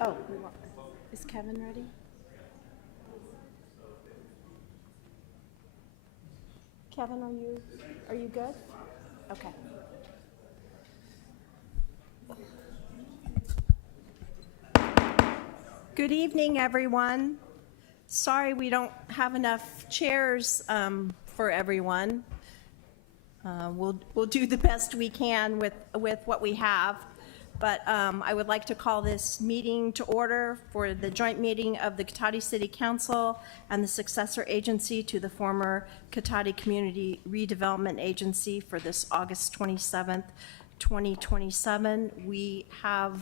Oh, is Kevin ready? Kevin, are you good? Okay. Good evening, everyone. Sorry we don't have enough chairs for everyone. We'll do the best we can with what we have. But I would like to call this meeting to order for the joint meeting of the Cotati City Council and the successor agency to the former Cotati Community Redevelopment Agency for this August 27th, 2027. We have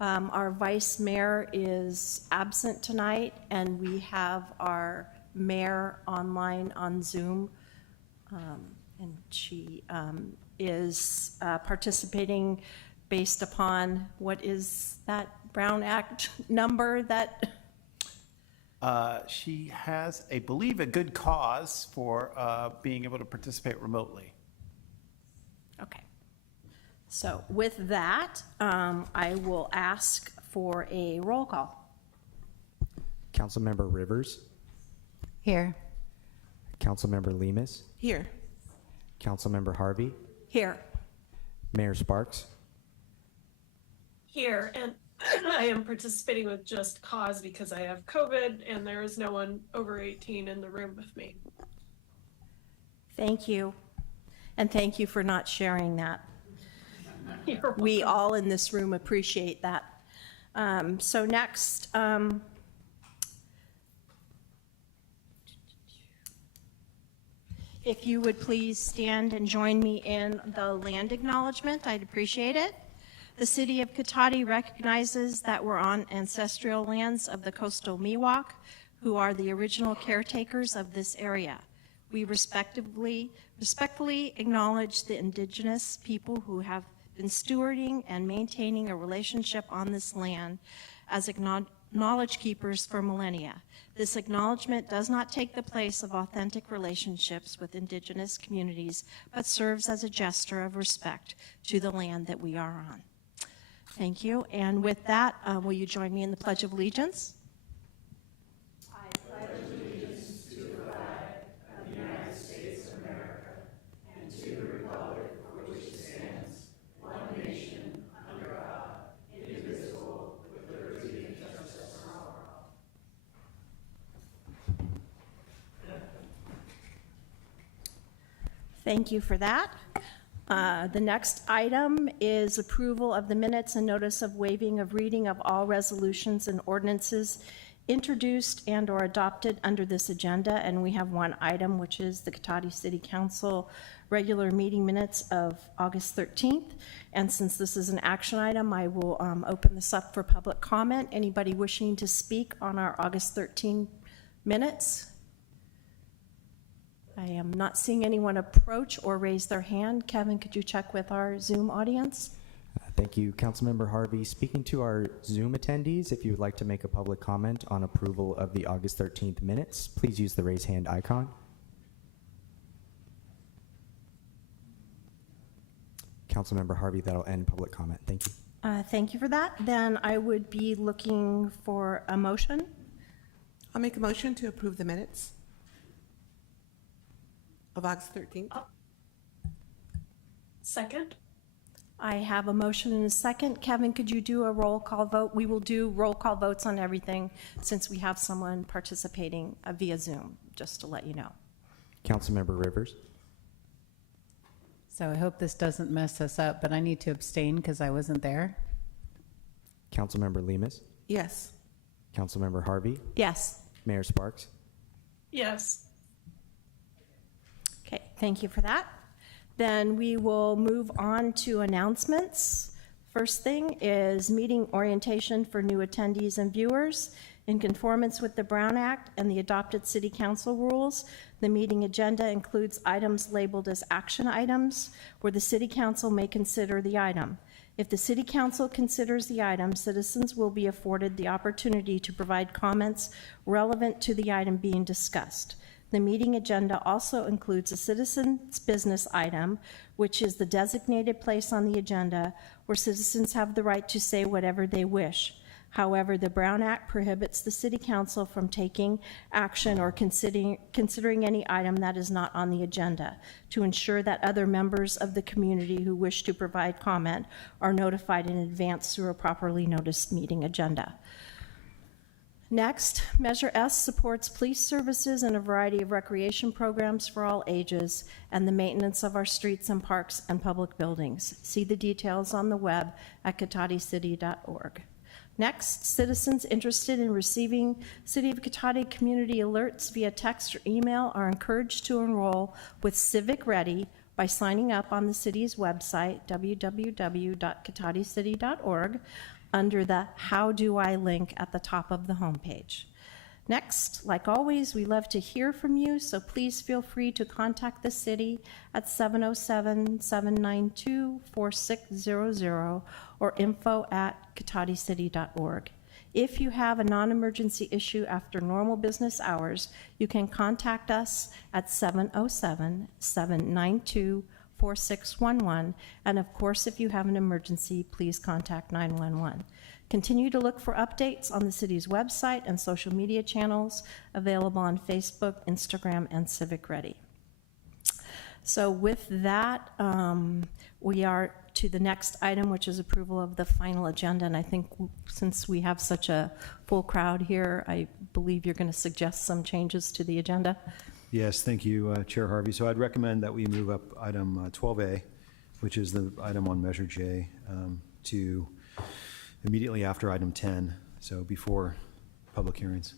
our vice mayor is absent tonight, and we have our mayor online on Zoom. And she is participating based upon, what is that Brown Act number that? She has, I believe, a good cause for being able to participate remotely. Okay. So with that, I will ask for a roll call. Councilmember Rivers, Here. Councilmember Lemus, Here. Councilmember Harvey, Here. Mayor Sparks, Here, and I am participating with just cause because I have COVID and there is no one over 18 in the room with me. Thank you. And thank you for not sharing that. You're welcome. We all in this room appreciate that. So next, if you would please stand and join me in the land acknowledgement, I'd appreciate it. The city of Cotati recognizes that we're on ancestral lands of the coastal Miwok, who are the original caretakers of this area. We respectfully acknowledge the indigenous people who have been stewarding and maintaining a relationship on this land as knowledge keepers for millennia. This acknowledgement does not take the place of authentic relationships with indigenous communities, but serves as a gesture of respect to the land that we are on. Thank you. And with that, will you join me in the Pledge of Allegiance? Thank you for that. The next item is approval of the minutes and notice of waiving of reading of all resolutions and ordinances introduced and or adopted under this agenda. And we have one item, which is the Cotati City Council regular meeting minutes of August 13th. And since this is an action item, I will open this up for public comment. Anybody wishing to speak on our August 13 minutes? I am not seeing anyone approach or raise their hand. Kevin, could you check with our Zoom audience? Thank you. Councilmember Harvey, speaking to our Zoom attendees, if you would like to make a public comment on approval of the August 13th minutes, please use the raise hand icon. Councilmember Harvey, that'll end public comment. Thank you. Thank you for that. Then I would be looking for a motion. I'll make a motion to approve the minutes of August 13th. Second? I have a motion and a second. Kevin, could you do a roll call vote? We will do roll call votes on everything since we have someone participating via Zoom, just to let you know. Councilmember Rivers, So I hope this doesn't mess us up, but I need to abstain because I wasn't there. Councilmember Lemus, Yes. Councilmember Harvey, Yes. Mayor Sparks. Yes. Okay, thank you for that. Then we will move on to announcements. First thing is meeting orientation for new attendees and viewers. In conformance with the Brown Act and the adopted City Council rules, the meeting agenda includes items labeled as action items, where the City Council may consider the item. If the City Council considers the item, citizens will be afforded the opportunity to provide comments relevant to the item being discussed. The meeting agenda also includes a citizen's business item, which is the designated place on the agenda where citizens have the right to say whatever they wish. However, the Brown Act prohibits the city council from taking action or considering any item that is not on the agenda to ensure that other members of the community who wish to provide comment are notified in advance through a properly noticed meeting agenda. Next, Measure S supports police services and a variety of recreation programs for all ages and the maintenance of our streets and parks and public buildings. See the details on the web at cotadicity.org. Next, citizens interested in receiving City of Cotati community alerts via text or email are encouraged to enroll with Civic Ready by signing up on the city's website, www.cotadicity.org, under the How Do I link at the top of the homepage. Next, like always, we love to hear from you, so please feel free to contact the city at 707-792-4600 or info@cotadicity.org. If you have a non-emergency issue after normal business hours, you can contact us at 707-792-4611, and of course, if you have an emergency, please contact 911. Continue to look for updates on the city's website and social media channels available on Facebook, Instagram, and Civic Ready. So with that, we are to the next item, which is approval of the final agenda. And I think since we have such a full crowd here, I believe you're going to suggest some changes to the agenda. Yes, thank you, Chair Harvey. So I'd recommend that we move up item 12A, which is the item on Measure J, to immediately after item 10, so before public hearings.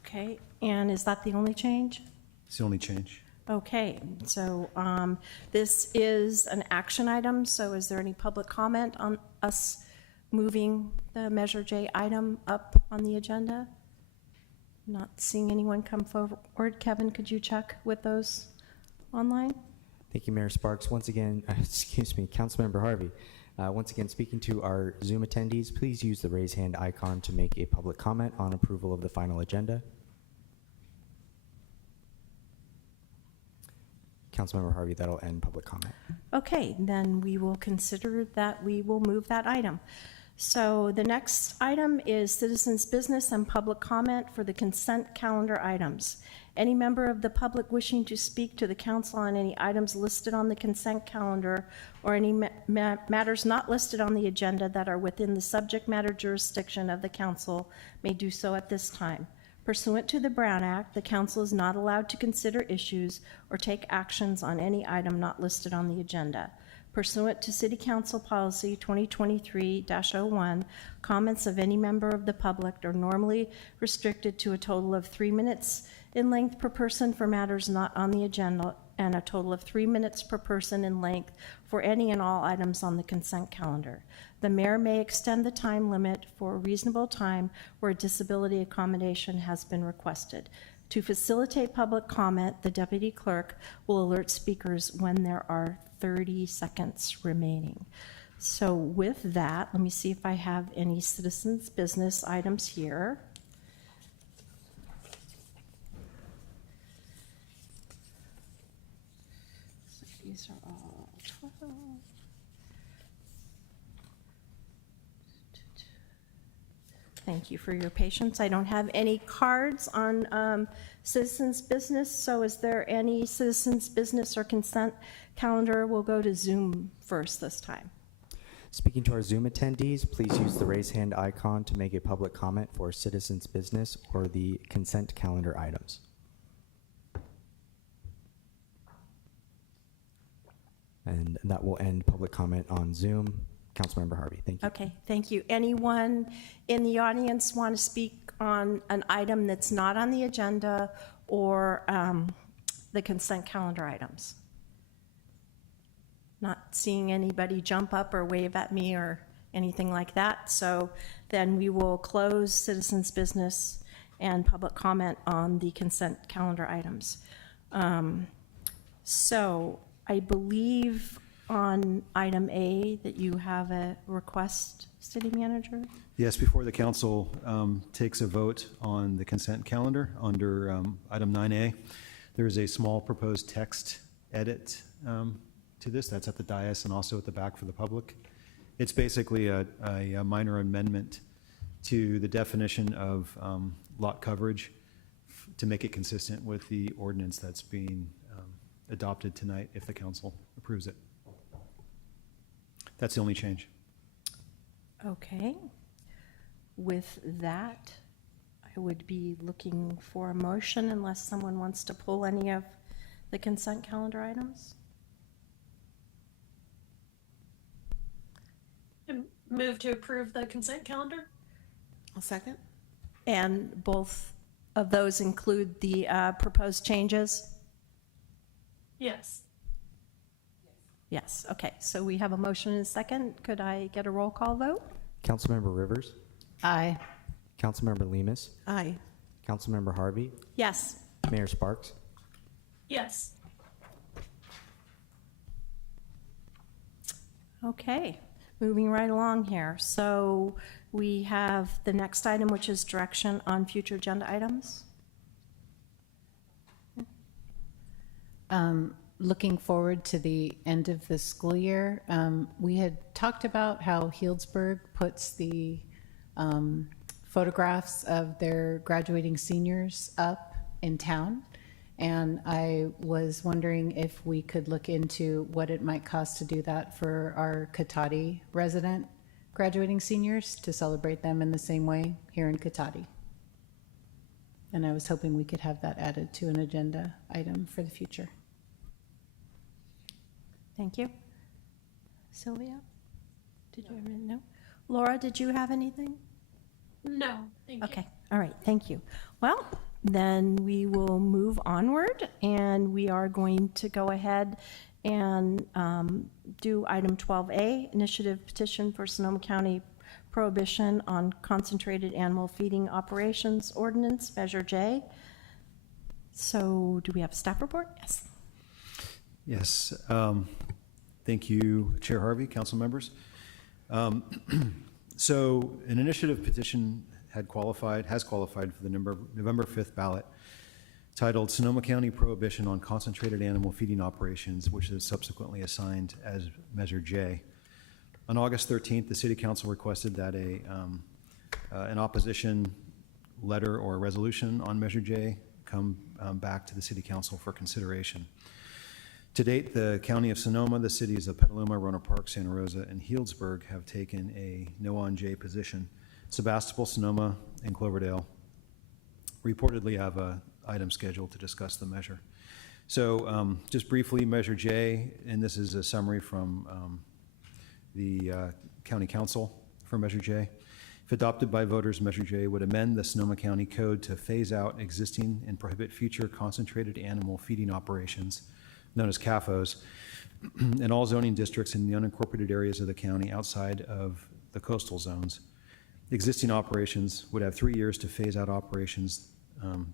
Okay, and is that the only change? It's the only change. Okay, so this is an action item, so is there any public comment on us moving the Measure J item up on the agenda? Not seeing anyone come forward. Kevin, could you check with those online? Thank you, Mayor Sparks. Once again, excuse me, Councilmember Harvey. Once again, speaking to our Zoom attendees, please use the raise hand icon to make a public comment on approval of the final agenda. Councilmember Harvey, that'll end public comment. Okay, then we will consider that we will move that item. So the next item is citizens' business and public comment for the consent calendar items. Any member of the public wishing to speak to the council on any items listed on the consent calendar or any matters not listed on the agenda that are within the subject matter jurisdiction of the council may do so at this time. Pursuant to the Brown Act, the council is not allowed to consider issues or take actions on any item not listed on the agenda. Pursuant to City Council Policy 2023-01, comments of any member of the public are normally restricted to a total of 3 minutes in length per person for matters not on the agenda, and a total of 3 minutes per person in length for any and all items on the consent calendar. The mayor may extend the time limit for a reasonable time where a disability accommodation has been requested. To facilitate public comment, the deputy clerk will alert speakers when there are 30 seconds remaining. So with that, let me see if I have any citizens' business items here. So these are all 12. Thank you for your patience. I don't have any cards on citizens' business, so is there any citizens' business or consent calendar? We'll go to Zoom first this time. Speaking to our Zoom attendees, please use the raise hand icon to make a public comment for citizens' business or the consent calendar items. And that will end public comment on Zoom. Councilmember Harvey, thank you. Okay, thank you. Anyone in the audience want to speak on an item that's not on the agenda or the consent calendar items? Not seeing anybody jump up or wave at me or anything like that. So then we will close citizens' business and public comment on the consent calendar items. So I believe on item A that you have a request, City Manager? Yes, before the council takes a vote on the consent calendar under item 9A, there is a small proposed text edit to this. That's at the dais and also at the back for the public. It's basically a minor amendment to the definition of lot coverage to make it consistent with the ordinance that's being adopted tonight if the council approves it. That's the only change. Okay. With that, I would be looking for a motion unless someone wants to pull any of the consent calendar items. And move to approve the consent calendar? I'll second. And both of those include the proposed changes? Yes. Yes, okay. So we have a motion and a second. Could I get a roll call vote? Councilmember Rivers, Aye. Councilmember Lemus, Aye. Councilmember Harvey, Yes. Mayor Sparks. Yes. Okay, moving right along here. So we have the next item, which is direction on future agenda items. Looking forward to the end of the school year, we had talked about how Healdsburg puts the photographs of their graduating seniors up in town. And I was wondering if we could look into what it might cost to do that for our Cotati resident graduating seniors, to celebrate them in the same way here in Cotati. And I was hoping we could have that added to an agenda item for the future. Thank you. Sylvia? Did you have any? No? Laura, did you have anything? No, thank you. Okay, all right, thank you. Well, then we will move onward, and we are going to go ahead and do item 12A, initiative petition for Sonoma County prohibition on concentrated animal feeding operations ordinance, Measure J. So do we have a staff report? Yes. Yes. Thank you, Chair Harvey, council members. So an initiative petition has qualified for the November 5th ballot titled Sonoma County Prohibition on Concentrated Animal Feeding Operations, which is subsequently assigned as Measure J. On August 13th, the City Council requested that an opposition letter or resolution on Measure J come back to the City Council for consideration. To date, the County of Sonoma, the cities of Petaluma, Rohnert Park, Santa Rosa, and Healdsburg have taken a no on J position. Sebastopol, Sonoma, and Cloverdale reportedly have an item scheduled to discuss the measure. So just briefly, Measure J, and this is a summary from the County Council for Measure J. If adopted by voters, Measure J would amend the Sonoma County Code to phase out existing and prohibit future concentrated animal feeding operations, known as CAFOs, in all zoning districts in the unincorporated areas of the county outside of the coastal zones. Existing operations would have 3 years to phase out operations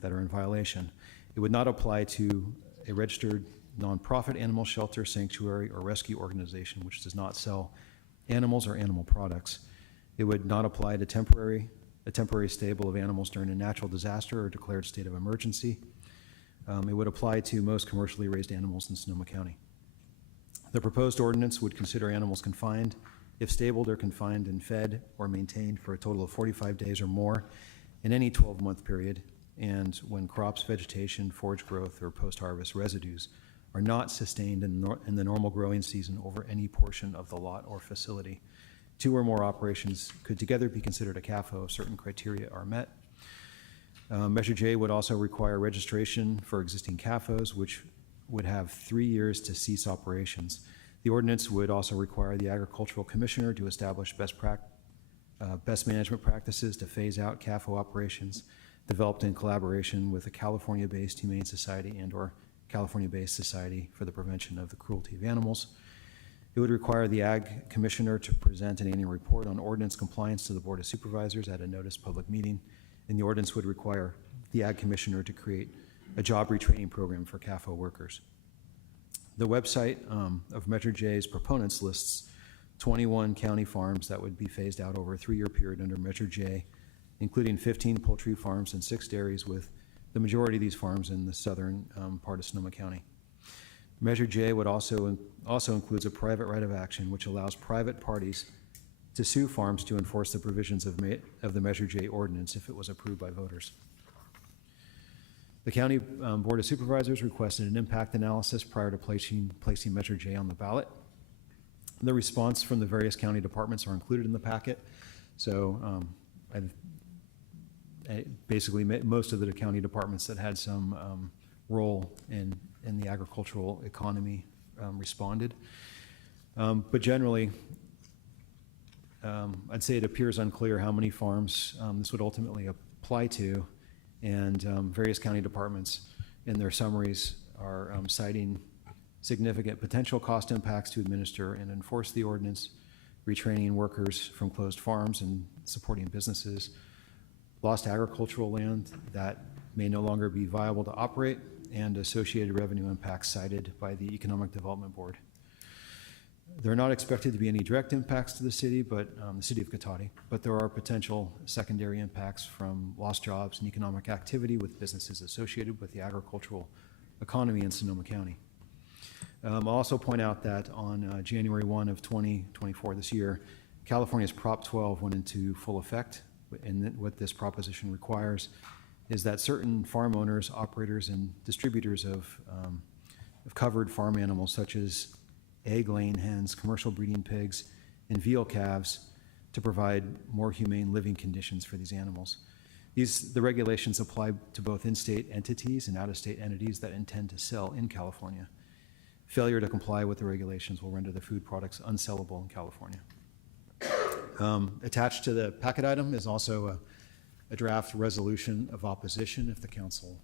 that are in violation. It would not apply to a registered nonprofit animal shelter, sanctuary, or rescue organization which does not sell animals or animal products. It would not apply to a temporary stable of animals during a natural disaster or declared state of emergency. It would apply to most commercially raised animals in Sonoma County. The proposed ordinance would consider animals confined, if stabled or confined and fed or maintained for a total of 45 days or more in any 12-month period, and when crops, vegetation, forage growth, or post-harvest residues are not sustained in the normal growing season over any portion of the lot or facility. 2 or more operations could together be considered a CAFO if certain criteria are met. Measure J would also require registration for existing CAFOs, which would have 3 years to cease operations. The ordinance would also require the Agricultural Commissioner to establish best management practices to phase out CAFO operations developed in collaboration with a California-based Humane Society and/or California-based Society for the Prevention of the Cruelty of Animals. It would require the Ag Commissioner to present an annual report on ordinance compliance to the Board of Supervisors at a noticed public meeting, and the ordinance would require the Ag Commissioner to create a job retraining program for CAFO workers. The website of Measure J's proponents lists 21 county farms that would be phased out over a 3-year period under Measure J, including 15 poultry farms and 6 dairies, with the majority of these farms in the southern part of Sonoma County. Measure J would also includes a private right of action, which allows private parties to sue farms to enforce the provisions of the Measure J ordinance if it was approved by voters. The County Board of Supervisors requested an impact analysis prior to placing Measure J on the ballot. The response from the various county departments are included in the packet. So basically, most of the county departments that had some role in the agricultural economy responded. But generally, I'd say it appears unclear how many farms this would ultimately apply to, and various county departments in their summaries are citing significant potential cost impacts to administer and enforce the ordinance, retraining workers from closed farms and supporting businesses, lost agricultural land that may no longer be viable to operate, and associated revenue impacts cited by the Economic Development Board. There are not expected to be any direct impacts to the city, but the city of Cotati, but there are potential secondary impacts from lost jobs and economic activity with businesses associated with the agricultural economy in Sonoma County. I'll also point out that on January 1 of 2024 this year, California's Prop 12 went into full effect, and what this proposition requires is that certain farm owners, operators, and distributors of covered farm animals such as egg-laying hens, commercial breeding pigs, and veal calves to provide more humane living conditions for these animals. The regulations apply to both in-state entities and out-of-state entities that intend to sell in California. Failure to comply with the regulations will render the food products unsellable in California. Attached to the packet item is also a draft resolution of opposition if the council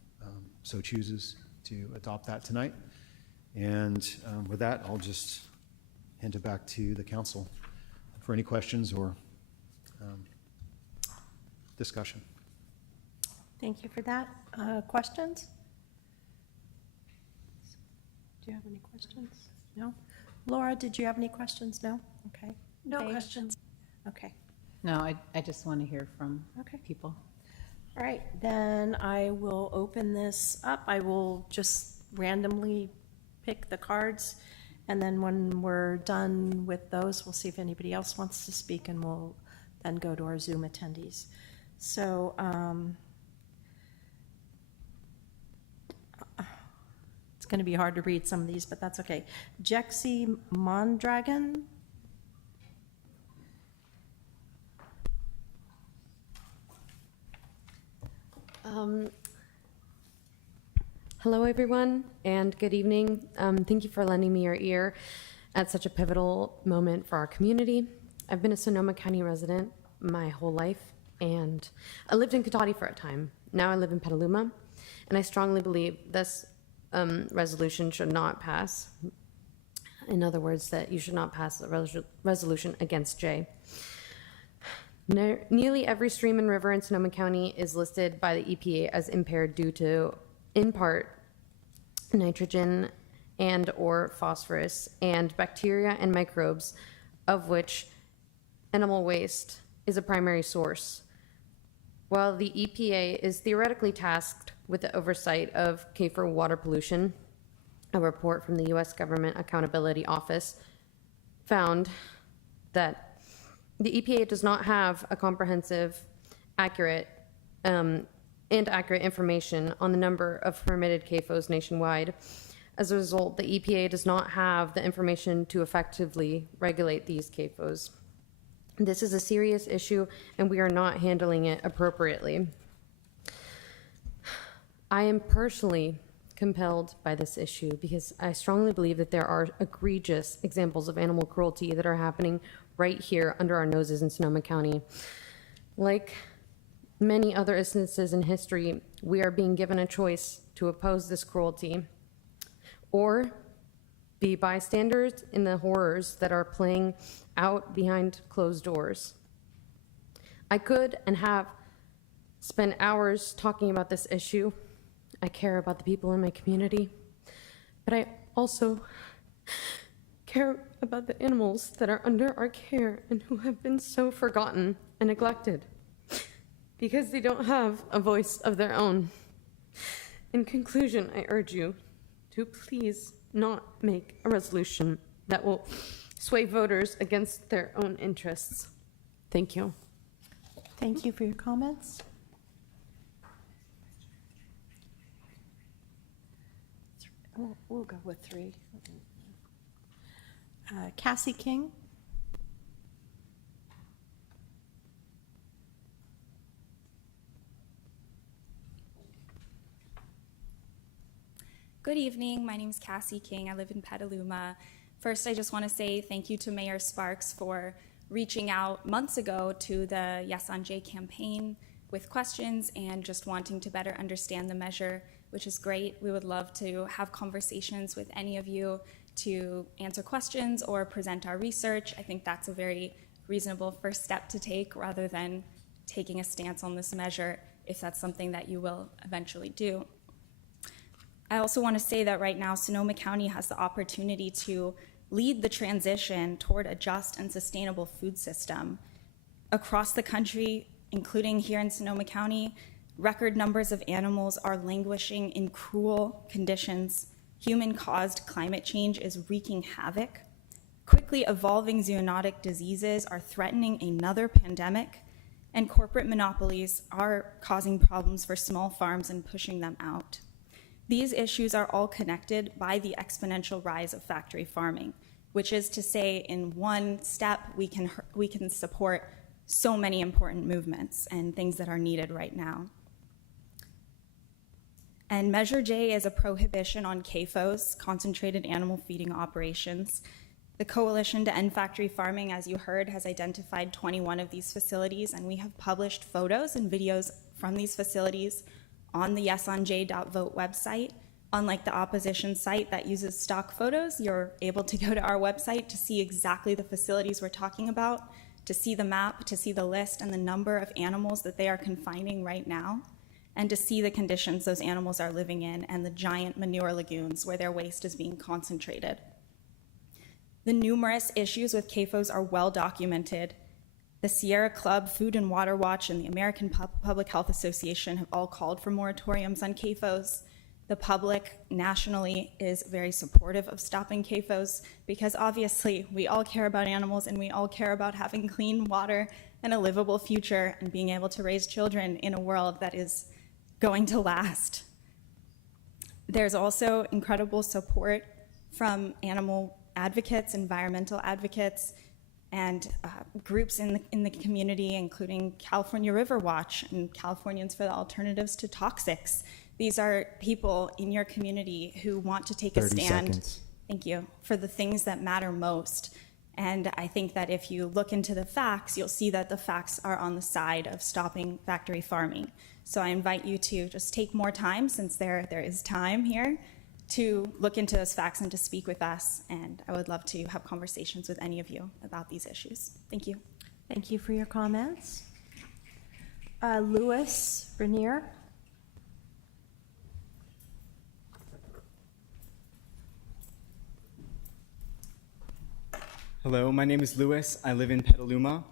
so chooses to adopt that tonight. And with that, I'll just hand it back to the council for any questions or discussion. Thank you for that. Questions? Do you have any questions? No? Laura, did you have any questions? No? Okay. No Paige? questions. Okay. No, I just want to hear from Okay. people. All right, then I will open this up. I will just randomly pick the cards, and then when we're done with those, we'll see if anybody else wants to speak, and we'll then go to our Zoom attendees. So, it's going to be hard to read some of these, but that's okay. Jexi Mondragon. Hello, everyone, and good evening. Thank you for lending me your ear at such a pivotal moment for our community. I've been a Sonoma County resident my whole life, and I lived in Cotati for a time. Now I live in Petaluma, and I strongly believe this resolution should not pass. In other words, that you should not pass a resolution against Jay. Nearly every stream and river in Sonoma County is listed by the EPA as impaired due to, in part, nitrogen and or phosphorus and bacteria and microbes, of which animal waste is a primary source. While the EPA is theoretically tasked with the oversight of CAFR water pollution, a report from the U.S. Government Accountability Office found that the EPA does not have a comprehensive, accurate information on the number of permitted CAFOs nationwide. As a result, the EPA does not have the information to effectively regulate these CAFOs. This is a serious issue, and we are not handling it appropriately. I am personally compelled by this issue because I strongly believe that there are egregious examples of animal cruelty that are happening right here under our noses in Sonoma County. Like many other instances in history, we are being given a choice to oppose this cruelty or be bystanders in the horrors that are playing out behind closed doors. I could and have spent hours talking about this issue. I care about the people in my community, but I also care about the animals that are under our care and who have been so forgotten and neglected because they don't have a voice of their own. In conclusion, I urge you to please not make a resolution that will sway voters against their own interests. Thank you. Thank you for your comments. We'll go with 3. Cassie King? Good evening. My name is Cassie King. I live in Petaluma. First, I just want to say thank you to Mayor Sparks for reaching out months ago to the Yes on J campaign with questions and just wanting to better understand the measure, which is great. We would love to have conversations with any of you to answer questions or present our research. I think that's a very reasonable first step to take rather than taking a stance on this measure if that's something that you will eventually do. I also want to say that right now, Sonoma County has the opportunity to lead the transition toward a just and sustainable food system. Across the country, including here in Sonoma County, record numbers of animals are languishing in cruel conditions. Human-caused climate change is wreaking havoc. Quickly evolving zoonotic diseases are threatening another pandemic, and corporate monopolies are causing problems for small farms and pushing them out. These issues are all connected by the exponential rise of factory farming, which is to say, in one step, we can support so many important movements and things that are needed right now. And Measure J is a prohibition on CAFOs, concentrated animal feeding operations. The Coalition to End Factory Farming, as you heard, has identified 21 of these facilities, and we have published photos and videos from these facilities on the yesonj.vote website. Unlike the opposition site that uses stock photos, you're able to go to our website to see exactly the facilities we're talking about, to see the map, to see the list and the number of animals that they are confining right now, and to see the conditions those animals are living in and the giant manure lagoons where their waste is being concentrated. The numerous issues with CAFOs are well documented. The Sierra Club, Food and Water Watch, and the American Public Health Association have all called for moratoriums on CAFOs. The public nationally is very supportive of stopping CAFOs because obviously we all care about animals and we all care about having clean water and a livable future and being able to raise children in a world that is going to last. There's also incredible support from animal advocates, environmental advocates, and groups in the community, including California River Watch and Californians for the Alternatives to Toxics. These are people in your community who want to take a 30 stand. seconds. Thank you. For the things that matter most. And I think that if you look into the facts, you'll see that the facts are on the side of stopping factory farming. So I invite you to just take more time, since there is time here, to look into those facts and to speak with us. And I would love to have conversations with any of you about these issues. Thank you. Thank you for your comments. Louis Renier? Hello, my name is Louis. I live in Petaluma,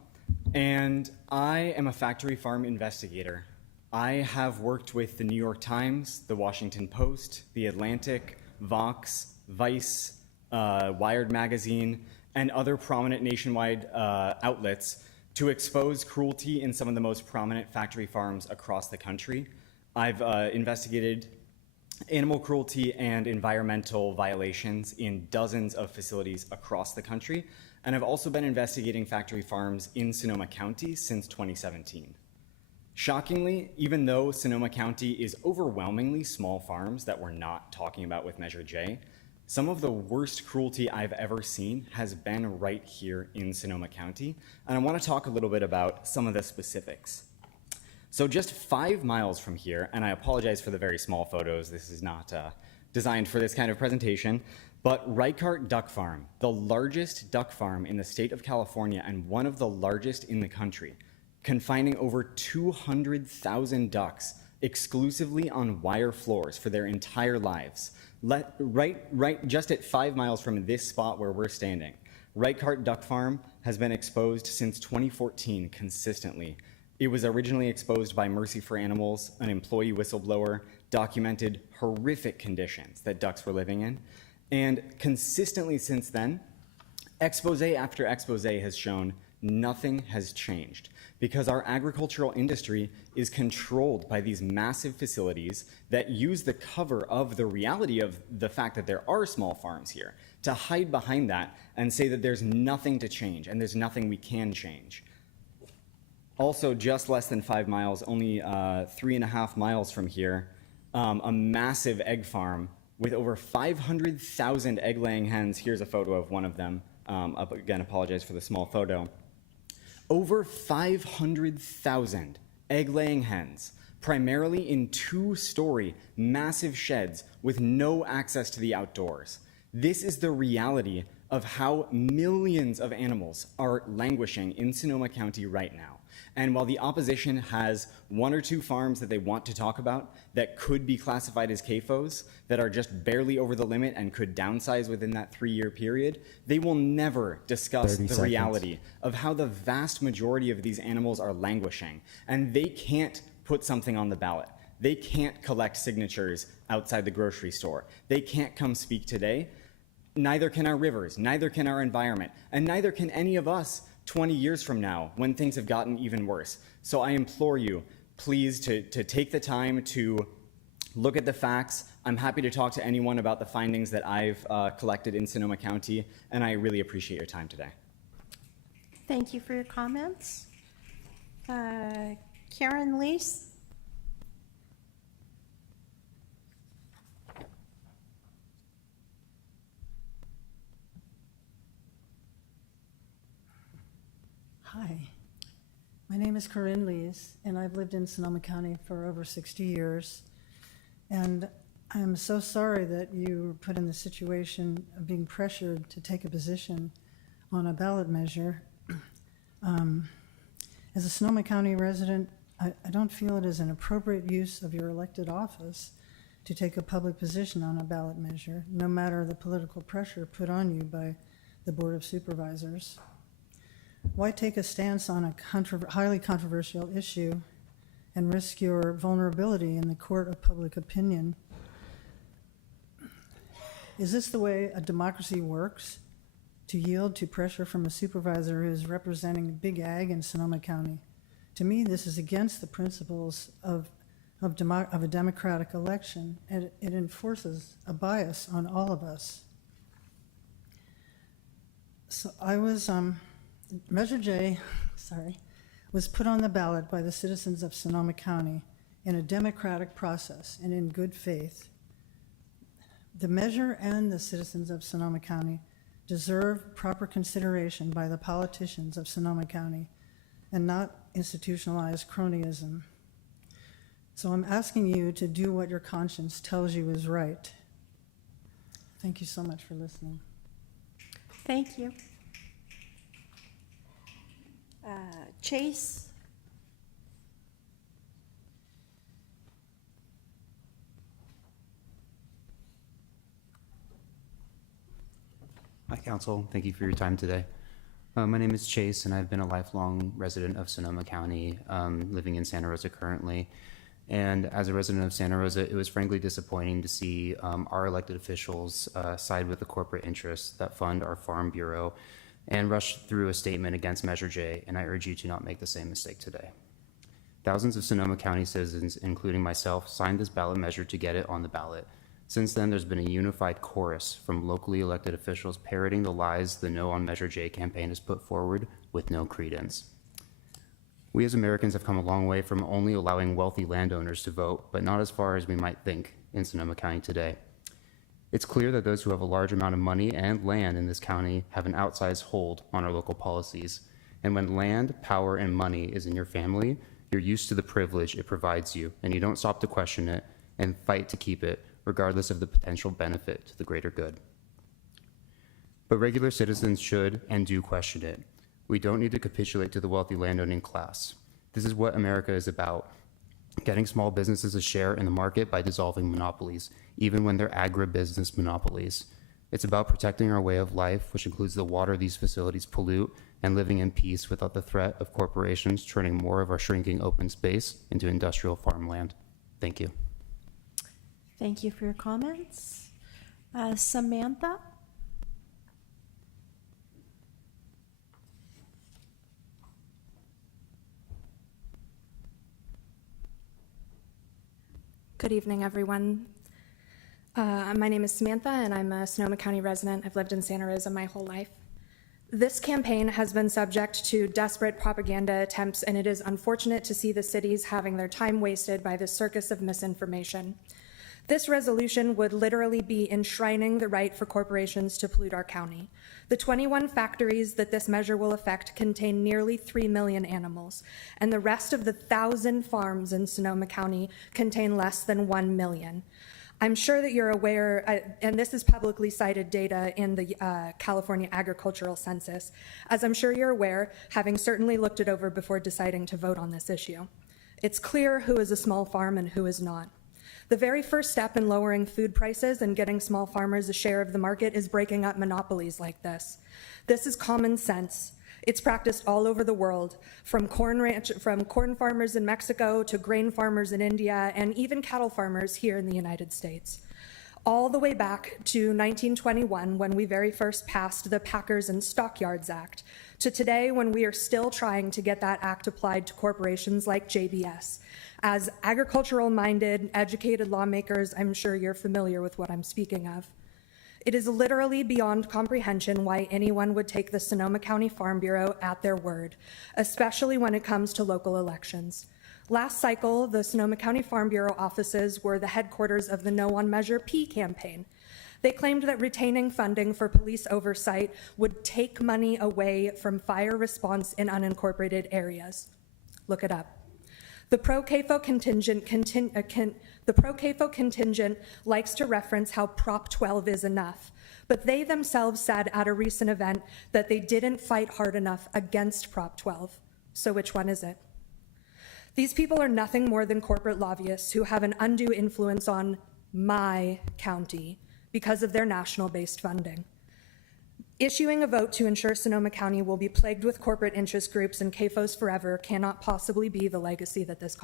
and I am a factory farm investigator. I have worked with the New York Times, the Washington Post, the Atlantic, Vox, Vice, Wired Magazine, and other prominent nationwide outlets to expose cruelty in some of the most prominent factory farms across the country. I've investigated animal cruelty and environmental violations in dozens of facilities across the country, and I've also been investigating factory farms in Sonoma County since 2017. Shockingly, even though Sonoma County is overwhelmingly small farms that we're not talking about with Measure J, some of the worst cruelty I've ever seen has been right here in Sonoma County, and I want to talk a little bit about some of the specifics. So just 5 miles from here, and I apologize for the very small photos, this is not designed for this kind of presentation, but Reichardt Duck Farm, the largest duck farm in the state of California and one of the largest in the country, confining over 200,000 ducks exclusively on wire floors for their entire lives. Right just at 5 miles from this spot where we're standing, Reichardt Duck Farm has been exposed since 2014 consistently. It was originally exposed by Mercy for Animals, an employee whistleblower, documented horrific conditions that ducks were living in. And consistently since then, expose after expose has shown nothing has changed because our agricultural industry is controlled by these massive facilities that use the cover of the reality of the fact that there are small farms here to hide behind that and say that there's nothing to change and there's nothing we can change. Also, just less than 5 miles, only 3.5 miles from here, a massive egg farm with over 500,000 egg-laying hens. Here's a photo of one of them. Again, apologize for the small photo. Over 500,000 egg-laying hens, primarily in 2-story massive sheds with no access to the outdoors. This is the reality of how millions of animals are languishing in Sonoma County right now. And while the opposition has 1 or 2 farms that they want to talk about that could be classified as CAFOs, that are just barely over the limit and could downsize within that 3-year period, they will never discuss 30 the seconds. reality of how the vast majority of these animals are languishing. And they can't put something on the ballot. They can't collect signatures outside the grocery store. They can't come speak today. Neither can our rivers, neither can our environment, and neither can any of us 20 years from now when things have gotten even worse. So I implore you, please, to take the time to look at the facts. I'm happy to talk to anyone about the findings that I've collected in Sonoma County, and I really appreciate your time today. Thank you for your comments. Karen Lees? Hi, my name is Corinne Lees, and I've lived in Sonoma County for over 60 years. And I'm so sorry that you were put in the situation of being pressured to take a position on a ballot measure. As a Sonoma County resident, I don't feel it is an appropriate use of your elected office to take a public position on a ballot measure, no matter the political pressure put on you by the Board of Supervisors. Why take a stance on a highly controversial issue and risk your vulnerability in the court of public opinion? Is this the way a democracy works? To yield to pressure from a supervisor who is representing Big Ag in Sonoma County? To me, this is against the principles of a democratic election, and it enforces a bias on all of us. So I was, Measure J, was put on the ballot by the citizens of Sonoma County in a democratic process and in good faith. The measure and the citizens of Sonoma County deserve proper consideration by the politicians of Sonoma County and not institutionalized cronyism. So I'm asking you to do what your conscience tells you is right. Thank you so much for listening. Thank you. Chase? Hi, Council. Thank you for your time today. My name is Chase, and I've been a lifelong resident of Sonoma County, living in Santa Rosa currently. And as a resident of Santa Rosa, it was frankly disappointing to see our elected officials side with the corporate interests that fund our Farm Bureau and rush through a statement against Measure J, and I urge you to not make the same mistake today. Thousands of Sonoma County citizens, including myself, signed this ballot measure to get it on the ballot. Since then, there's been a unified chorus from locally elected officials parroting the lies the No on Measure J campaign has put forward with no credence. We as Americans have come a long way from only allowing wealthy landowners to vote, but not as far as we might think in Sonoma County today. It's clear that those who have a large amount of money and land in this county have an outsized hold on our local policies. And when land, power, and money is in your family, you're used to the privilege it provides you, and you don't stop to question it and fight to keep it, regardless of the potential benefit to the greater good. But regular citizens should and do question it. We don't need to capitulate to the wealthy landowning class. This is what America is about: getting small businesses a share in the market by dissolving monopolies, even when they're agribusiness monopolies. It's about protecting our way of life, which includes the water these facilities pollute, and living in peace without the threat of corporations turning more of our shrinking open space into industrial farmland. Thank you. Thank you for your comments. Samantha? Good evening, everyone. My name is Samantha, and I'm a Sonoma County resident. I've lived in Santa Rosa my whole life. This campaign has been subject to desperate propaganda attempts, and it is unfortunate to see the cities having their time wasted by this circus of misinformation. This resolution would literally be enshrining the right for corporations to pollute our county. The 21 factories that this measure will affect contain nearly 3 million animals, and the rest of the 1,000 farms in Sonoma County contain less than 1 million. I'm sure that you're aware, and this is publicly cited data in the California Agricultural Census, as I'm sure you're aware, having certainly looked it over before deciding to vote on this issue. It's clear who is a small farm and who is not. The very first step in lowering food prices and getting small farmers a share of the market is breaking up monopolies like this. This is common sense. It's practiced all over the world, from corn farmers in Mexico to grain farmers in India and even cattle farmers here in the United States. All the way back to 1921 when we very first passed the Packers and Stockyards Act, to today when we are still trying to get that act applied to corporations like JBS. As agricultural-minded, educated lawmakers, I'm sure you're familiar with what I'm speaking of. It is literally beyond comprehension why anyone would take the Sonoma County Farm Bureau at their word, especially when it comes to local elections. Last cycle, the Sonoma County Farm Bureau offices were the headquarters of the No on Measure P campaign. They claimed that retaining funding for police oversight would take money away from fire response in unincorporated areas. Look it up. The pro-CAFO contingent likes to reference how Prop 12 is enough, but they themselves said at a recent event that they didn't fight hard enough against Prop 12. So which one is it? These people are nothing more than corporate lobbyists who have an undue influence on my county because of their national-based funding. Issuing a vote to ensure Sonoma County will be plagued with corporate interest groups and CAFOs forever cannot possibly be the legacy that this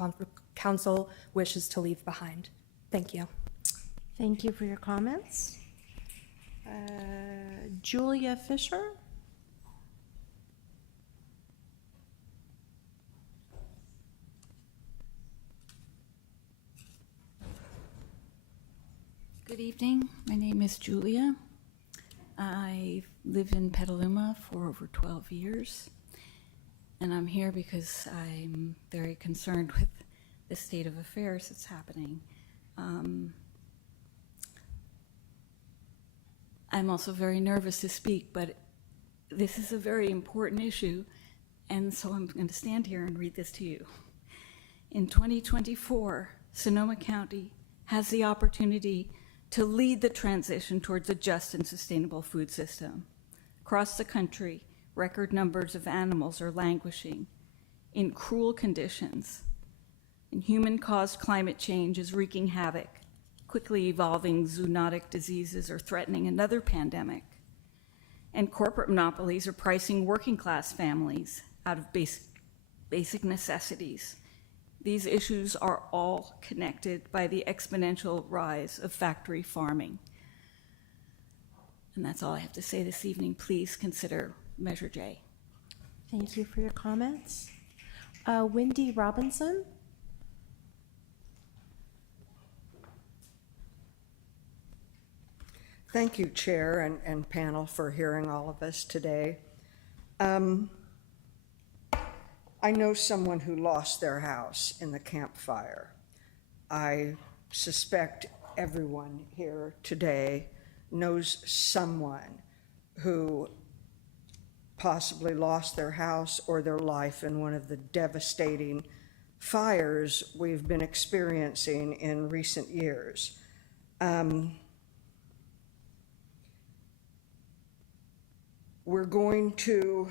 council wishes to leave behind. Thank you. Thank you for your comments. Julia Fisher? Good evening. My name is Julia. I've lived in Petaluma for over 12 years, and I'm here because I'm very concerned with the state of affairs that's happening. I'm also very nervous to speak, but this is a very important issue, and so I'm going to stand here and read this to you. In 2024, Sonoma County has the opportunity to lead the transition towards a just and sustainable food system. Across the country, record numbers of animals are languishing in cruel conditions, and human-caused climate change is wreaking havoc. Quickly evolving zoonotic diseases are threatening another pandemic, and corporate monopolies are pricing working-class families out of basic necessities. These issues are all connected by the exponential rise of factory farming. And that's all I have to say this evening. Please consider Measure J. Thank you for your comments. Wendy Robinson? Thank you, Chair and panel, for hearing all of us today. I know someone who lost their house in the Camp Fire. I suspect everyone here today knows someone who possibly lost their house or their life in one of the devastating fires we've been experiencing in recent years. We're going to,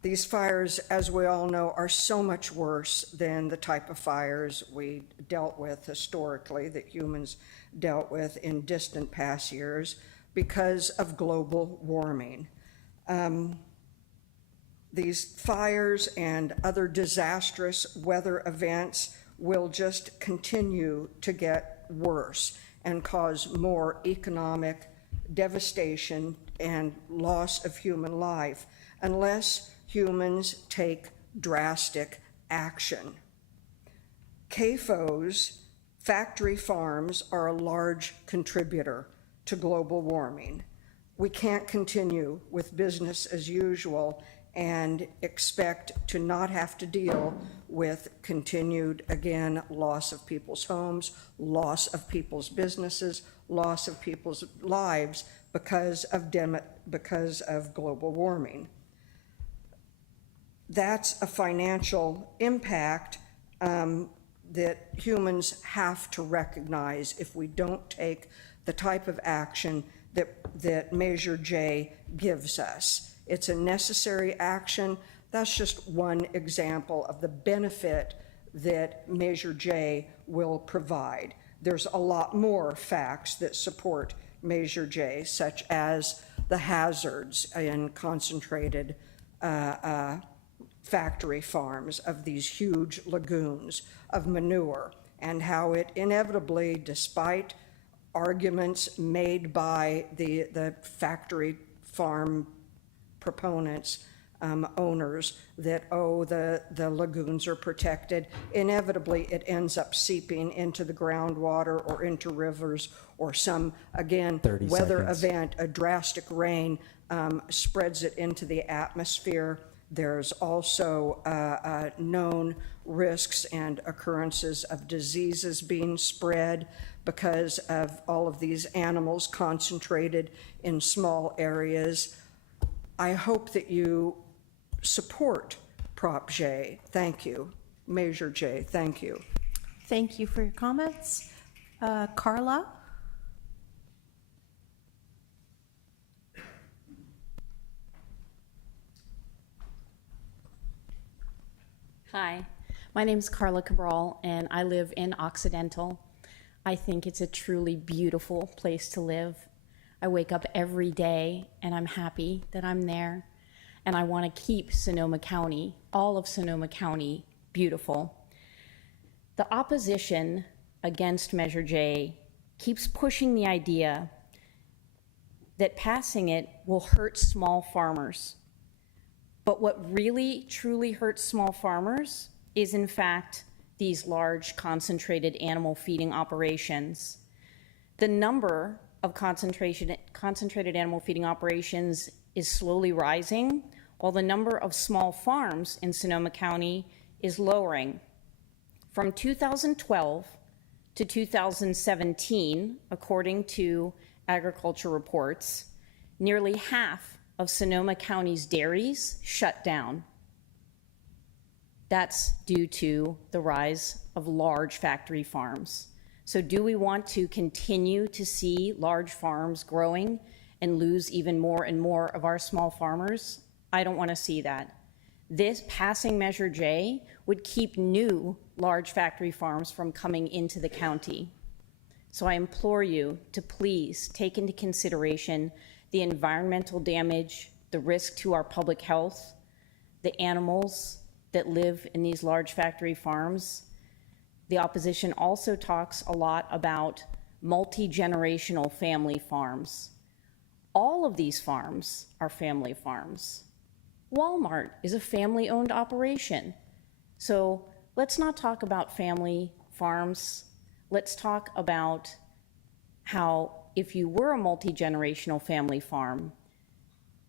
these fires, as we all know, are so much worse than the type of fires we dealt with historically, that humans dealt with in distant past years because of global warming. These fires and other disastrous weather events will just continue to get worse. and cause more economic devastation and loss of human life unless humans take drastic action. CAFOs, factory farms, are a large contributor to global warming. We can't continue with business as usual and expect to not have to deal with continued, again, loss of people's homes, loss of people's businesses, loss of people's lives because of global warming. That's a financial impact that humans have to recognize if we don't take the type of action that Measure J gives us. It's a necessary action. That's just one example of the benefit that Measure J will provide. There's a lot more facts that support Measure J, such as the hazards in concentrated factory farms of these huge lagoons of manure, and how it inevitably, despite arguments made by the factory farm proponents, owners, that, oh, the lagoons are protected, inevitably it ends up seeping into the groundwater or into rivers, or some, again, 30 weather seconds. event, a drastic rain spreads it into the atmosphere. There's also known risks and occurrences of diseases being spread because of all of these animals concentrated in small areas. I hope that you support Prop J. Thank you. Measure J. Thank you. Thank you for your comments. Carla? Hi, my name is Carla Cabral, and I live in Occidental. I think it's a truly beautiful place to live. I wake up every day, and I'm happy that I'm there, and I want to keep Sonoma County, all of Sonoma County, beautiful. The opposition against Measure J keeps pushing the idea that passing it will hurt small farmers. But what really, truly hurts small farmers is, in fact, these large concentrated animal feeding operations. The number of concentrated animal feeding operations is slowly rising, while the number of small farms in Sonoma County is lowering. From 2012 to 2017, according to agriculture reports, nearly half of Sonoma County's dairies shut down. That's due to the rise of large factory farms. So do we want to continue to see large farms growing and lose even more and more of our small farmers? I don't want to see that. This passing Measure J would keep new large factory farms from coming into the county. So I implore you to please take into consideration the environmental damage, the risk to our public health, the animals that live in these large factory farms. The opposition also talks a lot about multi-generational family farms. All of these farms are family farms. Walmart is a family-owned operation. So let's not talk about family farms. Let's talk about how, if you were a multi-generational family farm,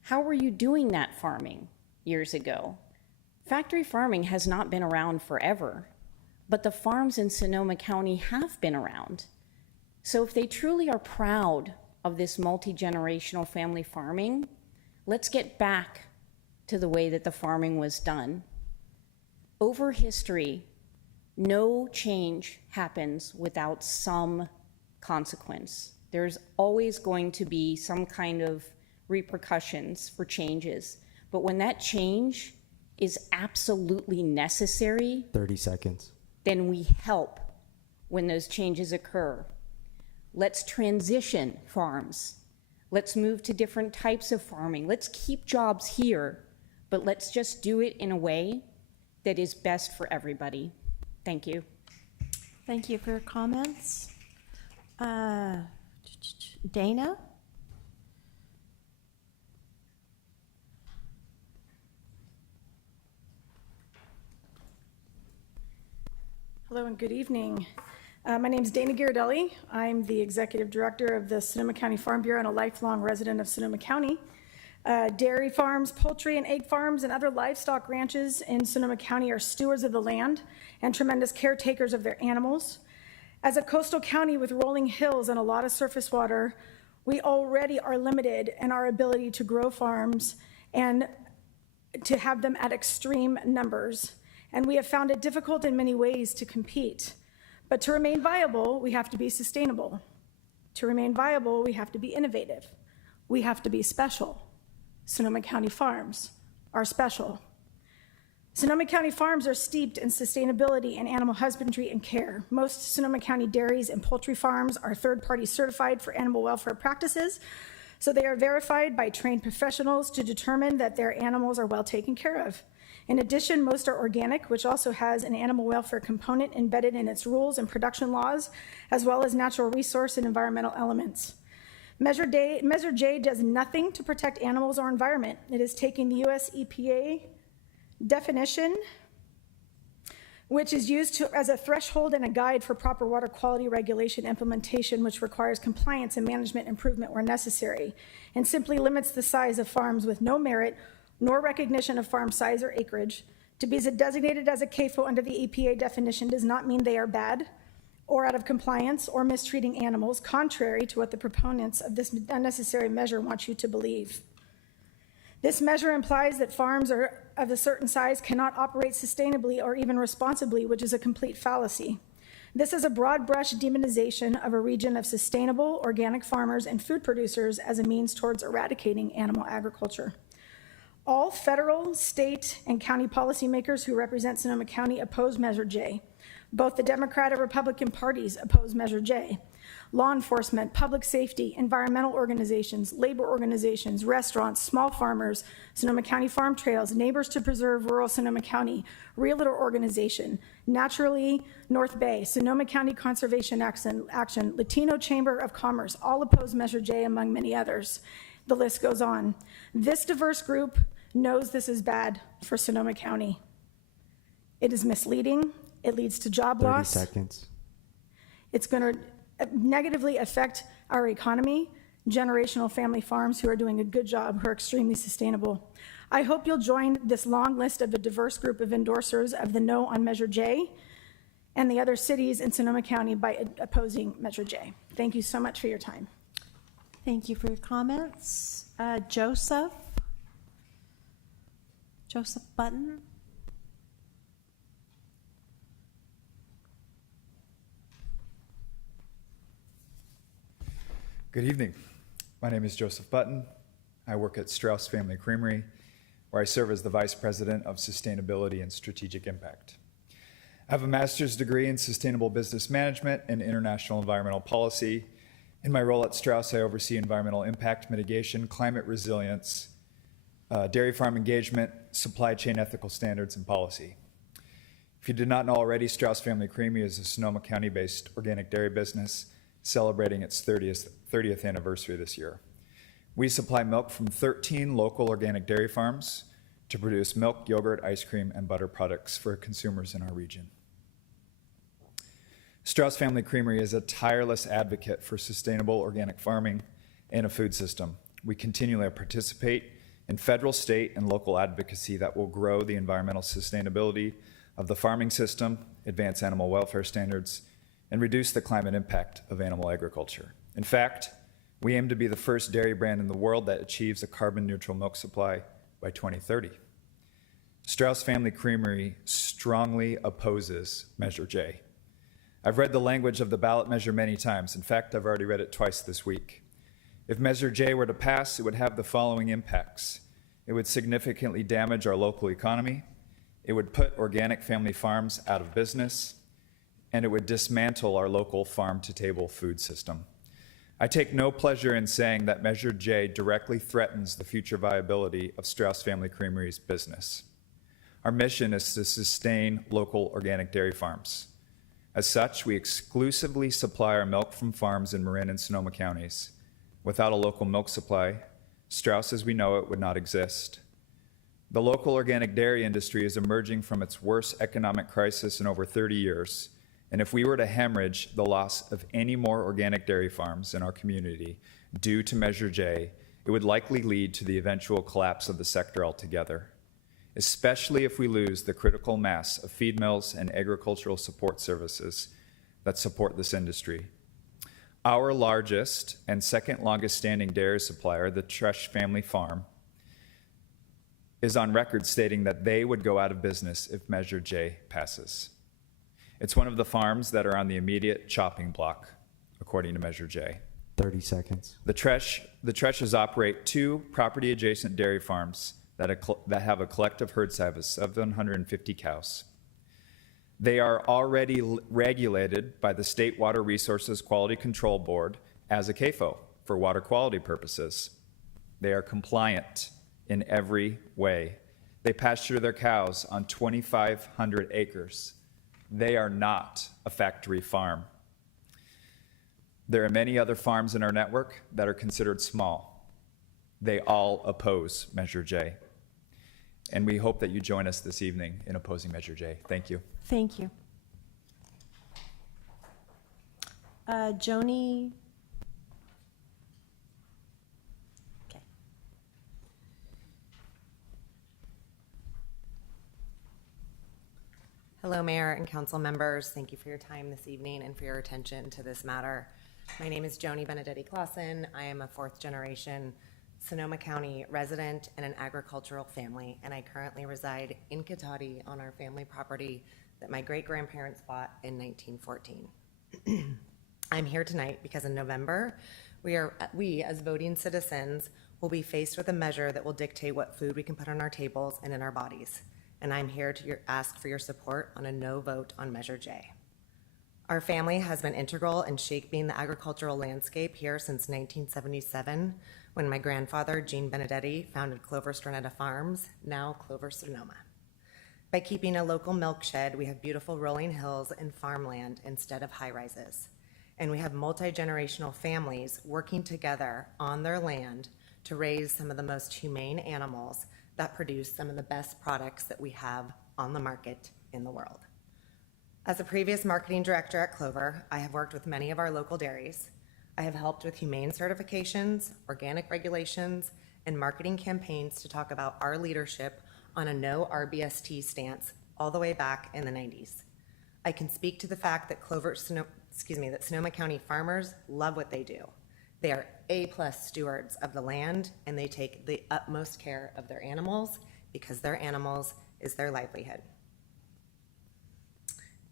how were you doing that farming years ago? Factory farming has not been around forever, but the farms in Sonoma County have been around. So if they truly are proud of this multi-generational family farming, let's get back to the way that the farming was done. Over history, no change happens without some consequence. There's always going to be some kind of repercussions for changes. But when that change is absolutely necessary, 30 seconds. then we help when those changes occur. Let's transition farms. Let's move to different types of farming. Let's keep jobs here, but let's just do it in a way that is best for everybody. Thank you. Thank you for your comments. Dana? Hello and good evening. My name is Dana Ghirardelli. I'm the Executive Director of the Sonoma County Farm Bureau and a lifelong resident of Sonoma County. Dairy farms, poultry and egg farms, and other livestock ranches in Sonoma County are stewards of the land and tremendous caretakers of their animals. As a coastal county with rolling hills and a lot of surface water, we already are limited in our ability to grow farms and to have them at extreme numbers. And we have found it difficult in many ways to compete. But to remain viable, we have to be sustainable. To remain viable, we have to be innovative. We have to be special. Sonoma County farms are special. Sonoma County farms are steeped in sustainability and animal husbandry and care. Most Sonoma County dairies and poultry farms are third-party certified for animal welfare practices, so they are verified by trained professionals to determine that their animals are well taken care of. In addition, most are organic, which also has an animal welfare component embedded in its rules and production laws, as well as natural resource and environmental elements. Measure J does nothing to protect animals or environment. It is taking the US EPA definition, which is used as a threshold and a guide for proper water quality regulation implementation, which requires compliance and management improvement where necessary, and simply limits the size of farms with no merit nor recognition of farm size or acreage. To be designated as a CAFO under the EPA definition does not mean they are bad or out of compliance or mistreating animals, contrary to what the proponents of this unnecessary measure want you to believe. This measure implies that farms of a certain size cannot operate sustainably or even responsibly, which is a complete fallacy. This is a broad brush demonization of a region of sustainable organic farmers and food producers as a means towards eradicating animal agriculture. All federal, state, and county policymakers who represent Sonoma County oppose Measure J. Both the Democrat and Republican parties oppose Measure J. Law enforcement, public safety, environmental organizations, labor organizations, restaurants, small farmers, Sonoma County Farm Trails, Neighbors to Preserve Rural Sonoma County, Realtor Organization, Naturally North Bay, Sonoma County Conservation Action, Latino Chamber of Commerce, all oppose Measure J, among many others. The list goes on. This diverse group knows this is bad for Sonoma County. It is misleading. It leads to job 30 loss. seconds. It's going to negatively affect our economy, generational family farms who are doing a good job, who are extremely sustainable. I hope you'll join this long list of a diverse group of endorsers of the no on Measure J and the other cities in Sonoma County by opposing Measure J. Thank you so much for your time. Thank you for your comments. Joseph Button. Good evening. My name is Joseph Button. I work at Strauss Family Creamery, where I serve as the Vice President of Sustainability and Strategic Impact. I have a master's degree in Sustainable Business Management and International Environmental Policy. In my role at Strauss, I oversee environmental impact mitigation, climate resilience, dairy farm engagement, supply chain ethical standards, and policy. If you did not know already, Strauss Family Creamery is a Sonoma County-based organic dairy business celebrating its 30th anniversary this year. We supply milk from 13 local organic dairy farms to produce milk, yogurt, ice cream, and butter products for consumers in our region. Strauss Family Creamery is a tireless advocate for sustainable organic farming and a food system. We continually participate in federal, state, and local advocacy that will grow the environmental sustainability of the farming system, advance animal welfare standards, and reduce the climate impact of animal agriculture. In fact, we aim to be the first dairy brand in the world that achieves a carbon neutral milk supply by 2030. Strauss Family Creamery strongly opposes Measure J. I've read the language of the ballot measure many times. In fact, I've already read it twice this week. If Measure J were to pass, it would have the following impacts. It would significantly damage our local economy. It would put organic family farms out of business, and it would dismantle our local farm-to-table food system. I take no pleasure in saying that Measure J directly threatens the future viability of Strauss Family Creamery's business. Our mission is to sustain local organic dairy farms. As such, we exclusively supply our milk from farms in Marin and Sonoma counties. Without a local milk supply, Straus as we know it would not exist. The local organic dairy industry is emerging from its worst economic crisis in over 30 years, and if we were to hemorrhage the loss of any more organic dairy farms in our community due to Measure J, it would likely lead to the eventual collapse of the sector altogether, especially if we lose the critical mass of feed mills and agricultural support services that support this industry. Our largest and second longest standing dairy supplier, the Tresh Family Farm, is on record stating that they would go out of business if Measure J passes. It's one of the farms that are on the immediate chopping block, according to Measure J. 30 seconds. The Treshes operate 2 property-adjacent dairy farms that have a collective herd size of 750 cows. They are already regulated by the State Water Resources Quality Control Board as a CAFO for water quality purposes. They are compliant in every way. They pasture their cows on 2,500 acres. They are not a factory farm. There are many other farms in our network that are considered small. They all oppose Measure J. And we hope that you join us this evening in opposing Measure J. Thank you. Thank you. Joni? Okay. Hello, Mayor and council members. Thank you for your time this evening and for your attention to this matter. My name is Joni Benedetti Clausen. I am a 4th generation Sonoma County resident and an agricultural family, and I currently reside in Cotati on our family property that my great-grandparents bought in 1914. I'm here tonight because in November, we as voting citizens will be faced with a measure that will dictate what food we can put on our tables and in our bodies. And I'm here to ask for your support on a no vote on Measure J. Our family has been integral in shaping the agricultural landscape here since 1977, when my grandfather, Gene Benedetti, founded Clover Stronetta Farms, now Clover Sonoma. By keeping a local milk shed, we have beautiful rolling hills and farmland instead of high-rises. And we have multi-generational families working together on their land to raise some of the most humane animals that produce some of the best products that we have on the market in the world. As a previous marketing director at Clover, I have worked with many of our local dairies. I have helped with humane certifications, organic regulations, and marketing campaigns to talk about our leadership on a no RBST stance all the way back in the 90s. I can speak to the fact that that Sonoma County farmers love what they do. They are A+ stewards of the land, and they take the utmost care of their animals because their animals is their livelihood.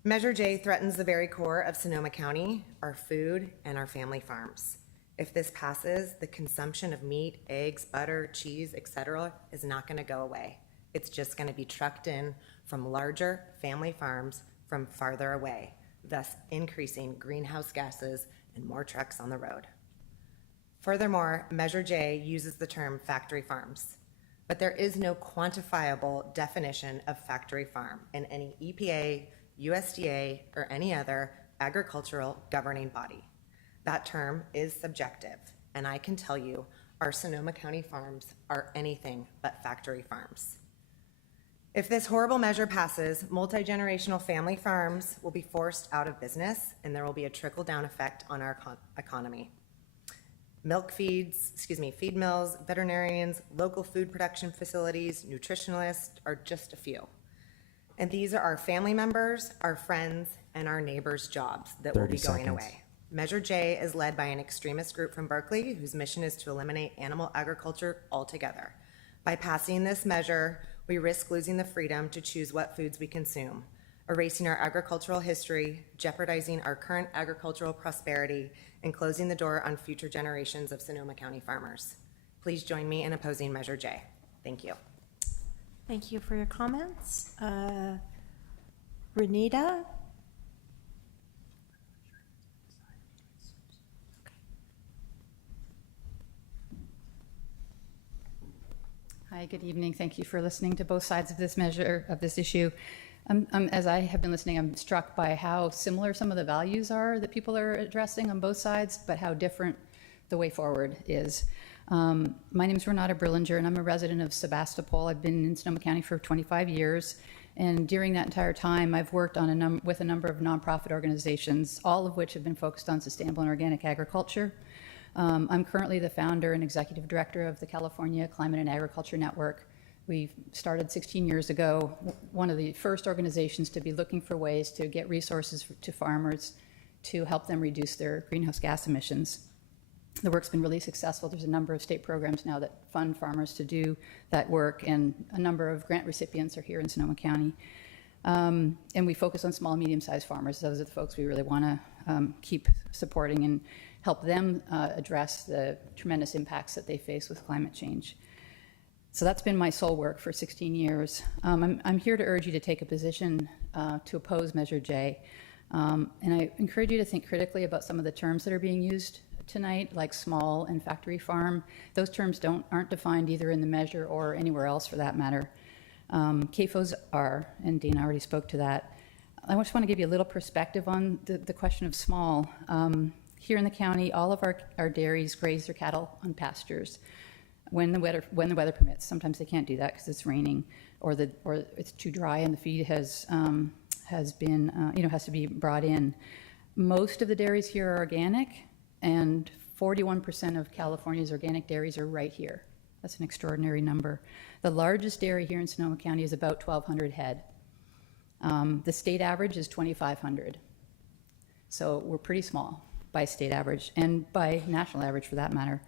Measure J threatens the very core of Sonoma County, our food, and our family farms. If this passes, the consumption of meat, eggs, butter, cheese, etc. is not going to go away. It's just going to be trucked in from larger family farms from farther away, thus increasing greenhouse gases and more trucks on the road. Furthermore, Measure J uses the term factory farms, but there is no quantifiable definition of factory farm in any EPA, USDA, or any other agricultural governing body. That term is subjective, and I can tell you our Sonoma County farms are anything but factory farms. If this horrible measure passes, multi-generational family farms will be forced out of business, and there will be a trickle-down effect on our economy. Feed mills, veterinarians, local food production facilities, nutritionalists are just a few. And these are our family members, our friends, and our neighbors' jobs that will be going away. Measure J is led by an extremist group from Berkeley whose mission is to eliminate animal agriculture altogether. By passing this measure, we risk losing the freedom to choose what foods we consume, erasing our agricultural history, jeopardizing our current agricultural prosperity, and closing the door on future generations of Sonoma County farmers. Please join me in opposing Measure J. Thank you. Thank you for your comments. Renita? Hi, good evening. Thank you for listening to both sides of this issue. As I have been listening, I'm struck by how similar some of the values are that people are addressing on both sides, but how different the way forward is. My name is Renata Brillinger, and I'm a resident of Sebastopol. I've been in Sonoma County for 25 years, and during that entire time, I've worked on with a number of nonprofit organizations, all of which have been focused on sustainable and organic agriculture. I'm currently the founder and executive director of the California Climate and Agriculture Network. We started 16 years ago, one of the first organizations to be looking for ways to get resources to farmers to help them reduce their greenhouse gas emissions. The work's been really successful. There's a number of state programs now that fund farmers to do that work, and a number of grant recipients are here in Sonoma County. And we focus on small, medium-sized farmers. Those are the folks we really want to keep supporting and help them address the tremendous impacts that they face with climate change. So that's been my sole work for 16 years. I'm here to urge you to take a position to oppose Measure J. And I encourage you to think critically about some of the terms that are being used tonight, like small and factory farm. Those terms aren't defined either in the measure or anywhere else for that matter. CAFOs are, and Dana already spoke to that. I just want to give you a little perspective on the question of small. Here in the county, all of our dairies graze their cattle on pastures when the weather permits. Sometimes they can't do that because it's raining or it's too dry and the feed has been has to be brought in. Most of the dairies here are organic, and 41% of California's organic dairies are right here. That's an extraordinary number. The largest dairy here in Sonoma County is about 1,200 head. The state average is 2,500. So we're pretty small by state average and by national average for that matter.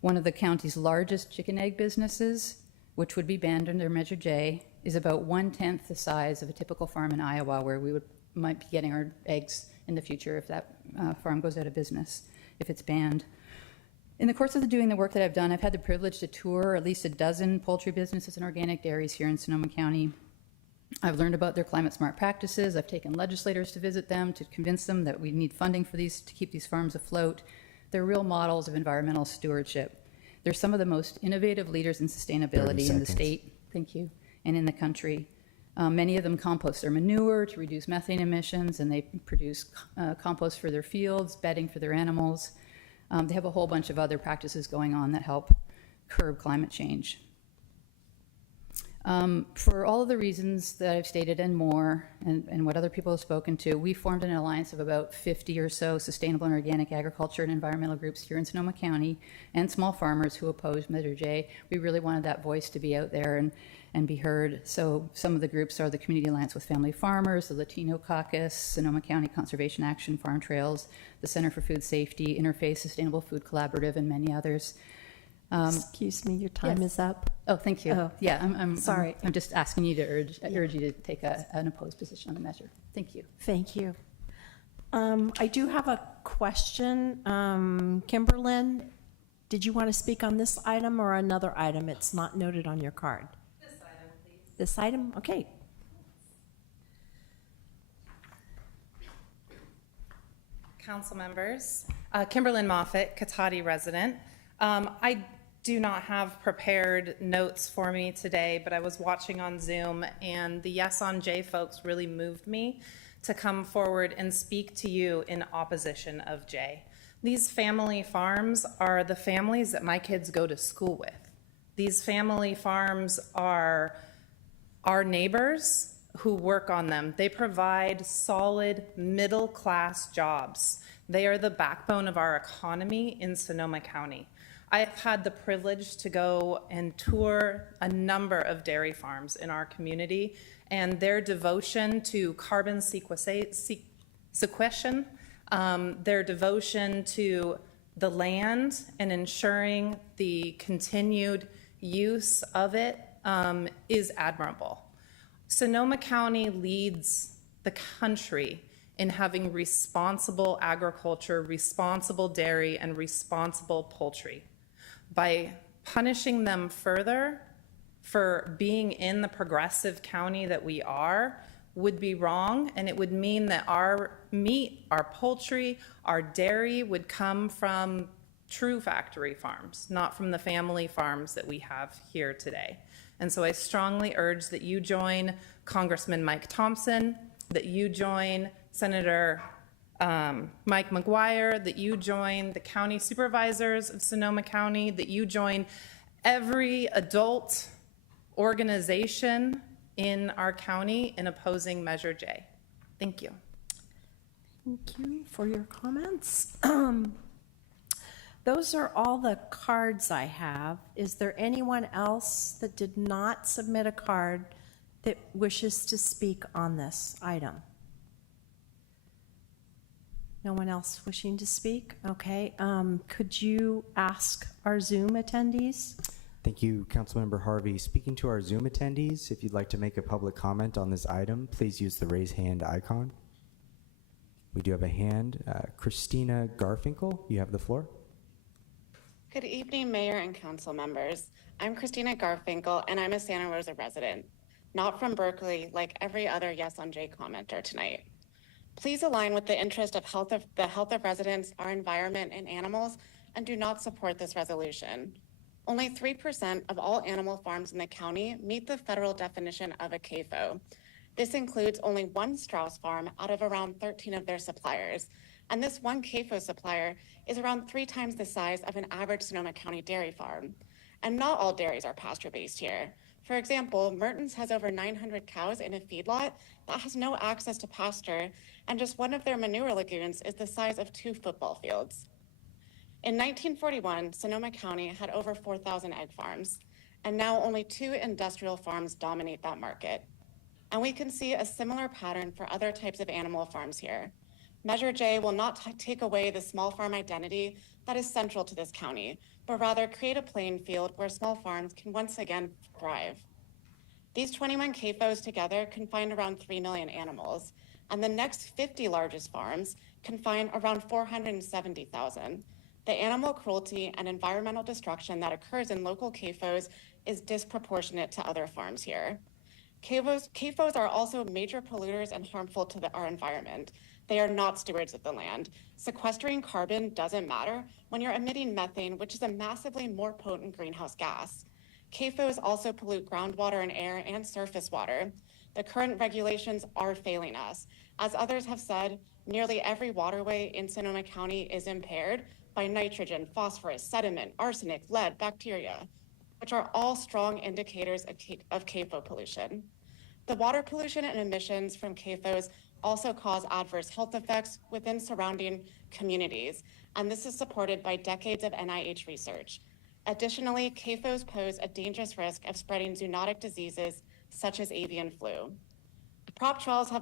One of the county's largest chicken egg businesses, which would be banned under Measure J, is about 1/10 the size of a typical farm in Iowa, where we might be getting our eggs in the future if that farm goes out of business, if it's banned. In the course of doing the work that I've done, I've had the privilege to tour at least a dozen poultry businesses and organic dairies here in Sonoma County. I've learned about their climate smart practices. I've taken legislators to visit them to convince them that we need funding for these to keep these farms afloat. They're real models of environmental stewardship. They're some of the most innovative leaders in sustainability in the state, thank you, and in the country. Many of them compost their manure to reduce methane emissions, and they produce compost for their fields, bedding for their animals. They have a whole bunch of other practices going on that help curb climate change. For all of the reasons that I've stated and more, and what other people have spoken to, we formed an alliance of about 50 or so sustainable and organic agriculture and environmental groups here in Sonoma County and small farmers who oppose Measure J. We really wanted that voice to be out there and be heard. So some of the groups are the Community Alliance with Family Farmers, the Latino Caucus, Sonoma County Conservation Action, Farm Trails, the Center for Food Safety, Interfaith Sustainable Food Collaborative, and many others. Excuse me, your time is up. Oh, thank you. Oh, yeah, I'm sorry. I'm just asking you to urge you to take an opposed position on the measure. Thank you. Thank you. I do have a question. Kimberlyn, did you want to speak on this item or another item? It's not noted on your card. This item, please. This item? Okay. Council members, Kimberlyn Moffett, Cotati resident. I do not have prepared notes for me today, but I was watching on Zoom, and the Yes on J folks really moved me to come forward and speak to you in opposition of J. These family farms are the families that my kids go to school with. These family farms are our neighbors who work on them. They provide solid middle-class jobs. They are the backbone of our economy in Sonoma County. I've had the privilege to go and tour a number of dairy farms in our community, and their devotion to carbon sequestration, their devotion to the land and ensuring the continued use of it is admirable. Sonoma County leads the country in having responsible agriculture, responsible dairy, and responsible poultry. By punishing them further for being in the progressive county that we are would be wrong, and it would mean that our meat, our poultry, our dairy would come from true factory farms, not from the family farms that we have here today. And so I strongly urge that you join Congressman Mike Thompson, that you join Senator Mike McGuire, that you join the county supervisors of Sonoma County, that you join every adult organization in our county in opposing Measure J. Thank you. Thank you for your comments. Those are all the cards I have. Is there anyone else that did not submit a card that wishes to speak on this item? No one else wishing to speak? Okay. Could you ask our Zoom attendees? Thank you, Councilmember Harvey. Speaking to our Zoom attendees, if you'd like to make a public comment on this item, please use the raise hand icon. We do have a hand. Christina Garfinkel, you have the floor. Good evening, Mayor and Council members. I'm Christina Garfinkel, and I'm a Santa Rosa resident, not from Berkeley like every other Yes on J commenter tonight. Please align with the interest of the health of residents, our environment, and animals, and do not support this resolution. Only 3% of all animal farms in the county meet the federal definition of a CAFO. This includes only one Strauss farm out of around 13 of their suppliers. And this one CAFO supplier is around 3 times the size of an average Sonoma County dairy farm. And not all dairies are pasture-based here. For example, Mertens has over 900 cows in a feedlot that has no access to pasture, and just one of their manure lagoons is the size of 2 football fields. In 1941, Sonoma County had over 4,000 egg farms, and now only 2 industrial farms dominate that market. And we can see a similar pattern for other types of animal farms here. Measure J will not take away the small farm identity that is central to this county, but rather create a playing field where small farms can once again thrive. These 21 CAFOs together confine around 3 million animals, and the next 50 largest farms confine around 470,000. The animal cruelty and environmental destruction that occurs in local CAFOs is disproportionate to other farms here. CAFOs are also major polluters and harmful to our environment. They are not stewards of the land. Sequestering carbon doesn't matter when you're emitting methane, which is a massively more potent greenhouse gas. CAFOs also pollute groundwater and air and surface water. The current regulations are failing us. As others have said, nearly every waterway in Sonoma County is impaired by nitrogen, phosphorus, sediment, arsenic, lead, bacteria, which are all strong indicators of CAFO pollution. The water pollution and emissions from CAFOs also cause adverse health effects within surrounding communities, and this is supported by decades of NIH research. Additionally, CAFOs pose a dangerous risk of spreading zoonotic diseases such as avian flu. Prop 12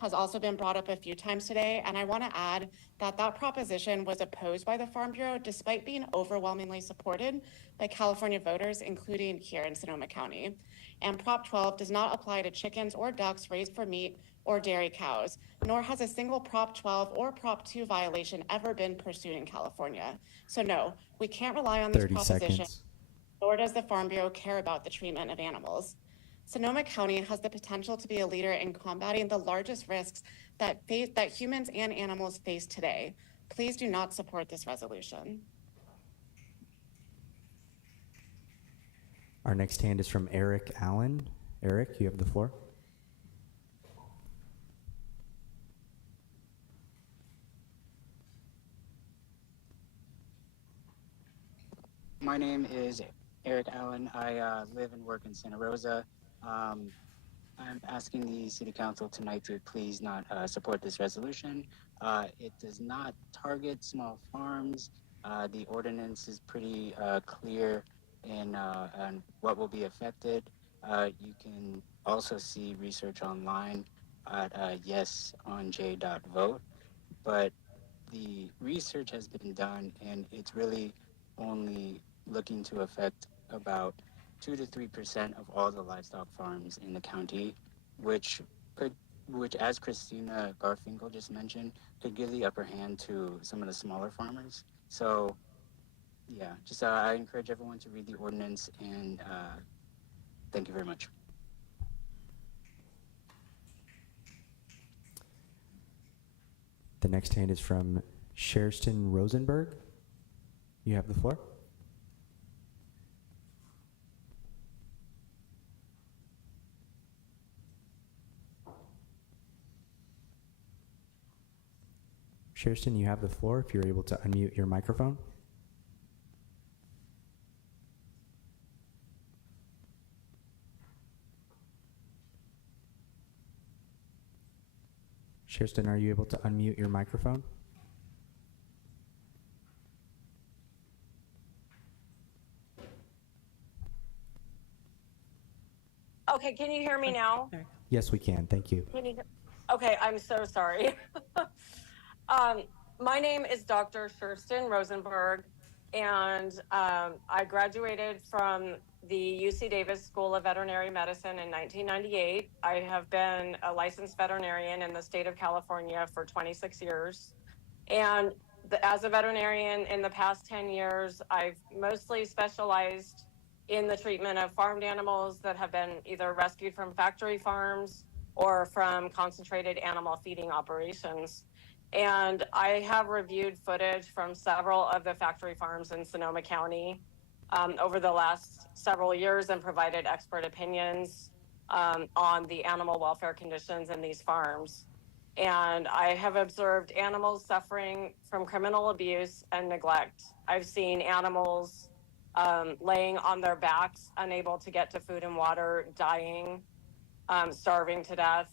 has also been brought up a few times today, and I want to add that that proposition was opposed by the Farm Bureau despite being overwhelmingly supported by California voters, including here in Sonoma County. And Prop 12 does not apply to chickens or ducks raised for meat or dairy cows, nor has a single Prop 12 or Prop 2 violation ever been pursued in California. So no, we can't rely on this 30 proposition, seconds. nor does the Farm Bureau care about the treatment of animals. Sonoma County has the potential to be a leader in combating the largest risks that humans and animals face today. Please do not support this resolution. Our next hand is from Eric Allen. Eric, you have the floor. My name is Eric Allen. I live and work in Santa Rosa. I'm asking the City Council tonight to please not support this resolution. It does not target small farms. The ordinance is pretty clear in on what will be affected. You can also see research online at yesonj.vote. But the research has been done, and it's really only looking to affect about 2 to 3% of all the livestock farms in the county, which, as Christina Garfinkel just mentioned, could give the upper hand to some of the smaller farmers. So, yeah, just I encourage everyone to read the ordinance, and thank you very much. The next hand is from Sherston Rosenberg. You have the floor. Sherston, you have the floor if you're able to unmute your microphone. Sherston, are you able to unmute your microphone? Okay, can you hear me now? Yes, we can. Thank you. Okay, I'm so sorry. My name is Dr. Sherston Rosenberg, and I graduated from the UC Davis School of Veterinary Medicine in 1998. I have been a licensed veterinarian in the state of California for 26 years. And as a veterinarian in the past 10 years, I've mostly specialized in the treatment of farmed animals that have been either rescued from factory farms or from concentrated animal feeding operations. And I have reviewed footage from several of the factory farms in Sonoma County over the last several years and provided expert opinions on the animal welfare conditions in these farms. And I have observed animals suffering from criminal abuse and neglect. I've seen animals laying on their backs, unable to get to food and water, dying, starving to death,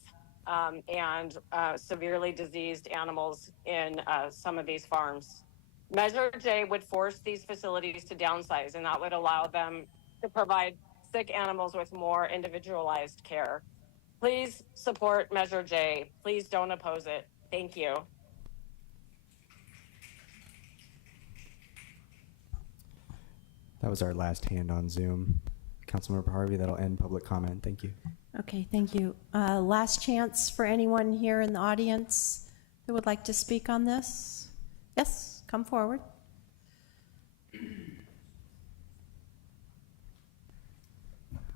and severely diseased animals in some of these farms. Measure J would force these facilities to downsize, and that would allow them to provide sick animals with more individualized care. Please support Measure J. Please don't oppose it. Thank you. That was our last hand on Zoom. Councilmember Harvey, that'll end public comment. Thank you. Okay, thank you. Last chance for anyone here in the audience who would like to speak on this. Yes, come forward.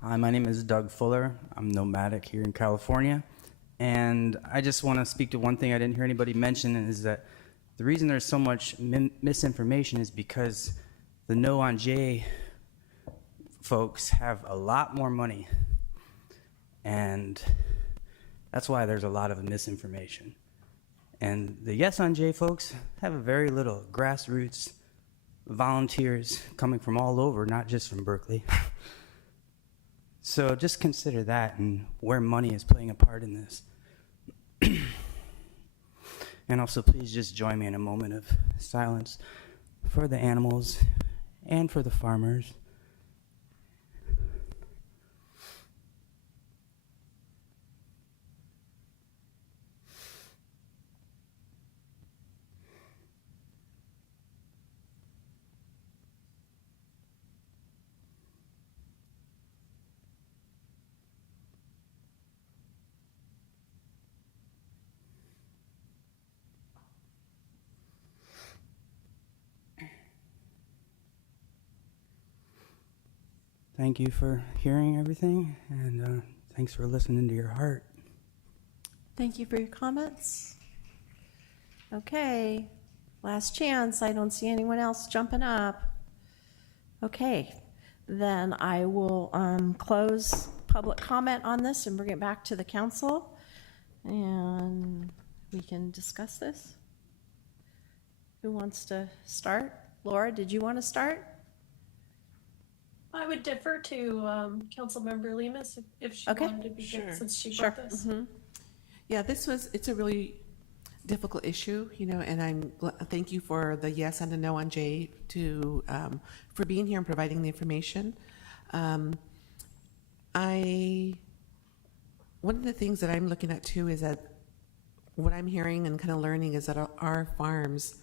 Hi, my name is Doug Fuller. I'm nomadic here in California. And I just want to speak to one thing I didn't hear anybody mention, is that the reason there's so much misinformation is because the No on J folks have a lot more money. And that's why there's a lot of misinformation. And the Yes on J folks have a very little grassroots volunteers coming from all over, not just from Berkeley. So just consider that and where money is playing a part in this. And also please just join me in a moment of silence for the animals and for the farmers. Thank you for hearing everything, and thanks for listening to your heart. Thank you for your comments. Okay, last chance. I don't see anyone else jumping up. Okay, then I will close public comment on this and bring it back to the council, and we can discuss this. Who wants to start? Laura, did you want to start? I would defer to Councilmember Lemus if she Okay. wanted to begin, Sure. since she Sure. brought this. Yeah, it's a really difficult issue, and thank you for the yes and the no on J for being here and providing the information. One of the things that I'm looking at too is that what I'm hearing and kind of learning is that our farms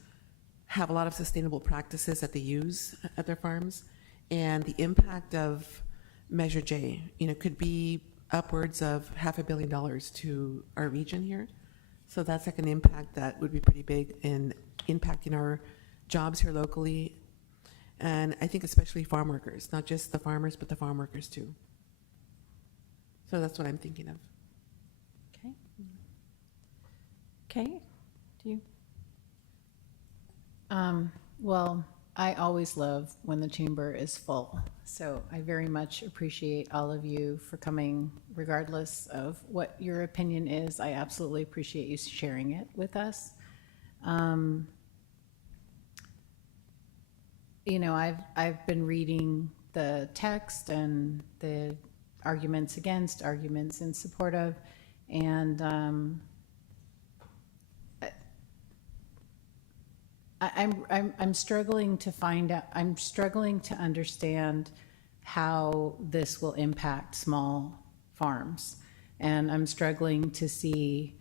have a lot of sustainable practices that they use at their farms, and the impact of Measure J, could be upwards of $500 million to our region here. So that's like an impact that would be pretty big in impacting our jobs here locally. And I think especially farm workers, not just the farmers, but the farm workers too. So that's what I'm thinking of. Okay. Okay. Do you? Well, I always love when the chamber is full. So I very much appreciate all of you for coming, regardless of what your opinion is. I absolutely appreciate you sharing it with us. I've been reading the text and the arguments against, arguments in support of, and I'm struggling to find out. I'm struggling to understand how this will impact small farms, and I'm struggling to see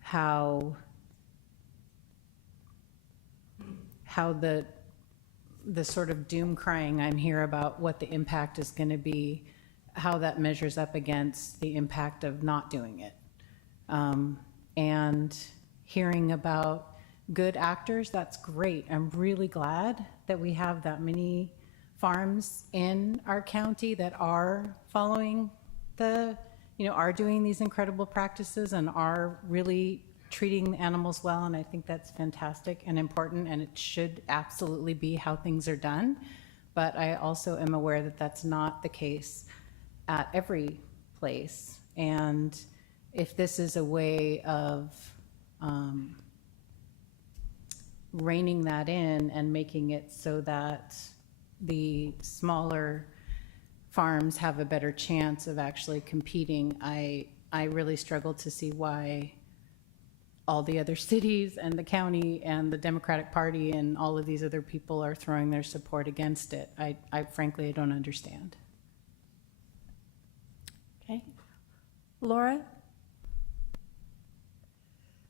how the sort of doom crying I'm hear about what the impact is going to be, how that measures up against the impact of not doing it. And hearing about good actors, that's great. I'm really glad that we have that many farms in our county that are following are doing these incredible practices and are really treating the animals well, and I think that's fantastic and important, and it should absolutely be how things are done. But I also am aware that that's not the case at every place. And if this is a way of reining that in and making it so that the smaller farms have a better chance of actually competing, I really struggle to see why all the other cities and the county and the Democratic Party and all of these other people are throwing their support against it. I frankly, I don't understand. Okay. Laura?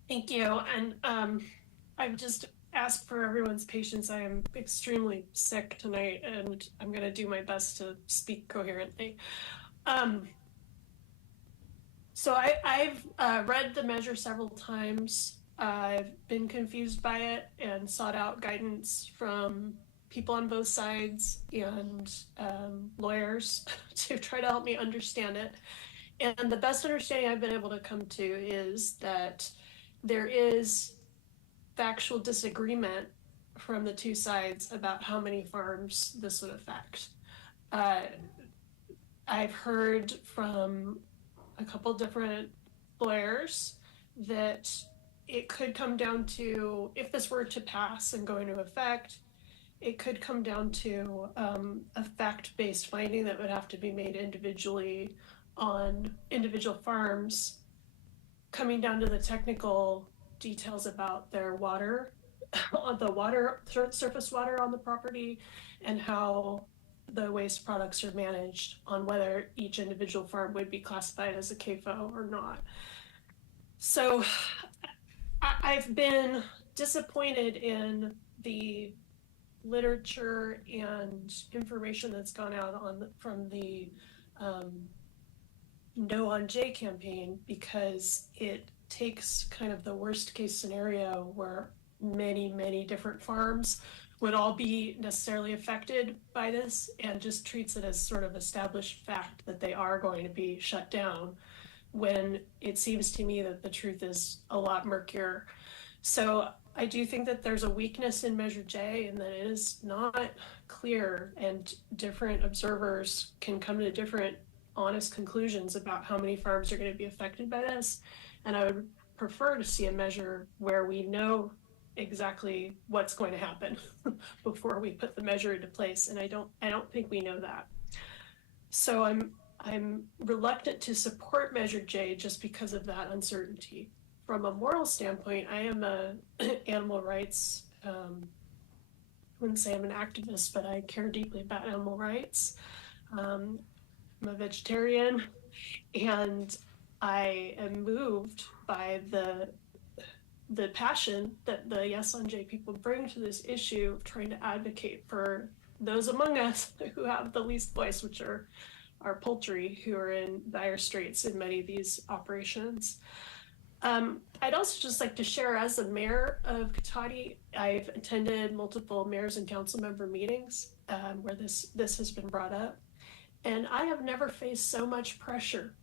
Thank you. And I've just asked for everyone's patience. I am extremely sick tonight, and I'm going to do my best to speak coherently. So I've read the measure several times. I've been confused by it and sought out guidance from people on both sides and lawyers to try to help me understand it. And the best understanding I've been able to come to is that there is factual disagreement from the two sides about how many farms this would affect. I've heard from a couple different lawyers that it could come down to, if this were to pass and go into effect, it could come down to a fact-based finding that would have to be made individually on individual farms, coming down to the technical details about their water, the water, surface water on the property, and how the waste products are managed, on whether each individual farm would be classified as a CAFO or not. So I've been disappointed in the literature and information that's gone out from the No on J campaign, because it takes kind of the worst case scenario where many different farms would all be necessarily affected by this and just treats it as sort of established fact that they are going to be shut down, when it seems to me that the truth is a lot murkier. So I do think that there's a weakness in Measure J, and that it is not clear, and different observers can come to different honest conclusions about how many farms are going to be affected by this. And I would prefer to see a measure where we know exactly what's going to happen before we put the measure into place, and I don't think we know that. So I'm reluctant to support Measure J just because of that uncertainty. From a moral standpoint, I am a animal rights, I wouldn't say I'm an activist, but I care deeply about animal rights. I'm a vegetarian, and I am moved by the passion that the Yes on J people bring to this issue of trying to advocate for those among us who have the least voice, which are our poultry, who are in dire straits in many of these operations. I'd also just like to share, as the mayor of Cotati, I've attended multiple mayors and council member meetings where this has been brought up. And I have never faced so much pressure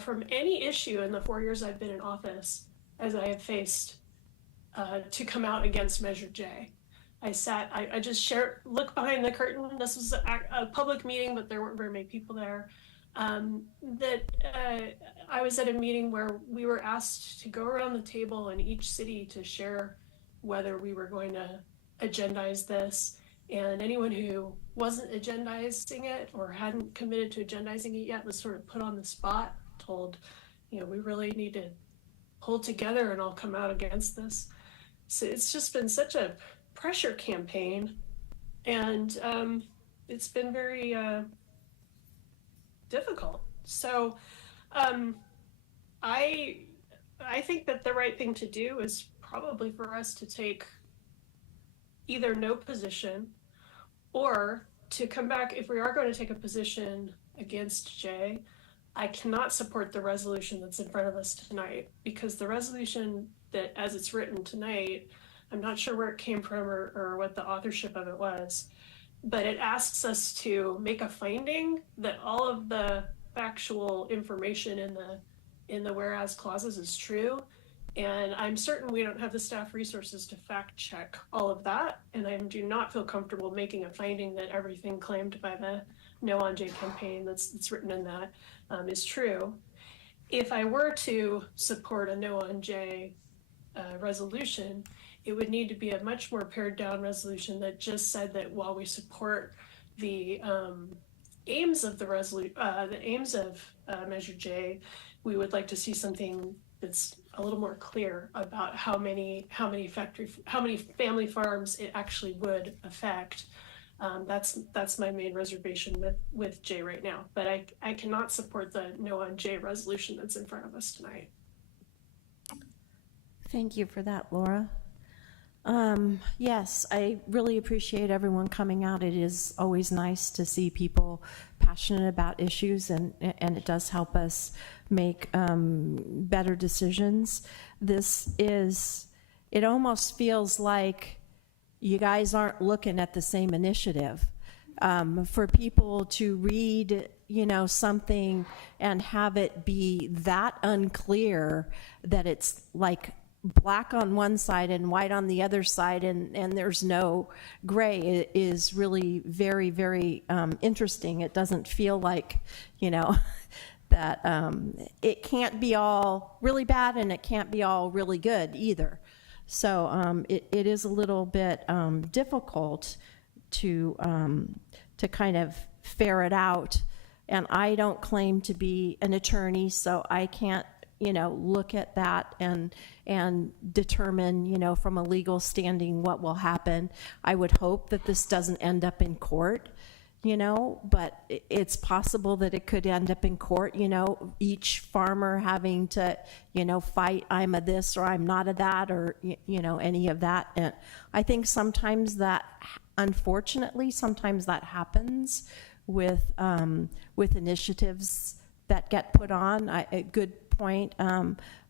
from any issue in the 4 years I've been in office as I have faced to come out against Measure J. I just look behind the curtain. This was a public meeting, but there weren't very many people there. I was at a meeting where we were asked to go around the table in each city to share whether we were going to agendize this. And anyone who wasn't agendizing it or hadn't committed to agendizing it yet was sort of put on the spot, told, you know, we really need to pull together and all come out against this. So it's just been such a pressure campaign, and it's been very difficult. So I think that the right thing to do is probably for us to take either no position or to come back. If we are going to take a position against Jay, I cannot support the resolution that's in front of us tonight, because the resolution that as it's written tonight, I'm not sure where it came from or what the authorship of it was, but it asks us to make a finding that all of the factual information in the whereas clauses is true. And I'm certain we don't have the staff resources to fact check all of that. And I do not feel comfortable making a finding that everything claimed by the No on Jay campaign that's written in that is true. If I were to support a No on Jay resolution, it would need to be a much more pared down resolution that just said that while we support the aims of Measure J, we would like to see something that's a little more clear about how many family farms it actually would affect. That's my main reservation with Jay right now. But I cannot support the No on Jay resolution that's in front of us tonight. Thank you for that, Laura. Yes, I really appreciate everyone coming out. It is always nice to see people passionate about issues, and it does help us make better decisions. It almost feels like you guys aren't looking at the same initiative. For people to read, something and have it be that unclear that it's like black on one side and white on the other side, and there's no gray, it is really very, very interesting. It doesn't feel like, that it can't be all really bad and it can't be all really good either. So it is a little bit difficult to kind of ferret out. And I don't claim to be an attorney, so I can't look at that and determine, from a legal standing what will happen. I would hope that this doesn't end up in court, but it's possible that it could end up in court, each farmer having to, fight, I'm a this or I'm not a that, or, any of that. And I think sometimes that, unfortunately, sometimes that happens with initiatives that get put on. A good point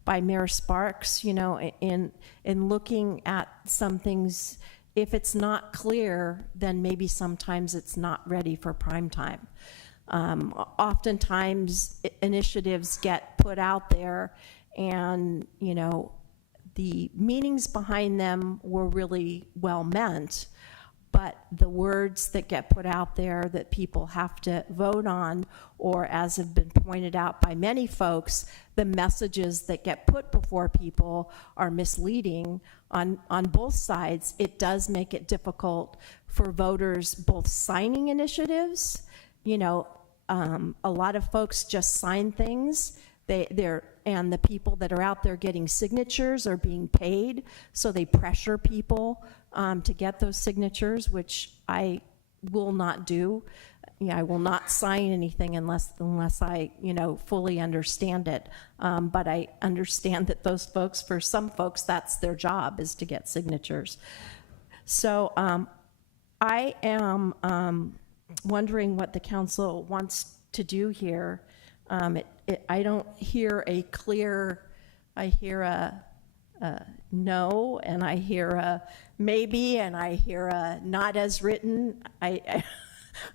by Mayor Sparks, in looking at some things, if it's not clear, then maybe sometimes it's not ready for prime time. Oftentimes initiatives get put out there and, the meanings behind them were really well meant, but the words that get put out there that people have to vote on, or as have been pointed out by many folks, the messages that get put before people are misleading on both sides. It does make it difficult for voters both signing initiatives. A lot of folks just sign things. And the people that are out there getting signatures are being paid, so they pressure people to get those signatures, which I will not do. I will not sign anything unless I, fully understand it. But I understand that those folks, for some folks, that's their job, is to get signatures. So I am wondering what the council wants to do here. I don't hear a clear, I hear a no, and I hear a maybe, and I hear a not as written.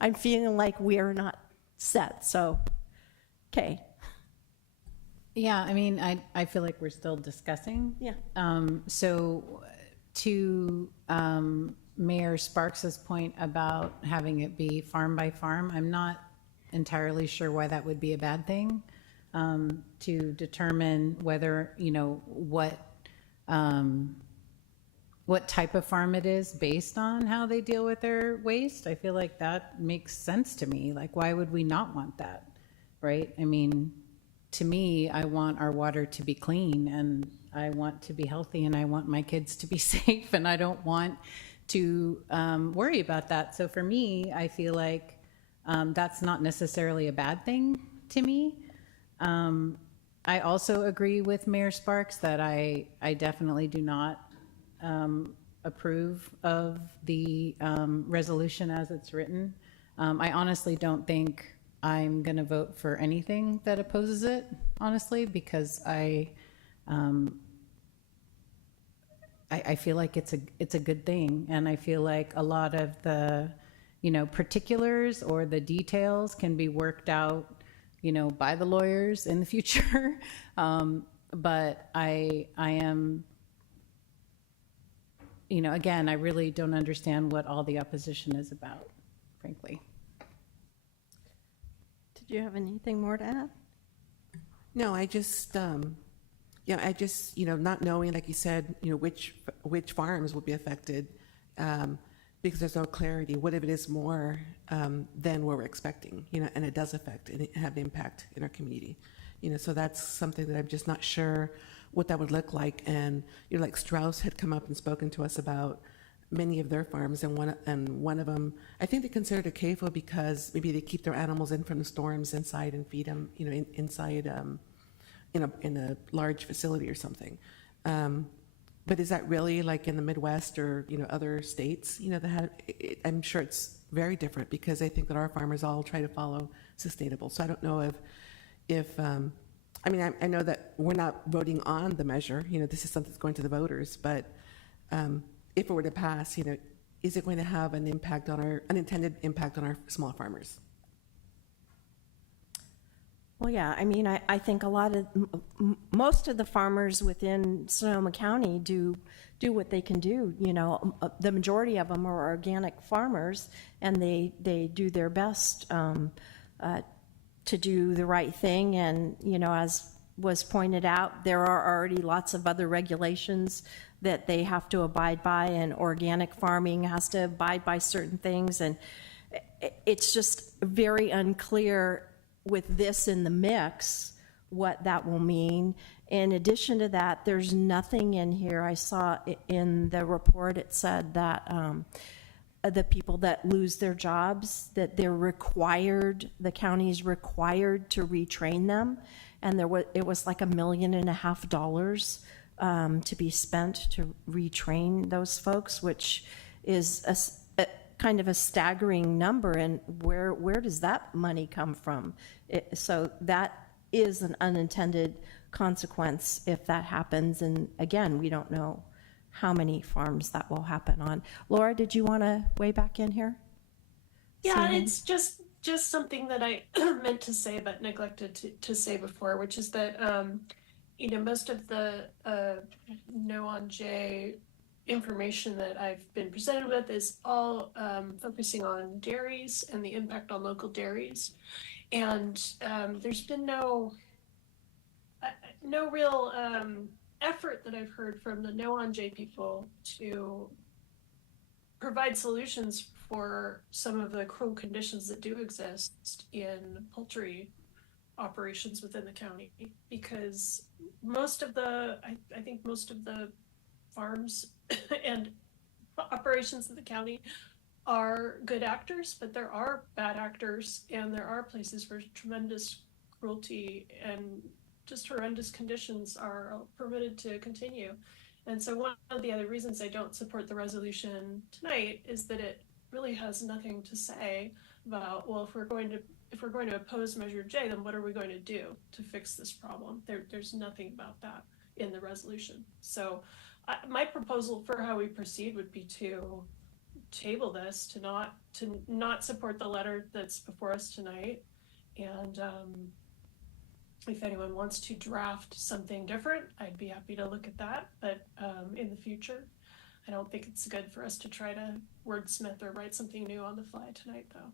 I'm feeling like we are not set, so, okay. Yeah, I mean, I feel like we're still discussing. Yeah. So to Mayor Sparks's point about having it be farm by farm, I'm not entirely sure why that would be a bad thing, to determine whether, what what type of farm it is based on how they deal with their waste. I feel like that makes sense to me. Like, why would we not want that, right? I mean, to me, I want our water to be clean, and I want to be healthy, and I want my kids to be safe, and I don't want to worry about that. So for me, I feel like that's not necessarily a bad thing to me. I also agree with Mayor Sparks that I definitely do not approve of the resolution as it's written. I honestly don't think I'm going to vote for anything that opposes it, honestly, because I feel like it's a good thing, and I feel like a lot of the, particulars or the details can be worked out, by the lawyers in the future. But I am, again, I really don't understand what all the opposition is about, frankly. Did you have anything more to add? No, I just, not knowing, like you said, which farms will be affected, because there's no clarity. What if it is more than what we're expecting, and it does affect and have an impact in our community, so that's something that I'm just not sure what that would look like. And, like Strauss had come up and spoken to us about many of their farms, and one of them, I think they considered a CAFO because maybe they keep their animals in from the storms inside and feed them, inside in a large facility or something. But is that really like in the Midwest or, other states, that have, I'm sure it's very different, because I think that our farmers all try to follow sustainable. So I don't know if I know that we're not voting on the measure, this is something that's going to the voters, but if it were to pass, is it going to have an unintended impact on our small farmers? Well, yeah, I think most of the farmers within Sonoma County do what they can do. The majority of them are organic farmers, and they do their best to do the right thing. And, as was pointed out, there are already lots of other regulations that they have to abide by, and organic farming has to abide by certain things. And it's just very unclear with this in the mix what that will mean. In addition to that, there's nothing in here. I saw in the report, it said that the people that lose their jobs, that the county's required to retrain them, and it was like $1.5 million to be spent to retrain those folks, which is a kind of a staggering number. And where does that money come from? So that is an unintended consequence if that happens. And again, we don't know how many farms that will happen on. Laura, did you want to weigh back in here? Yeah, it's just something that I meant to say but neglected to say before, which is that most of the No on J information that I've been presented with is all focusing on dairies and the impact on local dairies. And there's been no real effort that I've heard from the No on J people to provide solutions for some of the cruel conditions that do exist in poultry operations within the county, because I think most of the farms and operations in the county are good actors, but there are bad actors, and there are places where tremendous cruelty and just horrendous conditions are permitted to continue. And so one of the other reasons I don't support the resolution tonight is that it really has nothing to say about, well, if we're going to oppose Measure J, then what are we going to do to fix this problem? There's nothing about that in the resolution. So my proposal for how we proceed would be to table this, to not support the letter that's before us tonight. And if anyone wants to draft something different, I'd be happy to look at that. But in the future, I don't think it's good for us to try to wordsmith or write something new on the fly tonight, though.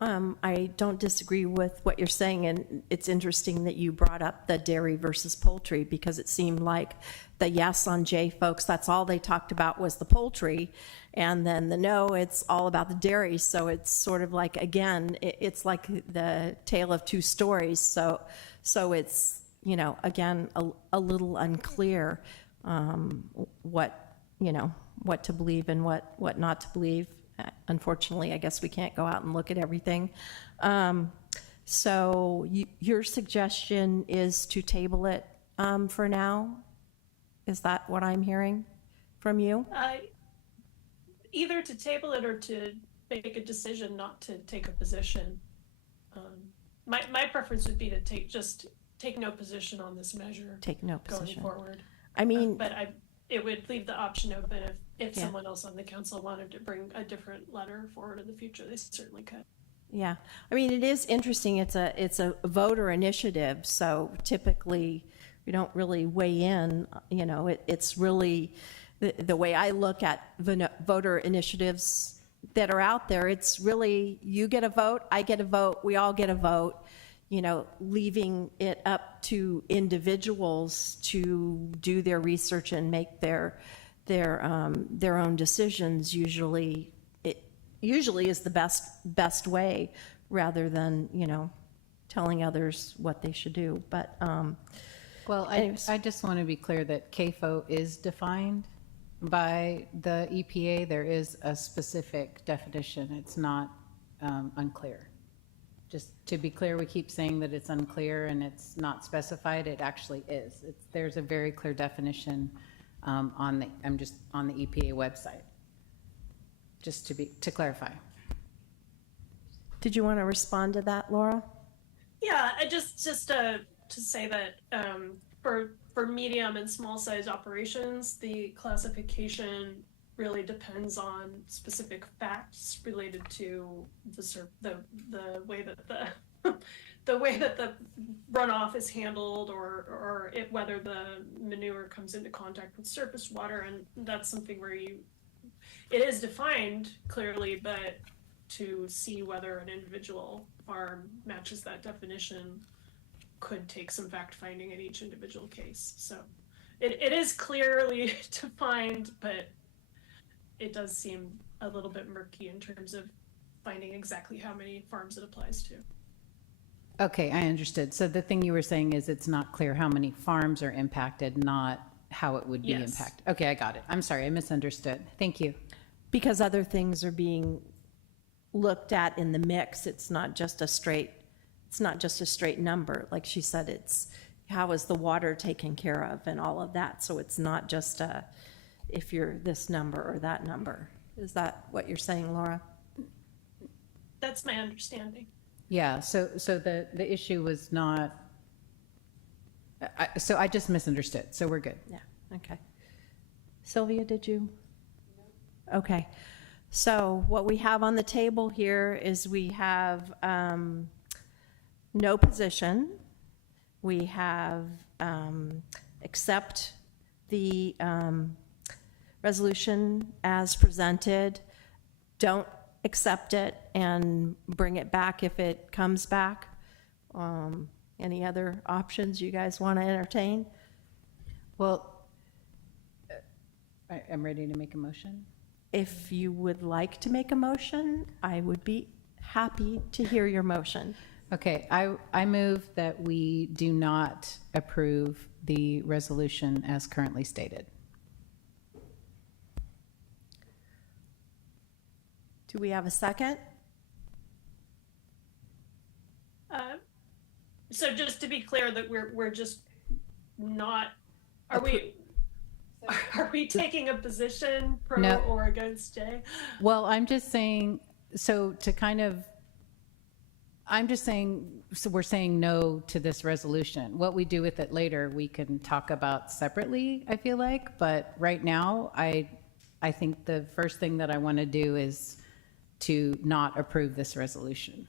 I don't disagree with what you're saying, and it's interesting that you brought up the dairy versus poultry, because it seemed like the yes on J folks, that's all they talked about was the poultry, and then the no, it's all about the dairy. So it's sort of like, again, it's like the tale of two stories. So it's, you know, again, a little unclear what to believe and what not to believe. Unfortunately, I guess we can't go out and look at everything. So your suggestion is to table it for now? Is that what I'm hearing from you? Either to table it or to make a decision not to take a position. My preference would be to take no position on this measure. Take no position. Going forward. I mean, but it would leave the option open if Yeah. someone else on the council wanted to bring a different letter forward in the future, they certainly could. yeah, I mean, it is interesting. It's a voter initiative, so typically we don't really weigh in. You know, it's really the way I look at voter initiatives that are out there. It's really, you get a vote, I get a vote, we all get a vote. You know, leaving it up to individuals to do their research and make their own decisions usually is the best way, rather than, you know, telling others what they should do. But Well, I just want to be clear that CAFO is defined by the EPA. There is a specific definition. It's not unclear. Just to be clear, we keep saying that it's unclear and it's not specified. It actually is. There's a very clear definition on the EPA website. Just to clarify. did you want to respond to that, Laura? Yeah, just to say that for medium and small size operations, the classification really depends on specific facts related to the way that the way that the runoff is handled, or whether the manure comes into contact with surface water, and that's something where it is defined clearly, but to see whether an individual farm matches that definition could take some fact finding in each individual case. So it is clearly defined, but it does seem a little bit murky in terms of finding exactly how many farms it applies to. Okay, I understood. So the thing you were saying is it's not clear how many farms are impacted, not how it would be Yes. impacted. Okay, I got it. I'm sorry, I misunderstood. Thank you. Because other things are being looked at in the mix. It's not just a straight number. Like she said, it's how is the water taken care of and all of that. So it's not just if you're this number or that number. Is that what you're saying, Laura? That's my understanding. Yeah, so the issue was not, so I just misunderstood, so we're good. Yeah, okay. Sylvia, did you? Okay. So what we have on the table here is we have no position. We have accept the resolution as presented, don't accept it and bring it back if it comes back. Any other options you guys want to entertain? Well, I'm ready to make a motion. If you would like to make a motion, I would be happy to hear your motion. Okay, I move that we do not approve the resolution as currently stated. Do we have a second? So just to be clear that we're just not, are we taking a position pro No. or against Jay? Well, I'm just saying, so we're saying no to this resolution. What we do with it later, we can talk about separately, I feel like, but right now, I think the first thing that I want to do is to not approve this resolution.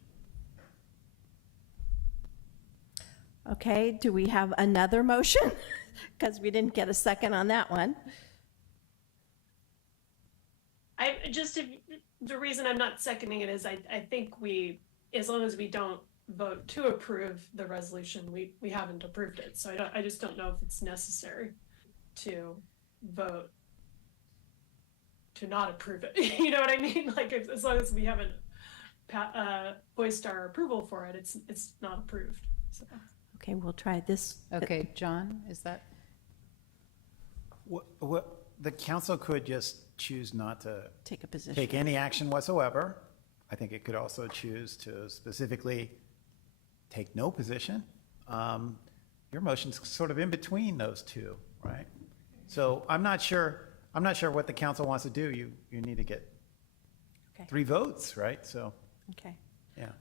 Okay, do we have another motion? Because we didn't get a second on that one. The reason I'm not seconding it is I think we as long as we don't vote to approve the resolution, we haven't approved it. So I just don't know if it's necessary to vote to not approve it. You know what I mean? Like, as long as we haven't voiced our approval for it, it's not approved. So. Okay, we'll try this. Okay, John, is that? What the council could just choose not to Take a position. take any action whatsoever. I think it could also choose to specifically take no position. Your motion's sort of in between those two, right? So I'm not sure what the council wants to do. You need to get Okay. 3 votes, right? So, Okay. yeah,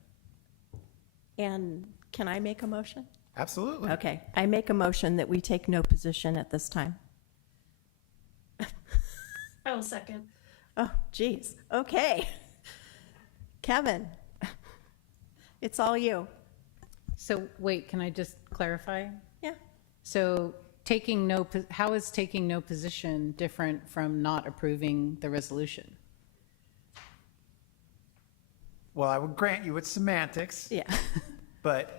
And can I make a motion? absolutely. Okay, I make a motion that we take no position at this time. I will second. Oh, geez. Okay. Kevin, it's all you. So wait, can I just clarify? Yeah. So how is taking no position different from not approving the resolution? Well, I would grant you it's semantics. Yeah. But,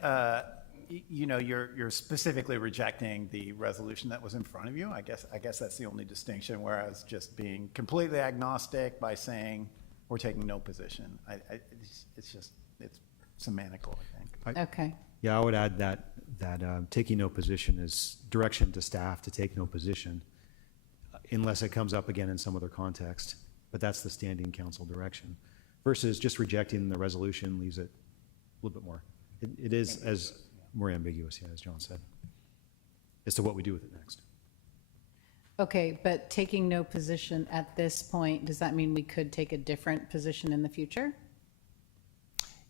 you're specifically rejecting the resolution that was in front of you. I guess that's the only distinction, whereas just being completely agnostic by saying we're taking no position. It's semantical, I think. Okay. Yeah, I would add that taking no position is direction to staff to take no position unless it comes up again in some other context. But that's the standing council direction versus just rejecting the resolution leaves it a little bit more. It is as more ambiguous, yeah, as John said, as to what we do with it next. Okay, but taking no position at this point, does that mean we could take a different position in the future?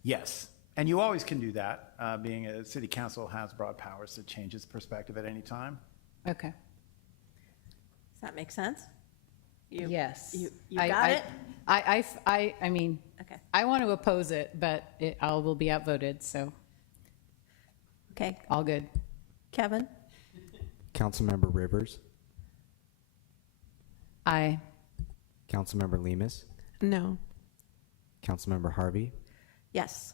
Yes, and you always can do that. Being a city council has broad powers to change its perspective at any time. Okay. Does that make sense? Yes. You got it? I mean, Okay. I want to oppose it, but I will be outvoted, so Okay. all good. Kevin? Councilmember Rivers, Aye. Councilmember Lemus, No. Councilmember Harvey, Yes.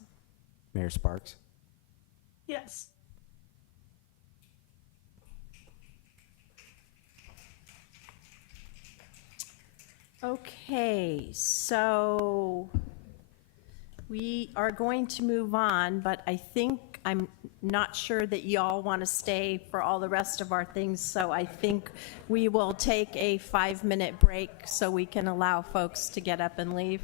Mayor Sparks. Yes. Okay, so we are going to move on, but I think I'm not sure that y'all want to stay for all the rest of our things, so I think we will take a 5-minute break so we can allow folks to get up and leave.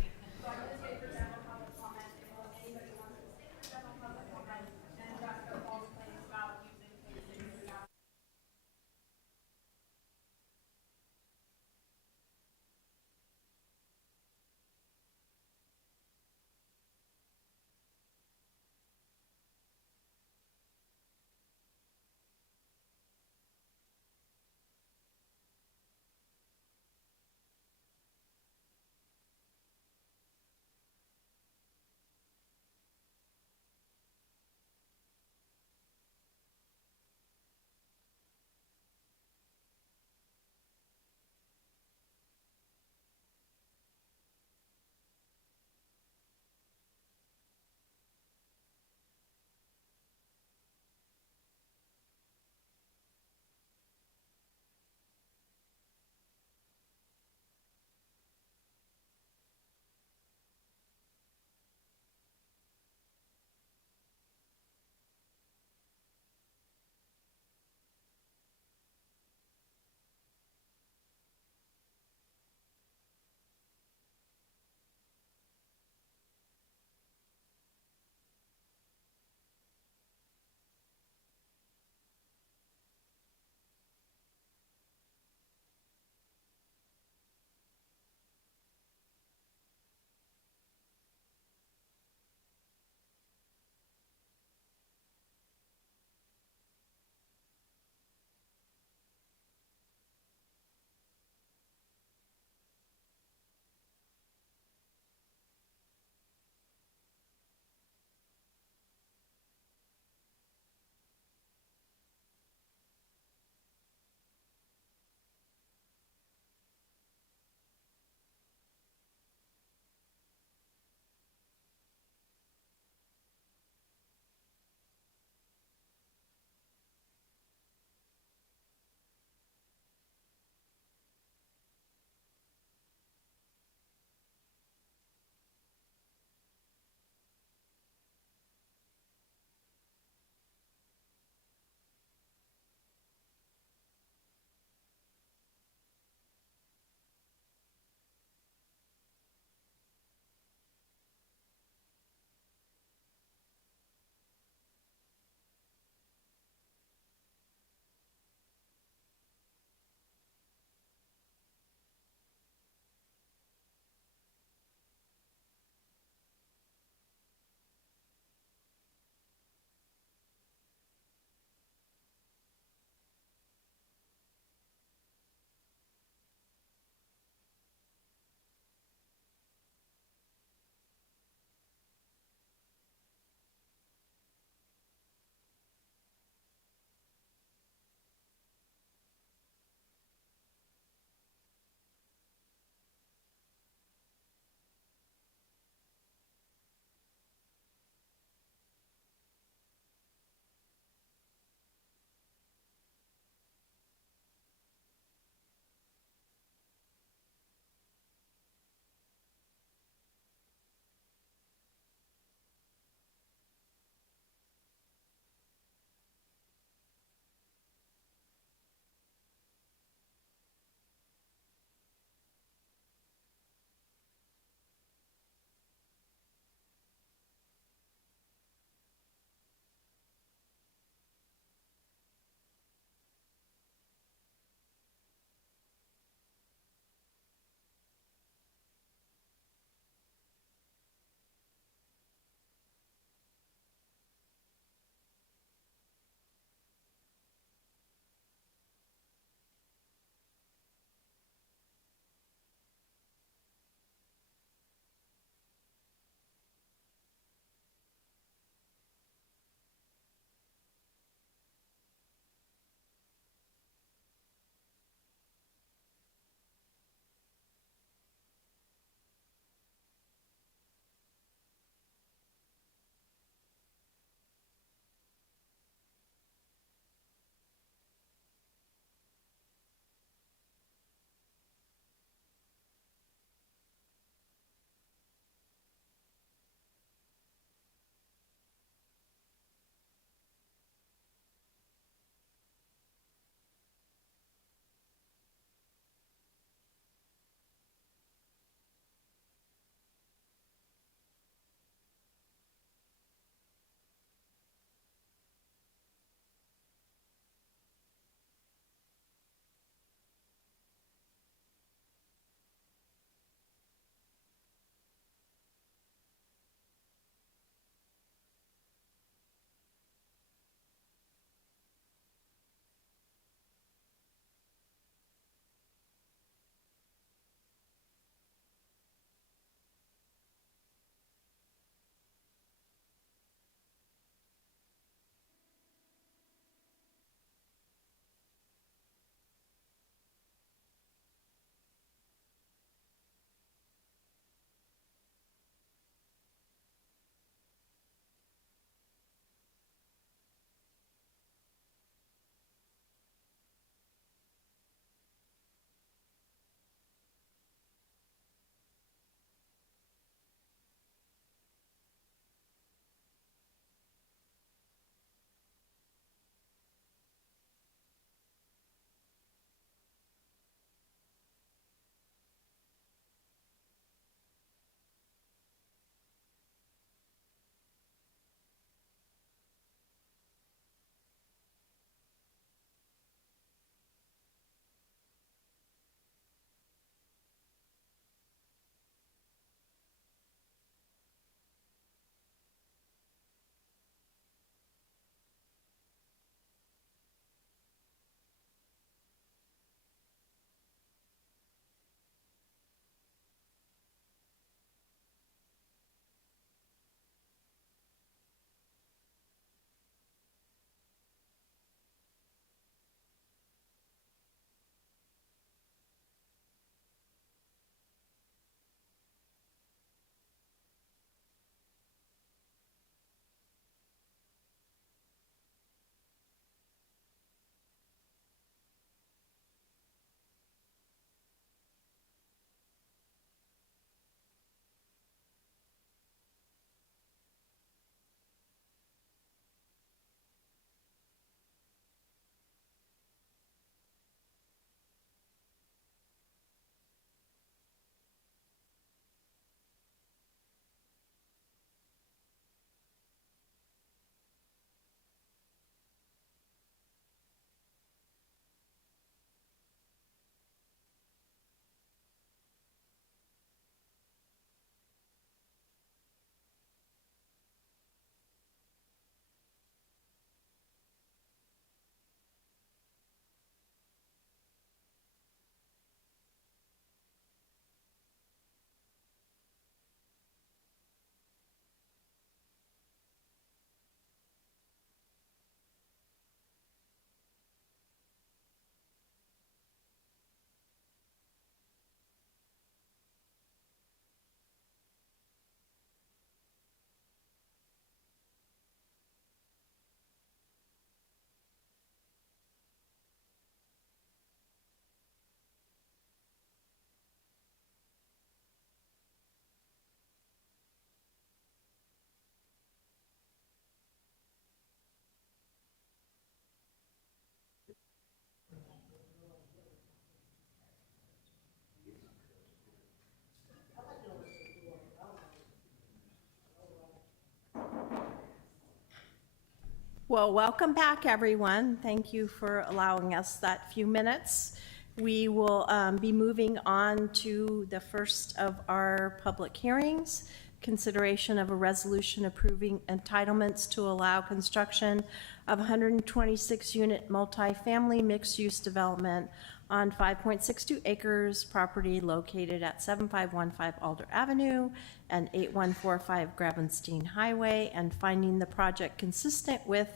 Well, welcome back, everyone. Thank you for allowing us that few minutes. We will be moving on to the first of our public hearings, consideration of a resolution approving entitlements to allow construction of 126-unit multifamily mixed-use development on 5.62 acres property located at 7515 Alder Avenue and 8145 Gravenstein Highway, and finding the project consistent with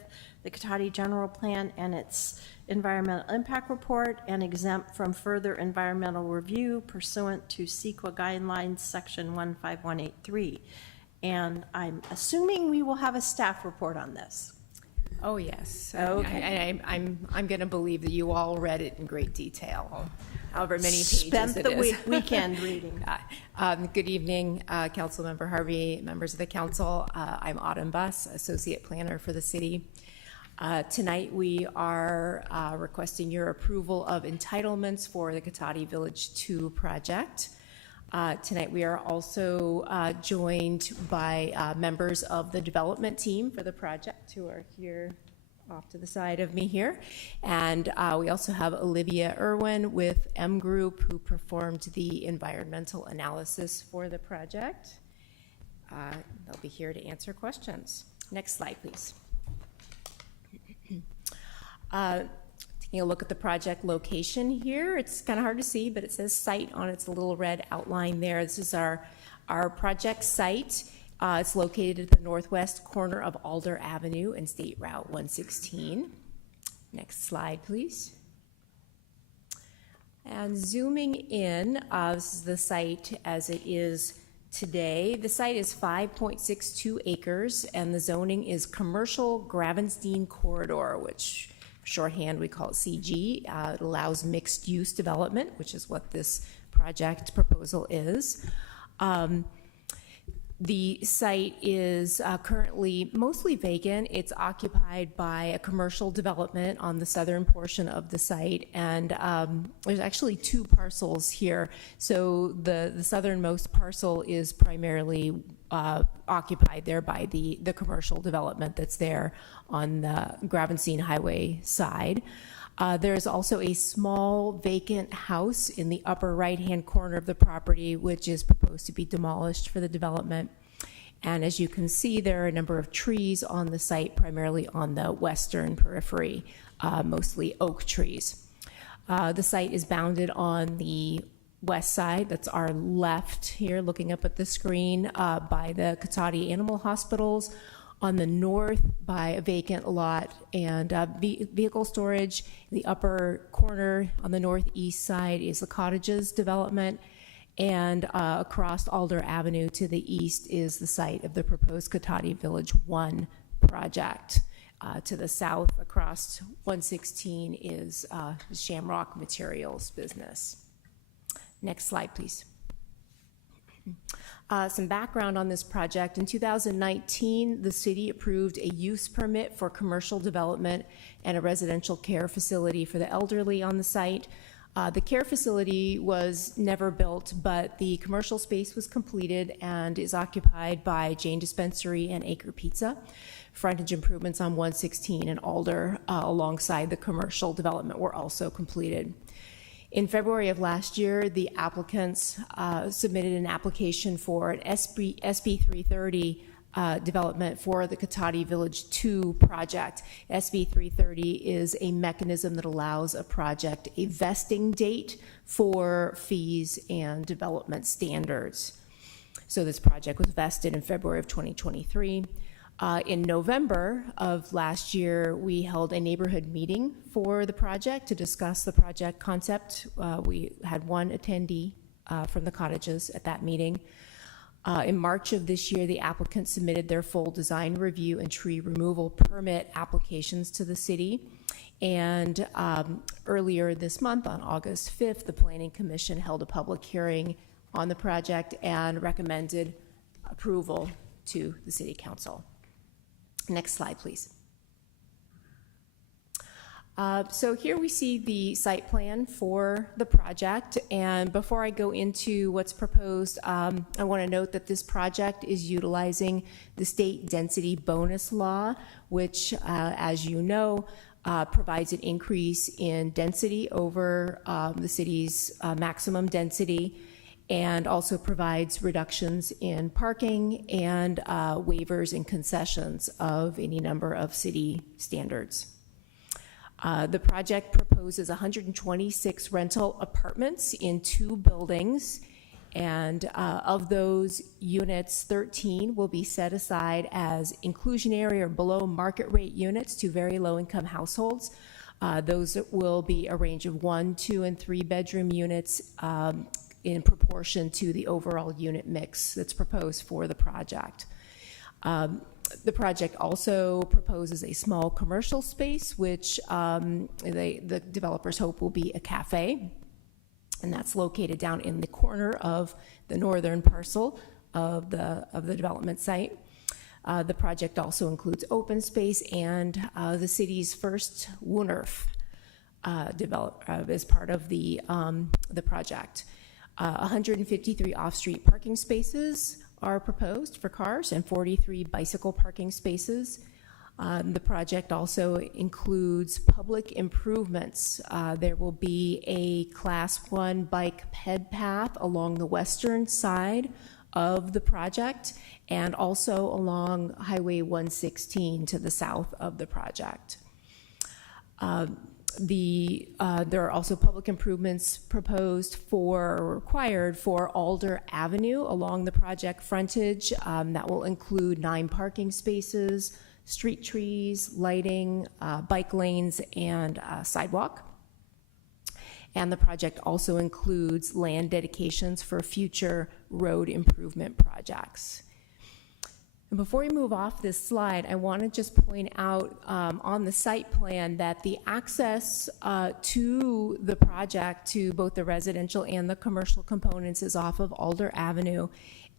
the Cotati General Plan and its environmental impact report and exempt from further environmental review pursuant to CEQA guidelines section 15183. And I'm assuming we will have a staff report on this. Oh, yes. Okay. I'm going to believe that you all read it in great detail, however many pages Spent it the is. weekend reading. Good evening, Councilmember Harvey, members of the council. I'm Autumn Buss, Associate Planner for the city. Tonight we are requesting your approval of entitlements for the Cotati Village 2 project. Tonight we are also joined by members of the development team for the project who are here off to the side of me here. And we also have Olivia Irwin with M Group, who performed the environmental analysis for the project. They'll be here to answer questions. Next slide, please. Taking a look at the project location here, it's kind of hard to see, but it says site on its little red outline there. This is our project site. It's located at the northwest corner of Alder Avenue and State Route 116. Next slide, please. And zooming in, this is the site as it is today. The site is 5.62 acres, and the zoning is Commercial Gravenstein Corridor, which shorthand we call it CG. It allows mixed use development, which is what this project proposal is. The site is currently mostly vacant. It's occupied by a commercial development on the southern portion of the site, and there's actually two parcels here. So the southernmost parcel is primarily occupied there by the commercial development that's there on the Gravenstein Highway side. There's also a small vacant house in the upper right-hand corner of the property, which is proposed to be demolished for the development. And as you can see, there are a number of trees on the site, primarily on the western periphery, mostly oak trees. The site is bounded on the west side, that's our left here, looking up at the screen, by the Cotati Animal Hospitals. On the north by a vacant lot and vehicle storage. The upper corner on the northeast side is the Cottages development, and across Alder Avenue to the east is the site of the proposed Cotati Village 1 project. To the south across 116 is Shamrock Materials business. Next slide, please. Some background on this project. In 2019, the city approved a use permit for commercial development and a residential care facility for the elderly on the site. The care facility was never built, but the commercial space was completed and is occupied by Jane Dispensary and Acre Pizza. Frontage improvements on 116 and Alder alongside the commercial development were also completed. In February of last year, the applicants submitted an application for an SB 330 development for the Cotati Village 2 project. SB 330 is a mechanism that allows a project a vesting date for fees and development standards. So this project was vested in February of 2023. In November of last year, we held a neighborhood meeting for the project to discuss the project concept. We had one attendee from the Cottages at that meeting. In March of this year, the applicants submitted their full design review and tree removal permit applications to the city. And earlier this month, on August 5th, the Planning Commission held a public hearing on the project and recommended approval to the City Council. Next slide, please. So here we see the site plan for the project, and before I go into what's proposed, I want to note that this project is utilizing the state density bonus law, which, as you know, provides an increase in density over the city's maximum density, and also provides reductions in parking and waivers and concessions of any number of city standards. The project proposes 126 rental apartments in 2 buildings, and of those units, 13 will be set aside as inclusionary or below market rate units to very low income households. Those will be a range of 1, 2, and 3 bedroom units in proportion to the overall unit mix that's proposed for the project. The project also proposes a small commercial space, which the developers hope will be a cafe, and that's located down in the corner of the northern parcel of the development site. The project also includes open space and the city's first WUNRF as part of the project. 153 off-street parking spaces are proposed for cars and 43 bicycle parking spaces. The project also includes public improvements. There will be a Class 1 bike ped path along the western side of the project and also along Highway 116 to the south of the project. There are also public improvements proposed or required for Alder Avenue along the project frontage. That will include 9 parking spaces, street trees, lighting, bike lanes, and sidewalk. And the project also includes land dedications for future road improvement projects. Before we move off this slide, I want to just point out on the site plan that the access to the project, to both the residential and the commercial components, is off of Alder Avenue.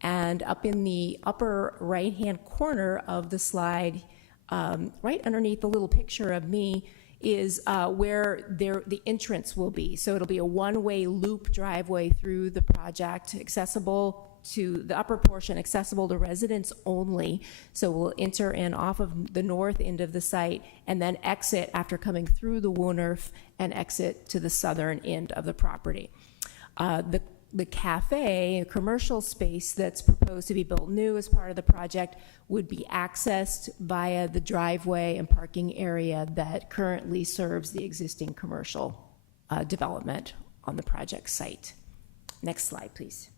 And up in the upper right-hand corner of the slide, right underneath the little picture of me, is where the entrance will be. So it'll be a one-way loop driveway through the project, accessible to the upper portion, accessible to residents only. So we'll enter in off of the north end of the site and then exit after coming through the WUNRF and exit to the southern end of the property. The cafe, a commercial space that's proposed to be built new as part of the project, would be accessed via the driveway and parking area that currently serves the existing commercial development on the project site. Next slide, please.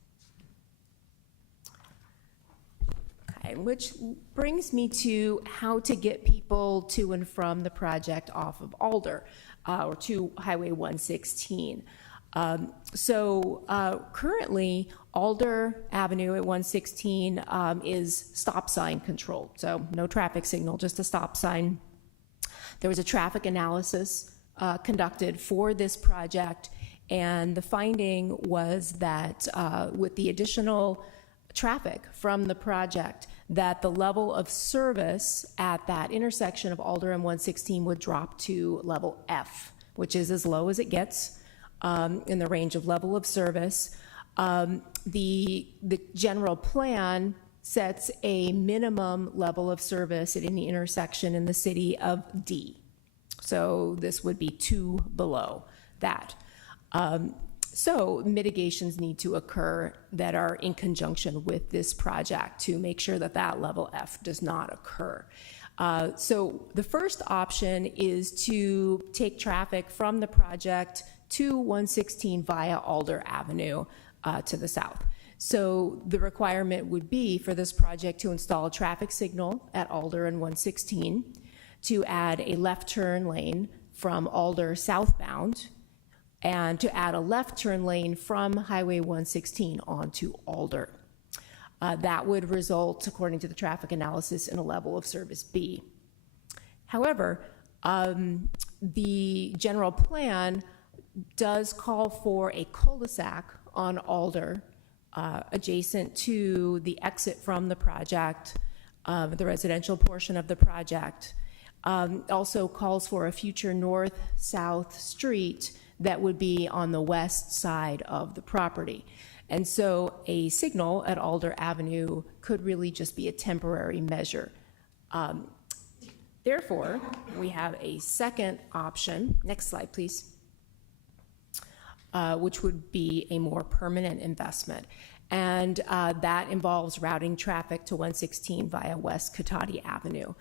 Which brings me to how to get people to and from the project off of Alder or to Highway 116. Currently, Alder Avenue at 116 is stop sign controlled, so no traffic signal, just a stop sign. There was a traffic analysis conducted for this project, and the finding was that with the additional traffic from the project, that the level of service at that intersection of Alder and 116 would drop to level F, which is as low as it gets in the range of level of service. The general plan sets a minimum level of service at any intersection in the city of D. So this would be 2 below that. So mitigations need to occur that are in conjunction with this project to make sure that that level F does not occur. So the first option is to take traffic from the project to 116 via Alder Avenue to the south. So the requirement would be for this project to install a traffic signal at Alder and 116, to add a left turn lane from Alder southbound, and to add a left turn lane from Highway 116 onto Alder. That would result, according to the traffic analysis, in a level of service B. However, the general plan does call for a cul-de-sac on Alder adjacent to the exit from the project, the residential portion of the project. Also calls for a future north-south street that would be on the west side of the property. And so a signal at Alder Avenue could really just be a temporary measure. Therefore, we have a second option, next slide please, which would be a more permanent investment. And that involves routing traffic to 116 via West Cotati Avenue.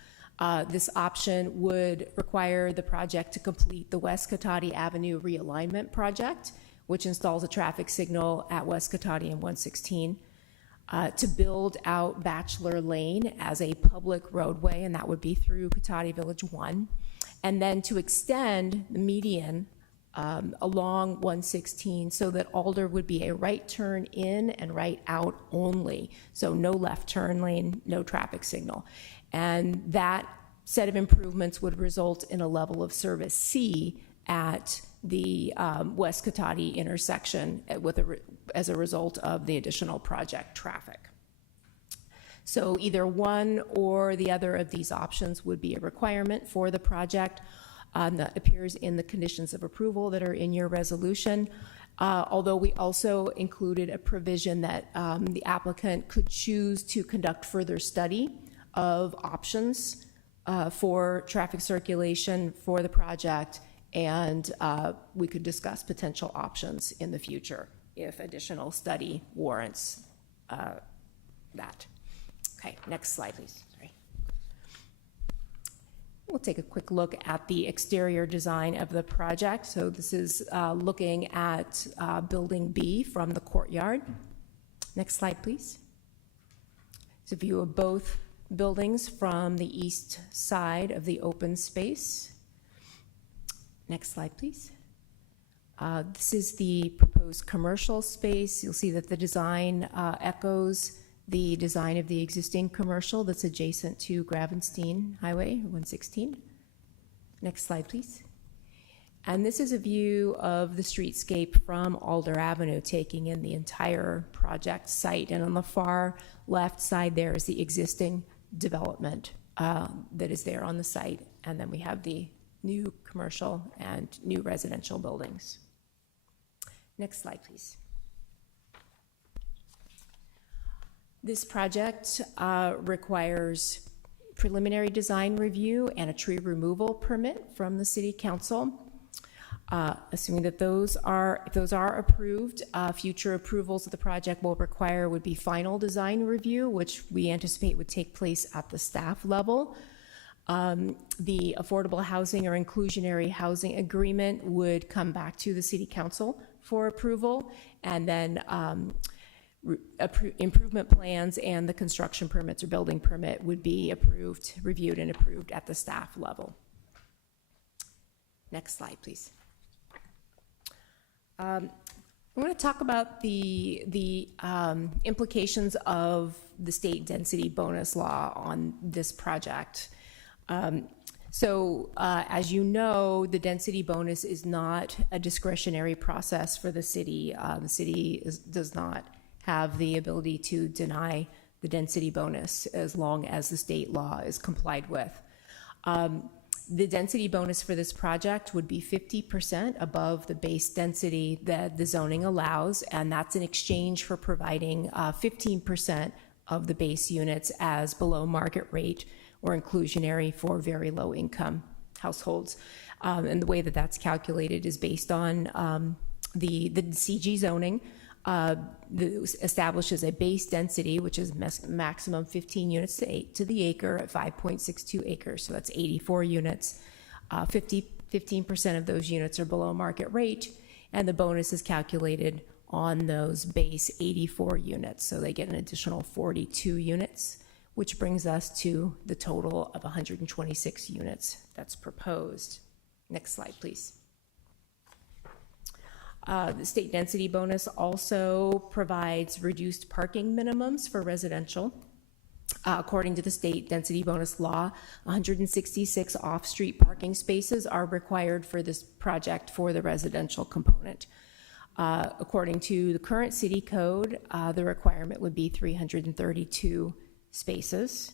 This option would require the project to complete the West Cotati Avenue realignment project, which installs a traffic signal at West Cotati and 116, to build out Bachelor Lane as a public roadway, and that would be through Cotati Village 1, and then to extend the median along 116 so that Alder would be a right turn in and right out only. So no left turn lane, no traffic signal. And that set of improvements would result in a level of service C at the West Cotati intersection as a result of the additional project traffic. So either one or the other of these options would be a requirement for the project. That appears in the conditions of approval that are in your resolution. Although we also included a provision that the applicant could choose to conduct further study of options for traffic circulation for the project, and we could discuss potential options in the future if additional study warrants that. Okay, next slide, please. Sorry. We'll take a quick look at the exterior design of the project. So this is looking at Building B from the courtyard. Next slide, please. It's a view of both buildings from the east side of the open space. Next slide, please. This is the proposed commercial space. You'll see that the design echoes the design of the existing commercial that's adjacent to Gravenstein Highway 116. Next slide, please. And this is a view of the streetscape from Alder Avenue, taking in the entire project site. And on the far left side there is the existing development that is there on the site. And then we have the new commercial and new residential buildings. Next slide, please. This project requires preliminary design review and a tree removal permit from the City Council. Assuming that if those are approved, future approvals of the project will require would be final design review, which we anticipate would take place at the staff level. The affordable housing or inclusionary housing agreement would come back to the City Council for approval, and then improvement plans and the construction permits or building permit would be approved, reviewed and approved at the staff level. Next slide, please. I'm going to talk about the implications of the state density bonus law on this project. As you know, the density bonus is not a discretionary process for the city. The city does not have the ability to deny the density bonus as long as the state law is complied with. The density bonus for this project would be 50% above the base density that the zoning allows, and that's in exchange for providing 15% of the base units as below market rate or inclusionary for very low income households. And the way that that's calculated is based on the CG zoning. Establishes a base density, which is maximum 15 units to the acre at 5.62 acres. So that's 84 units. 15% of those units are below market rate, and the bonus is calculated on those base 84 units. So they get an additional 42 units, which brings us to the total of 126 units that's proposed. Next slide, please. The state density bonus also provides reduced parking minimums for residential. According to the state density bonus law, 166 off-street parking spaces are required for this project for the residential component. According to the current city code, the requirement would be 332 spaces.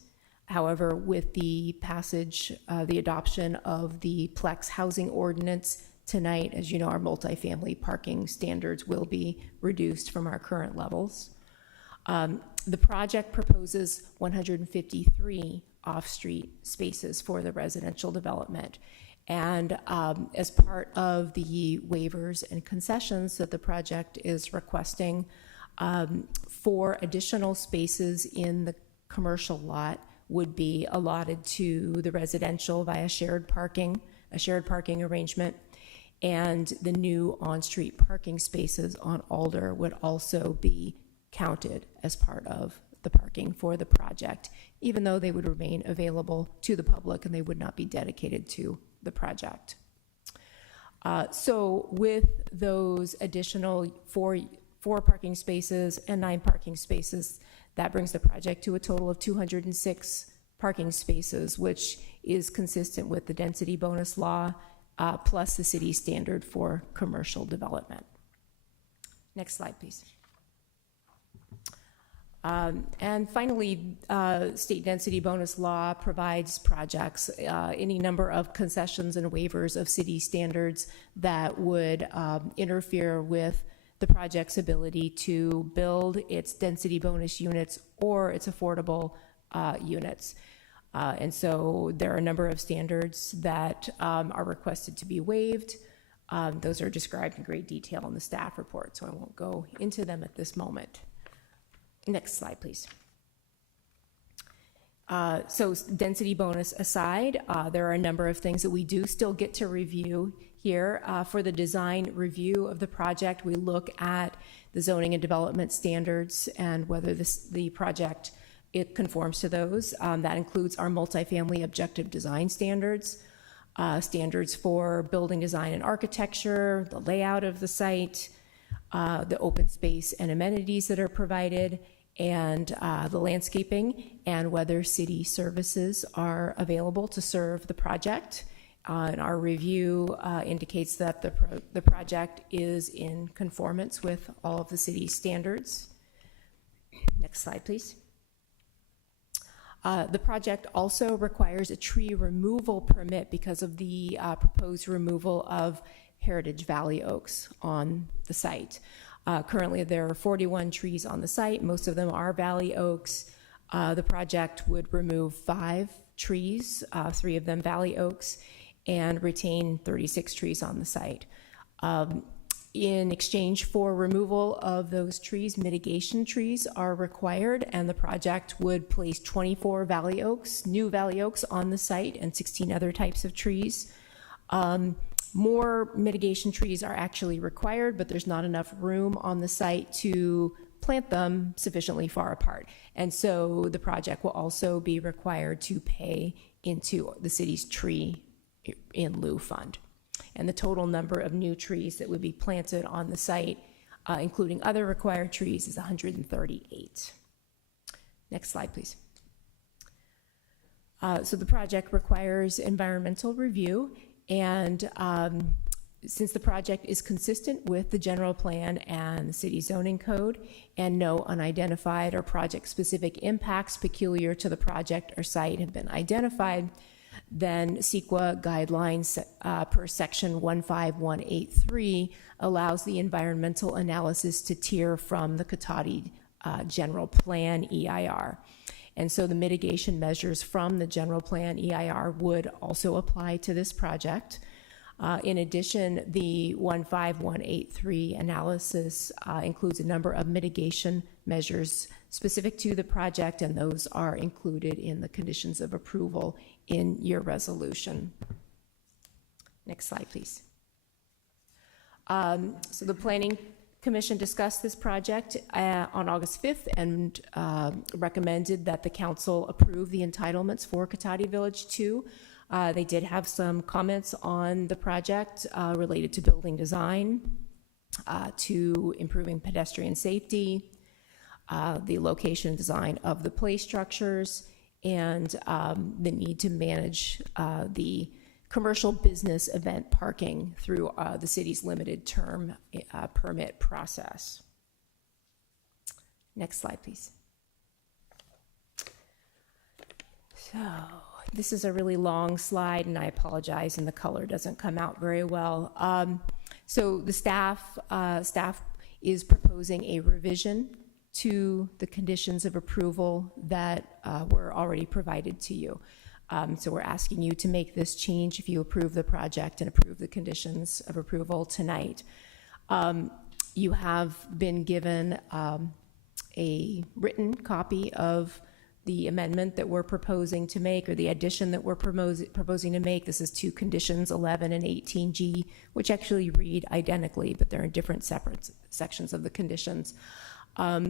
However, with the passage, the adoption of the Plex housing ordinance tonight, as you know, our multifamily parking standards will be reduced from our current levels. The project proposes 153 off-street spaces for the residential development. And as part of the waivers and concessions that the project is requesting, 4 additional spaces in the commercial lot would be allotted to the residential via a shared parking arrangement. And the new on-street parking spaces on Alder would also be counted as part of the parking for the project, even though they would remain available to the public and they would not be dedicated to the project. So with those additional four parking spaces and 9 parking spaces, that brings the project to a total of 206 parking spaces, which is consistent with the density bonus law, plus the city standard for commercial development. Next slide, please. And finally, state density bonus law provides projects any number of concessions and waivers of city standards that would interfere with the project's ability to build its density bonus units or its affordable units. And so there are a number of standards that are requested to be waived. Those are described in great detail in the staff report, so I won't go into them at this moment. Next slide, please. So density bonus aside, there are a number of things that we do still get to review here. For the design review of the project, we look at the zoning and development standards and whether the project, it conforms to those. That includes our multifamily objective design standards, standards for building design and architecture, the layout of the site, the open space and amenities that are provided, and the landscaping, and whether city services are available to serve the project. And our review indicates that the project is in conformance with all of the city's standards. Next slide, please. The project also requires a tree removal permit because of the proposed removal of heritage valley oaks on the site. Currently, there are 41 trees on the site. Most of them are valley oaks. The project would remove 5 trees, 3 of them valley oaks, and retain 36 trees on the site. In exchange for removal of those trees, mitigation trees are required, and the project would place 24 valley oaks, new valley oaks on the site, and 16 other types of trees. More mitigation trees are actually required, but there's not enough room on the site to plant them sufficiently far apart. And so the project will also be required to pay into the city's tree in lieu fund. And the total number of new trees that would be planted on the site, including other required trees, is 138. Next slide, please. So the project requires environmental review, and since the project is consistent with the general plan and the city zoning code, and no unidentified or project-specific impacts peculiar to the project or site have been identified, then CEQA guidelines per section 15183 allows the environmental analysis to tier from the Cotati general plan EIR. And so the mitigation measures from the general plan EIR would also apply to this project. In addition, the 15183 analysis includes a number of mitigation measures specific to the project, and those are included in the conditions of approval in your resolution. Next slide, please. So the Planning Commission discussed this project on August 5th and recommended that the council approve the entitlements for Cotati Village 2. They did have some comments on the project related to building design, to improving pedestrian safety, the location and design of the play structures, and the need to manage the commercial business event parking through the city's limited term permit process. Next slide, please. So this is a really long slide, and I apologize, and the color doesn't come out very well. So the staff is proposing a revision to the conditions of approval that were already provided to you. So we're asking you to make this change if you approve the project and approve the conditions of approval tonight. You have been given a written copy of the amendment that we're proposing to make, or the addition that we're proposing to make. This is to conditions 11 and 18G, which actually read identically, but they're in different separate sections of the conditions.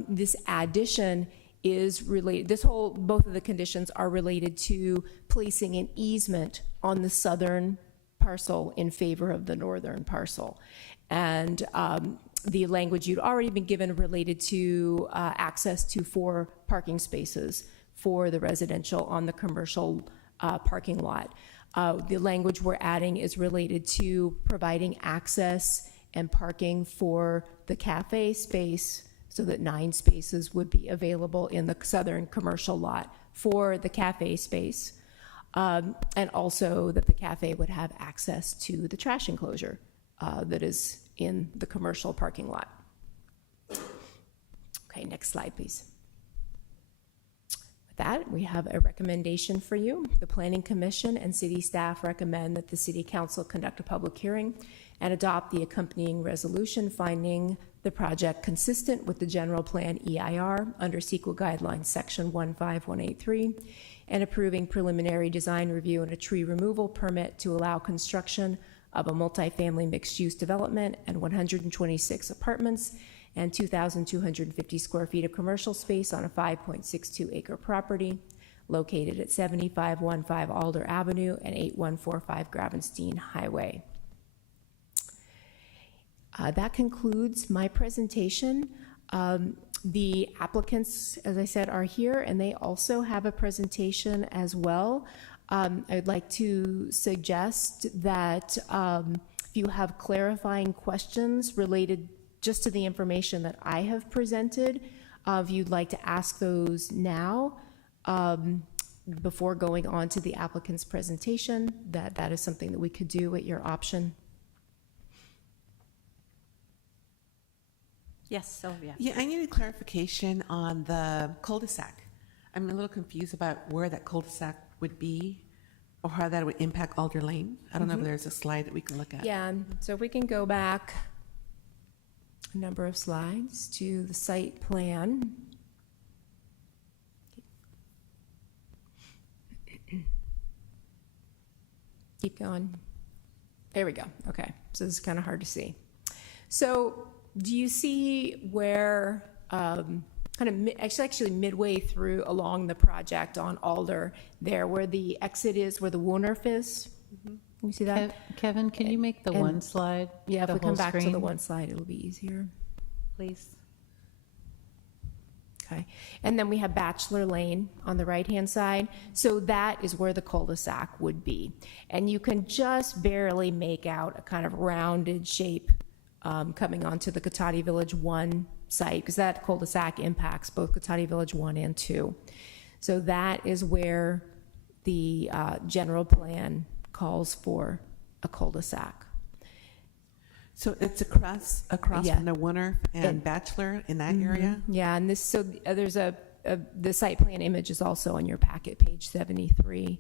This addition is related, both of the conditions are related to placing an easement on the southern parcel in favor of the northern parcel. And the language you'd already been given related to access to 4 parking spaces for the residential on the commercial parking lot. The language we're adding is related to providing access and parking for the cafe space, so that 9 spaces would be available in the southern commercial lot for the cafe space. And also that the cafe would have access to the trash enclosure that is in the commercial parking lot. Okay, next slide, please. With that, we have a recommendation for you. The Planning Commission and city staff recommend that the City Council conduct a public hearing and adopt the accompanying resolution finding the project consistent with the general plan EIR under CEQA guidelines section 15183 and approving preliminary design review and a tree removal permit to allow construction of a multifamily mixed-use development and 126 apartments and 2,250 square feet of commercial space on a 5.62 acre property located at 7515 Alder Avenue and 8145 Gravenstein Highway. That concludes my presentation. The applicants, as I said, are here, and they also have a presentation as well. I'd like to suggest that if you have clarifying questions related just to the information that I have presented, if you'd like to ask those now before going on to the applicant's presentation, that is something that we could do at your option. Yes, Sylvia. Yeah, I need a clarification on the cul-de-sac. I'm a little confused about where that cul-de-sac would be or how that would impact Alder Lane. I don't know if there's a slide that we can look at. Yeah, so if we can go back a number of slides to the site plan. Keep going. There we go. Okay, so this is kind of hard to see. So do you see where actually midway through along the project on Alder there where the exit is, where the Woolnerf is? Can you see that? Kevin, can you make the one slide? Yeah, if the we come whole back to screen? the one slide, it'll be easier. Please. Okay, and then we have Bachelor Lane on the right-hand side. So that is where the cul-de-sac would be. And you can just barely make out a kind of rounded shape coming onto the Cotati Village 1 site, because that cul-de-sac impacts both Cotati Village 1 and 2. So that is where the general plan calls for a cul-de-sac. So it's across Yeah. from the Woolnerf and Bachelor in that area? Yeah, and this, so there's the site plan image is also on your packet, page 73.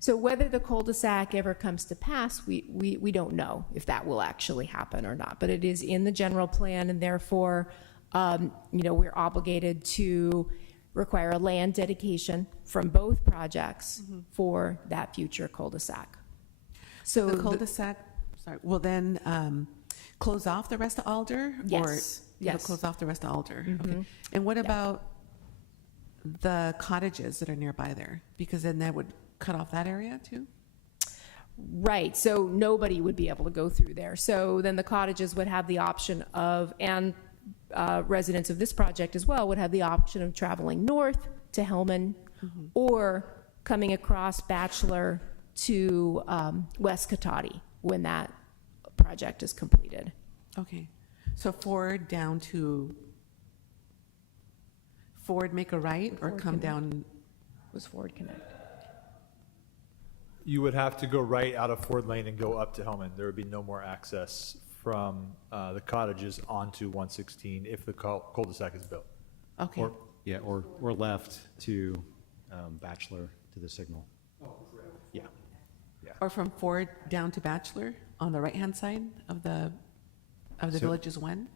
So whether the cul-de-sac ever comes to pass, we don't know if that will actually happen or not, but it is in the general plan, and therefore, we're obligated to require a land dedication from both projects for that future cul-de-sac. So the cul-de-sac, will then close off the rest of Alder? Yes, Or it'll yes. close off the rest of Alder? Okay. And what about the cottages that are nearby there? Because then that would cut off that area too? Right, so nobody would be able to go through there. So then the cottages would have the option of, and residents of this project as well would have the option of traveling north to Hellman or coming across Bachelor to West Cotati when that project is completed. Okay. So Ford down to, Ford make a right or come down? Was Ford Connect? You would have to go right out of Ford Lane and go up to Hellman. There would be no more access from the cottages onto 116 if the cul-de-sac is built. Okay. Or left to Bachelor to the signal. Yeah. Or from Ford down to Bachelor on the right-hand side of the So- Villages 1?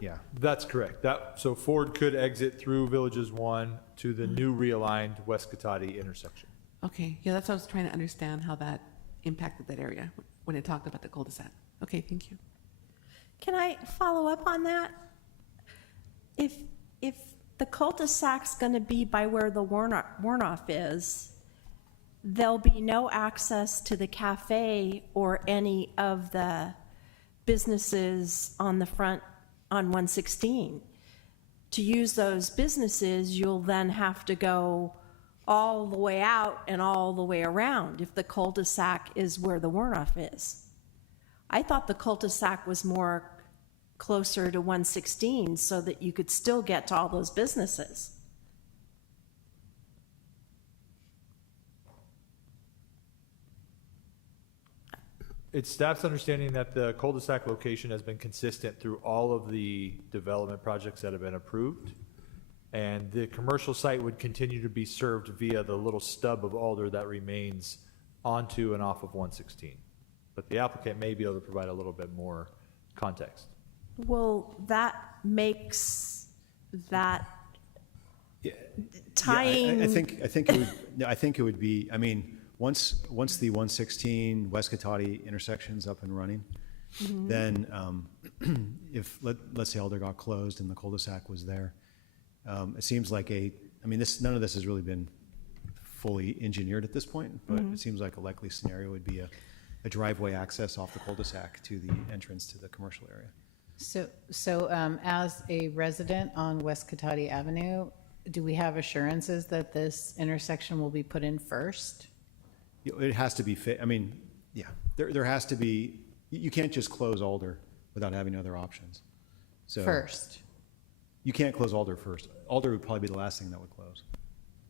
Yeah. That's correct. So Ford could exit through Villages 1 to the new realigned West Cotati intersection. Okay, yeah, that's what I was trying to understand, how that impacted that area when it talked about the cul-de-sac. Okay, thank you. Can I follow up on that? If the cul-de-sac's going to be by where the Warnoff is, there'll be no access to the cafe or any of the businesses on the front on 116. To use those businesses, you'll then have to go all the way out and all the way around if the cul-de-sac is where the Warnoff is. I thought the cul-de-sac was more closer to 116 so that you could still get to all those businesses. It's staff's understanding that the cul-de-sac location has been consistent through all of the development projects that have been approved. And the commercial site would continue to be served via the little stub of Alder that remains onto and off of 116. But the applicant may be able to provide a little bit more context. Well, that makes that Yeah, tying. I think it would, no, I think it would be, I mean, once the 116 West Cotati intersection's up and running, Mhm. then if, let's say Alder got closed and the cul-de-sac was there, it seems like none of this has really been fully engineered at this point, but Mhm. it seems like a likely scenario would be a driveway access off the cul-de-sac to the entrance to the commercial area. So, as a resident on West Cotati Avenue, do we have assurances that this intersection will be put in first? It has to be there has to be, you can't just close Alder without having other options. So First. You can't close Alder first. Alder would probably be the last thing that would close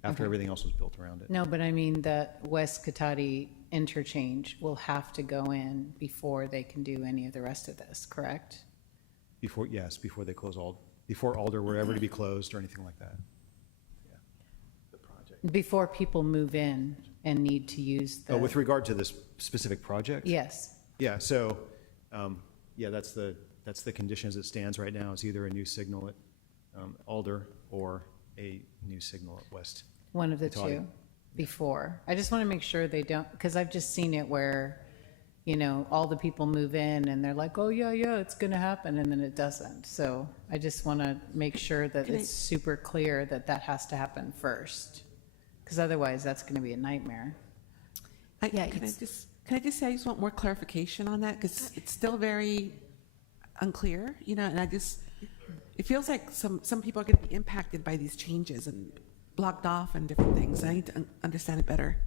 after Okay. everything else was built around it. No, but I mean that West Cotati interchange will have to go in before they can do any of the rest of this, correct? Before they close Alder, before Alder were ever to be closed or anything like that. Before people move in and need to use the. With regard to this specific project? Yes. Yeah, so, that's the condition as it stands right now. It's either a new signal at Alder or a new signal at West. One of the Cotati. two before. I just want to make sure they don't, because I've just seen it where, all the people move in and they're like, oh, yeah, it's going to happen, and then it doesn't. So I just want to make sure that Can I- it's super clear that that has to happen first, because otherwise that's going to be a nightmare. Can I just say, I just want more clarification on that, because it's still very unclear, and it feels like some people are going to be impacted by these changes and blocked off and different things. I need to understand it better.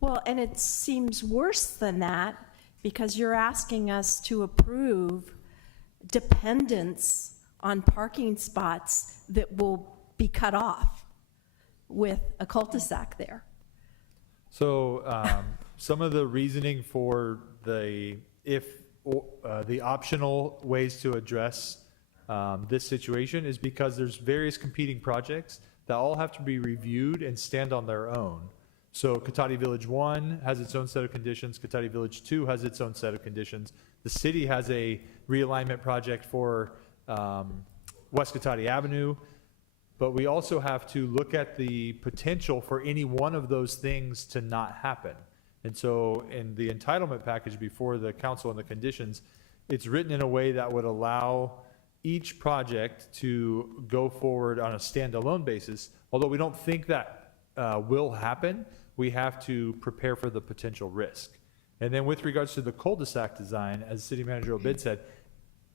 Well, and it seems worse than that because you're asking us to approve dependence on parking spots that will be cut off with a cul-de-sac there. So some of the reasoning for the optional ways to address this situation is because there's various competing projects that all have to be reviewed and stand on their own. So Cotati Village 1 has its own set of conditions. Cotati Village 2 has its own set of conditions. The city has a realignment project for West Cotati Avenue. But we also have to look at the potential for any one of those things to not happen. And so in the entitlement package before the council and the conditions, it's written in a way that would allow each project to go forward on a standalone basis. Although we don't think that will happen, we have to prepare for the potential risk. And then with regards to the cul-de-sac design, as City Manager Obid said,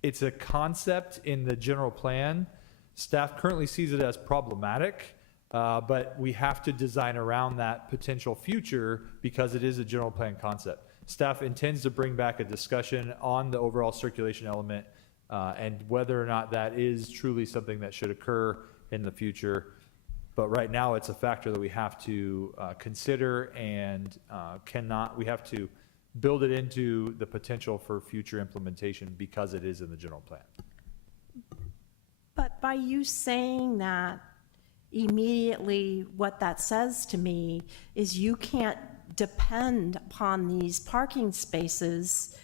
it's a concept in the general plan. Staff currently sees it as problematic, but we have to design around that potential future because it is a general plan concept. Staff intends to bring back a discussion on the overall circulation element and whether or not that is truly something that should occur in the future. But right now, it's a factor that we have to consider and we have to build it into the potential for future implementation because it is in the general plan. But by you saying that, immediately what that says to me is you can't depend upon these parking spaces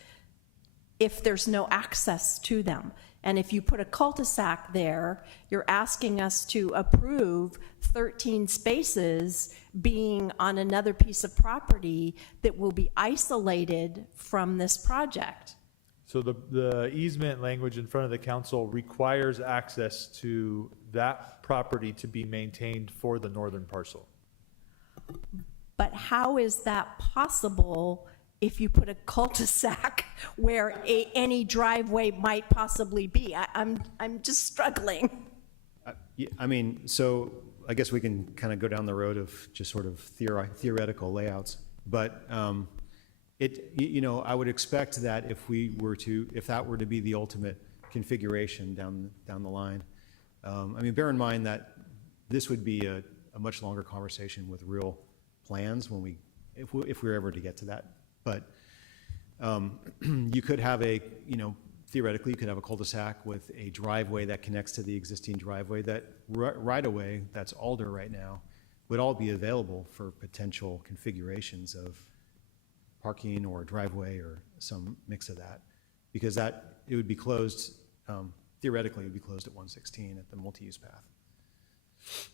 if there's no access to them. And if you put a cul-de-sac there, you're asking us to approve 13 spaces being on another piece of property that will be isolated from this project. So the easement language in front of the council requires access to that property to be maintained for the northern parcel. But how is that possible if you put a cul-de-sac where any driveway might possibly be? I'm just struggling. Yeah, I mean, so I guess we can kind of go down the road of just sort of theoretical layouts, but I would expect that if that were to be the ultimate configuration down the line, I mean, bear in mind that this would be a much longer conversation with real plans if we were ever to get to that. But you could have theoretically, you could have a cul-de-sac with a driveway that connects to the existing driveway. That right away, that's Alder right now, would all be available for potential configurations of parking or driveway or some mix of that, because it would be closed, theoretically it would be closed at 116 at the multi-use path.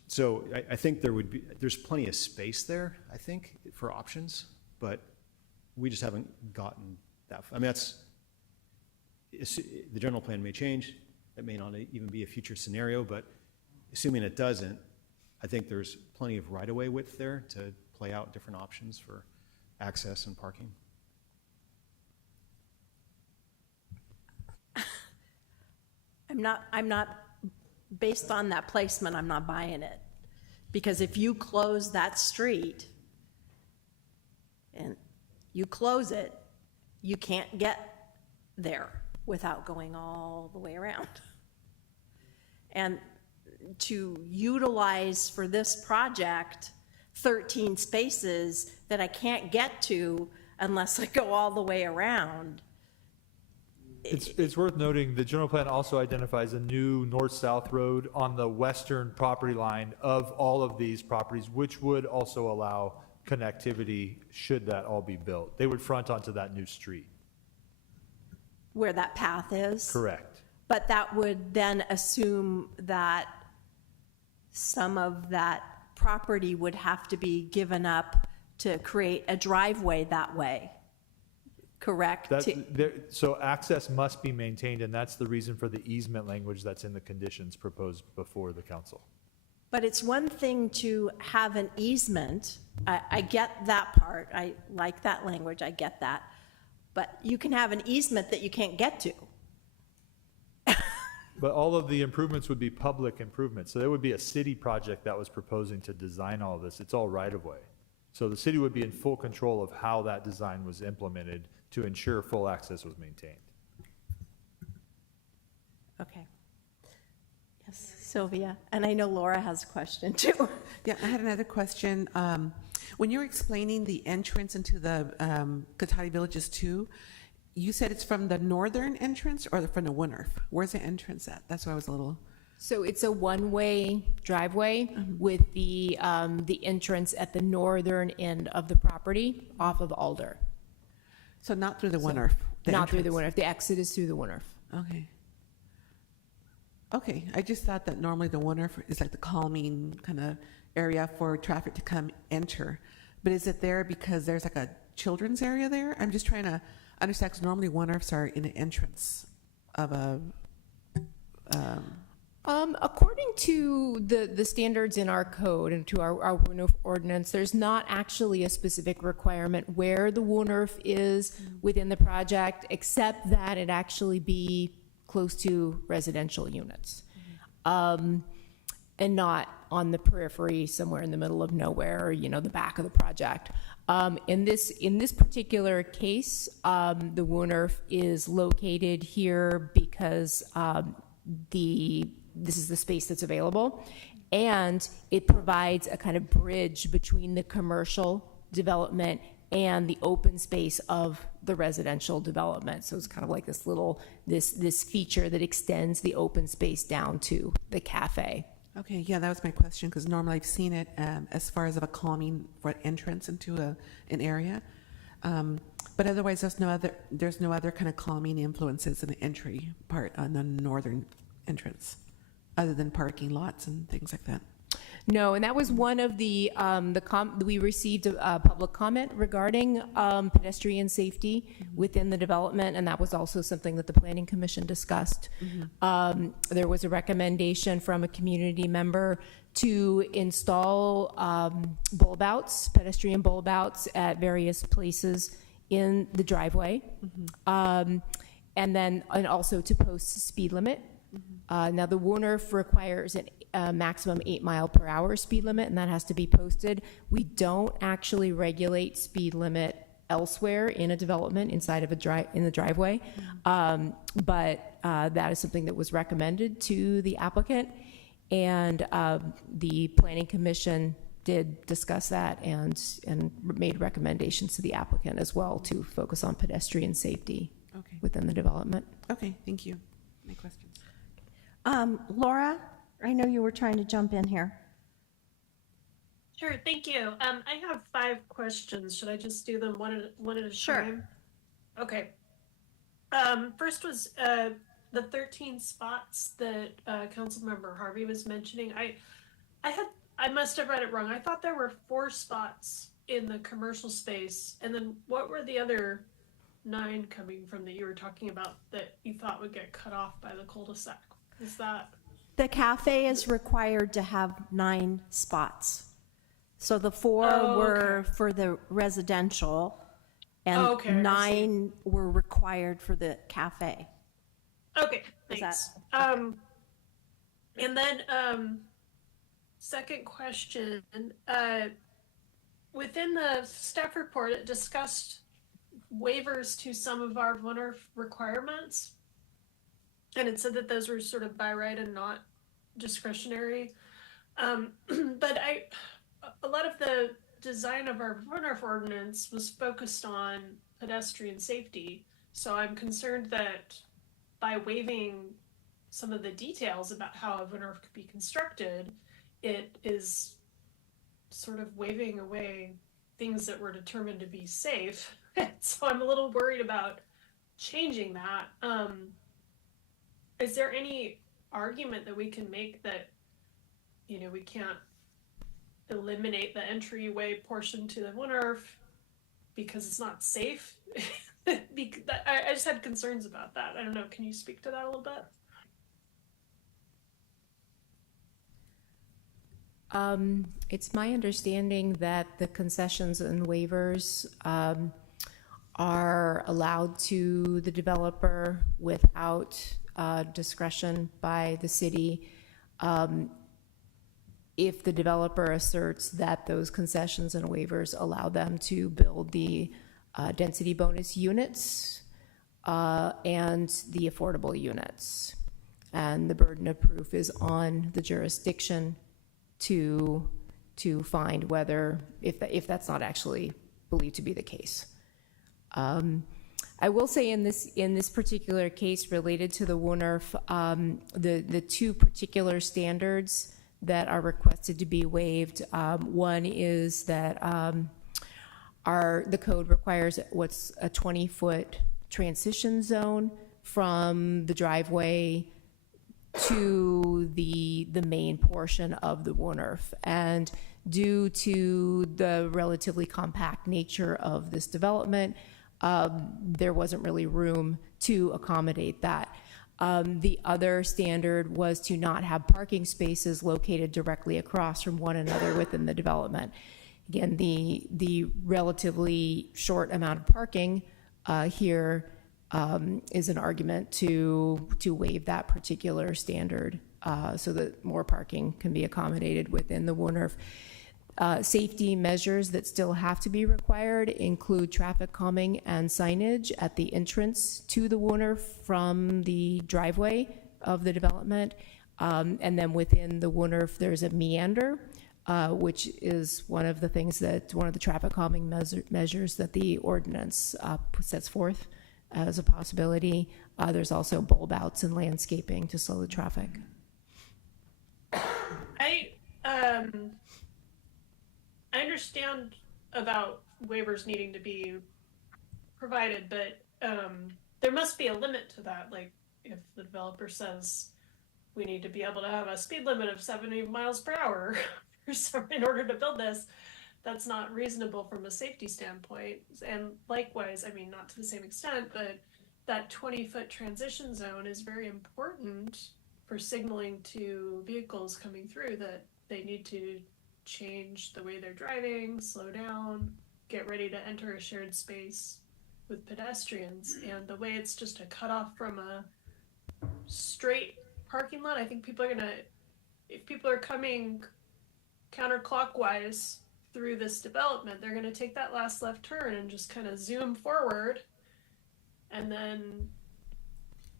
So I think there's plenty of space there, I think, for options, but we just haven't gotten that. I mean, the general plan may change. That may not even be a future scenario, but assuming it doesn't, I think there's plenty of right-of-way width there to play out different options for access and parking. I'm not, based on that placement, I'm not buying it. Because if you close that street and you close it, you can't get there without going all the way around. And to utilize for this project 13 spaces that I can't get to unless I go all the way around. It's worth noting the general plan also identifies a new north-south road on the western property line of all of these properties, which would also allow connectivity should that all be built. They would front onto that new street. Where that path is? Correct. But that would then assume that some of that property would have to be given up to create a driveway that way, correct? So access must be maintained, and that's the reason for the easement language that's in the conditions proposed before the council. But it's one thing to have an easement. I get that part. I like that language. I get that. But you can have an easement that you can't get to. But all of the improvements would be public improvements. So there would be a city project that was proposing to design all of this. It's all right of way. So the city would be in full control of how that design was implemented to ensure full access was maintained. Okay. Yes, Sylvia. And I know Laura has a question too. Yeah, I had another question. When you're explaining the entrance into the Cotati Villages 2, you said it's from the northern entrance or from the Winnerf? Where's the entrance at? That's why I was a little... So it's a one-way driveway with the entrance at the northern end of the property off of Alder. So not through the Winnerf? Not through the Winnerf. The exit is through the Winnerf. Okay. Okay, I just thought that normally the Winnerf is like the calming kind of area for traffic to come enter. But is it there because there's like a children's area there? I'm just trying to understand, because normally Winnerfs are in the entrance of a... According to the standards in our code and to our WUNRF ordinance, there's not actually a specific requirement where the WUNRF is within the project, except that it actually be close to residential units, and not on the periphery somewhere in the middle of nowhere, or, the back of the project. In this particular case, the WUNRF is located here because this is the space that's available, And it provides a kind of bridge between the commercial development and the open space of the residential development. So it's kind of like this little, this feature that extends the open space down to the cafe. Okay, yeah, that was my question, because normally I've seen it as far as of a calming for entrance into an area. But otherwise, there's no other kind of calming influences in the entry part on the northern entrance, other than parking lots and things like that. No, and that was one of the we received a public comment regarding pedestrian safety within the development, and that was also something that the Planning Commission discussed. There was a recommendation from a community member to install bulb outs, pedestrian bulb outs at various places in the driveway, and also to post a speed limit. Now the WUNRF requires a maximum 8-mile-per-hour speed limit, and that has to be posted. We don't actually regulate speed limit elsewhere in a development inside of in the driveway, but that is something that was recommended to the applicant, and the Planning Commission did discuss that and made recommendations to the applicant as well to focus on pedestrian safety within the development. Okay, thank you. My questions. Laura, I know you were trying to jump in here. Sure, thank you. I have 5 questions. Should I just do them one at a Sure. time? Okay. First was the 13 spots that Councilmember Harvey was mentioning. I must have read it wrong. I thought there were 4 spots in the commercial space, and then what were the other 9 coming from that you were talking about that you thought would get cut off by the cul-de-sac? Is that? The cafe is required to have 9 spots. So the 4 were for the residential, and 9 were required for the cafe. Okay, thanks. And then, second question, within the staff report, it discussed waivers to some of our WUNRF requirements. And it said that those were sort of by right and not discretionary. But a lot of the design of our WUNRF ordinance was focused on pedestrian safety. So I'm concerned that by waiving some of the details about how a WUNRF could be constructed, it is sort of waving away things that were determined to be safe. So I'm a little worried about changing that. Is there any argument that we can make that, we can't eliminate the entryway portion to the WUNRF because it's not safe? I just had concerns about that. I don't know. Can you speak to that a little bit? It's my understanding that the concessions and waivers are allowed to the developer without discretion by the city. If the developer asserts that those concessions and waivers allow them to build the density bonus units and the affordable units. And the burden of proof is on the jurisdiction to find whether, if that's not actually believed to be the case. I will say in this particular case related to the WUNRF, the 2 particular standards that are requested to be waived, one is that the code requires what's a 20-foot transition zone from the driveway to the main portion of the WUNRF. And due to the relatively compact nature of this development, there wasn't really room to accommodate that. The other standard was to not have parking spaces located directly across from one another within the development. Again, the relatively short amount of parking here is an argument to waive that particular standard so that more parking can be accommodated within the WUNRF. Safety measures that still have to be required include traffic calming and signage at the entrance to the WUNRF from the driveway of the development, And then within the Wooners, there's a meander, which is one of the traffic calming measures that the ordinance sets forth as a possibility. There's also bulb outs and landscaping to slow the traffic. I understand about waivers needing to be provided, but there must be a limit to that. Like if the developer says we need to be able to have a speed limit of 70 miles per hour in order to build this, that's not reasonable from a safety standpoint. And likewise, I mean, not to the same extent, but that 20-foot transition zone is very important for signaling to vehicles coming through that they need to change the way they're driving, slow down, get ready to enter a shared space with pedestrians. And the way it's just a cutoff from a straight parking lot, I think people are gonna, if people are coming counterclockwise through this development, they're gonna take that last left turn and just kind of zoom forward and then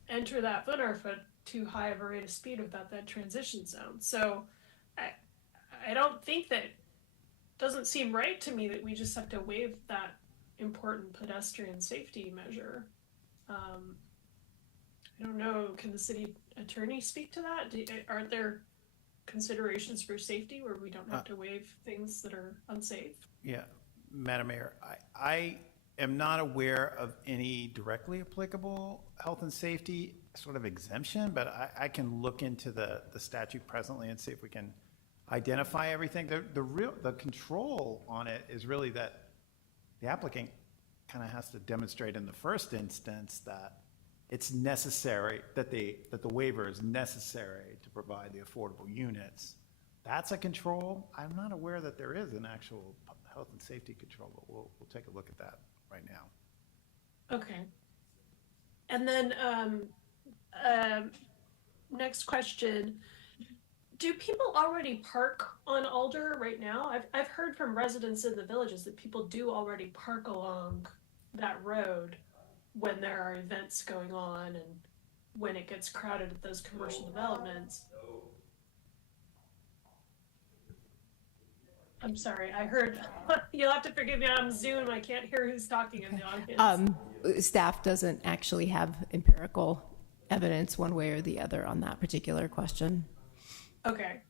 enter that foot or foot too high of a rate of speed without that transition zone. So I don't think that, doesn't seem right to me that we just have to waive that important pedestrian safety measure. I don't know, can the city attorney speak to that? Aren't there considerations for safety where we don't have to waive things that are unsafe? Yeah, Madam Mayor, I am not aware of any directly applicable health and safety sort of exemption, but I can look into the statute presently and see if we can identify everything. The control on it is really that the applicant kind of has to demonstrate in the first instance that it's necessary, that the waiver is necessary to provide the affordable units. That's a control. I'm not aware that there is an actual health and safety control, but we'll take a look at that right now. Okay. And then next question. Do people already park on Alder right now? I've heard from residents in the villages that people do already park along that road when there are events going on and when it gets crowded at those commercial developments. I'm sorry, I heard, you'll have to forgive me, I'm Zoom, I can't hear who's talking in the audience. Staff doesn't actually have empirical evidence one way or the other on that particular question. Okay.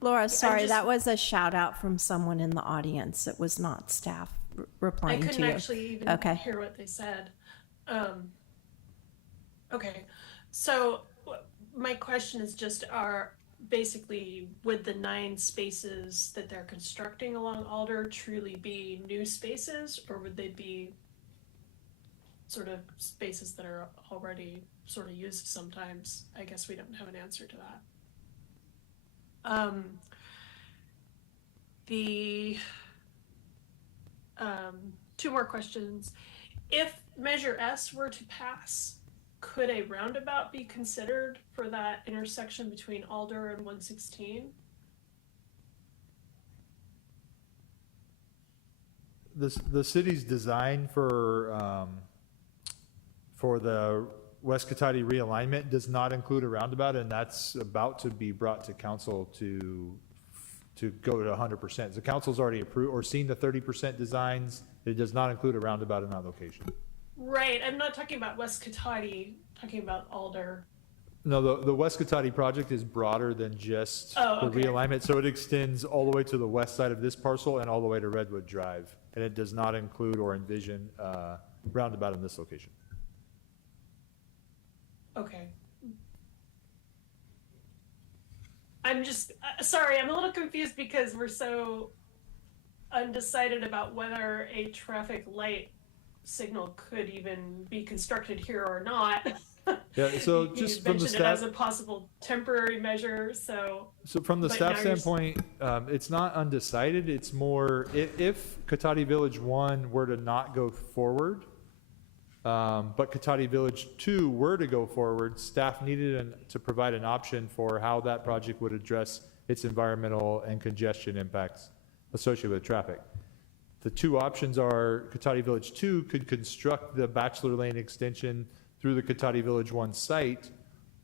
Laura, sorry, that was a shout out from someone in the audience. It was not staff replying to you. I couldn't actually even hear what they said. Okay, so my question is just, basically, would the 9 spaces that they're constructing along Alder truly be new spaces, or would they be sort of spaces that are already sort of used sometimes? I guess we don't have an answer to that. Two more questions. If Measure S were to pass, could a roundabout be considered for that intersection between Alder and 116? The city's design for the West Cotati realignment does not include a roundabout, and that's about to be brought to council to go to 100%. The council's already approved or seen the 30% designs. It does not include a roundabout in that location. Right, I'm not talking about West Cotati, talking about Alder. No, the West Cotati project is broader than just the realignment, so it extends all the way to the west side of this parcel and all the way to Redwood Drive, and it does not include or envision roundabout in this location. Okay. I'm just, sorry, I'm a little confused because we're so undecided about whether a traffic light signal could even be constructed here or not. Yeah, so just from the mentioned it as a possible temporary measure, so. So from the staff standpoint, it's not undecided. It's more, if Cotati Village 1 were to not go forward, but Cotati Village 2 were to go forward, staff needed to provide an option for how that project would address its environmental and congestion impacts associated with traffic. The two options are Cotati Village 2 could construct the Bachelor Lane extension through the Cotati Village 1 site,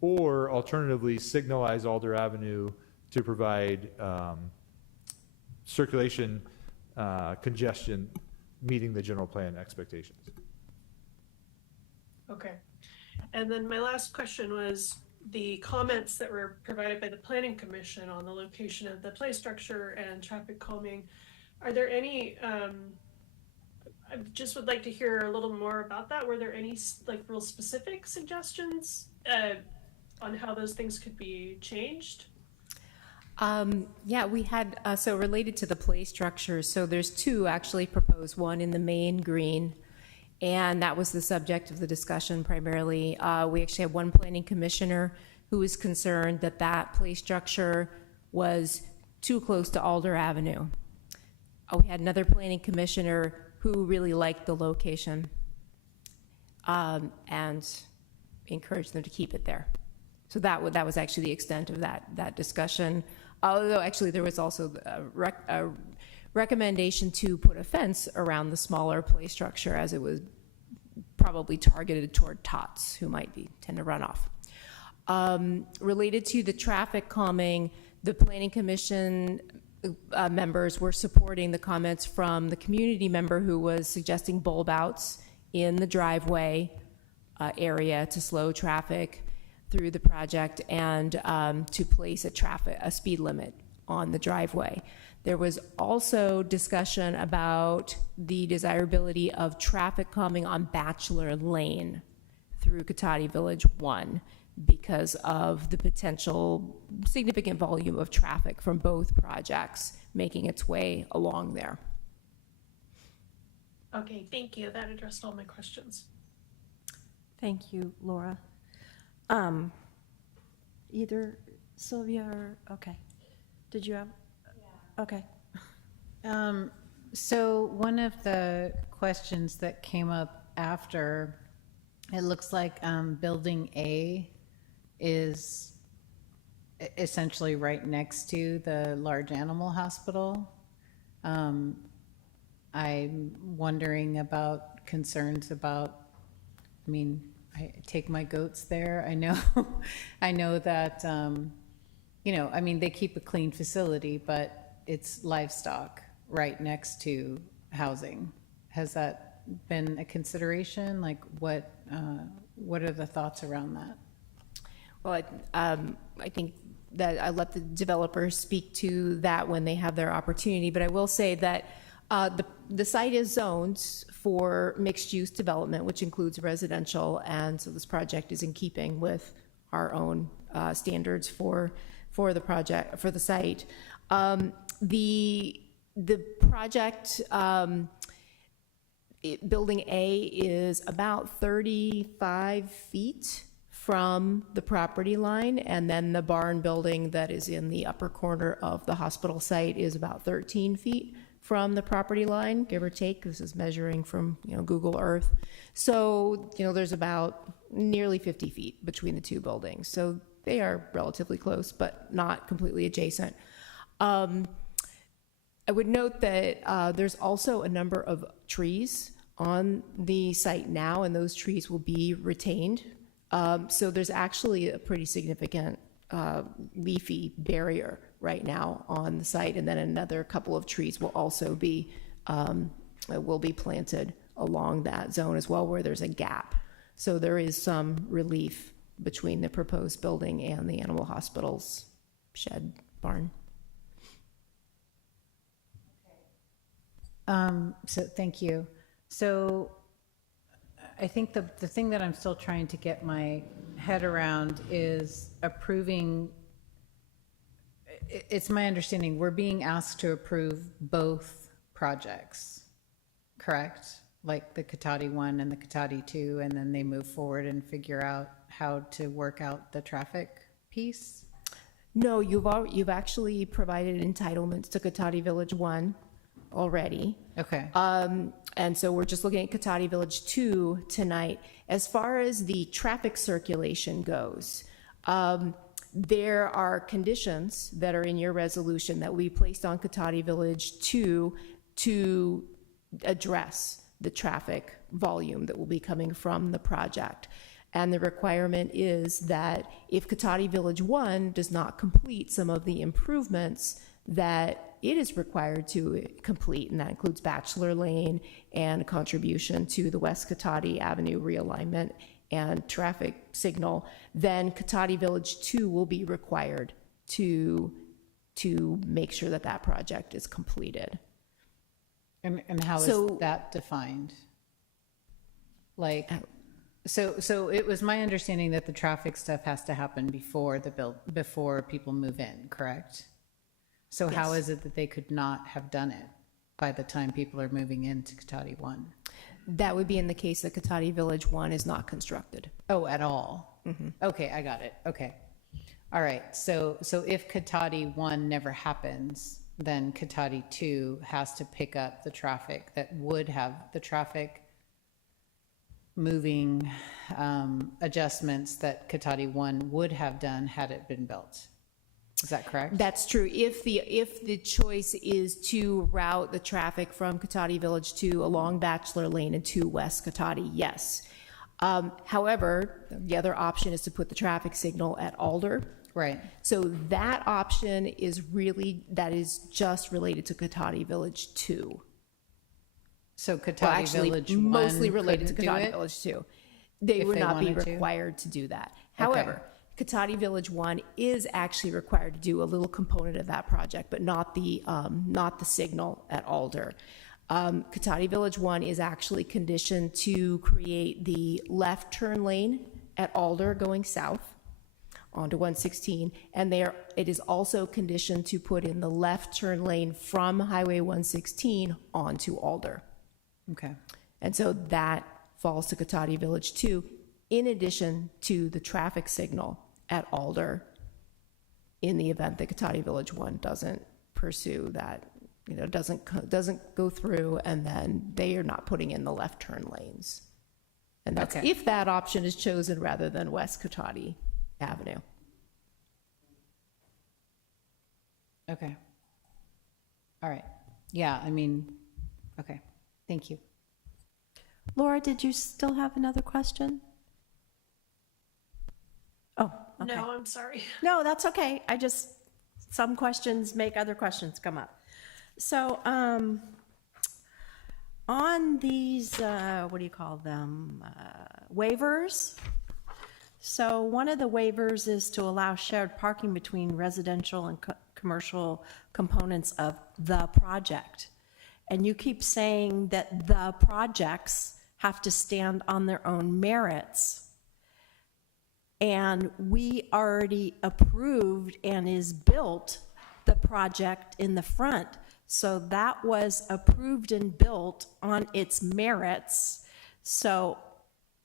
or alternatively signalize Alder Avenue to provide circulation congestion, meeting the general plan expectations. Okay. And then my last question was the comments that were provided by the Planning Commission on the location of the play structure and traffic calming. Are there any, I just would like to hear a little more about that. Were there any like real specific suggestions on how those things could be changed? Yeah, we had, so related to the play structure, so there's two actually proposed, one in the main green, and that was the subject of the discussion primarily. We actually had one planning commissioner who was concerned that that play structure was too close to Alder Avenue. We had another planning commissioner who really liked the location and encouraged them to keep it there. So that was actually the extent of that discussion. Although actually there was also a recommendation to put a fence around the smaller play structure, as it was probably targeted toward tots who might tend to run off. Related to the traffic calming, the Planning Commission members were supporting the comments from the community member who was suggesting bulb outs in the driveway area to slow traffic through the project and to place a speed limit on the driveway. There was also discussion about the desirability of traffic calming on Bachelor Lane through Cotati Village 1 because of the potential significant volume of traffic from both projects making its way along there. Okay, thank you. That addressed all my questions. Thank you, Laura. Either Sylvia or, okay. Did you have? Yeah. Okay. So one of the questions that came up after, it looks like Building A is essentially right next to the large animal hospital. I'm wondering about concerns about, I mean, I take my goats there. I know, I know that, you know, I mean, they keep a clean facility, but it's livestock right next to housing. Has that been a consideration? Like what are the thoughts around that? Well, I think that I let the developers speak to that when they have their opportunity, but I will say that the site is zoned for mixed-use development, which includes residential, and so this project is in keeping with our own standards for the project, for the site. The project, Building A is about 35 feet from the property line, and then the barn building that is in the upper corner of the hospital site is about 13 feet from the property line, give or take. This is measuring from, you know, Google Earth. So, you know, there's about nearly 50 feet between the two buildings. So they are relatively close, but not completely adjacent. I would note that there's also a number of trees on the site now, and those trees will be retained. So there's actually a pretty significant leafy barrier right now on the site, and then another couple of trees will also be planted along that zone as well, where there's a gap. So there is some relief between the proposed building and the animal hospital's shed barn. So thank you. So I think the thing that I'm still trying to get my head around is approving. It's my understanding we're being asked to approve both projects, correct? Like the Cotati 1 and the Cotati 2, and then they move forward and figure out how to work out the traffic piece? No, you've actually provided entitlements to Cotati Village 1 already. Okay. And so we're just looking at Cotati Village 2 tonight. As far as the traffic circulation goes, there are conditions that are in your resolution that we placed on Cotati Village 2 to address the traffic volume that will be coming from the project. And the requirement is that if Cotati Village 1 does not complete some of the improvements that it is required to complete, and that includes Bachelor Lane and contribution to the West Cotati Avenue realignment and traffic signal, then Cotati Village 2 will be required to make sure that that project is completed. And how is So- that defined? Like, so it was my understanding that the traffic stuff has to happen before before people move in, correct? So how Yes. is it that they could not have done it by the time people are moving into Cotati 1? That would be in the case that Cotati Village 1 is not constructed. Oh, at all? Okay, I got it. Okay. All right. So if Cotati 1 never happens, then Cotati 2 has to pick up the traffic that would have the traffic moving adjustments that Cotati 1 would have done had it been built. Is that correct? That's true. If the choice is to route the traffic from Cotati Village 2 along Bachelor Lane and to West Cotati, yes. However, the other option is to put the traffic signal at Alder. Right. So that option is just related to Cotati Village 2. So Cotati Well, actually, Village 1 mostly related to couldn't do Cotati it? Village 2. They If would they not be wanted to? required to do that. However, Cotati Village 1 is actually required to do a little component of that project, but not the signal at Alder. Cotati Village 1 is actually conditioned to create the left turn lane at Alder going south onto 116, and it is also conditioned to put in the left turn lane from Highway 116 onto Alder. Okay. And so that falls to Cotati Village 2, in addition to the traffic signal at Alder, in the event that Cotati Village 1 doesn't pursue that, doesn't go through, and then they are not putting in the left turn lanes. And that's Okay. if that option is chosen rather than West Cotati Avenue. Okay. All right. Yeah, I mean, okay. Thank you. Laura, did you still have another question? Oh, okay. No, I'm sorry. No, that's okay. Some questions make other questions come up. So, on these, what do you call them? Waivers. So one of the waivers is to allow shared parking between residential and commercial components of the project. And you keep saying that the projects have to stand on their own merits. And we already approved and is built the project in the front. So that was approved and built on its merits. So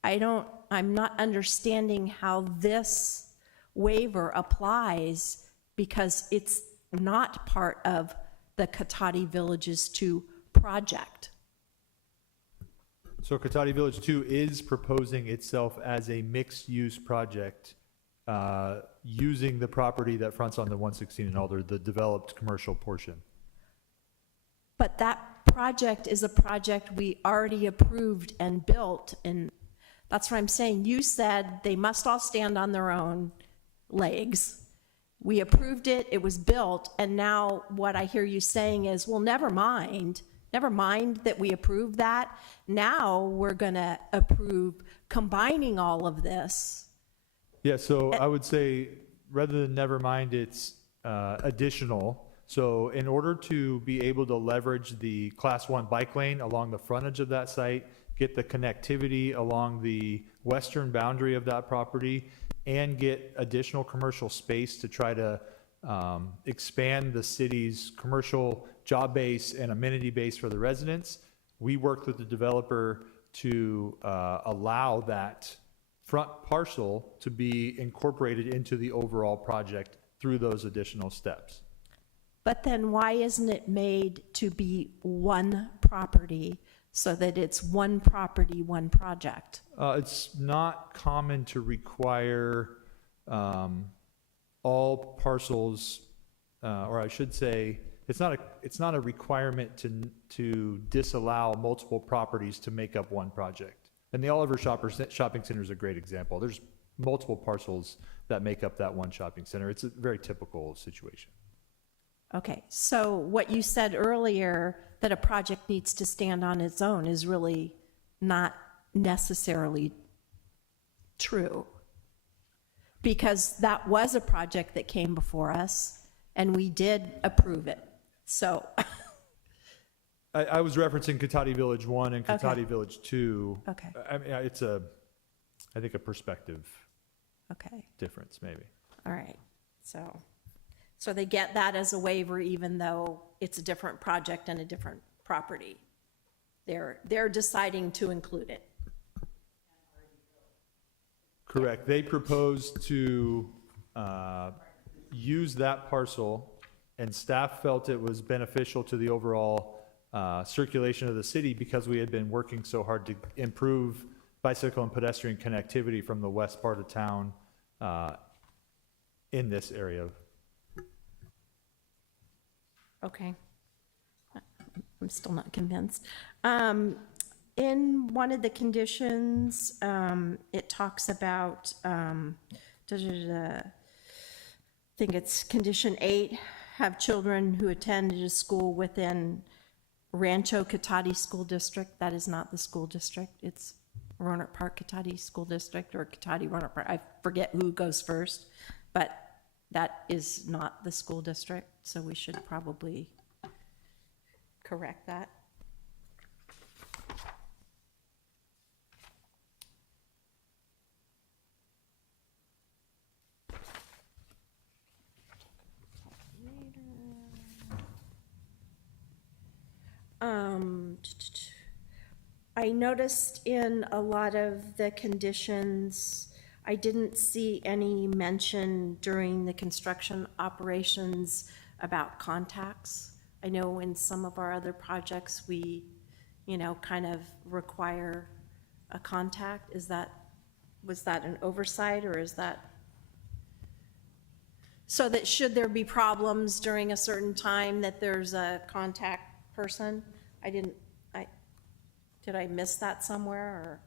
I'm not understanding how this waiver applies because it's not part of the Cotati Villages 2 project. So Cotati Village 2 is proposing itself as a mixed-use project using the property that fronts on the 116 in Alder, the developed commercial portion. But that project is a project we already approved and built, and that's what I'm saying. You said they must all stand on their own legs. We approved it, it was built, and now what I hear you saying is, well, never mind that we approved that. Now we're gonna approve combining all of this. Yeah, so I would say, rather than never mind, it's additional. So in order to be able to leverage the Class 1 bike lane along the frontage of that site, get the connectivity along the western boundary of that property, and get additional commercial space to try to expand the city's commercial job base and amenity base for the residents, we worked with the developer to allow that front parcel to be incorporated into the overall project through those additional steps. But then why isn't it made to be one property so that it's one property, one project? It's not common to require all parcels, or I should say, it's not a requirement to disallow multiple properties to make up one project. And the Oliver Shopping Center is a great example. There's multiple parcels that make up that one shopping center. It's a very typical situation. Okay, so what you said earlier, that a project needs to stand on its own, is really not necessarily true. Because that was a project that came before us, and we did approve it. So, I was referencing Cotati Village 1 and Cotati Okay. Village 2. Okay. I mean, it's I think a perspective okay, difference, maybe. all right. So they get that as a waiver, even though it's a different project and a different property. They're deciding to include it. Correct. They proposed to use that parcel, and staff felt it was beneficial to the overall circulation of the city because we had been working so hard to improve bicycle and pedestrian connectivity from the west part of town in this area. Okay. I'm still not convinced. In one of the conditions, it talks about, I think it's condition 8, have children who attend a school within Rancho Cotati School District. That is not the school district. It's Roanoke Park Cotati School District, or Cotati Roanoke Park. I forget who goes first, but that is not the school district, so we should probably correct that. I noticed in a lot of the conditions, I didn't see any mention during the construction operations about contacts. I know in some of our other projects, we, kind of require a contact. Was that an oversight, or is that? So that should there be problems during a certain time, that there's a contact person? Did I miss that somewhere, or?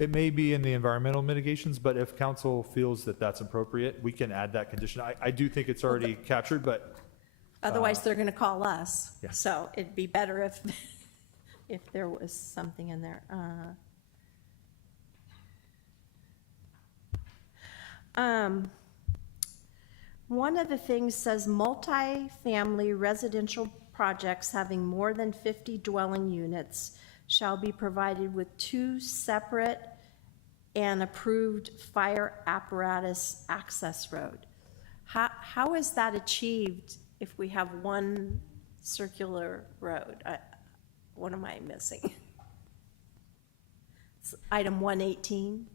It may be in the environmental mitigations, but if council feels that that's appropriate, we can add that condition. I do think it's already captured, but. Otherwise, they're gonna call us. Yeah. So it'd be better if there was something in there. One of the things says multi-family residential projects having more than 50 dwelling units shall be provided with 2 separate and approved fire apparatus access road. How is that achieved if we have one circular road? What am I missing? It's item 118.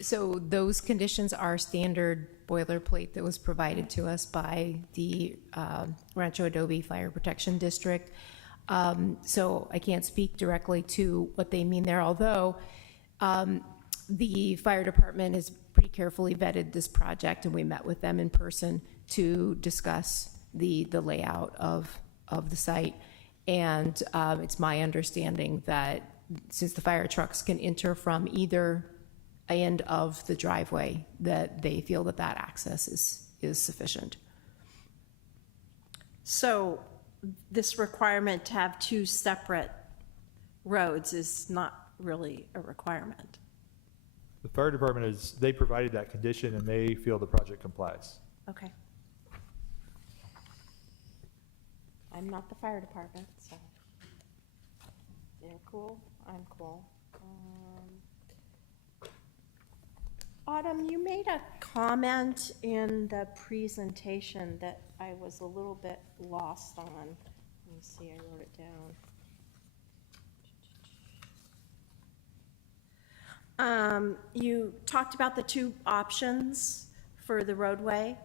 So those conditions are standard boilerplate that was provided to us by the Rancho Adobe Fire Protection District. So I can't speak directly to what they mean there, although the fire department has pretty carefully vetted this project, and we met with them in person to discuss the layout of the site. And it's my understanding that since the fire trucks can enter from either end of the driveway, that they feel that access is sufficient. So this requirement to have 2 separate roads is not really a requirement. The fire department they provided that condition and they feel the project complies. Okay. I'm not the fire department, so. They're cool, I'm cool. Autumn, you made a comment in the presentation that I was a little bit lost on. Let me see, I wrote it down. You talked about the 2 options for the roadway,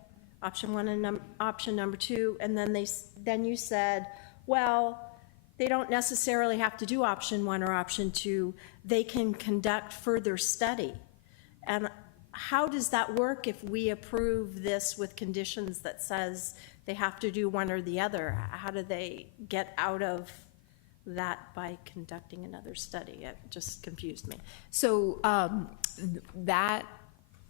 option 1 and option number 2, and then you said, well, they don't necessarily have to do option 1 or option 2. They can conduct further study. And how does that work if we approve this with conditions that says they have to do one or the other? How do they get out of that by conducting another study? It just confused me. So that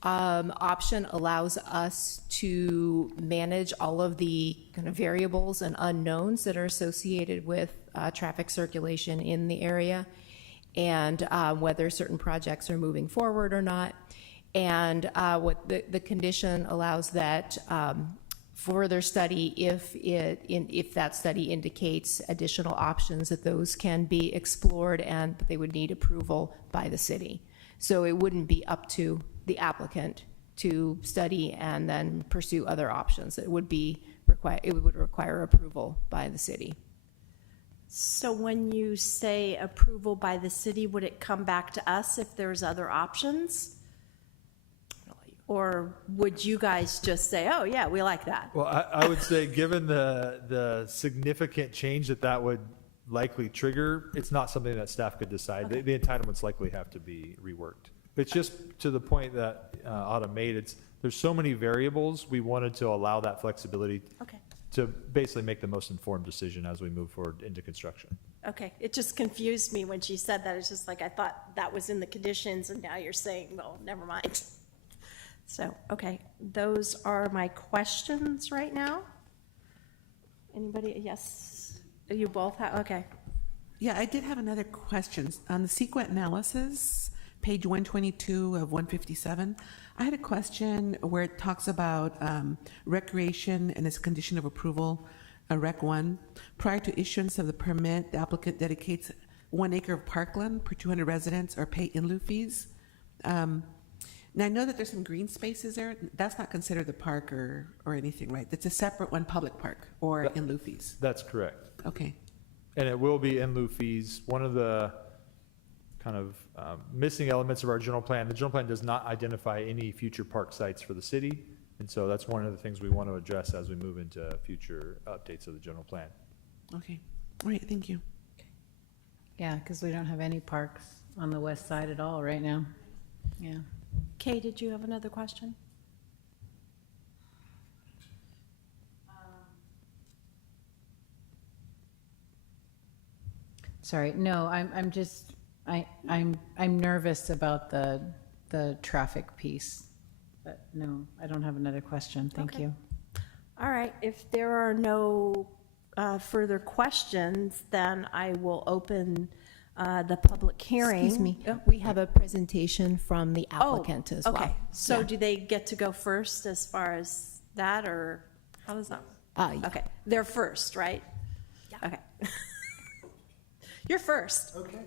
option allows us to manage all of the kind of variables and unknowns that are associated with traffic circulation in the area, and whether certain projects are moving forward or not. And what the condition allows that further study if that study indicates additional options, that those can be explored, and they would need approval by the city. So it wouldn't be up to the applicant to study and then pursue other options. It would require approval by the city. So when you say approval by the city, would it come back to us if there's other options? Or would you guys just say, oh, yeah, we like that? Well, I would say, given the significant change that would likely trigger, it's not something that staff could decide. Okay. The entitlements likely have to be reworked. It's just to the point that Autumn made, there's so many variables, we wanted to allow that flexibility Okay. to basically make the most informed decision as we move forward into construction. Okay, it just confused me when she said that. It's just like, I thought that was in the conditions, and now you're saying, well, never mind. So, okay, those are my questions right now. Anybody? Yes? You both have, okay. Yeah, I did have another question. On the CEQA analysis, page 122 of 157, I had a question where it talks about recreation and its condition of approval, Rec 1. Prior to issuance of the permit, the applicant dedicates 1 acre of parkland per 200 residents or pay in lieu fees. Now, I know that there's some green spaces there. That's not considered the park or anything, right? That's a separate one, public park or in lieu fees. That's correct. Okay. And it will be in lieu fees. One of the kind of missing elements of our general plan, the general plan does not identify any future park sites for the city. And so that's one of the things we want to address as we move into future updates of the general plan. Okay. All right, thank you. Yeah, because we don't have any parks on the west side at all right now. Yeah. Kay, did you have another question? Sorry, no, I'm nervous about the traffic piece, but no, I don't have another question. Thank Okay. you. All right, if there are no further questions, then I will open the public hearing. Excuse me, Oh. we have a presentation from the applicant as well. Okay, so Yeah. do they get to go first as far as that, or how does that? Yeah. Okay, they're first, right? Yeah. Okay. You're first. Okay.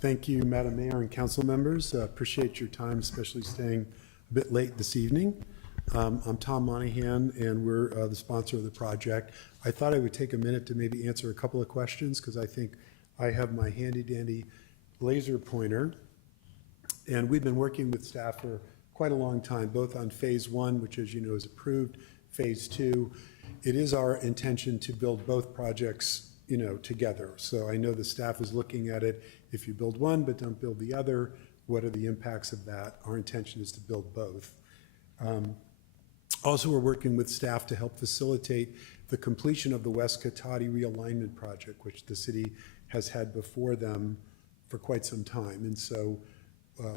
Thank you, Madam Mayor and council members. Appreciate your time, especially staying a bit late this evening. I'm Tom Monahan, and we're the sponsor of the project. I thought I would take a minute to maybe answer a couple of questions, because I think I have my handy-dandy laser pointer. And we've been working with staff for quite a long time, both on Phase 1, which, as you know, is approved, Phase 2. It is our intention to build both projects, together. So I know the staff is looking at it. If you build one but don't build the other, what are the impacts of that? Our intention is to build both. Also, we're working with staff to help facilitate the completion of the West Cotati realignment project, which the city has had before them for quite some time. And so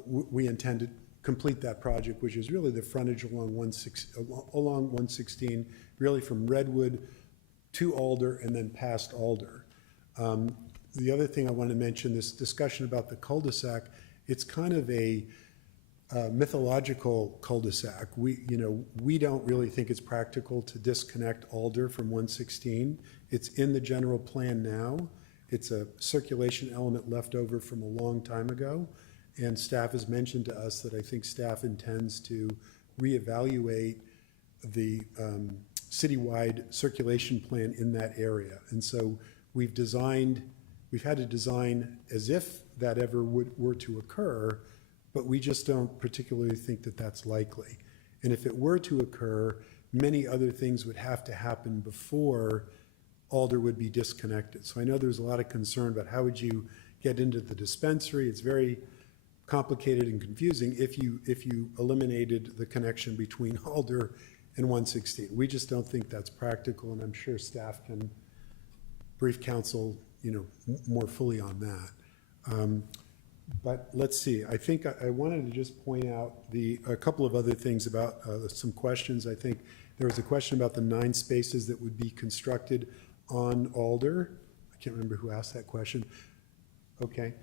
we intend to complete that project, which is really the frontage along 116, really from Redwood to Alder and then past Alder. The other thing I want to mention, this discussion about the cul-de-sac, it's kind of a mythological cul-de-sac. We don't really think it's practical to disconnect Alder from 116. It's in the general plan now. It's a circulation element left over from a long time ago. And staff has mentioned to us that I think staff intends to reevaluate the citywide circulation plan in that area. And so we've had to design as if that ever were to occur, but we just don't particularly think that that's likely. And if it were to occur, many other things would have to happen before Alder would be disconnected. So I know there's a lot of concern about how would you get into the dispensary. It's very complicated and confusing if you eliminated the connection between Alder and 116. We just don't think that's practical, and I'm sure staff can brief council, more fully on that. But let's see, I think I wanted to just point out a couple of other things about some questions. I think there was a question about the 9 spaces that would be constructed on Alder. I can't remember who asked that question. Okay.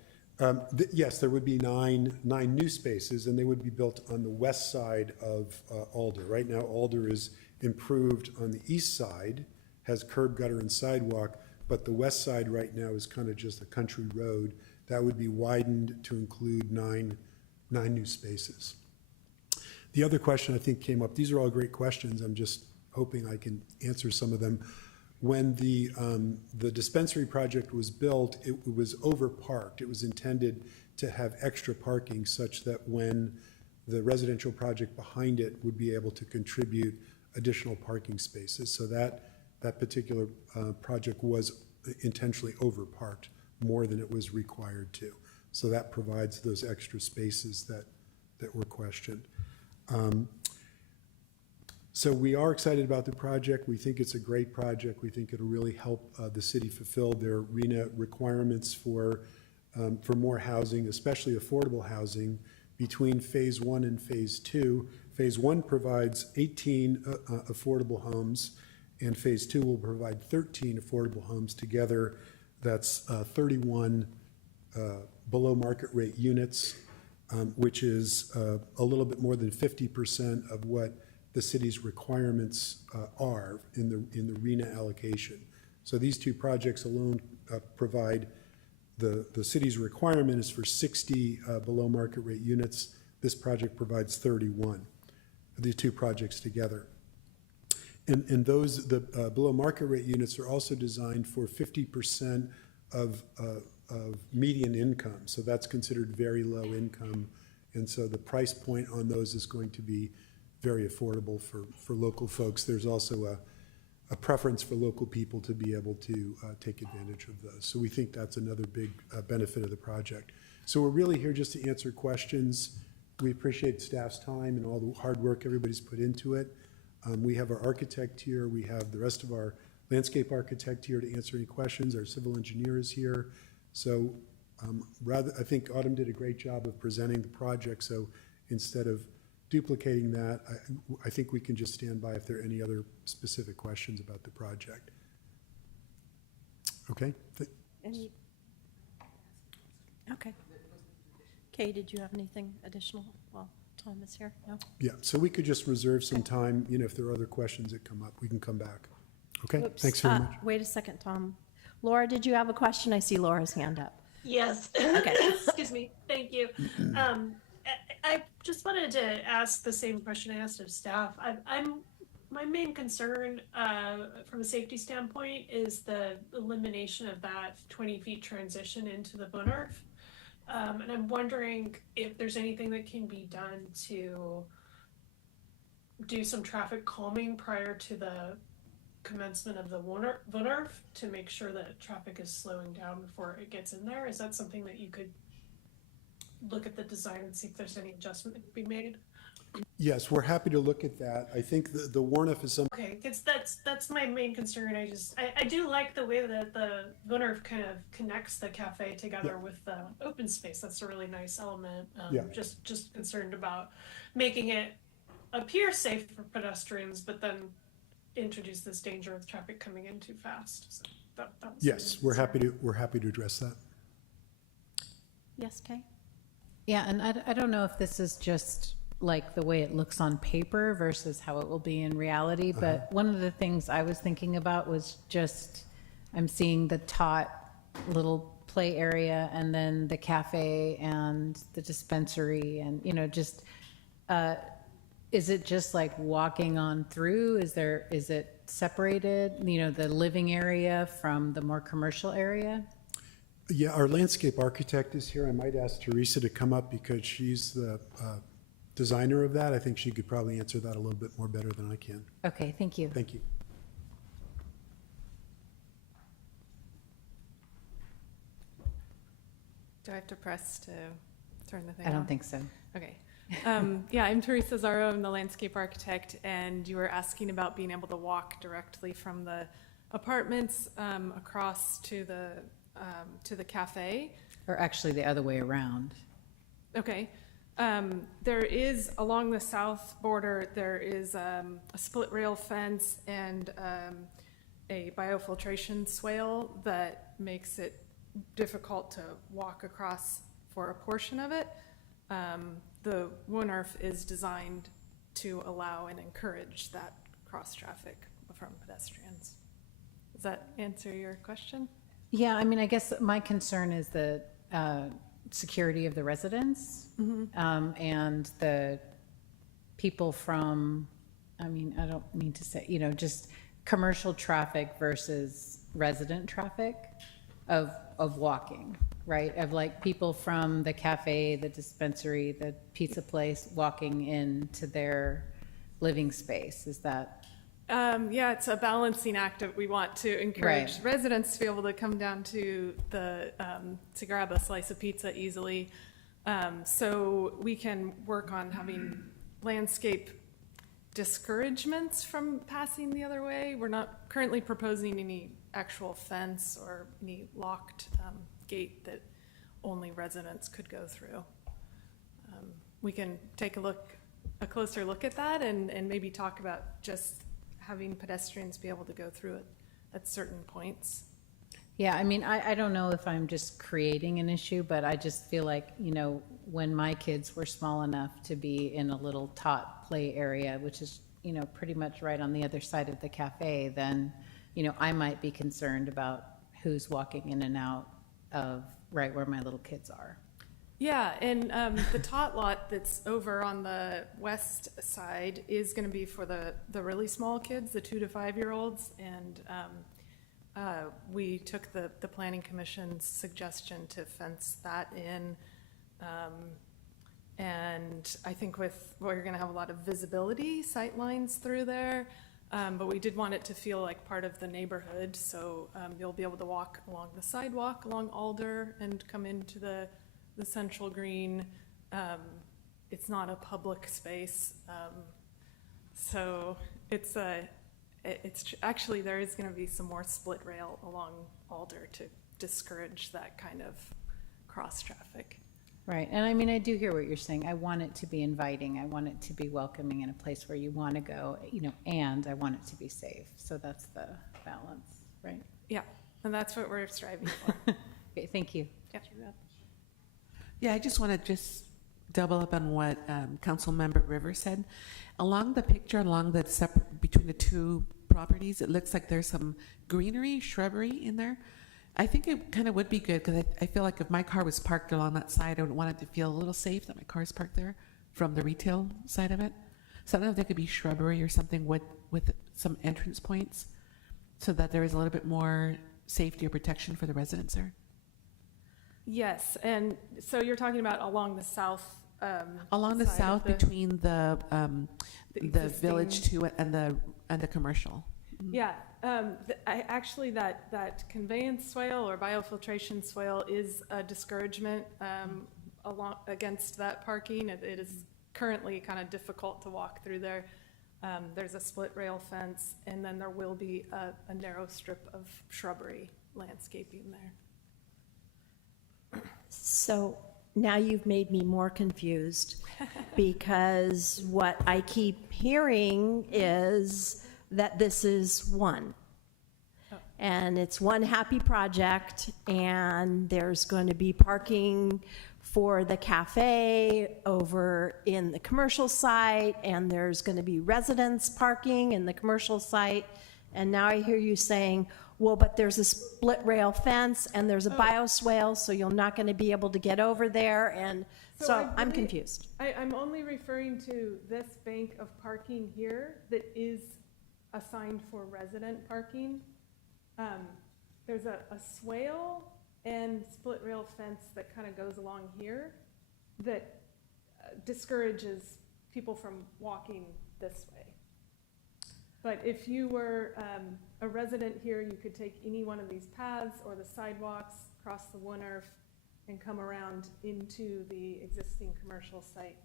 Yes, there would be nine new spaces, and they would be built on the west side of Alder. Right now, Alder is improved on the east side, has curb, gutter, and sidewalk, but the west side right now is kind of just a country road. That would be widened to include nine new spaces. The other question I think came up, these are all great questions, I'm just hoping I can answer some of them. When the dispensary project was built, it was overparked. It was intended to have extra parking such that when the residential project behind it would be able to contribute additional parking spaces. So that particular project was intentionally overparked more than it was required to. So that provides those extra spaces that were questioned. So we are excited about the project. We think it's a great project. We think it'll really help the city fulfill their RENA requirements for more housing, especially affordable housing, between phase 1 and phase 2. Phase 1 provides 18 affordable homes, and phase 2 will provide 13 affordable homes together. That's 31 below market rate units, which is a little bit more than 50% of what the city's requirements are in the RENA allocation. So these two projects alone provide, the city's requirement is for 60 below market rate units. This project provides 31, these two projects together. And those, the below market rate units are also designed for 50% of median income. So that's considered very low income. And so the price point on those is going to be very affordable for local folks. There's also a preference for local people to be able to take advantage of those. So we think that's another big benefit of the project. So we're really here just to answer questions. We appreciate staff's time and all the hard work everybody's put into it. We have our architect here. We have the rest of our landscape architect here to answer any questions. Our civil engineer is here. So I think Autumn did a great job of presenting the project. So instead of duplicating that, I think we can just stand by if there are any other specific questions about the project. Okay? Okay. Kay, did you have anything additional while Tom is here? No? Yeah, so we could just reserve some time, if there are other questions that come up, we can come back. Okay, Oops. Thanks very much. Wait a second, Tom. Laura, did you have a question? I see Laura's hand up. Yes. Okay. Excuse me. Thank you. I just wanted to ask the same question I asked of staff. My main concern from a safety standpoint is the elimination of that 20 feet transition into the Bunnerf. And I'm wondering if there's anything that can be done to do some traffic calming prior to the commencement of the Bunnerf to make sure that traffic is slowing down before it gets in there. Is that something that you could look at the design and see if there's any adjustment that could be made? Yes, we're happy to look at that. I think the Warnoff is something. Okay, because that's my main concern. I do like the way that the Bunnerf kind of connects the cafe together with the open space. That's a really nice element. Just concerned about making it appear safe for pedestrians, but then introduce this danger of traffic coming in too fast. So that was Yes, we're happy to address that. Yes, Kay? Yeah, and I don't know if this is just like the way it looks on paper versus how it will be in reality, but one of the things I was thinking about was just, I'm seeing the tot little play area and then the cafe and the dispensary and, just, is it just like walking on through? Is it separated, the living area from the more commercial area? Yeah, our landscape architect is here. I might ask Teresa to come up because she's the designer of that. I think she could probably answer that a little bit more better than I can. Okay, thank you. Thank you. Do I have to press to turn the thing on? I don't think so. Okay. Yeah, I'm Teresa Zarro. I'm the landscape architect, and you were asking about being able to walk directly from the apartments across to the cafe. Or actually the other way around. Okay. There is, along the south border, there is a split rail fence and a biofiltration swale that makes it difficult to walk across for a portion of it. The WNRF is designed to allow and encourage that cross-traffic from pedestrians. Does that answer your question? Yeah, I mean, I guess my concern is the security of the residents and the people from, I mean, I don't mean to say, just commercial traffic versus resident traffic of walking, right? Of like people from the cafe, the dispensary, the pizza place walking into their living space. Is that? Yeah, it's a balancing act that we want to encourage residents to be able to come down to to grab a slice of pizza easily. So we can work on having landscape discouragements from passing the other way. We're not currently proposing any actual fence or any locked gate that only residents could go through. We can take a closer look at that and maybe talk about just having pedestrians be able to go through it at certain points. Yeah, I mean, I don't know if I'm just creating an issue, but I just feel like, when my kids were small enough to be in a little tot play area, which is, pretty much right on the other side of the cafe, then, I might be concerned about who's walking in and out of right where my little kids are. Yeah, and the tot lot that's over on the west side is going to be for the really small kids, the 2 to 5 year olds, and we took the Planning Commission's suggestion to fence that in, and I think we're going to have a lot of visibility, sight lines through there, but we did want it to feel like part of the neighborhood, so you'll be able to walk along the sidewalk along Alder and come into the central green. It's not a public space, so it's actually, there is going to be some more split rail along Alder to discourage that kind of cross traffic. Right, and I mean, I do hear what you're saying. I want it to be inviting. I want it to be welcoming in a place where you want to go, and I want it to be safe. So that's the balance, right? Yeah, and that's what we're striving for. Okay, thank you. Yep. Yeah, I just want to double up on what Councilmember Rivers said. Along the picture, between the two properties, it looks like there's some greenery, shrubbery in there. I think it kind of would be good because I feel like if my car was parked along that side, I would want it to feel a little safe that my car's parked there from the retail side of it. So I don't know if there could be shrubbery or something with some entrance points so that there is a little bit more safety or protection for the residents there. Yes, and so you're talking about along the south. Along the side south of between the existing- village to it and the commercial. Yeah, actually that conveyance swale or biofiltration swale is a discouragement against that parking. It is currently kind of difficult to walk through there. There's a split rail fence, and then there will be a narrow strip of shrubbery landscaping there. So now you've made me more confused because what I keep hearing is that this is one. And it's one happy project, and there's going to be parking for the cafe over in the commercial site, and there's going to be residents parking in the commercial site. And now I hear you saying, well, but there's a split rail fence and there's a bioswale, so you're not going to be able to get over there. And so I'm confused. I'm only referring to this bank of parking here that is assigned for resident parking. There's a swale and split rail fence that kind of goes along here that discourages people from walking this way. But if you were a resident here, you could take any one of these paths or the sidewalks, cross the WNRF, and come around into the existing commercial site,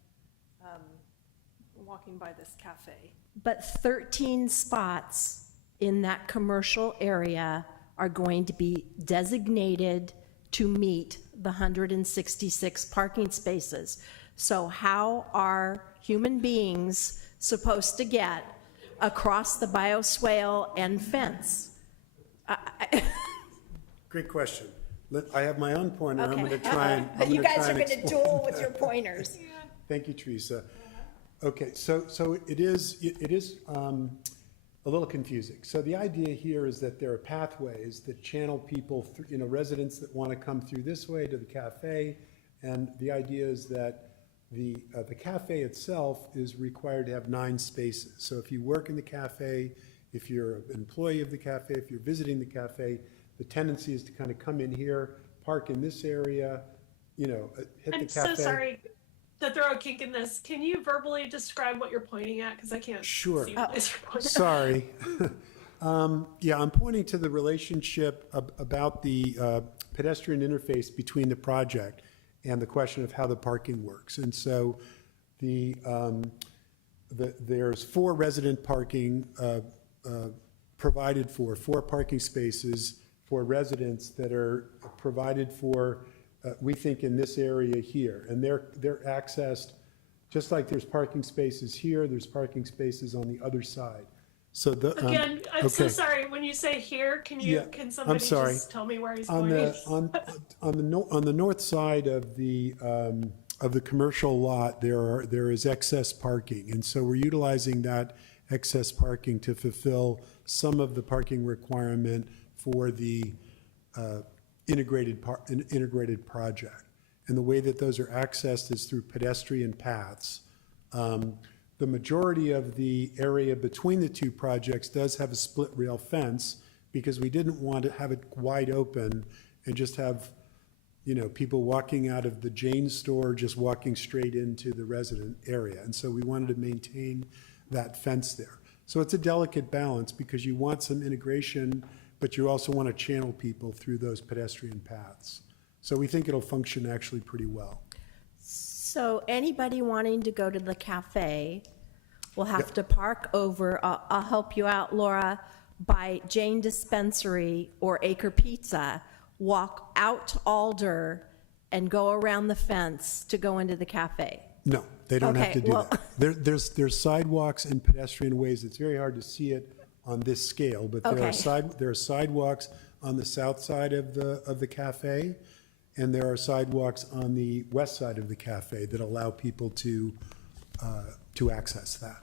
walking by this cafe. But 13 spots in that commercial area are going to be designated to meet the 166 parking spaces. So how are human beings supposed to get across the bioswale and fence? Great question. I have my own pointer. I'm going to try and. You guys are going to explain duel with that. your pointers. Thank you, Teresa. Okay, so it is a little confusing. So the idea here is that there are pathways that channel people, residents that want to come through this way to the cafe. And the idea is that the cafe itself is required to have 9 spaces. So if you work in the cafe, if you're an employee of the cafe, if you're visiting the cafe, the tendency is to kind of come in here, park in this area, hit the cafe. I'm so sorry to throw a kink in this. Can you verbally describe what you're pointing at? Because I can't Sure. see what you're pointing at. Sorry. Yeah, I'm pointing to the relationship about the pedestrian interface between the project and the question of how the parking works. And so there's 4 resident parking provided for, 4 parking spaces for residents that are provided for, we think, in this area here. And they're accessed, just like there's parking spaces here, there's parking spaces on the other side. So Again, I'm so okay. sorry. When you say here, can I'm somebody sorry. just tell me where he's On pointing? the north side of the commercial lot, there is excess parking, and so we're utilizing that excess parking to fulfill some of the parking requirement for the integrated project. And the way that those are accessed is through pedestrian paths. The majority of the area between the 2 projects does have a split rail fence because we didn't want to have it wide open and just have, people walking out of the Jane store just walking straight into the resident area. And so we wanted to maintain that fence there. So it's a delicate balance because you want some integration, but you also want to channel people through those pedestrian paths. So we think it'll function actually pretty well. So anybody wanting to go to the cafe will have to park over, I'll help you out, Laura, by Jane Dispensary or Acre Pizza, walk out to Alder and go around the fence to go into the cafe. No, they don't have Okay, to do well- that. There's sidewalks and pedestrian ways. It's very hard to see it on this scale, but there are sidewalks on the south side of the cafe, and there are sidewalks on the west side of the cafe that allow people to access that.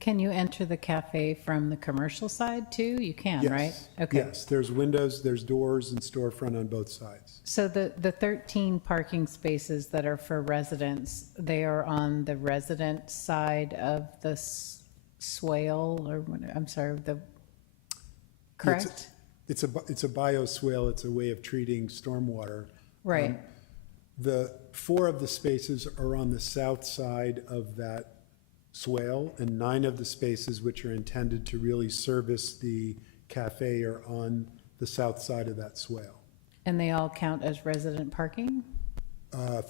Can you enter the cafe from the commercial side too? You can, Yes. right? Okay. Yes, there's windows, there's doors and storefront on both sides. So the 13 parking spaces that are for residents, they are on the resident side of the swale, or I'm sorry, correct? It's a bioswale. It's a way of treating stormwater. Right. The 4 of the spaces are on the south side of that swale, and 9 of the spaces which are intended to really service the cafe are on the south side of that swale. And they all count as resident parking?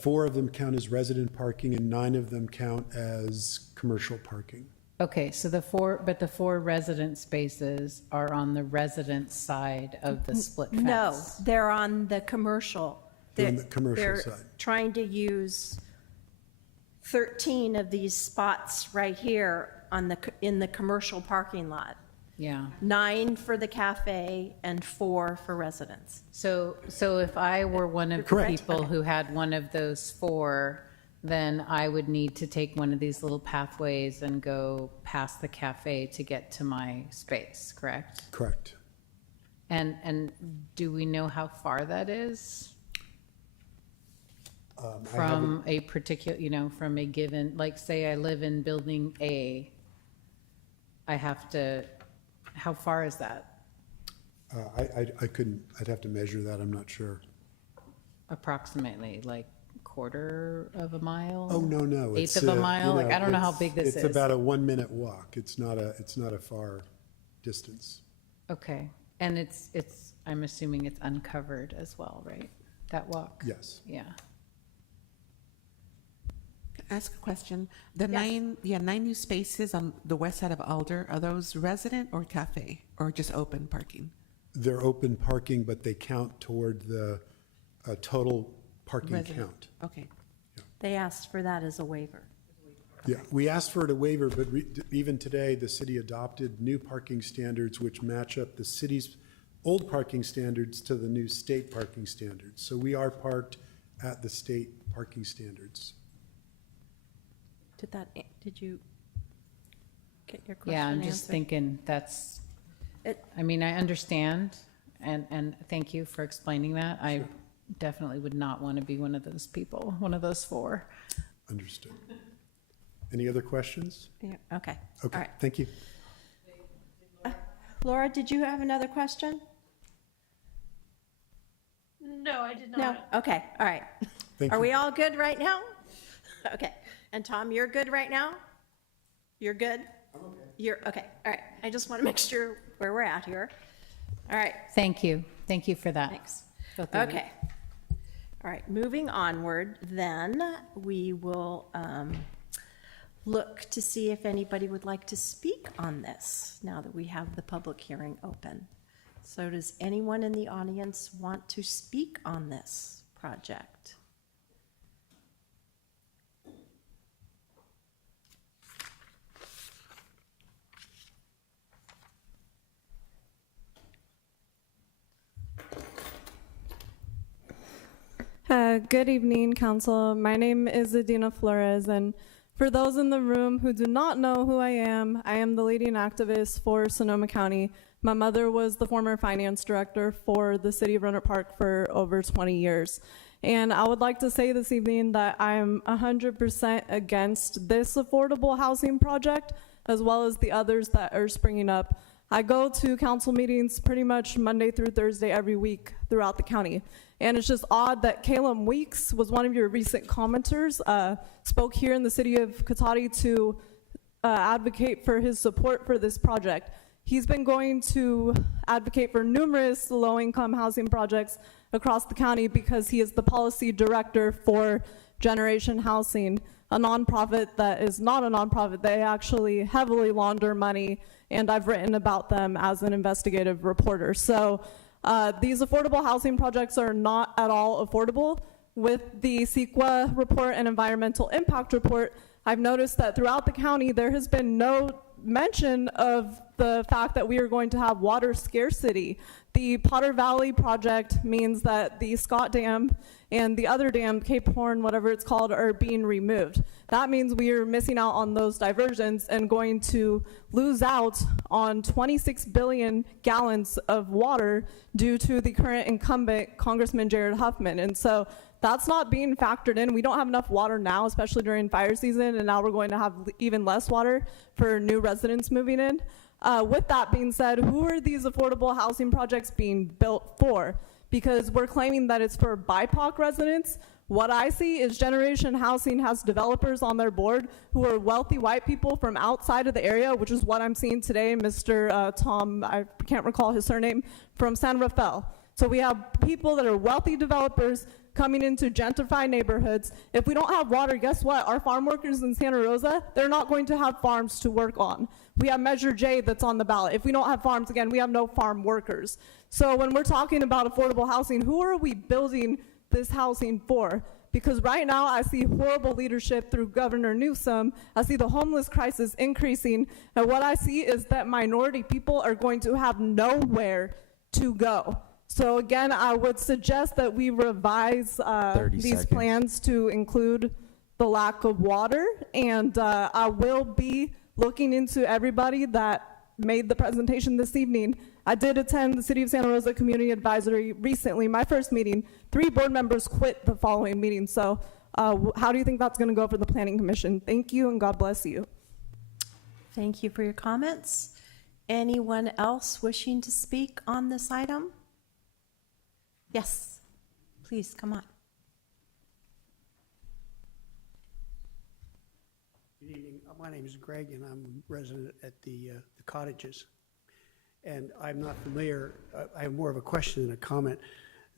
4 of them count as resident parking and 9 of them count as commercial parking. Okay, so the 4 resident spaces are on the resident side of the split fence? No, they're on the commercial. They're on the commercial They're side. trying to use 13 of these spots right here in the commercial parking lot. Yeah. 9 for the cafe and 4 for residents. So if I were one of the Correct. people who had one of those 4, then I would need to take one of these little pathways and go past the cafe to get to my space, correct? Correct. And do we know how far that is? I From a particular, from a given, like, say I live in building A, I have to, how far is that I couldn't, I'd have to measure that. I'm not sure. approximately? Like quarter of a mile? Oh, no. Eighth It's, of a mile? Like, I don't know how it's- big this is. It's about a 1-minute walk. It's not a far distance. Okay, and it's, I'm assuming it's uncovered as well, right? That walk? Yes. Yeah. ask a question? The Yes. 9 new spaces on the west side of Alder, are those resident or cafe or just open parking? They're open parking, but they count toward the total parking Resident. count. Okay. They asked for that as a waiver. Yeah, we asked for it a waiver, but even today, the city adopted new parking standards which match up the city's old parking standards to the new state parking standards. So we are parked at the state parking standards. Did you get your question Yeah, I'm just answered? thinking I mean, I understand, and thank you for explaining that. I definitely would not want to be one of those people, one of those 4. Understood. Any other questions? Yeah, okay. Okay, All right. thank you. Laura, did you have another question? No, I did No? not. Okay, all right. Thank Are you. we all good right now? Okay. And Tom, you're good right now? You're good? I'm okay. You're, okay, all right. I just want to make sure where we're at here. All right, Thank you. Thank you for that. thanks. Both of you. Okay. All right, moving onward, then we will look to see if anybody would like to speak on this now that we have the public hearing open. So does anyone in the audience want to speak on this project? Good evening, Council. My name is Adina Flores, and for those in the room who do not know who I am the leading activist for Sonoma County. My mother was the former finance director for the city of Rohnert Park for over 20 years. And I would like to say this evening that I am 100% against this affordable housing project, as well as the others that are springing up. I go to council meetings pretty much Monday through Thursday every week throughout the county. And it's just odd that Caleb Weeks was one of your recent commenters, spoke here in the city of Cotati to advocate for his support for this project. He's been going to advocate for numerous low-income housing projects across the county because he is the policy director for Generation Housing, a nonprofit that is not a nonprofit. They actually heavily launder money, and I've written about them as an investigative reporter. So these affordable housing projects are not at all affordable. With the CEQA report and environmental impact report, I've noticed that throughout the county, there has been no mention of the fact that we are going to have water scarcity. The Potter Valley project means that the Scott Dam and the other dam, Cape Horn, whatever it's called, are being removed. That means we are missing out on those diversions and going to lose out on 26 billion gallons of water due to the current incumbent, Congressman Jared Huffman. And so that's not being factored in. We don't have enough water now, especially during fire season, and now we're going to have even less water for new residents moving in. With that being said, who are these affordable housing projects being built for? Because we're claiming that it's for BIPOC residents. What I see is Generation Housing has developers on their board who are wealthy white people from outside of the area, which is what I'm seeing today, Mr. Tom, I can't recall his surname, from San Rafael. So we have people that are wealthy developers coming into gentrified neighborhoods. If we don't have water, guess what? Our farm workers in Santa Rosa, they're not going to have farms to work on. We have Measure J that's on the ballot. If we don't have farms, again, we have no farm workers. So when we're talking about affordable housing, who are we building this housing for? Because right now I see horrible leadership through Governor Newsom. I see the homeless crisis increasing. And what I see is that minority people are going to have nowhere to go. So again, I would suggest that we revise these plans to include the lack of water. And I will be looking into everybody that made the presentation this evening. I did attend the City of Santa Rosa Community Advisory recently, my first meeting. 3 board members quit the following meeting. So how do you think that's going to go for the Planning Commission? Thank you, and God bless you. Thank you for your comments. Anyone else wishing to speak on this item? Yes, please, come on. Good evening. My name is Greg, and I'm a resident at the cottages. And I'm not familiar. I have more of a question than a comment.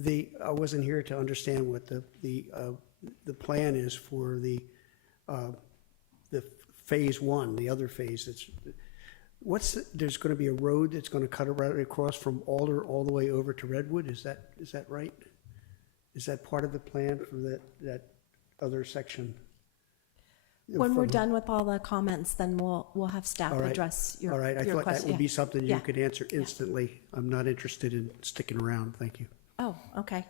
I wasn't here to understand what the plan is for the the phase one, the other phase, there's going to be a road that's going to cut right across from Alder all the way over to Redwood? Is that right? Is that part of the plan for that other section? When we're done with all the comments, then we'll have staff All right. address your All right, I your thought that question. would be something you Yeah. could answer instantly. I'm not interested in sticking around. Thank you. Oh, okay.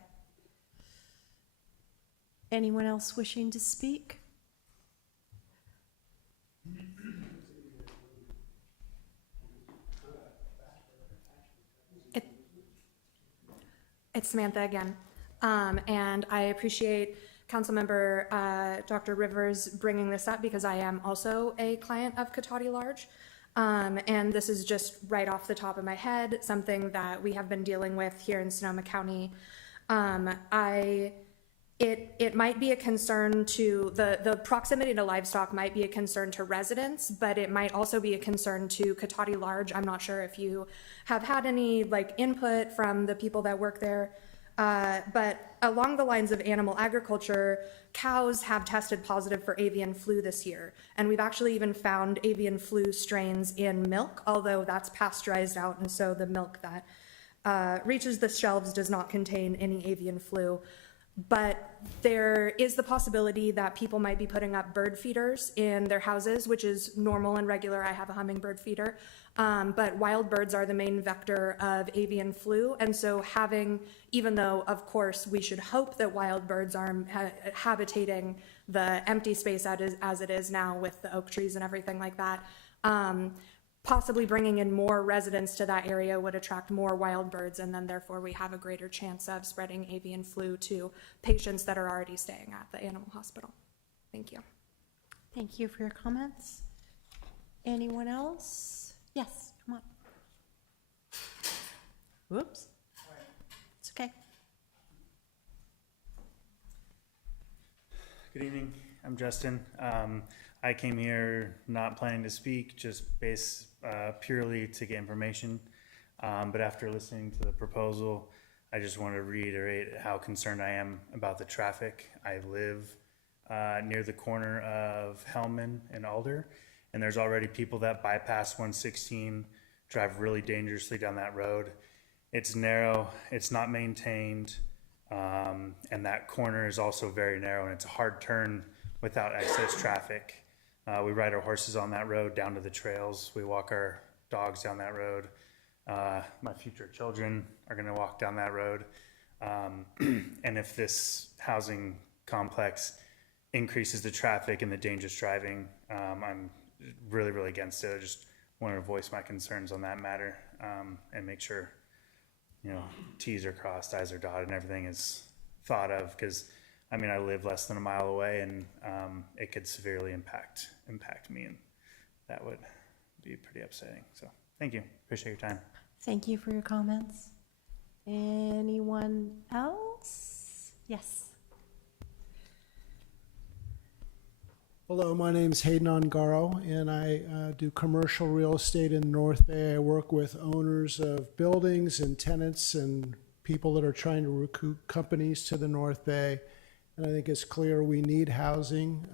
Anyone else wishing to speak? It's Samantha again. And I appreciate Councilmember Dr. Rivers bringing this up because I am also a client of Cotati Large. And this is just right off the top of my head, something that we have been dealing with here in Sonoma County. It might be a concern to the proximity to livestock might be a concern to residents, but it might also be a concern to Cotati Large. I'm not sure if you have had any input from the people that work there. But along the lines of animal agriculture, cows have tested positive for avian flu this year. And we've actually even found avian flu strains in milk, although that's pasteurized out. And so the milk that reaches the shelves does not contain any avian flu. But there is the possibility that people might be putting up bird feeders in their houses, which is normal and regular. I have a hummingbird feeder. But wild birds are the main vector of avian flu. And so even though, of course, we should hope that wild birds are habitating the empty space as it is now with the oak trees and everything like that, possibly bringing in more residents to that area would attract more wild birds, and then therefore we have a greater chance of spreading avian flu to patients that are already staying at the animal hospital. Thank you. Thank you for your comments. Anyone else? Yes, come on. Whoops. It's okay. Good evening. I'm Justin. I came here not planning to speak, just purely to get information. But after listening to the proposal, I just want to reiterate how concerned I am about the traffic. I live near the corner of Hellman and Alder, and there's already people that bypass 116, drive really dangerously down that road. It's narrow, it's not maintained, and that corner is also very narrow, and it's a hard turn without excess traffic. We ride our horses on that road down to the trails. We walk our dogs down that road. My future children are going to walk down that road. And if this housing complex increases the traffic and the dangerous driving, I'm really, really against it. I just wanted to voice my concerns on that matter, and make sure, T's are crossed, I's are dotted, and everything is thought of, because I live less than a mile away, and it could severely impact me, and that would be pretty upsetting. So thank you. Appreciate your time. Thank you for your comments. Anyone else? Yes. Hello, my name is Hayden Ongaro, and I do commercial real estate in North Bay. I work with owners of buildings and tenants and people that are trying to recruit companies to the North Bay. And I think it's clear we need housing.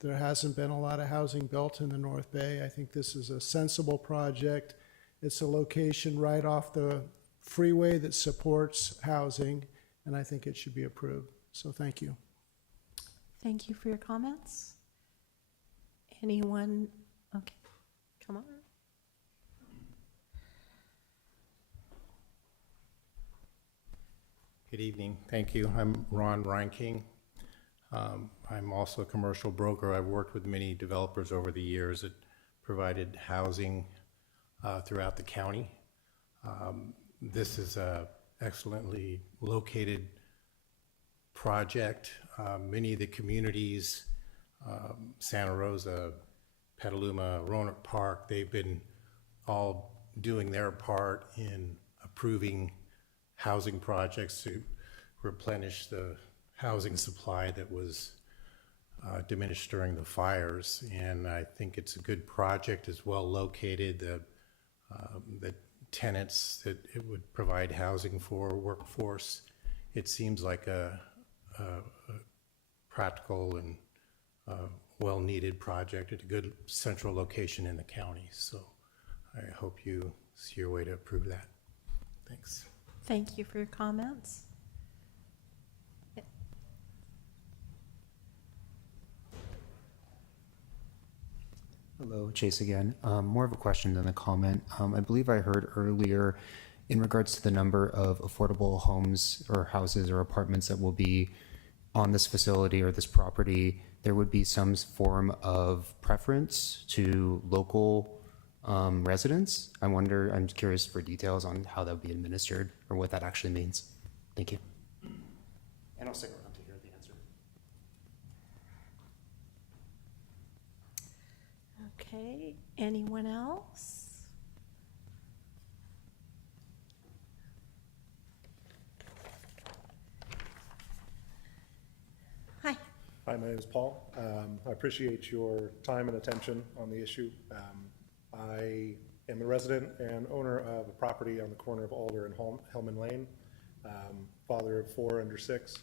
There hasn't been a lot of housing built in the North Bay. I think this is a sensible project. It's a location right off the freeway that supports housing, and I think it should be approved. So thank you. Thank you for your comments. Anyone? Okay, come on. Good evening. Thank you. I'm Ron Reinking. I'm also a commercial broker. I've worked with many developers over the years that provided housing throughout the county. This is an excellently located project. Many of the communities, Santa Rosa, Petaluma, Roanoke Park, they've been all doing their part in approving housing projects to replenish the housing supply that was diminished during the fires. And I think it's a good project, it's well located. The tenants that it would provide housing for, workforce, it seems like a practical and well-needed project at a good central location in the county. So I hope you see your way to approve that. Thanks. Thank you for your comments. Hello, Chase again. More of a question than a comment. I believe I heard earlier in regards to the number of affordable homes or houses or apartments that will be on this facility or this property, there would be some form of preference to local residents. I'm curious for details on how that would be administered or what that actually means. Thank you. And I'll stick around to hear the answer. Okay, anyone else? Hi. Hi, my name is Paul. I appreciate your time and attention on the issue. I am a resident and owner of a property on the corner of Alder and Hellman Lane, father of 4 under 6.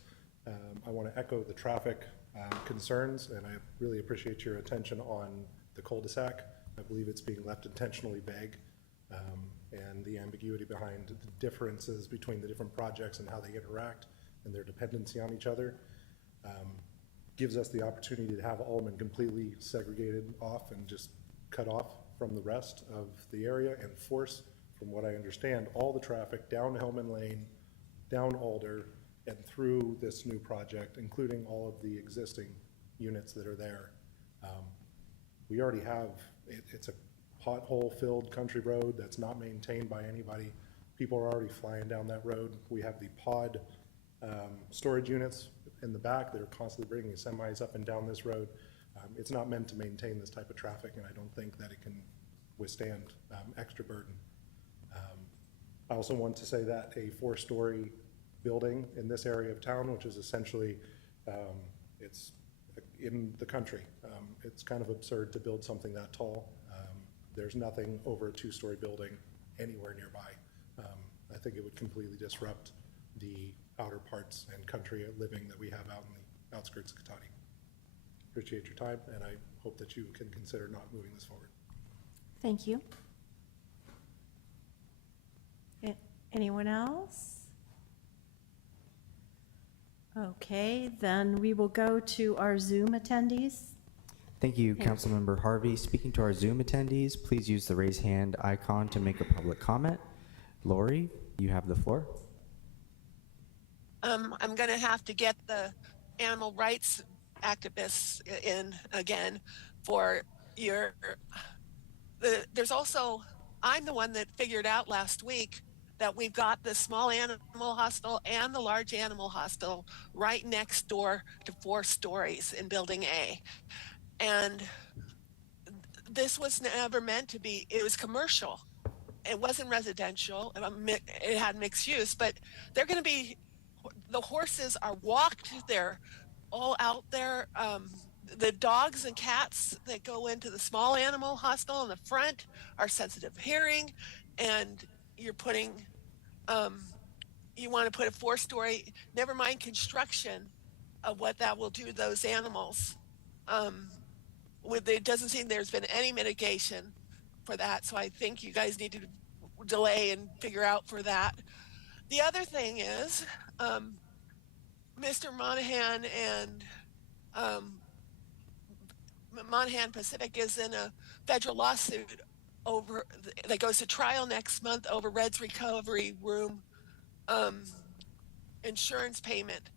I want to echo the traffic concerns, and I really appreciate your attention on the cul-de-sac. I believe it's being left intentionally vague, and the ambiguity behind the differences between the different projects and how they interact and their dependency on each other gives us the opportunity to have Allman completely segregated off and just cut off from the rest of the area and force, from what I understand, all the traffic down Hellman Lane, down Alder, and through this new project, including all of the existing units that are there. We already have, it's a pothole-filled country road that's not maintained by anybody. People are already flying down that road. We have the pod storage units in the back that are constantly bringing semis up and down this road. It's not meant to maintain this type of traffic, and I don't think that it can withstand extra burden. I also want to say that a 4-story building in this area of town, which is essentially, it's in the country. It's kind of absurd to build something that tall. There's nothing over a 2-story building anywhere nearby. I think it would completely disrupt the outer parts and country living that we have out in the outskirts of Cotati. Appreciate your time, and I hope that you can consider not moving this forward. Thank you. Anyone else? Okay, then we will go to our Zoom attendees. Thank you, Councilmember Harvey. Speaking to our Zoom attendees, please use the raise hand icon to make a public comment. Lori, you have the floor. I'm going to have to get the animal rights activists in again for your, there's also, I'm the one that figured out last week that we've got the small animal hospital and the large animal hospital right next door to 4 stories in Building A. And this was never meant to be, it was commercial. It wasn't residential, it had mixed use, but they're going to be, the horses are walked, they're all out there. The dogs and cats that go into the small animal hospital in the front are sensitive hearing, and you're putting, you want to put a 4-story, never mind construction of what that will do to those animals. It doesn't seem there's been any mitigation for that, so I think you guys need to delay and figure out for that. The other thing is, Mr. Monahan and Monahan Pacific is in a federal lawsuit over that goes to trial next month over Red's Recovery Room insurance payment,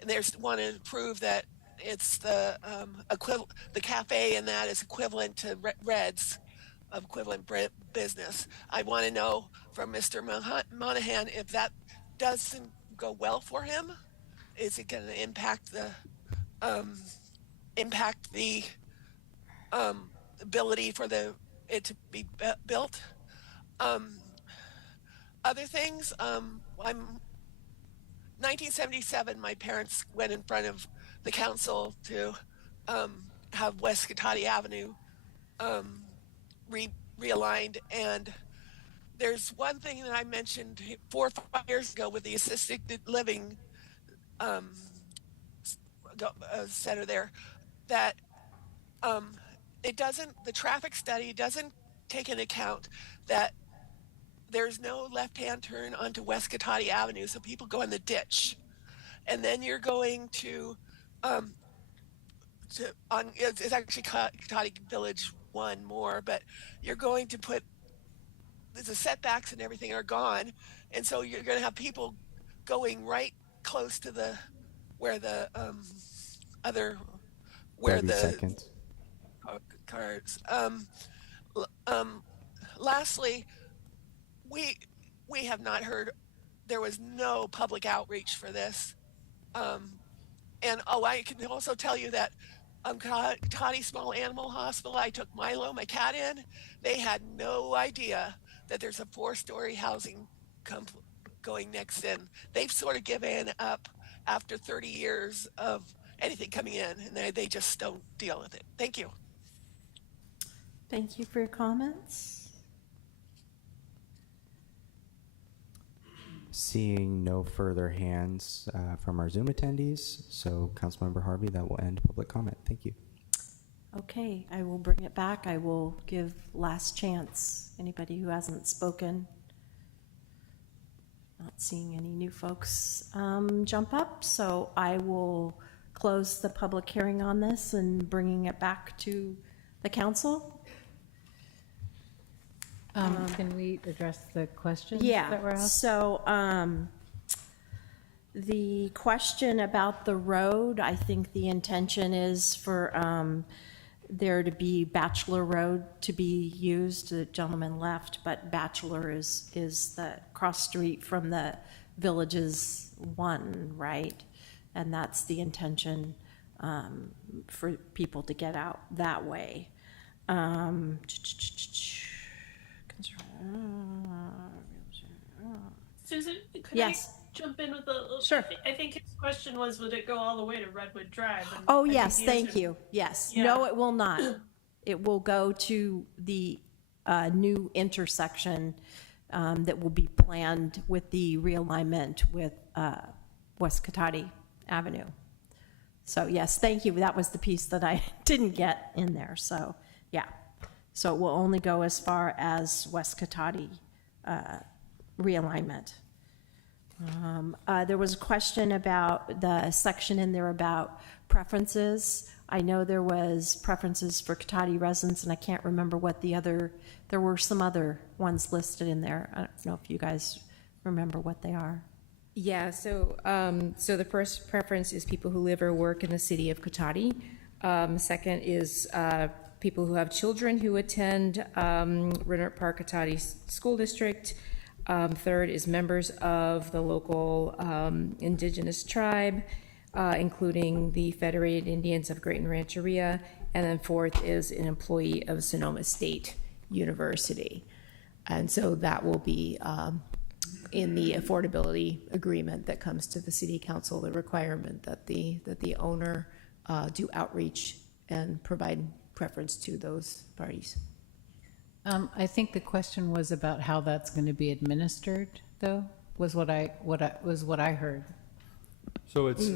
and they want to prove that it's the equivalent, the cafe and that is equivalent to Red's equivalent business. I want to know from Mr. Monahan if that doesn't go well for him. Is it going to impact the ability for it to be built? Other things, 1977, my parents went in front of the council to have West Cotati Avenue realigned, and there's one thing that I mentioned 4 or 5 years ago with the assisted living center there, that the traffic study doesn't take into account that there's no left-hand turn onto West Cotati Avenue, so people go in the ditch. And then you're going it's actually Cotati Village 1 more, but you're going to put, the setbacks and everything are gone. And so you're going to have people going right close to where the 30 seconds. cars. Lastly, we have not heard, there was no public outreach for this. And I can also tell you that Cotati Small Animal Hospital, I took Milo, my cat, in. They had no idea that there's a 4-story housing going next in. They've sort of given up after 30 years of anything coming in, and they just don't deal with it. Thank you. Thank you for your comments. Seeing no further hands from our Zoom attendees, so Councilmember Harvey, that will end public comment. Thank you. Okay, I will bring it back. I will give last chance. Anybody who hasn't spoken. Not seeing any new folks jump up, so I will close the public hearing on this and bringing it back to the council. Can we address the questions Yeah, that were asked? so the question about the road, I think the intention is for there to be Bachelor Road to be used. The gentleman left, but Bachelor is the cross street from the Villages 1, right? And that's the intention for people to get out that way. Susan, could Yes. I jump in with a? Sure. I think his question was, would it go all the way to Redwood Drive? And Oh, I think yes, the thank answer- you. Yes. Yeah. No, it will not. It will go to the new intersection that will be planned with the realignment with West Cotati Avenue. So yes, thank you. That was the piece that I didn't get in there. So yeah. So it will only go as far as West Cotati realignment. There was a question about the section in there about preferences. I know there was preferences for Cotati residents, and I can't remember what there were some other ones listed in there. I don't know if you guys remember what they are. Yeah, so so the first preference is people who live or work in the city of Cotati. Second is people who have children who attend Renard Park Cotati School District. Third is members of the local indigenous tribe, including the Federated Indians of Great Rancheria. And then fourth is an employee of Sonoma State University. And so that will be in the affordability agreement that comes to the city council, the requirement that the owner do outreach and provide preference to those parties. I think the question was about how that's going to be administered, though, was what I heard. So it's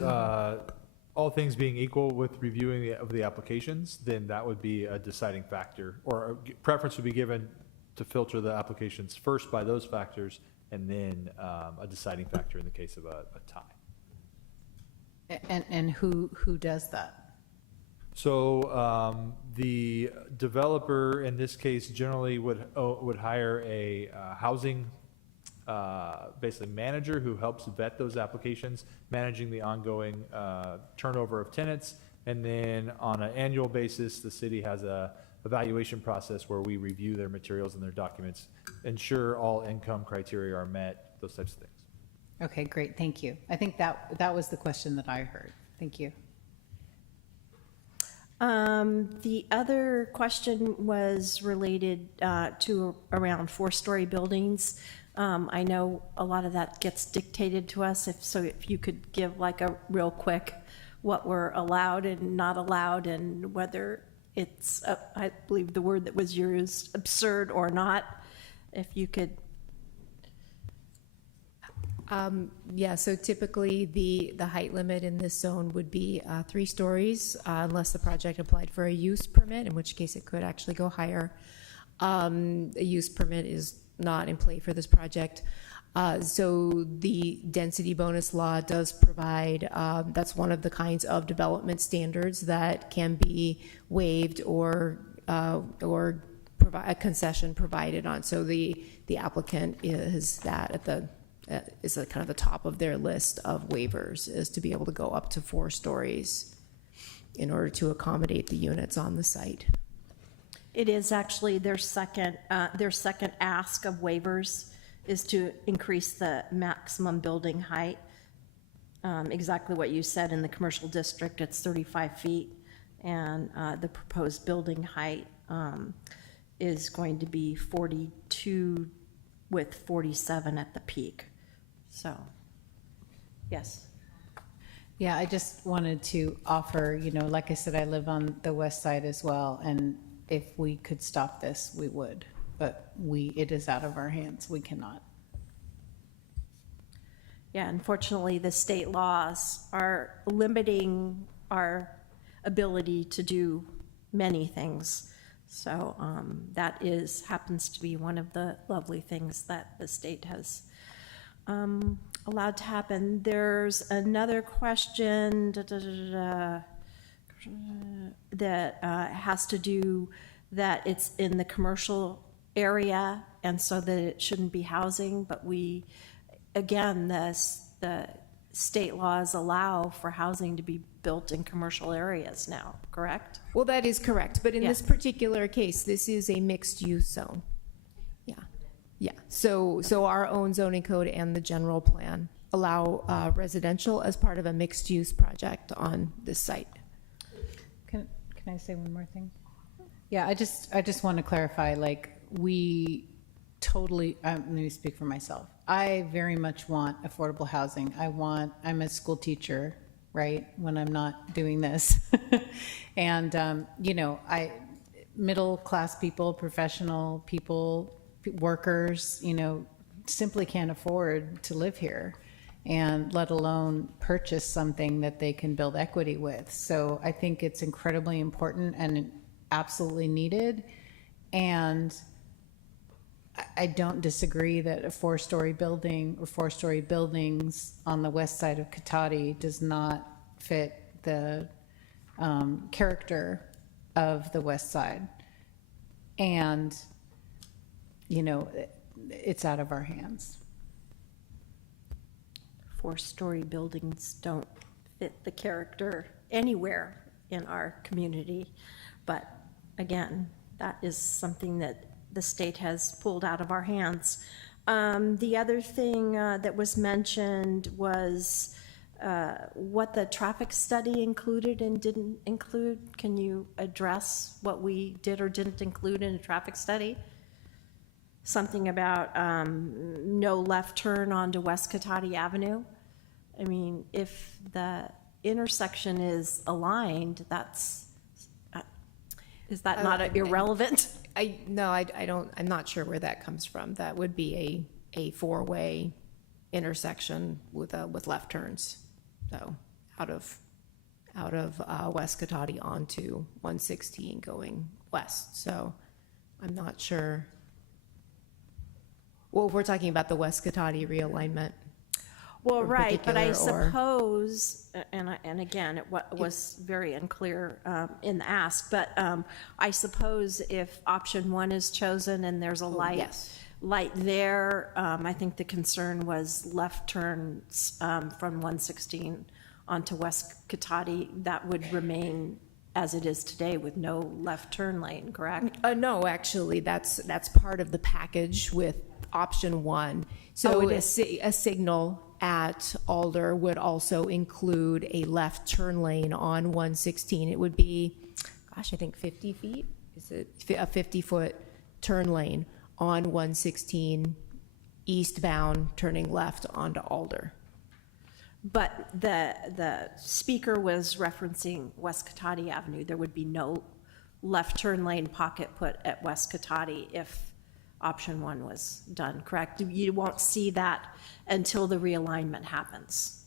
all things being equal with reviewing the applications, then that would be a deciding factor, or a preference would be given to filter the applications first by those factors, and then a deciding factor in the case of a tie. And who does that? So the developer in this case generally would hire a housing basically manager who helps vet those applications, managing the ongoing turnover of tenants, and then on an annual basis, the city has a evaluation process where we review their materials and their documents, ensure all income criteria are met, those types of things. Okay, great, thank you. I think that was the question that I heard. Thank you. The other question was related to around 4-story buildings. I know a lot of that gets dictated to us, if you could give like a real quick what we're allowed and not allowed, and whether it's, I believe the word that was used, absurd or not, if you could. Yeah, so typically the height limit in this zone would be 3 stories unless the project applied for a use permit, in which case it could actually go higher. A use permit is not in play for this project. So the density bonus law does provide, that's one of the kinds of development standards that can be waived or provide a concession provided on. So the applicant is that at the is at kind of the top of their list of waivers, is to be able to go up to 4 stories in order to accommodate the units on the site. It is actually their second ask of waivers is to increase the maximum building height. Exactly what you said. In the commercial district, it's 35 feet, and the proposed building height is going to be 42 with 47 at the peak. So, yes. Yeah, I just wanted to offer, you know, like I said, I live on the west side as well, and if we could stop this, we would, but it is out of our hands. We cannot. Yeah, unfortunately, the state laws are limiting our ability to do many things. So that happens to be one of the lovely things that the state has allowed to happen. There's another question that has to do that it's in the commercial area, and so that it shouldn't be housing, but again, the state laws allow for housing to be built in commercial areas now, correct? Well, that is correct, but in this particular case, this is a mixed-use zone. Yeah. So our own zoning code and the general plan allow residential as part of a mixed-use project on this site. Can I say one more thing? Yeah, I just want to clarify, like, we totally, let me speak for myself. I very much want affordable housing. I'm a school teacher, right, when I'm not doing this. And, you know, middle-class people, professional people, workers, you know, simply can't afford to live here, and let alone purchase something that they can build equity with. So I think it's incredibly important and absolutely needed. And I don't disagree that a 4-story building or 4-story buildings on the west side of Cotati does not fit the character of the west side. And, you know, it's out of our hands. 4-story buildings don't fit the character anywhere in our community. But again, that is something that the state has pulled out of our hands. The other thing that was mentioned was what the traffic study included and didn't include. Can you address what we did or didn't include in a traffic study? Something about no left turn onto West Cotati Avenue. I mean, if the intersection is aligned, is that not irrelevant? No, I don't. I'm not sure where that comes from. That would be a 4-way intersection with left turns. So out of West Cotati onto 116 going west. So I'm not sure. Well, if we're talking about the West Cotati realignment. Well, right, but I suppose, and again, it was very unclear in the ask, but I suppose if option 1 is chosen and there's a light there, I think the concern was left turns from 116 onto West Cotati, that would remain as it is today with no left turn lane, correct? No, actually, that's part of the package with option 1. So a signal at Alder would also include a left turn lane on 116. It would be, gosh, I think 50 feet. Is it a 50-foot turn lane on 116 eastbound, turning left onto Alder? But the speaker was referencing West Cotati Avenue. There would be no left turn lane pocket put at West Cotati if option one was done, correct? You won't see that until the realignment happens.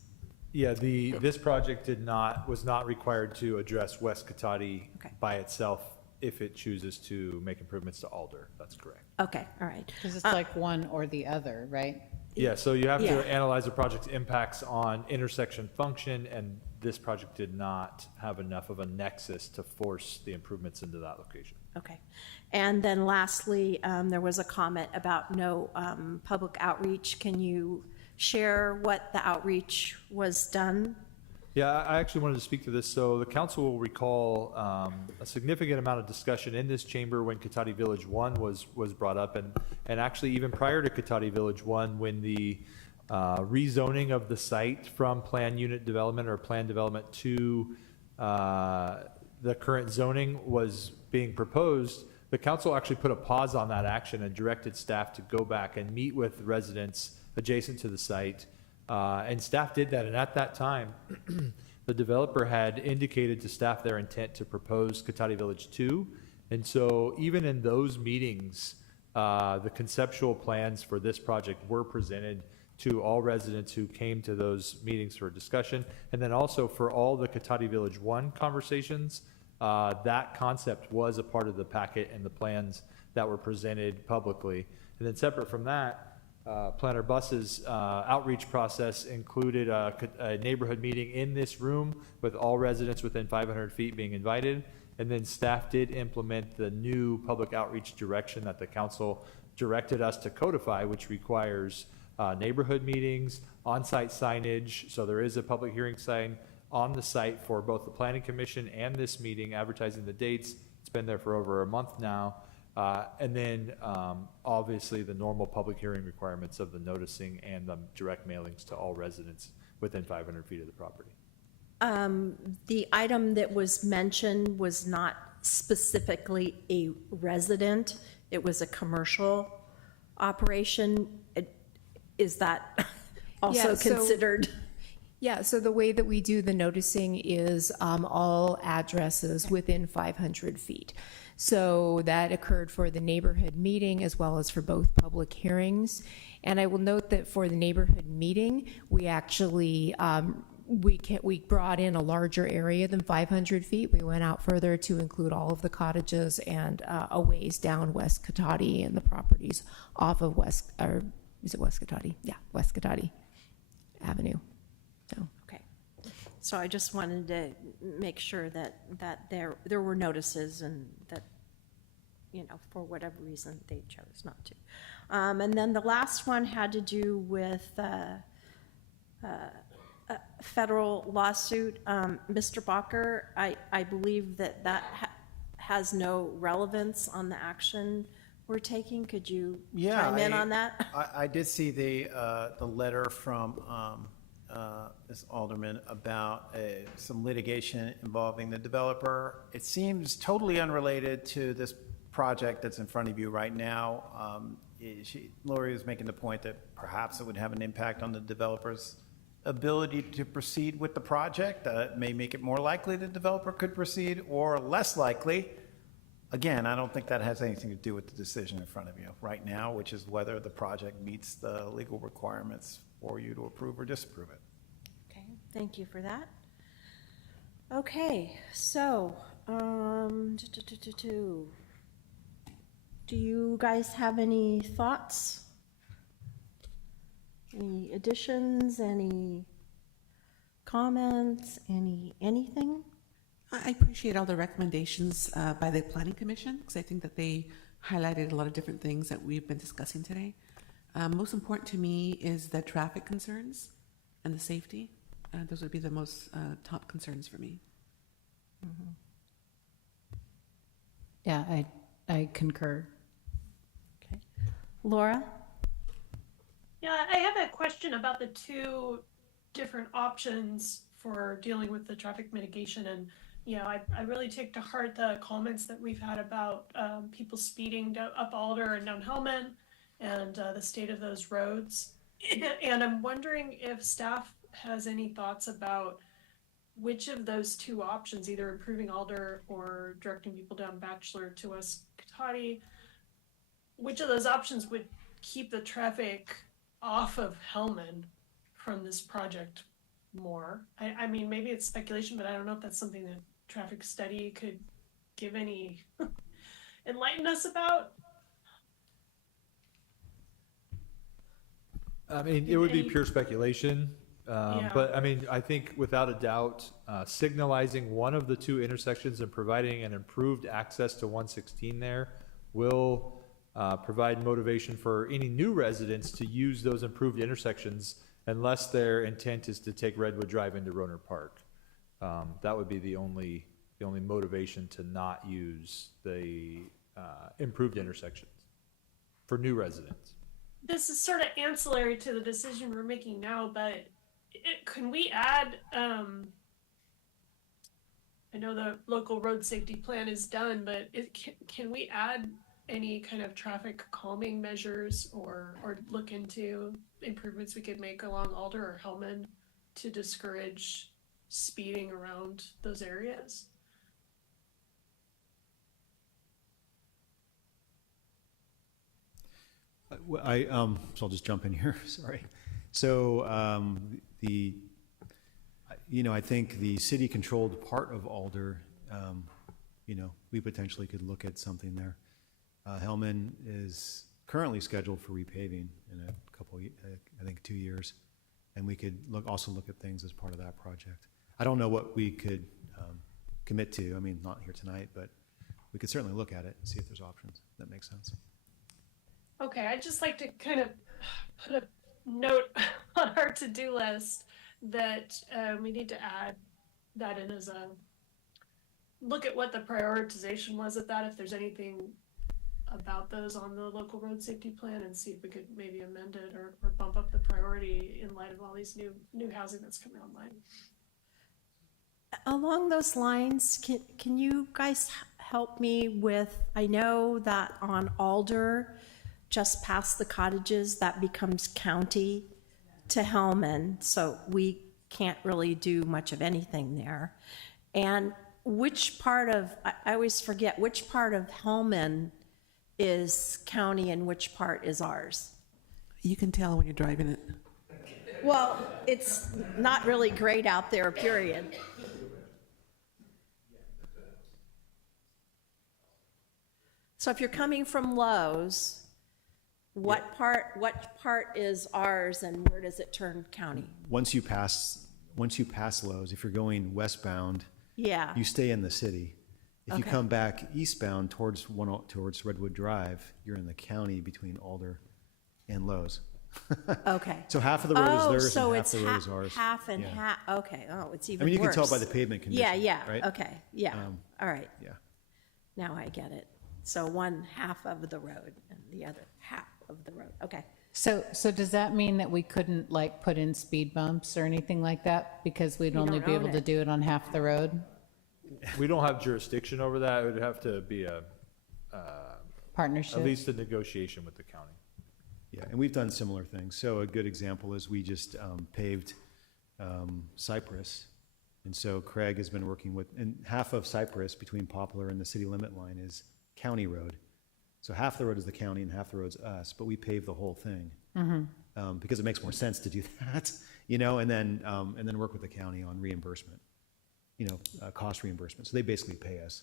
Yeah, this project was not required to address West Cotati by itself if it chooses to make improvements to Alder. That's correct. Okay, all right. Because it's like one or the other, right? Yeah, so you have Yeah. to analyze the project's impacts on intersection function, and this project did not have enough of a nexus to force the improvements into that location. Okay. And then lastly, there was a comment about no public outreach. Can you share what the outreach was done? Yeah, I actually wanted to speak to this. So the council will recall a significant amount of discussion in this chamber when Cotati Village 1 was brought up, and actually even prior to Cotati Village 1, when the rezoning of the site from plan unit development or plan development to the current zoning was being proposed, the council actually put a pause on that action and directed staff to go back and meet with residents adjacent to the site. And staff did that, and at that time, the developer had indicated to staff their intent to propose Cotati Village 2. And so even in those meetings, the conceptual plans for this project were presented to all residents who came to those meetings for discussion. And then also for all the Cotati Village 1 conversations, that concept was a part of the packet and the plans that were presented publicly. And then separate from that, Planner Bus's outreach process included a neighborhood meeting in this room with all residents within 500 feet being invited. And then staff did implement the new public outreach direction that the council directed us to codify, which requires neighborhood meetings, on-site signage. So there is a public hearing sign on the site for both the Planning Commission and this meeting, advertising the dates. It's been there for over a month now. And then obviously the normal public hearing requirements of the noticing and the direct mailings to all residents within 500 feet of the property. The item that was mentioned was not specifically a resident. It was a commercial operation. Is that also Yeah, so- considered? Yeah, so the way that we do the noticing is all addresses within 500 feet. So that occurred for the neighborhood meeting as well as for both public hearings. And I will note that for the neighborhood meeting, we actually, we brought in a larger area than 500 feet. We went out further to include all of the cottages and a ways down West Cotati and the properties off of West, or is it West Cotati? Yeah, West Cotati Avenue. So. Okay. So I just wanted to make sure that there were notices and that, for whatever reason, they chose not to. And then the last one had to do with a federal lawsuit. Mr. Bacher, I believe that has no relevance on the action we're taking. Could you chime in on that? I did see the letter from Ms. Alderman about some litigation involving the developer. It seems totally unrelated to this project that's in front of you right now. Lori was making the point that perhaps it would have an impact on the developer's ability to proceed with the project. It may make it more likely the developer could proceed or less likely. Again, I don't think that has anything to do with the decision in front of you right now, which is whether the project meets the legal requirements for you to approve or disapprove it. Okay, thank you for that. Okay, so, do you guys have any thoughts? Any additions, any comments, anything? I appreciate all the recommendations by the Planning Commission, because I think that they highlighted a lot of different things that we've been discussing today. Most important to me is the traffic concerns and the safety. Those would be the most top concerns for me. Mm-hmm. Yeah, I concur. Okay. Laura? Yeah, I have a question about the two different options for dealing with the traffic mitigation. And, I really take to heart the comments that we've had about people speeding up Alder and down Hellman and the state of those roads. And I'm wondering if staff has any thoughts about which of those two options, either improving Alder or directing people down Bachelor to West Cotati, which of those options would keep the traffic off of Hellman from this project more? I mean, maybe it's speculation, but I don't know if that's something that traffic study could give any enlighten us about. I mean, it would be pure speculation. Yeah. But I mean, I think without a doubt, signalizing one of the two intersections and providing an improved access to 116 there will provide motivation for any new residents to use those improved intersections unless their intent is to take Redwood Drive into Roner Park. That would be the only motivation to not use the improved intersections for new residents. This is sort of ancillary to the decision we're making now, but can we add, I know the local road safety plan is done, but can we add any kind of traffic calming measures or look into improvements we could make along Alder or Hellman to discourage speeding around those areas? So I'll just jump in here, sorry. So, I think the city-controlled part of Alder, we potentially could look at something there. Hellman is currently scheduled for repaving in a couple, I think 2 years. And we could also look at things as part of that project. I don't know what we could commit to. I mean, not here tonight, but we could certainly look at it and see if there's options. That makes sense. Okay, I'd just like to kind of put a note on our to-do list that we need to add that in as a look at what the prioritization was at that, if there's anything about those on the local road safety plan, and see if we could maybe amend it or bump up the priority in light of all these new housing that's coming online. Along those lines, can you guys help me with, I know that on Alder, just past the cottages, that becomes county to Hellman, so we can't really do much of anything there. And which part of, I always forget, which part of Hellman is county and which part is ours? You can tell when you're driving it. Well, it's not really great out there, period. So if you're coming from Lowe's, what part is ours and where does it turn county? Once you pass Lowe's, if you're going westbound, Yeah. you stay in the city. If you Okay. come back eastbound towards Redwood Drive, you're in the county between Alder and Lowe's. Okay. So half of the road is theirs so and half it's the road is ours. half and Yeah. half, okay, oh, it's even I mean, you can tell worse. by the pavement condition. Yeah, right? okay, yeah, all right. Yeah. Now I get it. So one half of the road and the other half of the road, okay. So does that mean that we couldn't like put in speed bumps or anything like that? Because we'd We only don't be own able to it. do it on half the road? We don't have jurisdiction over that. It would have to be Partnership? at least a negotiation with the county. Yeah, and we've done similar things. So a good example is we just paved Cypress. And so Craig has been working with, and half of Cypress between Poplar and the city limit line is county road. So half the road is the county and half the road's us, but we paved the whole thing. Because it makes more sense to do that, and then work with the county on reimbursement, cost reimbursement. So they basically pay us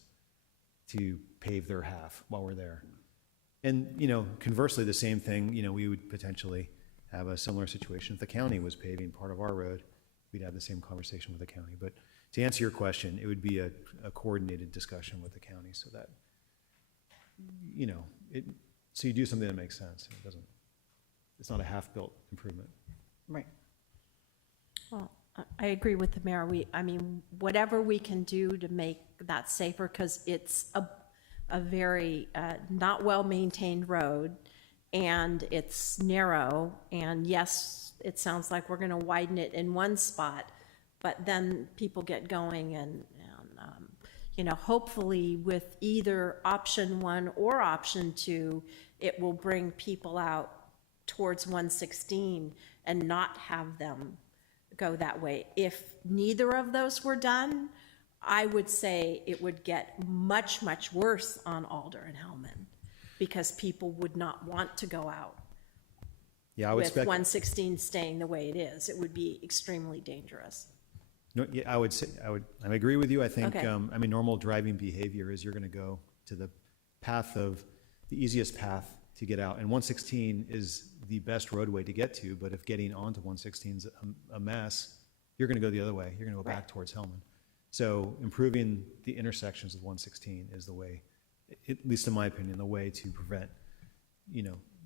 to pave their half while we're there. And, conversely, the same thing, we would potentially have a similar situation. If the county was paving part of our road, we'd have the same conversation with the county. But to answer your question, it would be a coordinated discussion with the county so that, so you do something that makes sense. It's not a half-built improvement. Right. Well, I agree with the mayor. Whatever we can do to make that safer, because it's a very not well-maintained road, and it's narrow, and yes, it sounds like we're going to widen it in one spot, but then people get going, and hopefully with either option 1 or option 2, it will bring people out towards 116 and not have them go that way. If neither of those were done, I would say it would get much, much worse on Alder and Hellman. because people would not want to go out. Yeah, I would With spec, 116 staying the way it is, it would be extremely dangerous. no, yeah, I would say, I agree with you. I think, Okay. I mean, normal driving behavior is you're gonna go to the path of, the easiest path to get out. And 116 is the best roadway to get to, but if getting onto 116 is a mess, you're gonna go the other way. You're gonna go back towards Hellman. So improving the intersections of 116 is the way, at least in my opinion, the way to prevent,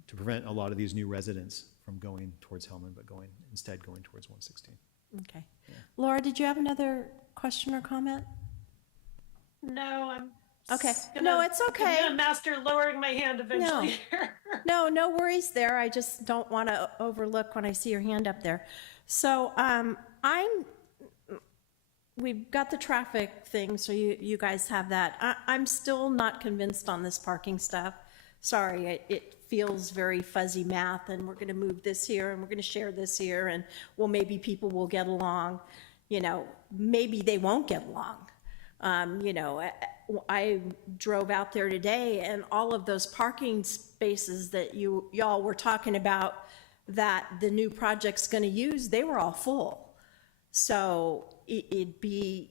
to prevent a lot of these new residents from going towards Hellman, but instead going towards 116. Okay. Laura, did you have another question or comment? No, I'm. Okay. gonna- No, it's okay. I'm gonna master lowering my hand eventually. No worries there. I just don't want to overlook when I see your hand up there. So, we've got the traffic thing, so you guys have that. I'm still not convinced on this parking stuff. Sorry, it feels very fuzzy math, and we're going to move this here, and we're going to share this here, and, well, maybe people will get along. Maybe they won't get along. I drove out there today, and all of those parking spaces that y'all were talking about that the new project's going to use, they were all full. So it'd be,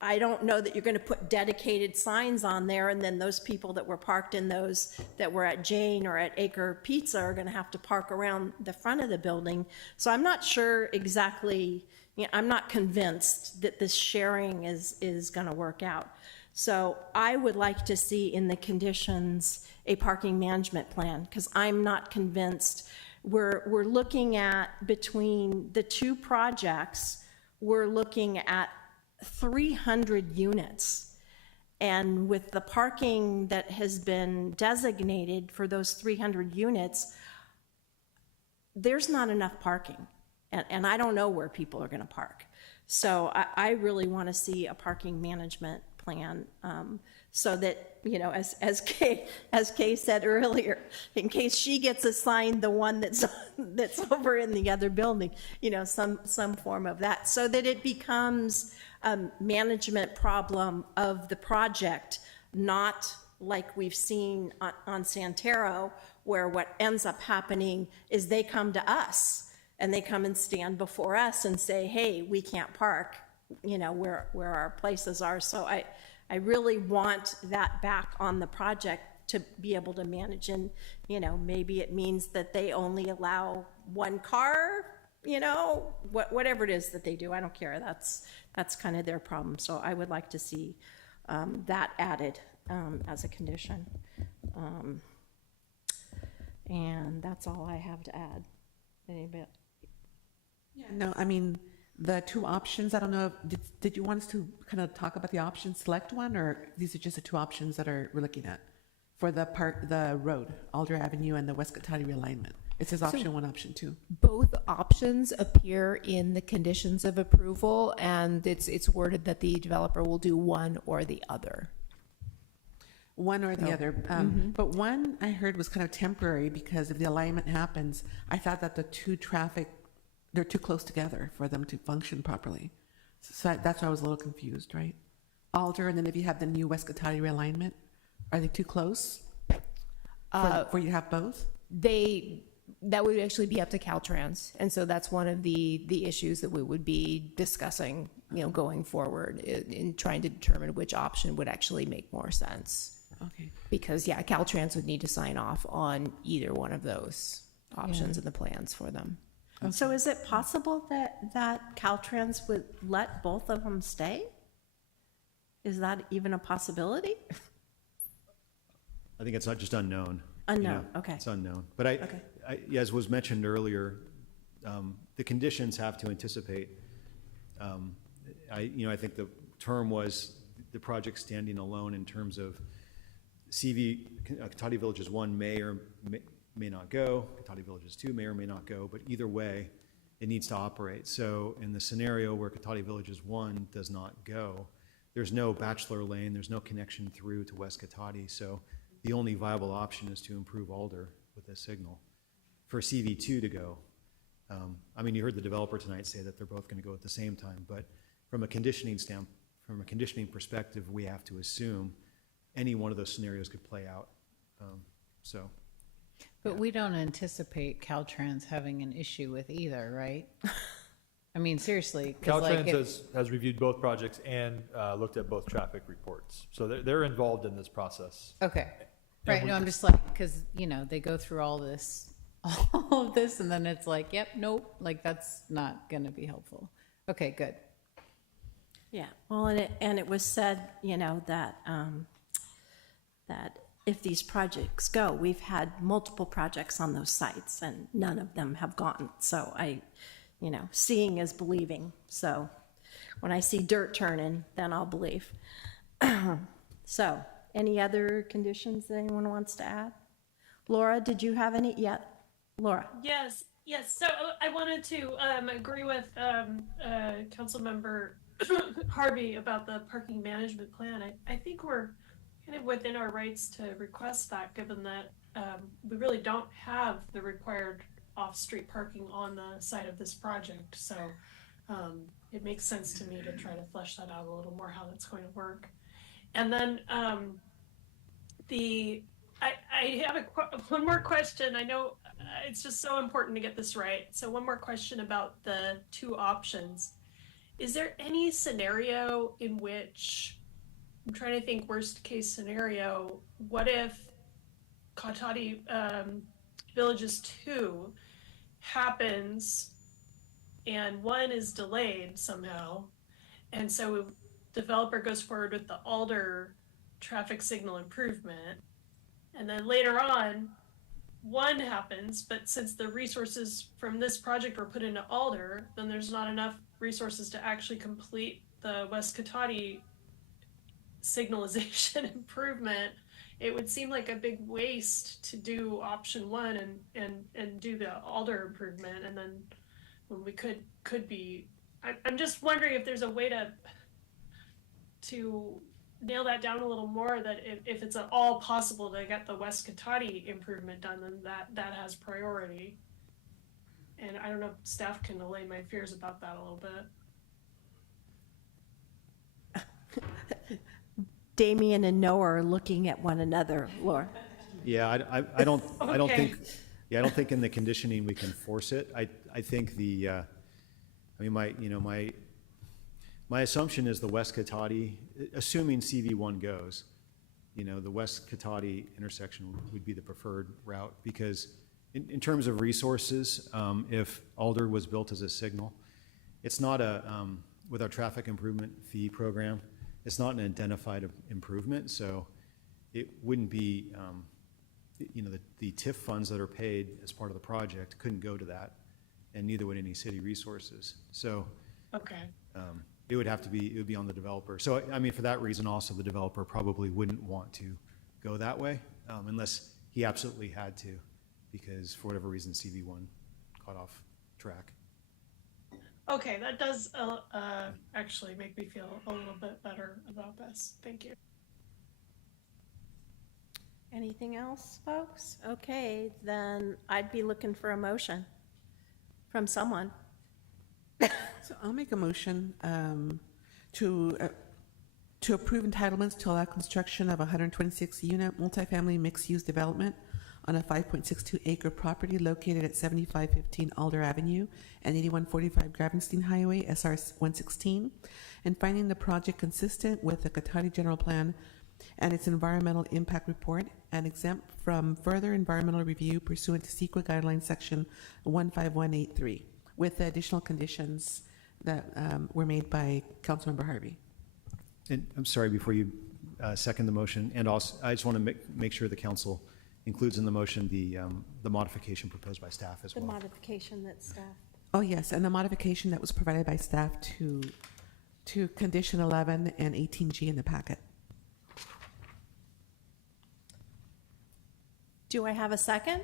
I don't know that you're going to put dedicated signs on there, and then those people that were parked in those that were at Jane or at Acre Pizza are going to have to park around the front of the building. So I'm not sure exactly, I'm not convinced that this sharing is going to work out. So I would like to see in the conditions a parking management plan, because I'm not convinced. We're looking at, between the two projects, we're looking at 300 units. And with the parking that has been designated for those 300 units, there's not enough parking. And I don't know where people are going to park. So I really want to see a parking management plan, so that, as Kay said earlier, in case she gets assigned the one that's over in the other building, some form of that, so that it becomes a management problem of the project, not like we've seen on Santero, where what ends up happening is they come to us and they come and stand before us and say, hey, we can't park, where our places are. So I really want that back on the project to be able to manage. And, maybe it means that they only allow one car, whatever it is that they do. I don't care. That's kind of their problem. So I would like to see that added as a condition. And that's all I have to add. Anybody? No, I mean, the two options, I don't know, did you want us to kind of talk about the option, select one, or these are just the two options that we're looking at for the road, Alder Avenue and the West Cotati realignment? It says option one, option two. Both options appear in the conditions of approval, and it's worded that the developer will do one or the other. One or the other. But one I heard was kind of temporary because if the alignment happens, I thought that the two traffic, they're too close together for them to function properly. So that's why I was a little confused, right? Alder, and then if you have the new West Cotati realignment, are they too close for you to have both? That would actually be up to Caltrans, and so that's one of the issues that we would be discussing, going forward in trying to determine which option would actually make more sense. Okay. Because Caltrans would need to sign off on either one of those options in the plans for them. Okay. So is it possible that Caltrans would let both of them stay? Is that even a possibility? I think it's not just unknown. Unknown, okay. It's unknown. But as was mentioned earlier, the conditions have to anticipate. I think the term was the project standing alone in terms of Cotati Villages 1 may or may not go, Cotati Villages 2 may or may not go, but either way, it needs to operate. So in the scenario where Cotati Villages 1 does not go, there's no bachelor lane, there's no connection through to West Cotati, so the only viable option is to improve Alder with a signal. For CV2 to go, you heard the developer tonight say that they're both going to go at the same time, but from a conditioning perspective, we have to assume any one of those scenarios could play out. So, But we don't anticipate Caltrans having an issue with either, right? I mean, seriously. 'cause like Caltrans has reviewed both projects and looked at both traffic reports. So they're involved in this process. Okay, And right, we- no, I'm just like, because, you know, they go through all of this, and then it's like, yep, nope, like, that's not gonna be helpful. Okay, good. Yeah, well, and it was said, you know, that, that if these projects go, we've had multiple projects on those sites, and none of them have gone. So you know, seeing is believing. So when I see dirt turning, then I'll believe. So, any other conditions that anyone wants to add? Laura, did you have any yet? Laura? Yes, yes. So I wanted to agree with Councilmember Harvey about the parking management plan. I think we're kind of within our rights to request that, given that we really don't have the required off-street parking on the site of this project. So it makes sense to me to try to flesh that out a little more, how that's going to work. And then I have one more question. I know it's just so important to get this right. So one more question about the two options. Is there any scenario in which, I'm trying to think worst case scenario, what if Katati Villages 2 happens and 1 is delayed somehow, and so developer goes forward with the Alder traffic signal improvement, and then later on 1 happens, but since the resources from this project were put into Alder, then there's not enough resources to actually complete the West Katati signalization improvement. It would seem like a big waste to do option 1 and do the Alder improvement, and then when we could be, I'm just wondering if there's a way to nail that down a little more, that if it's at all possible to get the West Katati improvement done, then that has priority. And I don't know if staff can allay my fears about that a little bit. Damien and Noah are looking at one another. Laura? yeah, I don't Okay. think, yeah, I don't think in the conditioning we can force it. I think I mean, my assumption is the West Katati, assuming CV1 goes, you know, the West Katati intersection would be the preferred route, because in terms of resources, if Alder was built as a signal, it's not with our traffic improvement fee program, it's not an identified improvement, so it wouldn't be, you know, the TIF funds that are paid as part of the project couldn't go to that, and neither would any city resources. So Okay. it would be on the developer. So, I mean, for that reason also, the developer probably wouldn't want to go that way, unless he absolutely had to, because for whatever reason, CV1 got off track. Okay, that does actually make me feel a little bit better about this. Thank you. Anything else, folks? Okay, then I'd be looking for a motion from someone. So I'll make a motion to approve entitlements to allow construction of a 126-unit multifamily mixed-use development on a 5.62 acre property located at 7515 Alder Avenue and 8145 Gravenstein Highway, SR 116, and finding the project consistent with the Katati General Plan and its environmental impact report, and exempt from further environmental review pursuant to CEQA guidelines section 15183, with the additional conditions that were made by Councilmember Harvey. And I'm sorry, before you second the motion, and also, I just want to make sure the council includes in the motion the modification proposed by staff as The well. modification that staff. Oh, yes, and the modification that was provided by staff to condition 11 and 18G in the packet. Do I have a second?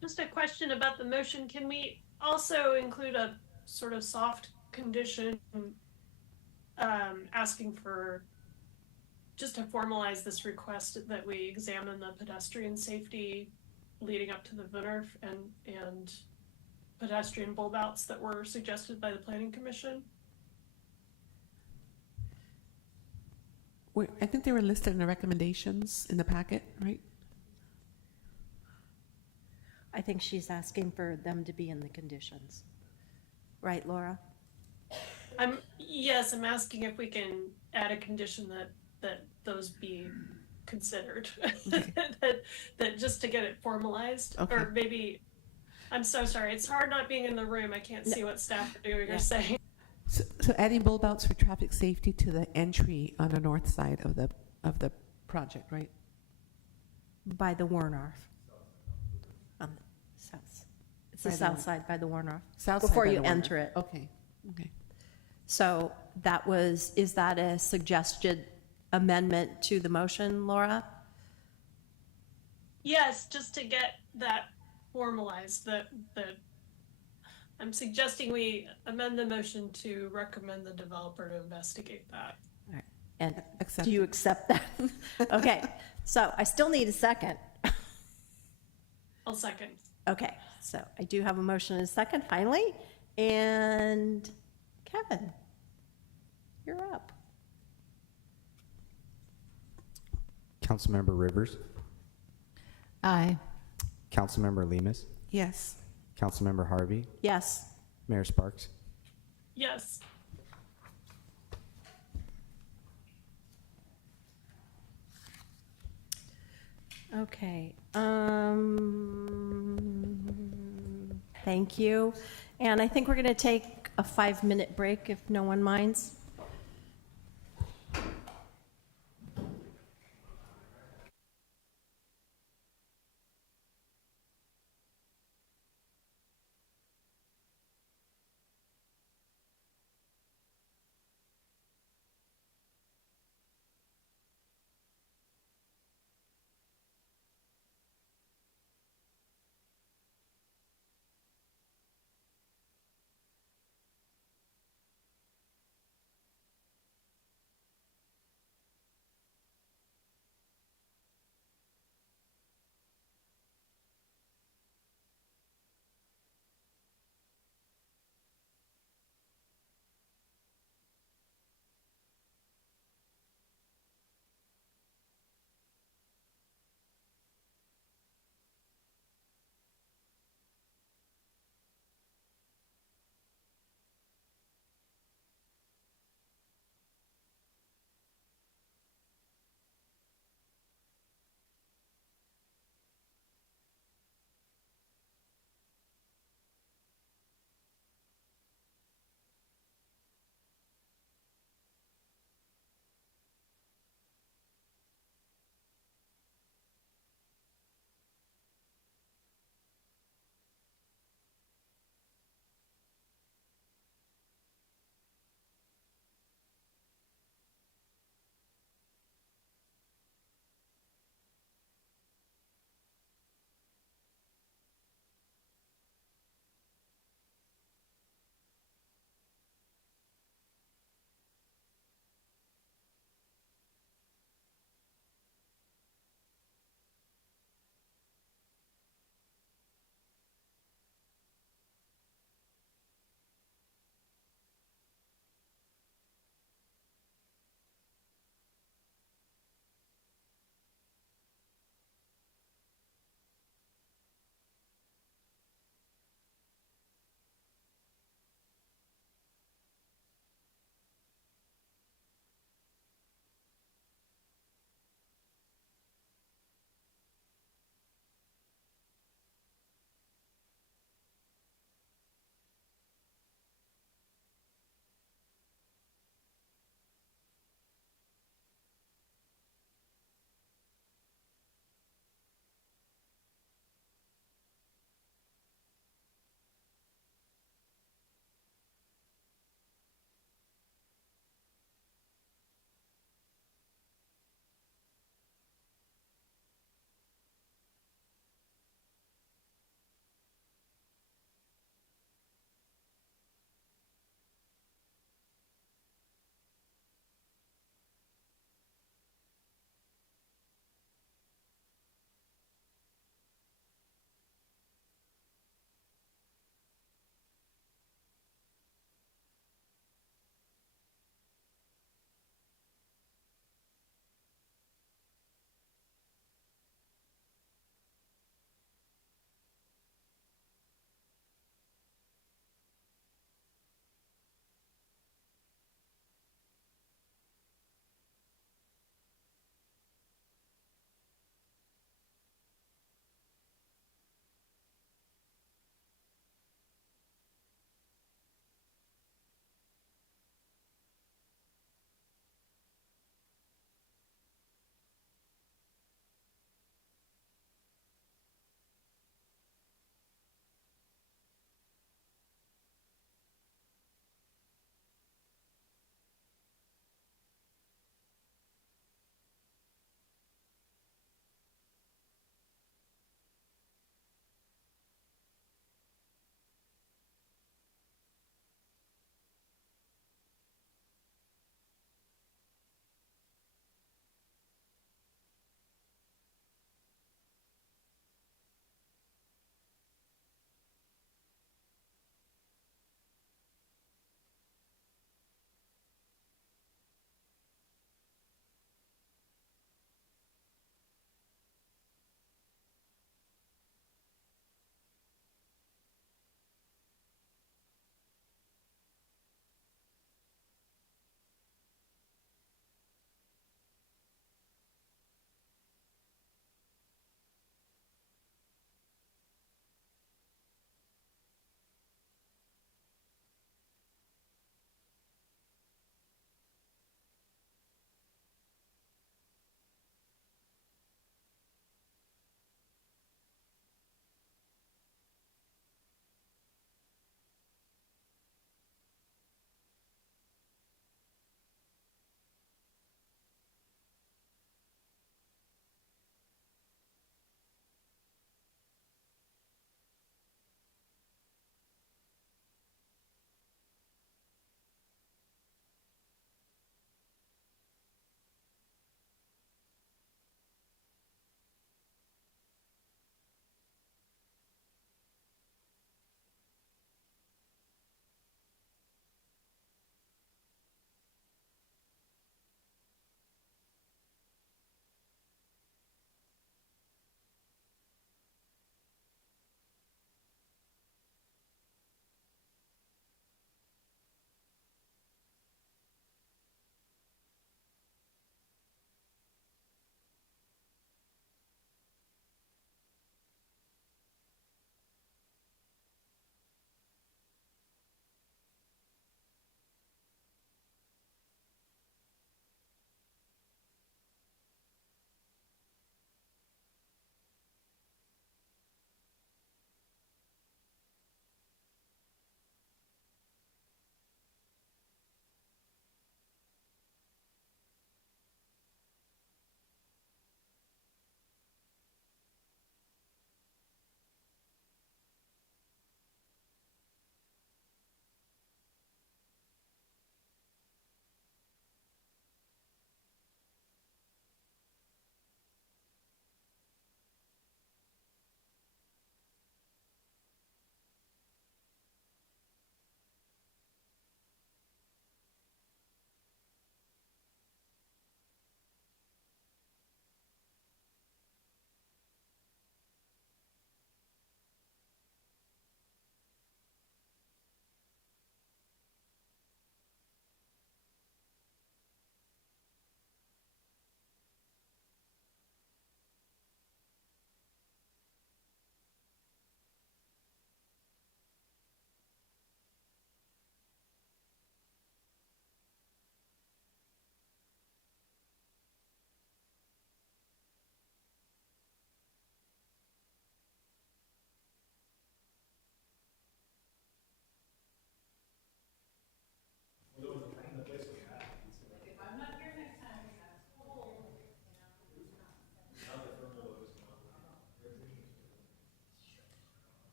Just a question about the motion. Can we also include a sort of soft condition asking for, just to formalize this request, that we examine the pedestrian safety leading up to the Wunderf and pedestrian bulb outs that were suggested by the Planning Commission? I think they were listed in the recommendations in the packet, right? I think she's asking for them to be in the conditions. Right, Laura? Yes, I'm asking if we can add a condition that those be considered. That just to get it formalized, Okay. or maybe, I'm so sorry, it's hard not being in the room, I can't see what staff are doing or saying. So adding bulb outs for traffic safety to the entry on the north side of the project, right? By the Warnorf. South. It's the By the south Warn- side by the Warnorf. South side Before by you the Warner. enter it. Okay, okay. So is that a suggested amendment to the motion, Laura? Yes, just to get that formalized, I'm suggesting we amend the motion to recommend the developer to investigate that. All right. And Accept do you it. accept that? Okay, so I still need a second. I'll second. Okay, so I do have a motion and a second, finally. And Kevin, you're up. Councilmember Rivers, Aye. Councilmember Lemus, Yes. Councilmember Harvey, Yes. Mayor Sparks. Yes. Okay, thank you. And I think we're going to take a 5-minute break if no one minds.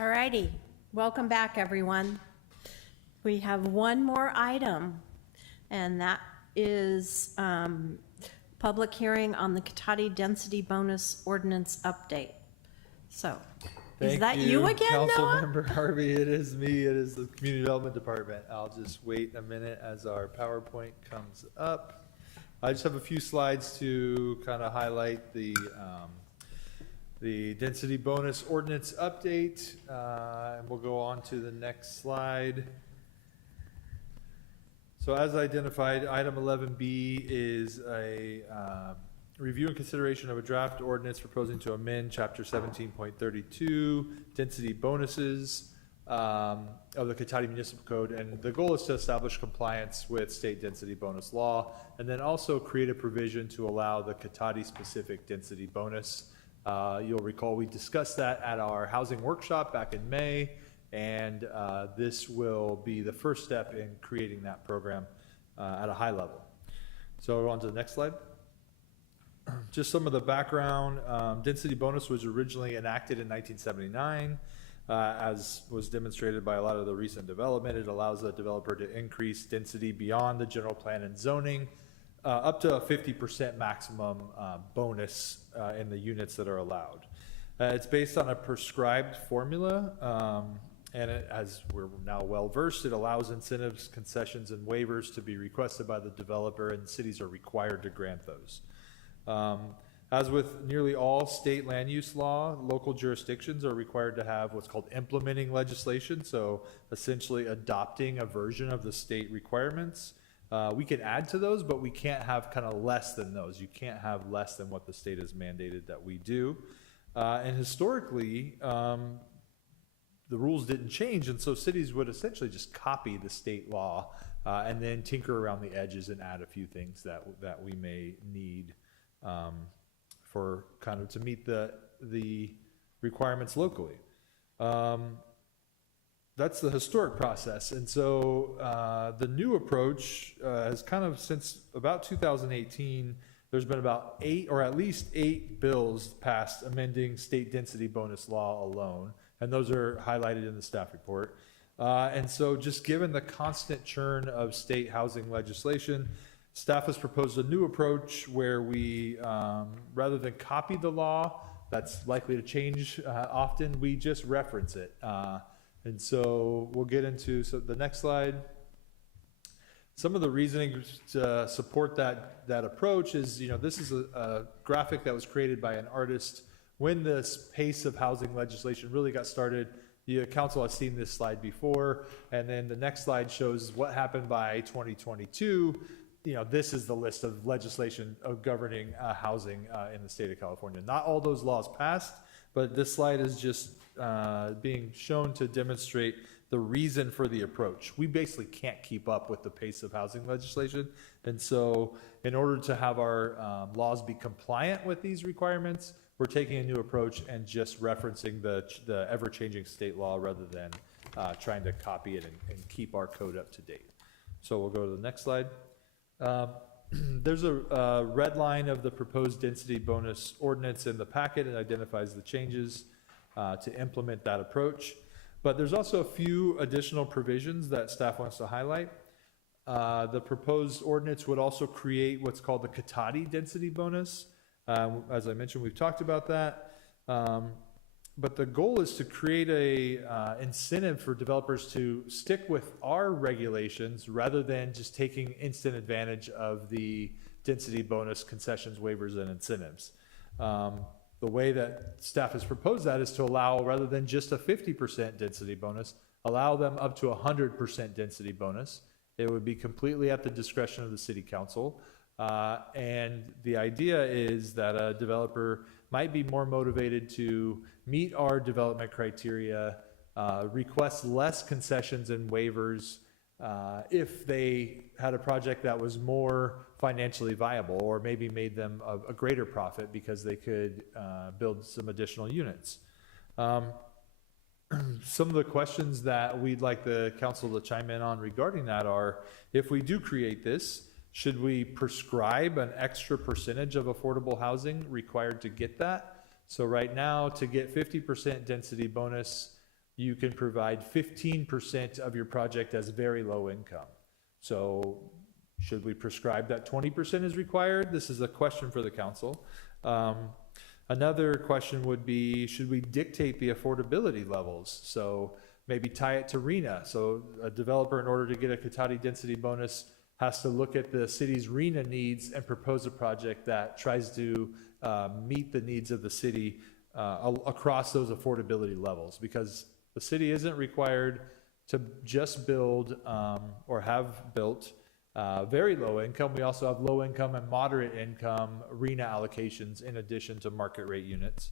All righty, welcome back, everyone. We have one more item, and that is public hearing on the Cotati Density Bonus Ordinance Update. So, is Thank that you again, Noah? Councilmember Harvey, it is me, it is the Community Development Department. I'll just wait a minute as our PowerPoint comes up. I just have a few slides to kind of highlight the density bonus ordinance update, and we'll go on to the next slide. So as identified, item 11B is a review and consideration of a draft ordinance proposing to amend chapter 17.32 density bonuses of the Cotati Municipal Code, and the goal is to establish compliance with state density bonus law, and then also create a provision to allow the Cotati specific density bonus. You'll recall we discussed that at our housing workshop back in May, and this will be the first step in creating that program at a high level. So on to the next slide. Just some of the background. Density bonus was originally enacted in 1979. As was demonstrated by a lot of the recent development, it allows a developer to increase density beyond the general plan and zoning, up to a 50% maximum bonus in the units that are allowed. It's based on a prescribed formula, and as we're now well versed, it allows incentives, concessions, and waivers to be requested by the developer, and cities are required to grant those. As with nearly all state land use law, local jurisdictions are required to have what's called implementing legislation, so essentially adopting a version of the state requirements. We can add to those, but we can't have kind of less than those. You can't have less than what the state has mandated that we do. And historically, the rules didn't change, and so cities would essentially just copy the state law and then tinker around the edges and add a few things that we may need for kind of to meet the requirements locally. That's the historic process. And so the new approach has kind of, since about 2018, there's been about 8 or at least 8 bills passed amending state density bonus law alone. And those are highlighted in the staff report. And so just given the constant churn of state housing legislation, staff has proposed a new approach where we, rather than copy the law, that's likely to change often, we just reference it. And so we'll get into the next slide. Some of the reasoning to support that approach is, this is a graphic that was created by an artist when this pace of housing legislation really got started. The council has seen this slide before, and then the next slide shows what happened by 2022. This is the list of legislation of governing housing in the state of California. Not all those laws passed, but this slide is just being shown to demonstrate the reason for the approach. We basically can't keep up with the pace of housing legislation. And so in order to have our laws be compliant with these requirements, we're taking a new approach and just referencing the ever-changing state law rather than trying to copy it and keep our code up to date. So we'll go to the next slide. There's a red line of the proposed density bonus ordinance in the packet. It identifies the changes to implement that approach. But there's also a few additional provisions that staff wants to highlight. The proposed ordinance would also create what's called the Cotati density bonus. As I mentioned, we've talked about that. But the goal is to create a incentive for developers to stick with our regulations rather than just taking instant advantage of the density bonus concessions, waivers, and incentives. The way that staff has proposed that is to allow, rather than just a 50% density bonus, allow them up to 100% density bonus. It would be completely at the discretion of the city council. And the idea is that a developer might be more motivated to meet our development criteria, request less concessions and waivers if they had a project that was more financially viable, or maybe made them a greater profit because they could build some additional units. Some of the questions that we'd like the council to chime in on regarding that are, if we do create this, should we prescribe an extra percentage of affordable housing required to get that? So right now, to get 50% density bonus, you can provide 15% of your project as very low income. So should we prescribe that 20% is required? This is a question for the council. Another question would be, should we dictate the affordability levels? So maybe tie it to RENA. So a developer, in order to get a Cotati density bonus, has to look at the city's RENA needs and propose a project that tries to meet the needs of the city across those affordability levels, because the city isn't required to just build or have built very low income. We also have low income and moderate income RENA allocations in addition to market rate units.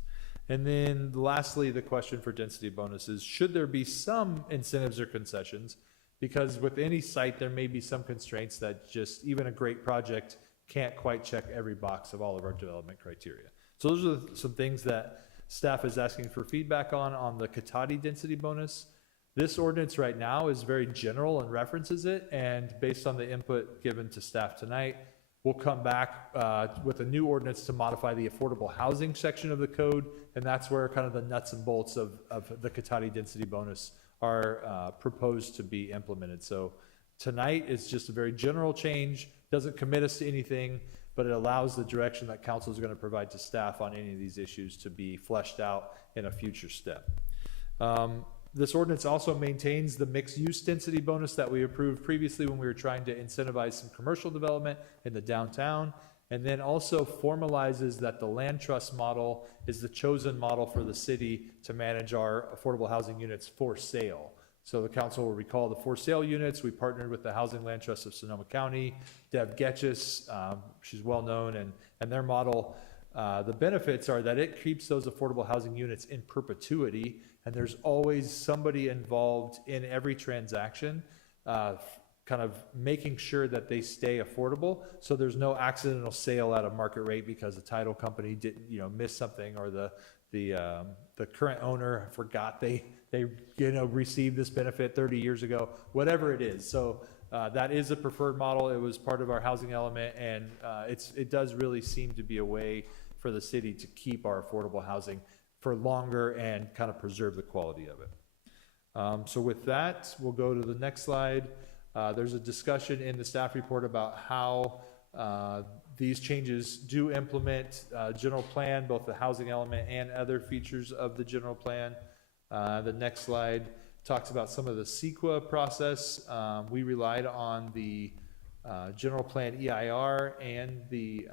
And then lastly, the question for density bonuses, should there be some incentives or concessions? Because with any site, there may be some constraints that just even a great project can't quite check every box of all of our development criteria. So those are some things that staff is asking for feedback on the Cotati density bonus. This ordinance right now is very general and references it, and based on the input given to staff tonight, we'll come back with a new ordinance to modify the affordable housing section of the code, and that's where kind of the nuts and bolts of the Cotati density bonus are proposed to be implemented. So tonight is just a very general change, doesn't commit us to anything, but it allows the direction that council is going to provide to staff on any of these issues to be fleshed out in a future step. This ordinance also maintains the mixed use density bonus that we approved previously when we were trying to incentivize some commercial development in the downtown, and then also formalizes that the land trust model is the chosen model for the city to manage our affordable housing units for sale. So the council will recall the for sale units. We partnered with the Housing Land Trust of Sonoma County, Deb Getchis, she's well known, and their model, the benefits are that it keeps those affordable housing units in perpetuity, and there's always somebody involved in every transaction, kind of making sure that they stay affordable. So there's no accidental sale at a market rate because the title company didn't, miss something, or the current owner forgot they received this benefit 30 years ago, whatever it is. So that is a preferred model. It was part of our housing element, and it does really seem to be a way for the city to keep our affordable housing for longer and kind of preserve the quality of it. So with that, we'll go to the next slide. There's a discussion in the staff report about how these changes do implement general plan, both the housing element and other features of the general plan. The next slide talks about some of the CEQA process. We relied on the general plan EIR and the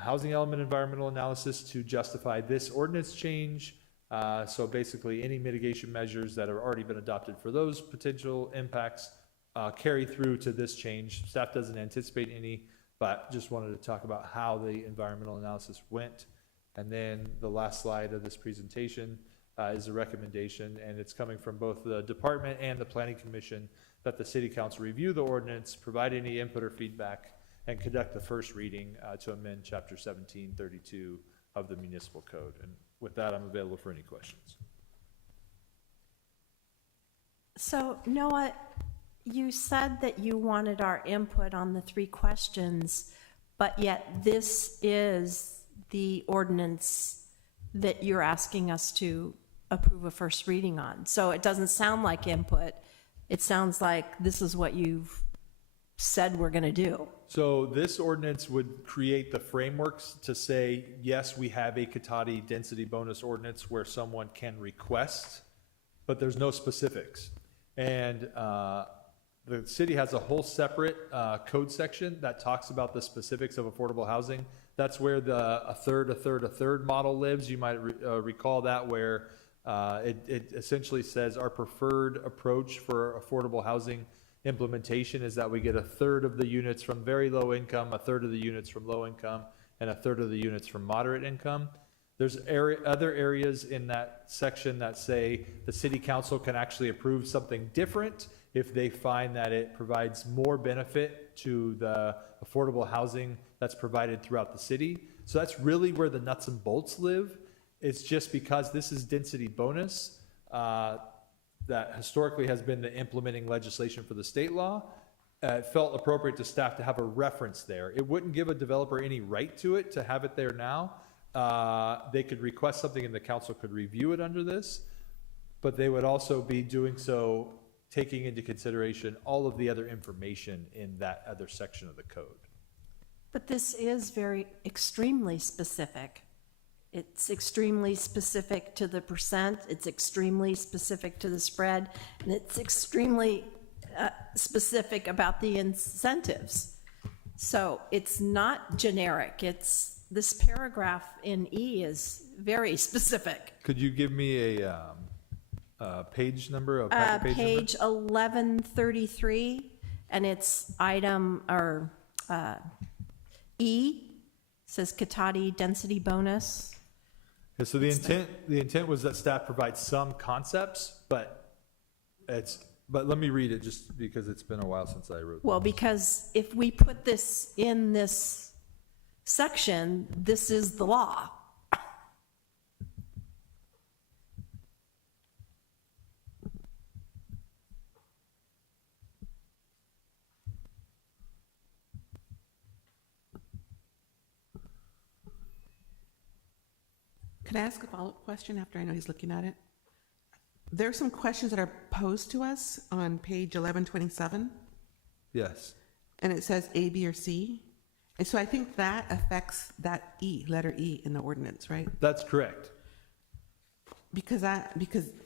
housing element environmental analysis to justify this ordinance change. So basically any mitigation measures that have already been adopted for those potential impacts carry through to this change. Staff doesn't anticipate any, but just wanted to talk about how the environmental analysis went. And then the last slide of this presentation is a recommendation, and it's coming from both the department and the planning commission, that the city council review the ordinance, provide any input or feedback, and conduct the first reading to amend chapter 1732 of the municipal code. And with that, I'm available for any questions. So Noah, you said that you wanted our input on the 3 questions, but yet this is the ordinance that you're asking us to approve a first reading on. So it doesn't sound like input. It sounds like this is what you've said we're going to do. So this ordinance would create the frameworks to say, yes, we have a Cotati density bonus ordinance where someone can request, but there's no specifics. And the city has a whole separate code section that talks about the specifics of affordable housing. That's where the a third model lives. You might recall that, where it essentially says our preferred approach for affordable housing implementation is that we get a third of the units from very low income, a third of the units from low income, and a third of the units from moderate income. There's other areas in that section that say the city council can actually approve something different if they find that it provides more benefit to the affordable housing that's provided throughout the city. So that's really where the nuts and bolts live. It's just because this is density bonus, that historically has been the implementing legislation for the state law. It felt appropriate to staff to have a reference there. It wouldn't give a developer any right to it to have it there now. They could request something and the council could review it under this. but they would also be doing so taking into consideration all of the other information in that other section of the code. But this is very extremely specific. It's extremely specific to the percent, it's extremely specific to the spread, and it's extremely specific about the incentives. So it's not generic, it's, this paragraph in E is very specific. Could you give me a page number, a packet page number? Page 1133, and it's item, or E, says Cotati density bonus. Yeah, so the intent was that staff provide some concepts, but let me read it just because it's been a while since I wrote. Well, because if we put this in this section, this is the law. Could I ask a follow-up question after I know he's looking at it? There are some questions that are posed to us on page 1127, Yes. and it says A, B, or C. And so I think that affects that E, letter E in the ordinance, right? That's correct. Because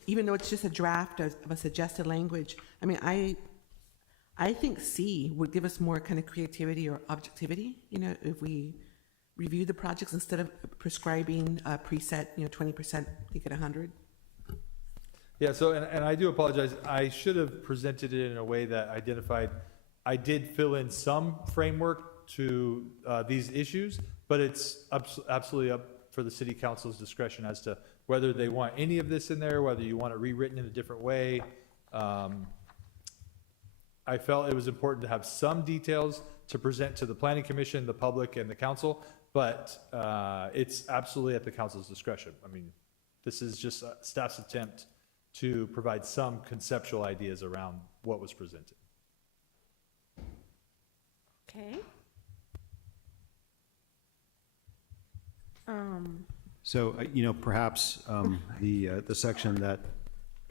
even though it's just a draft of a suggested language, I mean, I think C would give us more kind of creativity or objectivity, you know, if we review the projects instead of prescribing a preset, 20%, make it 100. Yeah, so, and I do apologize, I should have presented it in a way that identified, I did fill in some framework to these issues, but it's absolutely up for the city council's discretion as to whether they want any of this in there, whether you want it rewritten in a different way. I felt it was important to have some details to present to the planning commission, the public, and the council, but it's absolutely at the council's discretion. I mean, this is just staff's attempt to provide some conceptual ideas around what was presented. Okay. So, perhaps the section that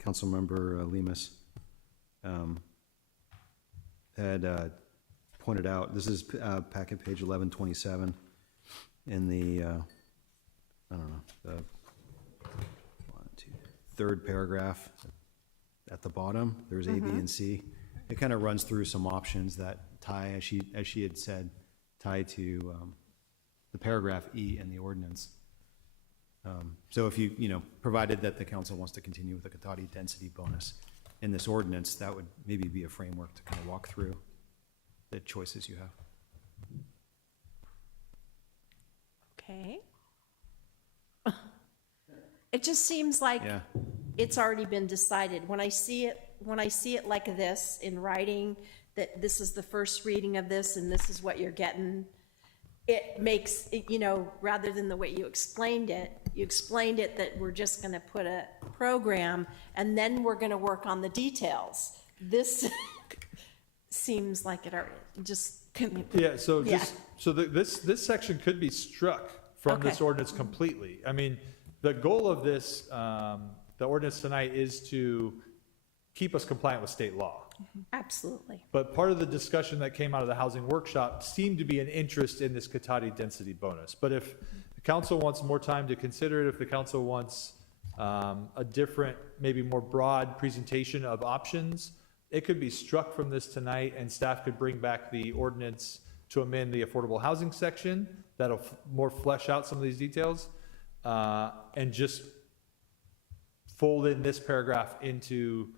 Councilmember Lemus had pointed out, this is packet page 1127 in the, the third paragraph at the bottom. There's A, B, and C. It kind of runs through some options that tie, as she had said, tie to the paragraph E in the ordinance. So if you, provided that the council wants to continue with the Cotati density bonus in this ordinance, that would maybe be a framework to kind of walk through the choices you have. Okay. It just seems like Yeah. it's already been decided. When I see it like this in writing, that this is the first reading of this and this is what you're getting, it makes, rather than the way you explained it that we're just going to put a program and then we're going to work on the details. This seems like it already just. Yeah, so this section could be struck from this Okay. ordinance completely. I mean, the goal of this, the ordinance tonight is to keep us compliant with state law. Absolutely. But part of the discussion that came out of the housing workshop seemed to be an interest in this Cotati density bonus. But if the council wants more time to consider it, if the council wants a different, maybe more broad presentation of options, it could be struck from this tonight and staff could bring back the ordinance to amend the affordable housing section that'll more flesh out some of these details and just fold in this paragraph into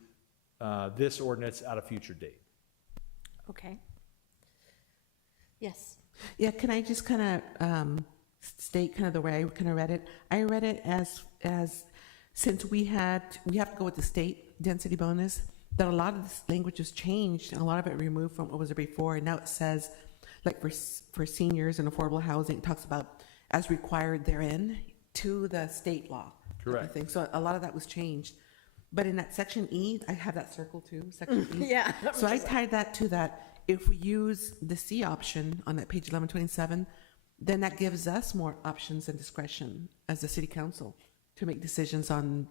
this ordinance at a future date. Okay. Yes. Yeah, can I just kind of state kind of the way I kind of read it? I read it as since we have to go with the state density bonus, that a lot of this language was changed and a lot of it removed from what was there before. And now it says, like for seniors and affordable housing, it talks about as required therein to the state law. Correct. I think so. A lot of that was changed. But in that section E, I have that circle too, section E. Yeah. So I tied that to that. If we use the C option on that page 1127, then that gives us more options and discretion as the city council to make decisions on,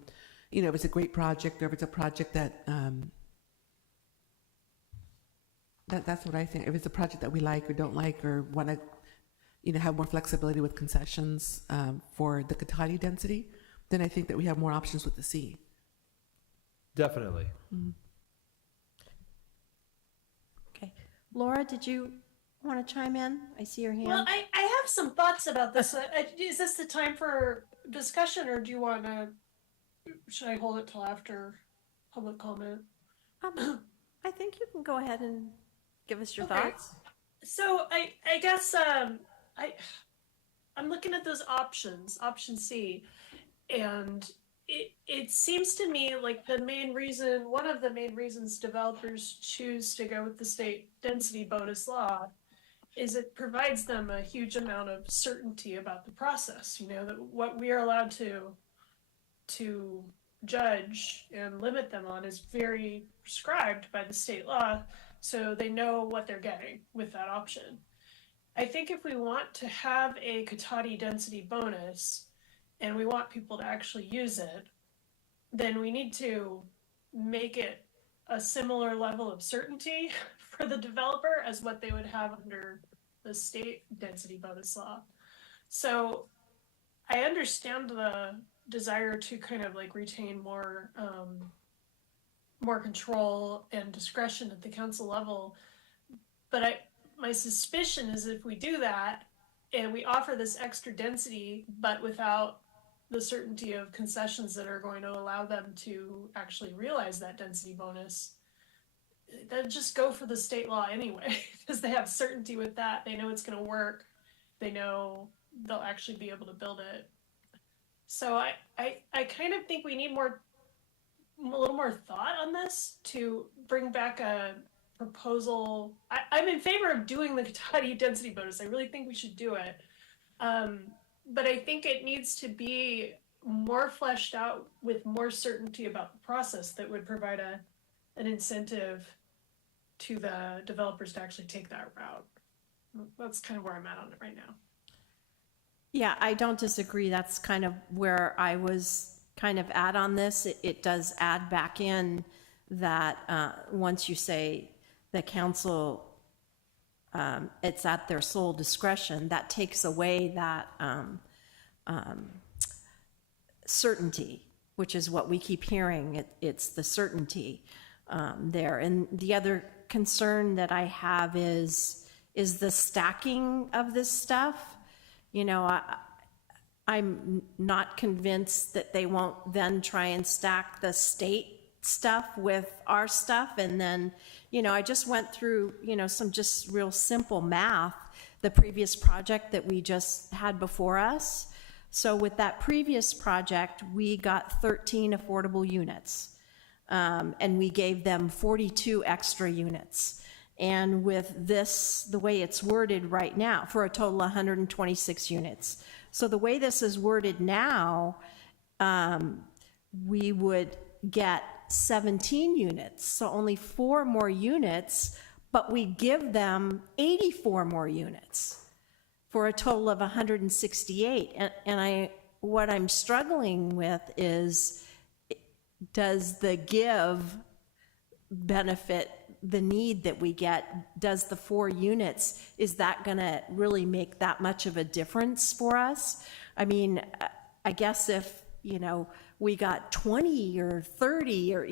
if it's a great project or if it's a project that, that's what I think. If it's a project that we like or don't like or want to, have more flexibility with concessions for the Cotati density, then I think that we have more options with the C. Definitely. Okay. Laura, did you want to chime in? I see your hand. Well, I have some thoughts about this. Is this the time for discussion, or do you want to, should I hold it till after public comment? I think you can go ahead and give us your Okay. thoughts. So I guess I'm looking at those options, option C, and it seems to me like one of the main reasons developers choose to go with the state density bonus law is it provides them a huge amount of certainty about the process. That what we are allowed to judge and limit them on is very prescribed by the state law, so they know what they're getting with that option. I think if we want to have a Cotati density bonus and we want people to actually use it, then we need to make it a similar level of certainty for the developer as what they would have under the state density bonus law. So I understand the desire to kind of like retain more control and discretion at the council level, but my suspicion is if we do that and we offer this extra density but without the certainty of concessions that are going to allow them to actually realize that density bonus, they'll just go for the state law anyway because they have certainty with that. They know it's going to work. They know they'll actually be able to build it. So I kind of think we need a little more thought on this to bring back a proposal. I'm in favor of doing the Cotati density bonus. I really think we should do it. But I think it needs to be more fleshed out with more certainty about the process that would provide an incentive to the developers to actually take that route. That's kind of where I'm at on it right now. Yeah, I don't disagree. That's kind of where I was kind of at on this. It does add back in that once you say the council, it's at their sole discretion, that takes away that certainty, which is what we keep hearing. It's the certainty there. And the other concern that I have is the stacking of this stuff. I'm not convinced that they won't then try and stack the state stuff with our stuff. And then, I just went through, some just real simple math, the previous project that we just had before us. So with that previous project, we got 13 affordable units, and we gave them 42 extra units. And with this, the way it's worded right now, for a total of 126 units. So the way this is worded now, we would get 17 units, so only 4 more units, but we give them 84 more units for a total of 168. And what I'm struggling with is, does the give benefit the need that we get? Does the 4 units, is that going to really make that much of a difference for us? I mean, I guess if, we got 20 or 30 or,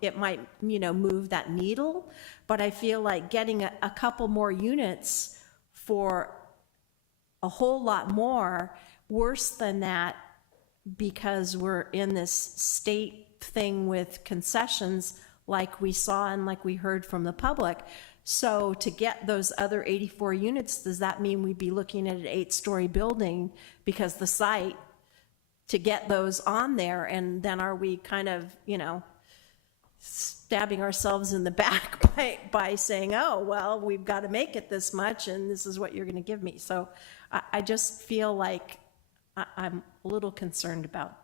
it might, move that needle. But I feel like getting a couple more units for a whole lot more, worse than that, because we're in this state thing with concessions like we saw and like we heard from the public. So to get those other 84 units, does that mean we'd be looking at an 8-story building because the site to get those on there? And then are we kind of, stabbing ourselves in the back by saying, oh, well, we've got to make it this much and this is what you're going to give me. So I just feel like I'm a little concerned about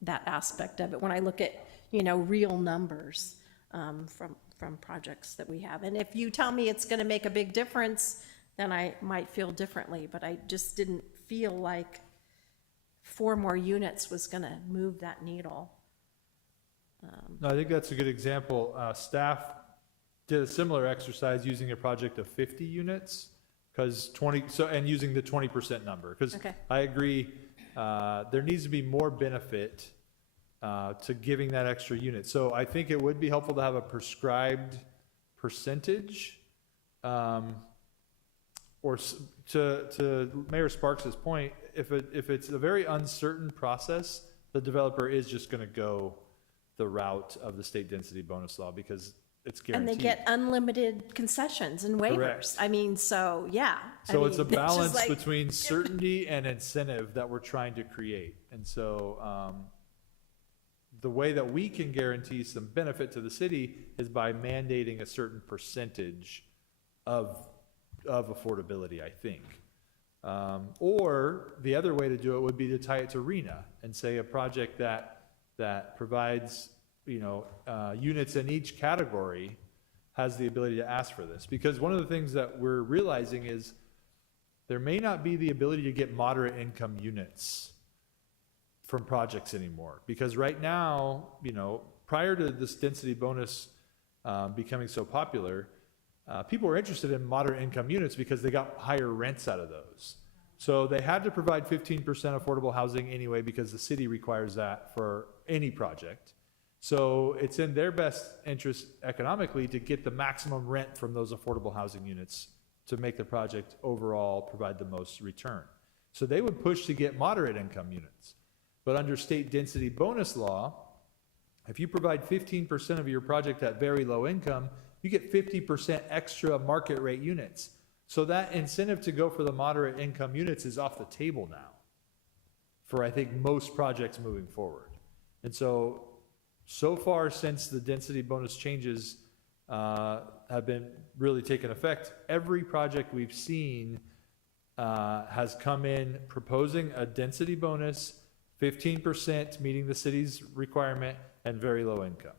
that aspect of it when I look at, real numbers from projects that we have. And if you tell me it's going to make a big difference, then I might feel differently, but I just didn't feel like 4 more units was going to move that needle. No, I think that's a good example. Staff did a similar exercise using a project of 50 units, because and using the 20% number, because Okay. I agree, there needs to be more benefit to giving that extra unit. So I think it would be helpful to have a prescribed percentage, or to Mayor Sparks's point, if it's a very uncertain process, the developer is just going to go the route of the state density bonus law because it's And guaranteed. they get unlimited concessions and waivers. Correct. I mean, so, yeah. So it's a just balance like- between certainty and incentive that we're trying to create. And so the way that we can guarantee some benefit to the city is by mandating a certain percentage of affordability, I think. Or the other way to do it would be to tie it to RENA and say a project that provides, units in each category has the ability to ask for this. Because one of the things that we're realizing is there may not be the ability to get moderate income units from projects anymore. Because right now, prior to this density bonus becoming so popular, people were interested in moderate income units because they got higher rents out of those. So they had to provide 15% affordable housing anyway because the city requires that for any project. So it's in their best interest economically to get the maximum rent from those affordable housing units to make the project overall provide the most return. So they would push to get moderate income units. But under state density bonus law, if you provide 15% of your project at very low income, you get 50% extra market rate units. So that incentive to go for the moderate income units is off the table now for, I think, most projects moving forward. And so far since the density bonus changes have been really taken effect, every project we've seen has come in proposing a density bonus, 15% meeting the city's requirement, and very low income.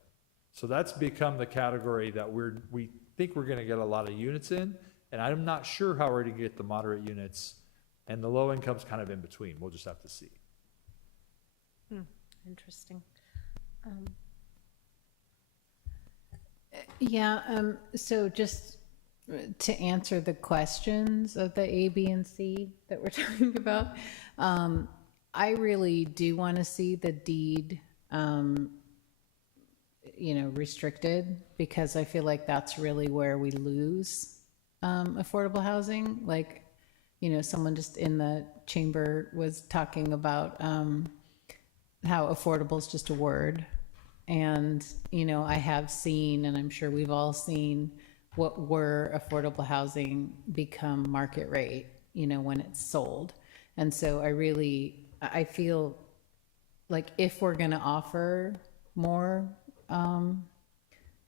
So that's become the category that we think we're going to get a lot of units in, and I'm not sure how we're going to get the moderate units, and the low income's kind of in between. We'll just have to see. Interesting. So just to answer the questions of the A, B, and C that we're talking about, I really do want to see the deed, restricted, because I feel like that's really where we lose affordable housing. Like, someone just in the chamber was talking about how affordable is just a word. And, I have seen, and I'm sure we've all seen, what were affordable housing become market rate, when it's sold. And so I feel like if we're going to offer more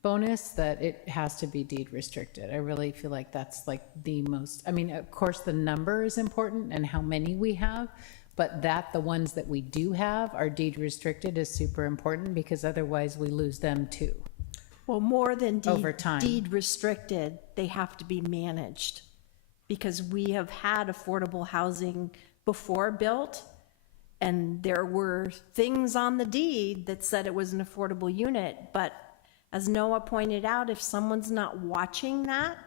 bonus, that it has to be deed restricted. I really feel like that's like the most, of course the number is important and how many we have, but the ones that we do have are deed restricted is super important, because otherwise we lose them too. Well, more than Over time. deed restricted, they have to be managed, because we have had affordable housing before built, and there were things on the deed that said it was an affordable unit, but as Noah pointed out, if someone's not watching that,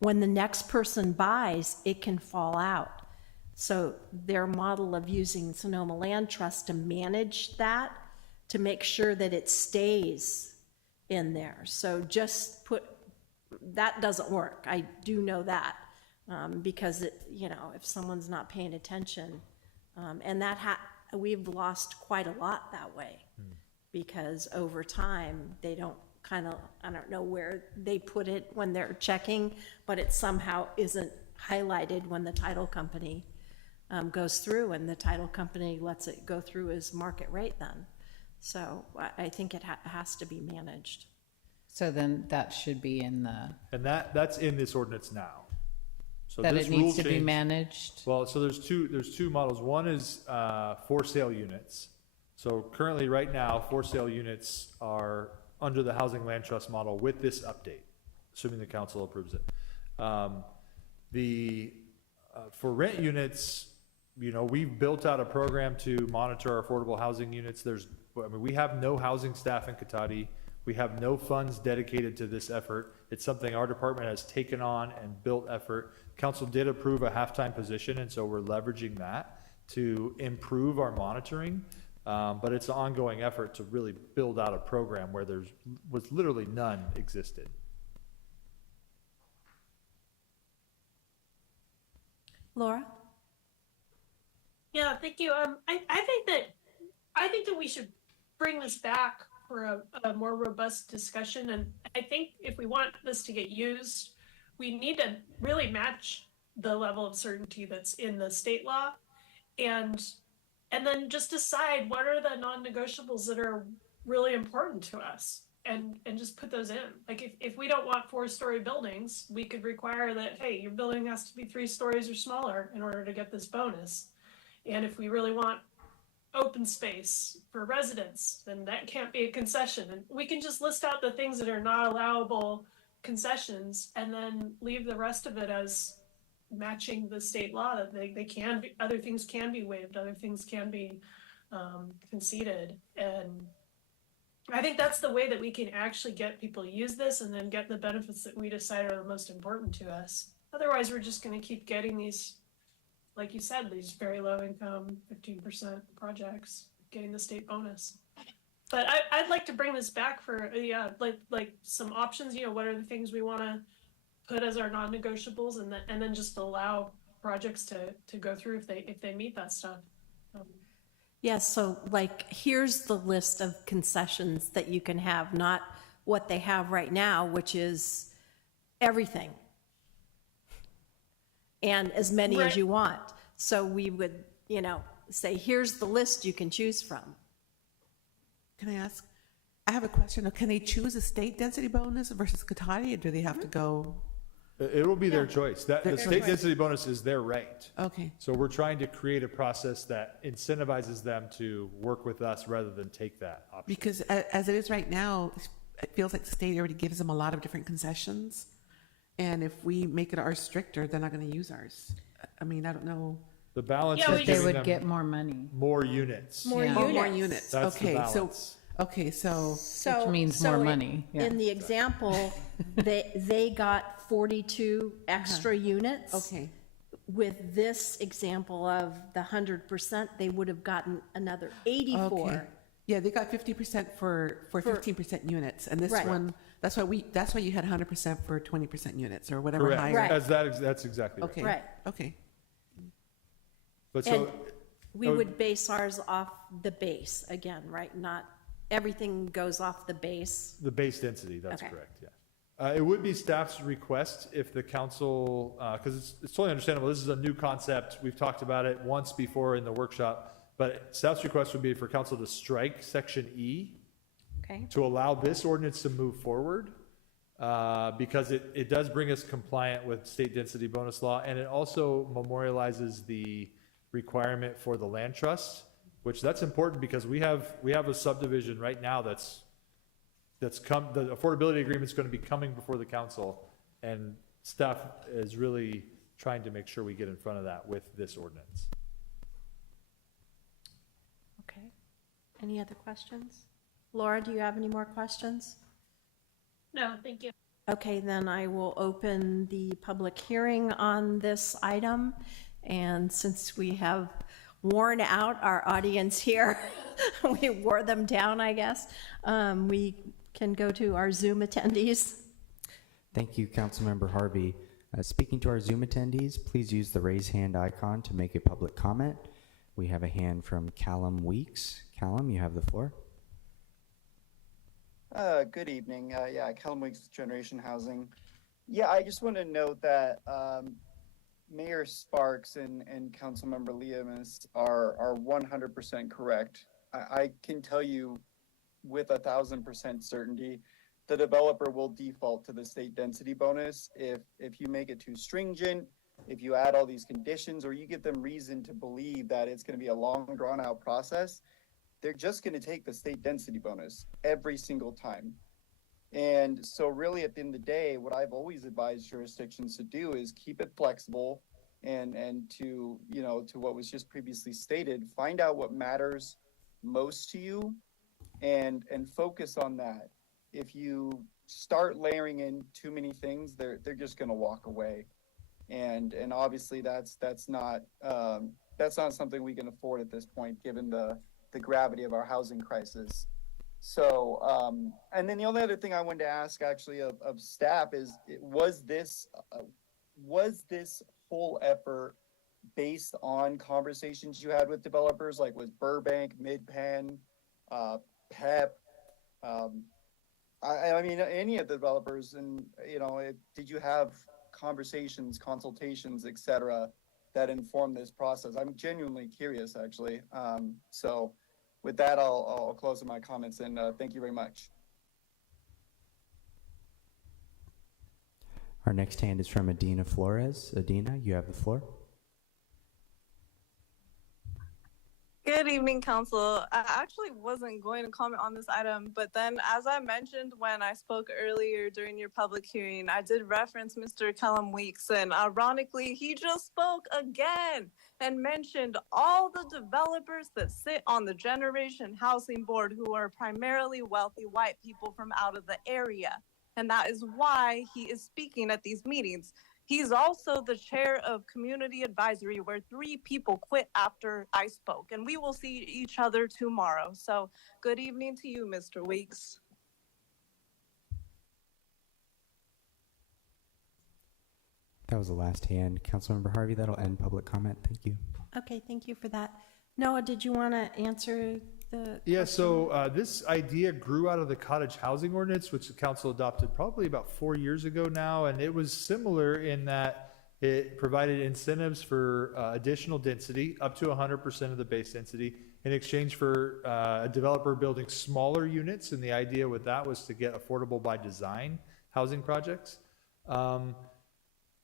when the next person buys, it can fall out. So their model of using Sonoma Land Trust to manage that, to make sure that it stays in there. So that doesn't work. I do know that, because if someone's not paying attention, and we've lost quite a lot that way, because over time they don't I don't know where they put it when they're checking, but it somehow isn't highlighted when the title company goes through, and the title company lets it go through as market rate then. So I think it has to be managed. So then that should be in the, And that's in this ordinance now. So that this it needs rule to be change- managed? Well, so there's two models. One is for sale units. So currently, right now, for sale units are under the Housing Land Trust model with this update, assuming the council approves it. For rent units, we've built out a program to monitor our affordable housing units. We have no housing staff in Cotati. We have no funds dedicated to this effort. It's something our department has taken on and built effort. Council did approve a half-time position, and so we're leveraging that to improve our monitoring. But it's an ongoing effort to really build out a program where was literally none existed. Laura? Yeah, thank you. I think that we should bring this back for a more robust discussion. And I think if we want this to get used, we need to really match the level of certainty that's in the state law, and then just decide what are the non-negotiables that are really important to us, and just put those in. Like if we don't want 4-story buildings, we could require that, hey, your building has to be 3 stories or smaller in order to get this bonus. And if we really want open space for residents, then that can't be a concession. And we can just list out the things that are not allowable concessions and then leave the rest of it as matching the state law, that they can be, other things can be waived, other things can be conceded. And I think that's the way that we can actually get people to use this and then get the benefits that we decide are the most important to us. Otherwise, we're just going to keep getting these, like you said, these very low income 15% projects getting the state bonus. But I'd like to bring this back for like some options. What are the things we want to put as our non-negotiables, and then just allow projects to go through if they meet that stuff. Yes, so like, here's the list of concessions that you can have, not what they have right now, which is everything. And as many as you want. So we would, say, here's the list you can choose from. Can I ask? I have a question. Can they choose a state density bonus versus Cotati, or do they have to go? It will be their choice. The state choice. density bonus is their right. Okay. So we're trying to create a process that incentivizes them to work with us rather than take that option. Because as it is right now, it feels like the state already gives them a lot of different concessions. And if we make it ours stricter, they're not going to use ours. I mean, I don't know. The balance But is they giving would them get more money. more units. More Yeah. Oh, units. more units. That's the Okay, balance. so So, Which means more money, yeah. In the example, they got 42 extra units. okay. With this example of the 100%, they would have gotten another 84. Okay. Yeah, they got 50% for 15% units, and this Right. one, that's why you had 100% for 20% units or whatever Correct. higher. Right. That's exactly right. Okay. Right. Okay. But And so we would base ours off the base again, right? Not, everything goes off the base. the base density, that's Okay. correct, yeah. It would be staff's request if the council, because it's totally understandable, this is a new concept, we've talked about it once before in the workshop, but staff's request would be for council to strike section E Okay. to allow this ordinance to move forward, because it does bring us compliant with state density bonus law, and it also memorializes the requirement for the land trust, which that's important because we have a subdivision right now the affordability agreement is going to be coming before the council, and staff is really trying to make sure we get in front of that with this ordinance. Okay. Any other questions? Laura, do you have any more questions? No, thank you. Okay, then I will open the public hearing on this item. And since we have worn out our audience here, we wore them down, I guess, we can go to our Zoom attendees. Thank you, Councilmember Harvey. Speaking to our Zoom attendees, please use the raise hand icon to make a public comment. We have a hand from Callum Weeks. Callum, you have the floor. Good evening. Callum Weeks, Generation Housing. Yeah, I just want to note that Mayor Sparks and Councilmember Leamis are 100% correct. I can tell you with 1,000% certainty, the developer will default to the state density bonus if you make it too stringent, if you add all these conditions, or you give them reason to believe that it's going to be a long, drawn-out process. They're just going to take the state density bonus every single time. And so really at the end of the day, what I've always advised jurisdictions to do is keep it flexible and to, you know, to what was just previously stated, find out what matters most to you and focus on that. If you start layering in too many things, they're just going to walk away. And obviously that's not something we can afford at this point, given the gravity of our housing crisis. So, and then the only other thing I wanted to ask actually of staff is, was this whole effort based on conversations you had with developers, like with Burbank, Midpen, PEP? I mean, any of the developers, and, you know, did you have conversations, consultations, et cetera, that informed this process? I'm genuinely curious, actually. So with that, I'll close my comments, and thank you very much. Our next hand is from Adina Flores. Adina, you have the floor. Good evening, Council. I actually wasn't going to comment on this item, but then as I mentioned when I spoke earlier during your public hearing, I did reference Mr. Kellum Weeks, and ironically, he just spoke again and mentioned all the developers that sit on the Generation Housing Board who are primarily wealthy white people from out of the area. And that is why he is speaking at these meetings. He's also the chair of Community Advisory, where 3 people quit after I spoke, and we will see each other tomorrow. So good evening to you, Mr. Weeks. That was the last hand. Councilmember Harvey, that'll end public comment. Thank you. Okay, thank you for that. Noah, did you want to answer the Yeah, question? so this idea grew out of the cottage housing ordinance, which the council adopted probably about 4 years ago now. And it was similar in that it provided incentives for additional density, up to 100% of the base density, in exchange for a developer building smaller units. And the idea with that was to get affordable by design housing projects.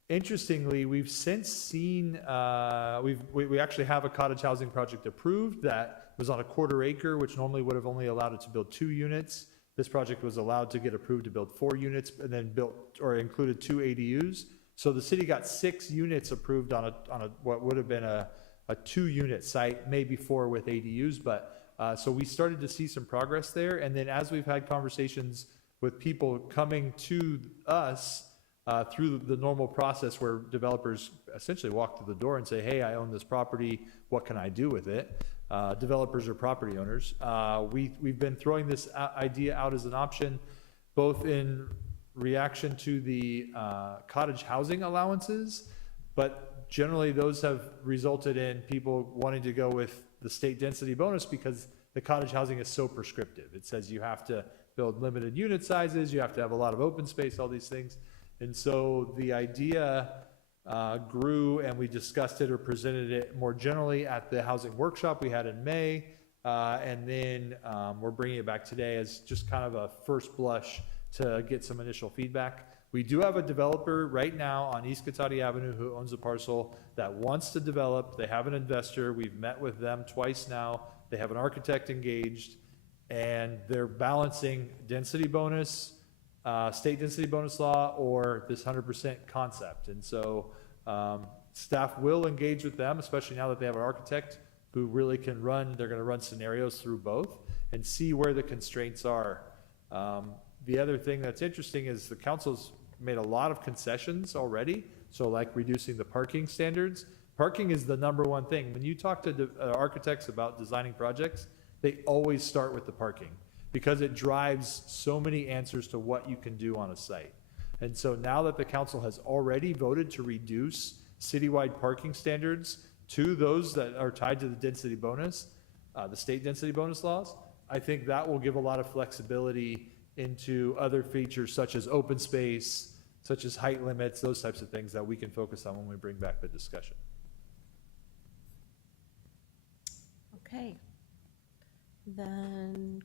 Interestingly, we've since seen, we actually have a cottage housing project approved that was on a 1/4 acre, which normally would have only allowed it to build 2 units. This project was allowed to get approved to build 4 units and then built or included 2 ADUs. So the city got 6 units approved on a what would have been a 2-unit site, maybe 4 with ADUs. But so we started to see some progress there. And then as we've had conversations with people coming to us, through the normal process where developers essentially walk through the door and say, hey, I own this property, what can I do with it? Developers are property owners. We've been throwing this idea out as an option, both in reaction to the cottage housing allowances, but generally those have resulted in people wanting to go with the state density bonus because the cottage housing is so prescriptive. It says you have to build limited unit sizes, you have to have a lot of open space, all these things. And so the idea grew, and we discussed it or presented it more generally at the housing workshop we had in May. And then we're bringing it back today as just kind of a first blush to get some initial feedback. We do have a developer right now on East Cotati Avenue who owns a parcel that wants to develop. They have an investor. We've met with them twice now. They have an architect engaged, and they're balancing density bonus, state density bonus law, or this 100% concept. And so staff will engage with them, especially now that they have an architect who really can run, they're going to run scenarios through both and see where the constraints are. The other thing that's interesting is the council's made a lot of concessions already. So like reducing the parking standards. Parking is the #1 thing. When you talk to architects about designing projects, they always start with the parking, because it drives so many answers to what you can do on a site. And so now that the council has already voted to reduce citywide parking standards to those that are tied to the density bonus, the state density bonus laws, I think that will give a lot of flexibility into other features such as open space, such as height limits, those types of things that we can focus on when we bring back the discussion. Okay. Then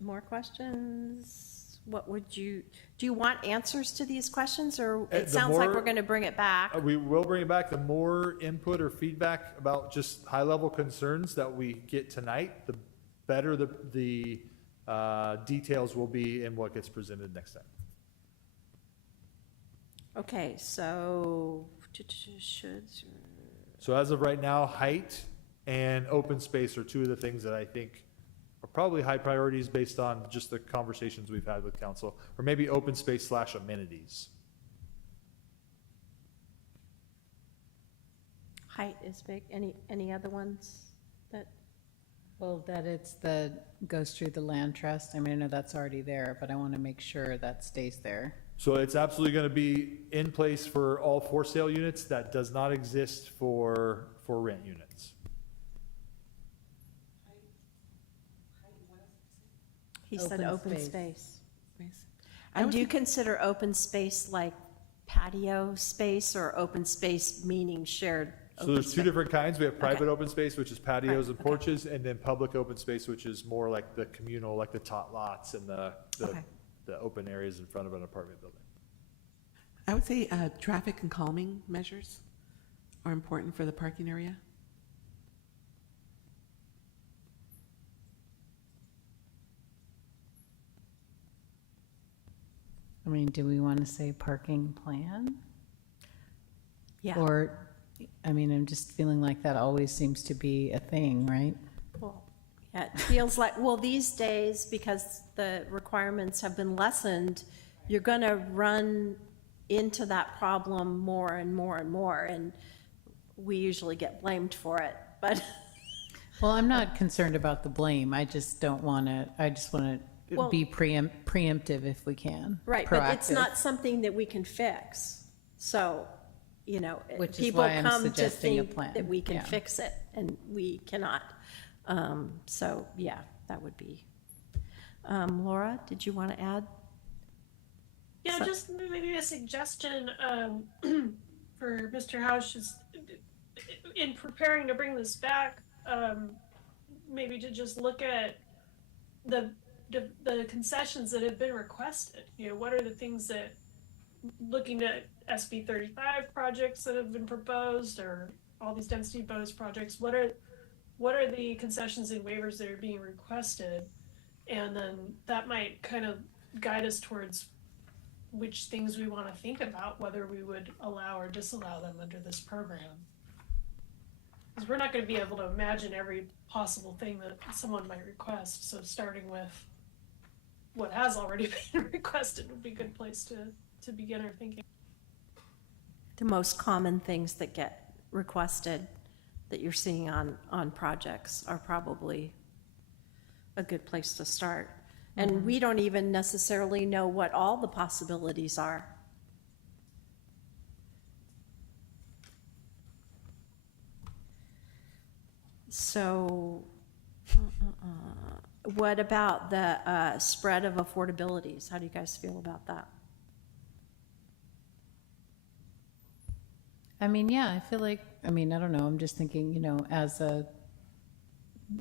more questions? What would do you want answers to these questions, or it sounds like we're going to bring it back? We will bring it back. The more input or feedback about just high level concerns that we get tonight, the better the details will be in what gets presented next time. Okay, so So as of right now, height and open space are two of the things that I think are probably high priorities based on just the conversations we've had with council, or maybe open space / amenities. Height is big. Any other ones that? Well, that goes through the land trust. I mean, I know that's already there, but I want to make sure that stays there. So it's absolutely going to be in place for all for sale units. That does not exist for rent units. He said open space. I And would do you think- consider open space like patio space or open space meaning shared? So open there's two space? different kinds. We have private Okay. open space, which is patios Right, and porches, and then public open space, which is more like the communal, like the tot lots and Okay. the open areas in front of an apartment building. I would say traffic and calming measures are important for the parking area. I mean, do we want to say parking plan? Yeah. Or, I mean, I'm just feeling like that always seems to be a thing, right? Well, yeah, it feels like, well, these days, because the requirements have been lessened, you're going to run into that problem more and more and more, and we usually get blamed for it, but. Well, I'm not concerned about the blame. I just don't want to, I just want to Well- be preemptive if we can. Right, but it's proactive. not something that we can fix. So, you know, Which is people why I'm come to suggesting a think plan. that we can Yeah. fix it, and we cannot. So, yeah, that would be. Laura, did you want to add? Yeah, So- just maybe a suggestion for Mr. House is in preparing to bring this back, maybe to just look at the concessions that have been requested. You know, what are the things that, looking at SB 35 projects that have been proposed, or all these density bonus projects, what are the concessions and waivers that are being requested? And then that might kind of guide us towards which things we want to think about, whether we would allow or disallow them under this program. Because we're not going to be able to imagine every possible thing that someone might request. So starting with what has already been requested would be a good place to begin our thinking. The most common things that get requested that you're seeing on projects are probably a good place to start. And we don't even necessarily know what all the possibilities are. So, what about the spread of affordabilities? How do you guys feel about that? I mean, yeah, I feel like, I mean, I don't know, I'm just thinking, you know, as a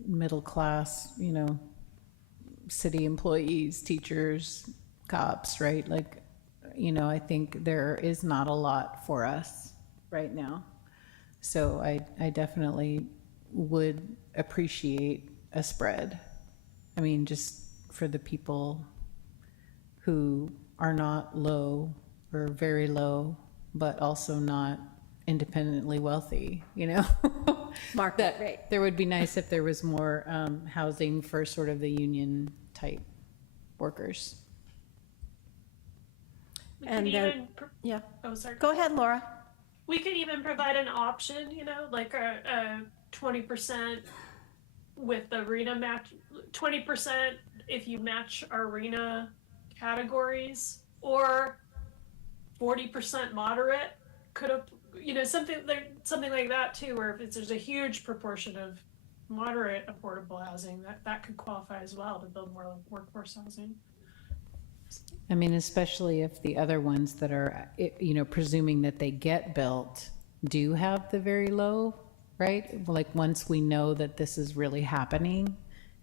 middle class, you know, city employees, teachers, cops, right? Like, you know, I think there is not a lot for us right now. So I definitely would appreciate a spread. I mean, just for the people who are not low or very low, but also not independently wealthy, you know? Market rate. There would be nice if there was more housing for sort of the union type workers. We And could then- even, Yeah. oh, sorry. Go ahead, Laura. We could even provide an option, you know, like a 20% with the arena match, 20% if you match arena categories, or 40% moderate. Could have, you know, something like that too, where if there's a huge proportion of moderate affordable housing, that could qualify as well to build more like workforce housing. I mean, especially if the other ones that are, you know, presuming that they get built do have the very low, right? Like once we know that this is really happening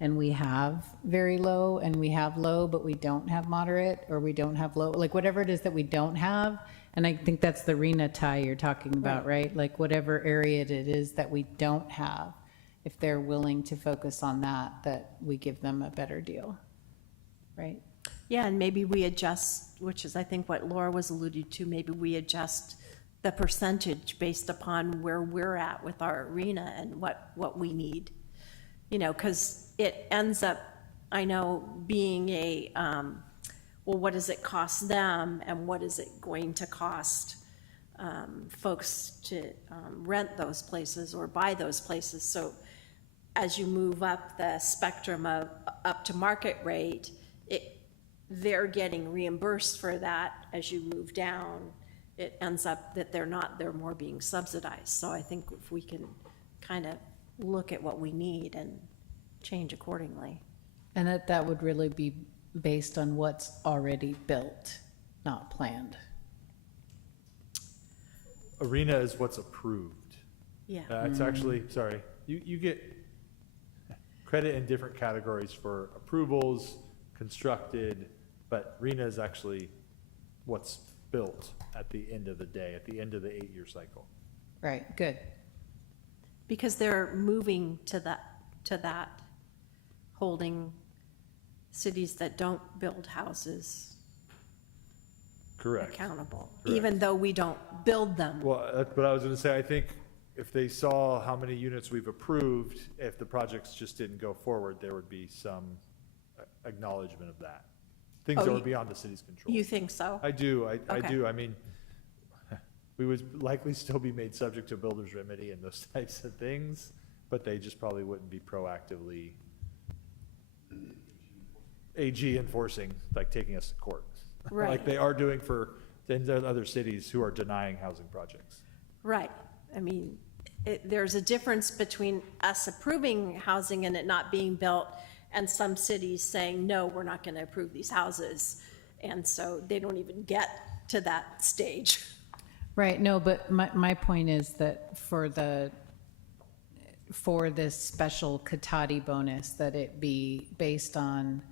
and we have very low and we have low, but we don't have moderate, or we don't have low, like whatever it is that we don't have. And I think that's the RENA tie you're talking about, right? Like whatever area it is that we don't have, if they're willing to focus on that, that we give them a better deal, right? Yeah, and maybe we adjust, which is I think what Laura was alluding to, maybe we adjust the percentage based upon where we're at with our arena and what we need. You know, because it ends up, I know, being a, well, what does it cost them and what is it going to cost folks to rent those places or buy those places? So as you move up the spectrum of up to market rate, they're getting reimbursed for that. As you move down, it ends up that they're more being subsidized. So I think if we can kind of look at what we need and change accordingly. And that would really be based on what's already built, not planned. Arena is what's approved. Yeah. It's actually, sorry, you get credit in different categories for approvals, constructed, but arena is actually what's built at the end of the day, at the end of the 8-year cycle. Right, good. Because they're moving to that, holding cities that don't build houses Correct. accountable, Correct. even though we don't build them. Well, that's what I was going to say. I think if they saw how many units we've approved, if the projects just didn't go forward, there would be some acknowledgement of that. Things Oh, that are beyond the city's control. You think so? I do. I Okay. do. I mean, we would likely still be made subject to builder's remedy and those types of things, but they just probably wouldn't be proactively AG enforcing, like taking us to court. Right. Like they are doing for other cities who are denying housing projects. Right. I mean, there's a difference between us approving housing and it not being built and some cities saying, no, we're not going to approve these houses. And so they don't even get to that stage. Right, no, but my point is that for this special Katati bonus, that it be based on,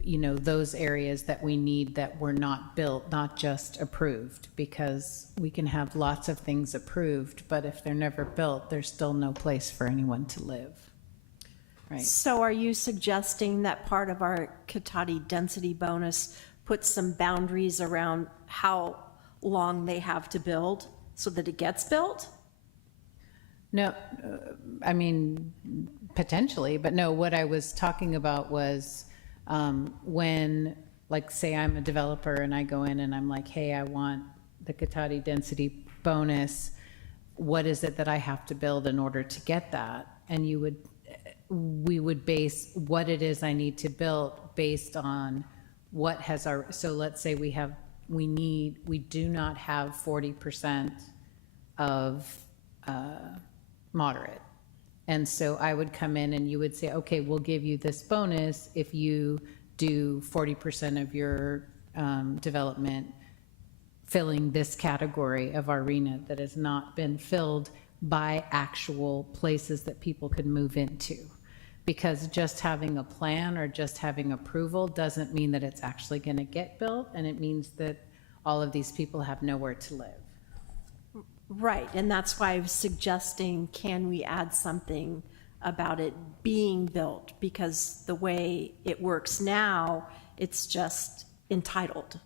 you know, those areas that we need that were not built, not just approved, because we can have lots of things approved, but if they're never built, there's still no place for anyone to live. Right. So are you suggesting that part of our Katati density bonus puts some boundaries around how long they have to build so that it gets built? No, I mean, potentially, but no, what I was talking about was when, like, say I'm a developer and I go in and I'm like, hey, I want the Katati density bonus. What is it that I have to build in order to get that? And we would base what it is I need to build based on what has our, so let's say we do not have 40% of moderate. And so I would come in and you would say, okay, we'll give you this bonus if you do 40% of your development filling this category of arena that has not been filled by actual places that people could move into. Because just having a plan or just having approval doesn't mean that it's actually going to get built, and it means that all of these people have nowhere to live. Right, and that's why I was suggesting, can we add something about it being built? Because the way it works now, it's just entitled.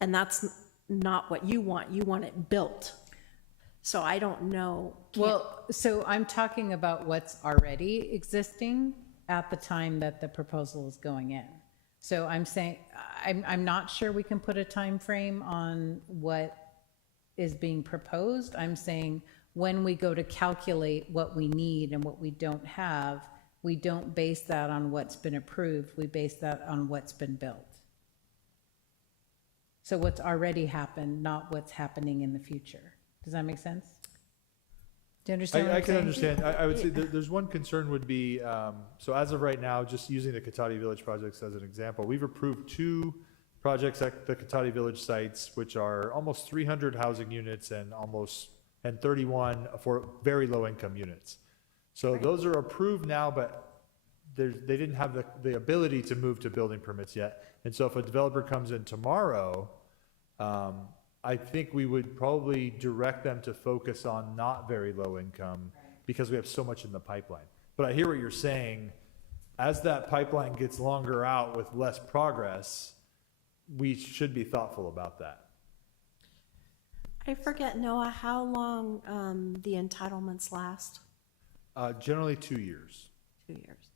And that's not what you want. You want it built. So I don't know. Well, so I'm talking about what's already existing at the time that the proposal is going in. So I'm saying, I'm not sure we can put a time frame on what is being proposed. I'm saying when we go to calculate what we need and what we don't have, we don't base that on what's been approved. We base that on what's been built. So what's already happened, not what's happening in the future. Does that make sense? Do you understand what I I'm can saying? understand. I would say there's one concern would be, so as of right now, just using the Katati Village projects as an example, we've approved 2 projects at the Katati Village sites, which are almost 300 housing units and 31 for very low income units. So those are approved now, but they didn't have the ability to move to building permits yet. And so if a developer comes in tomorrow, I think we would probably direct them to focus on not very low income because we have so much in the pipeline. But I hear what you're saying. As that pipeline gets longer out with less progress, we should be thoughtful about that. I forget, Noah, how long the entitlements last? Generally 2 years. 2 years.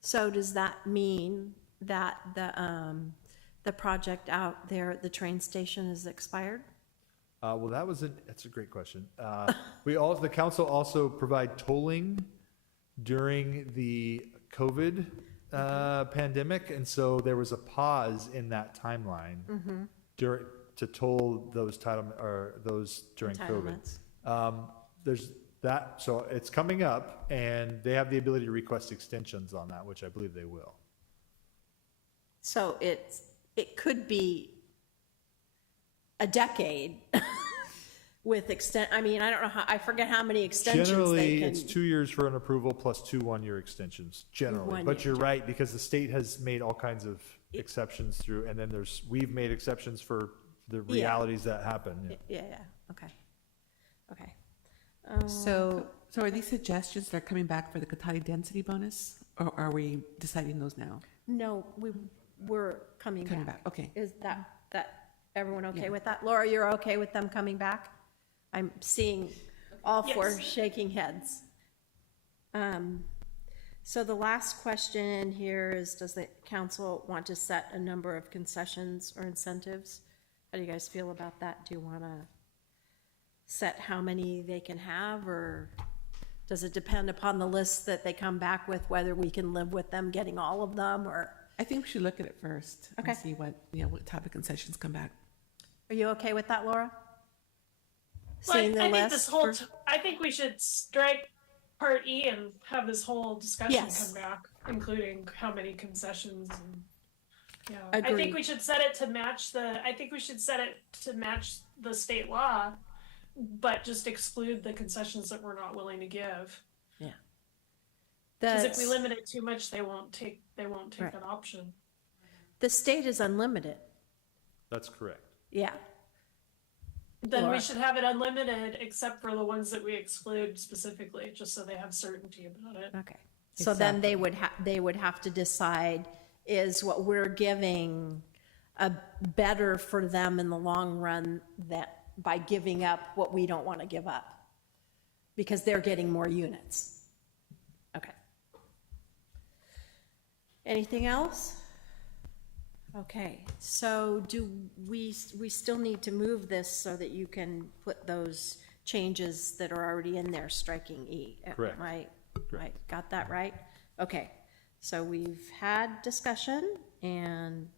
So does that mean that the project out there at the train station is expired? Well, that's a great question. The council also provide tolling during the COVID pandemic, and so there was a pause in that timeline during to toll those those during Entitlements. COVID. There's that, so it's coming up, and they have the ability to request extensions on that, which I believe they will. So it could be a decade with I mean, I don't know I forget how many extensions they Generally, can. it's 2 years for an approval plus 2 one-year extensions, generally. 1 But year. you're right, because the state has made all kinds of exceptions through, and then we've made exceptions for the realities that happen. Yeah, okay. Okay. So are these suggestions that are coming back for the Cotati density bonus, or are we deciding those now? No, we're coming Coming back. back, okay. Is that everyone okay Yeah. with that? Laura, you're okay with them coming back? I'm seeing all four Yes. shaking heads. So the last question in here is, does the council want to set a number of concessions or incentives? How do you guys feel about that? Do you want to set how many they can have, or does it depend upon the list that they come back with, whether we can live with them getting all of them, or? I think we should look at it first Okay. and see what type of concessions come back. Are you okay with that, Laura? Well, Seeing the I think list this whole, for- I think we should strike part E and have this whole discussion Yes. come back, including how many concessions and, yeah. I Agreed. think we should set it to match the state law, but just exclude the concessions that we're not willing to give. Yeah. Because if we limit it too much, they won't take Right. that option. The state is unlimited, That's correct. yeah. Then Laura? we should have it unlimited, except for the ones that we exclude specifically, just so they have certainty about it. Okay. So then they would have to decide, is what we're giving better for them in the long run, that by giving up what we don't want to give up? Because they're getting more units. Okay. Anything else? Okay, so do we still need to move this so that you can put those changes that are already in there, striking E? Correct. Got that right? Okay, so we've had discussion, and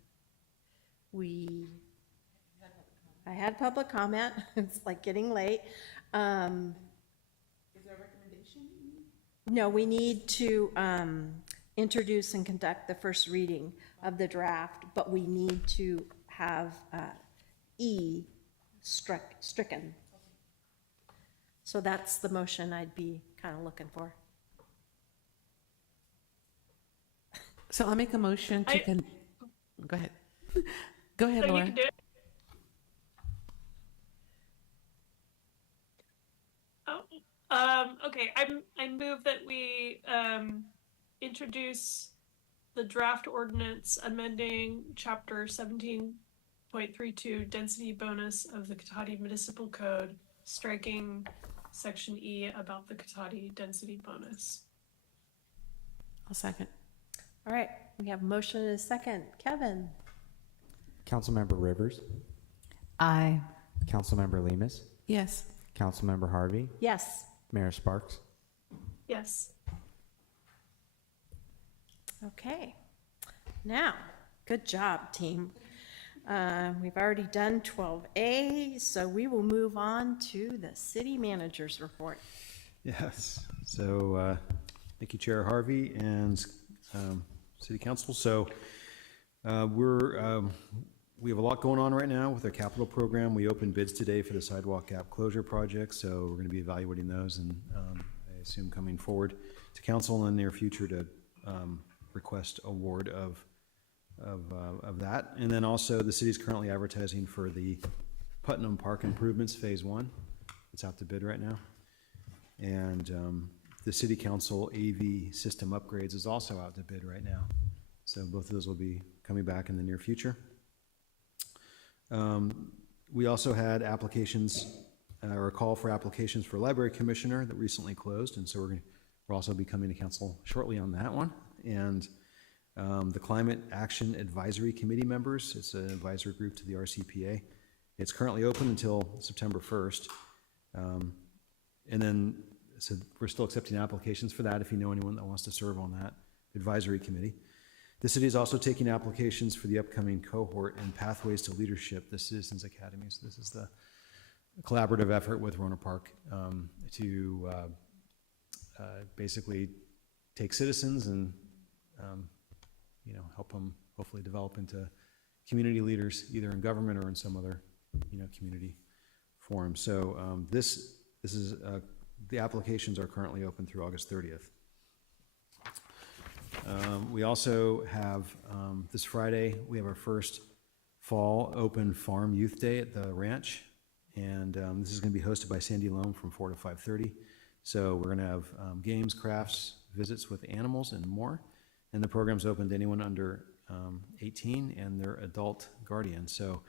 I had public comment. It's like getting late. Is there a recommendation? No, we need to introduce and conduct the first reading of the draft, but we need to have E stricken. So that's the motion I'd be kind of looking for. So I'll make a motion to go ahead. Go ahead, So you Laura. can do it. Okay, I move that we introduce the draft ordinance amending chapter 17.32 density bonus of the Cotati Municipal Code, striking section E about the Cotati density bonus. I'll second. All right, we have a motion and a second. Kevin? Councilmember Rivers, Aye. Councilmember Lemus, Yes. Councilmember Harvey, Yes. Mayor Sparks. Yes. Okay. Now, good job, team. We've already done 12A, so we will move on to the city manager's report. Yes. So, thank you, Chair Harvey and City Council. So, we have a lot going on right now with our capital program. We opened bids today for the sidewalk gap closure project, so we're going to be evaluating those, and I assume coming forward to council in the near future to request award of that. And then also, the city is currently advertising for the Putnam Park Improvements Phase 1. It's out to bid right now. And the city council AV system upgrades is also out to bid right now. So both of those will be coming back in the near future. We also had applications or a call for applications for library commissioner that recently closed, and so we're also be coming to council shortly on that one. And the Climate Action Advisory Committee members, it's an advisory group to the RCPA. It's currently open until September 1st. And then, so we're still accepting applications for that if you know anyone that wants to serve on that advisory committee. The city is also taking applications for the upcoming cohort and Pathways to Leadership, the Citizens Academy. So this is the collaborative effort with Rohnert Park to basically take citizens and help them hopefully develop into community leaders, either in government or in some other community forum. So this is the applications are currently open through August 30th. We also have this Friday, we have our first fall open farm youth day at the ranch. And this is going to be hosted by Sandy Loam from 4 to 5:30. So we're going to have games, crafts, visits with animals, and more. And the program's open to anyone under 18 and their adult guardian. So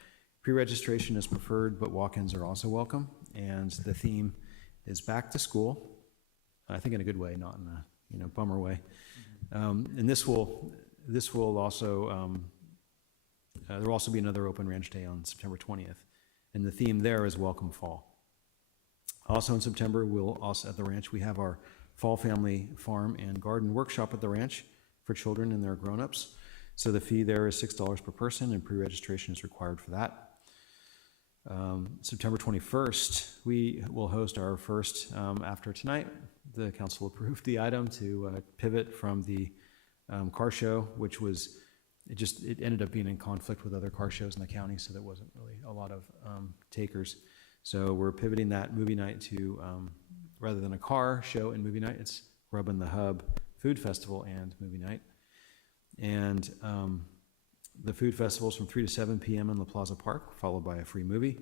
pre-registration is preferred, but walk-ins are also welcome. And the theme is back to school. I think in a good way, not in a bummer way. And this will also there will also be another open ranch day on September 20th. And the theme there is Welcome Fall. Also in September, we'll also at the ranch, we have our Fall Family Farm and Garden Workshop at the ranch for children and their grown-ups. So the fee there is $6 per person, and pre-registration is required for that. September 21st, we will host our first, after tonight, the council approved the item to pivot from the car show, which was, it ended up being in conflict with other car shows in the county, so there wasn't really a lot of takers. So we're pivoting that movie night to, rather than a car show and movie night, it's Rub in the Hub Food Festival and movie night. And the food festival is from 3 to 7 p.m. in La Plaza Park, followed by a free movie.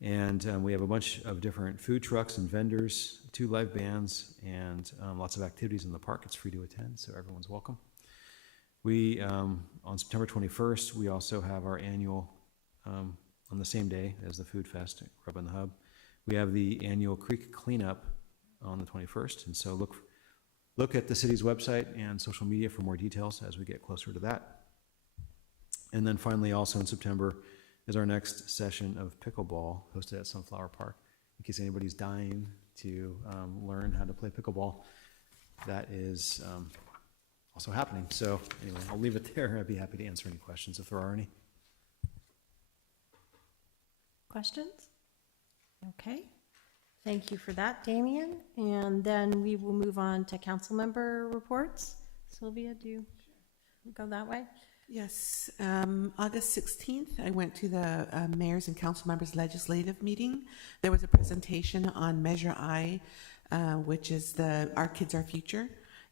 And we have a bunch of different food trucks and vendors, 2 live bands, and lots of activities in the park. It's free to attend, so everyone's welcome. We, on September 21st, we also have our annual, on the same day as the Food Fest at Rub in the Hub, we have the annual Creek Cleanup on the 21st. And so look at the city's website and social media for more details as we get closer to that. And then finally, also in September, is our next session of pickleball hosted at Sunflower Park. In case anybody's dying to learn how to play pickleball, that is also happening. So anyway, I'll leave it there. I'd be happy to answer any questions if there are any. Questions? Okay. Thank you for that, Damien. And then we will move on to council member reports. Sylvia, do you go that way? Yes, August 16th, I went to the mayor's and council members' legislative meeting. There was a presentation on Measure I, which is Our Kids, Our Future.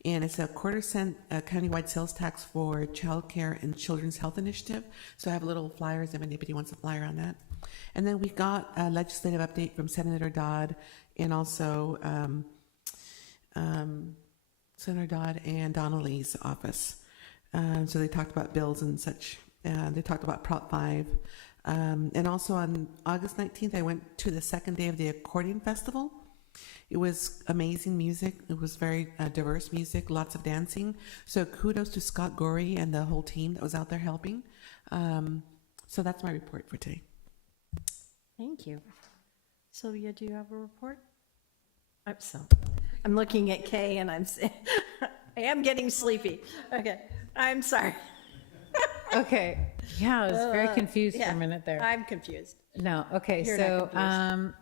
And it's a $0.25 countywide sales tax for childcare and children's health initiative. So I have little flyers if anybody wants a flyer on that. And then we got a legislative update from Senator Dodd and also Senator Dodd and Donnelly's office. So they talked about bills and such. They talked about Prop 5. And also on August 19th, I went to the second day of the Accordion Festival. It was amazing music. It was very diverse music, lots of dancing. So kudos to Scott Gorey and the whole team that was out there helping. So that's my report for today. Thank you. Sylvia, do you have a report? I'm looking at Kay and I am getting sleepy. Okay, I'm sorry. Okay, yeah, I was very confused for a minute there. I'm confused. No, okay, You're so, not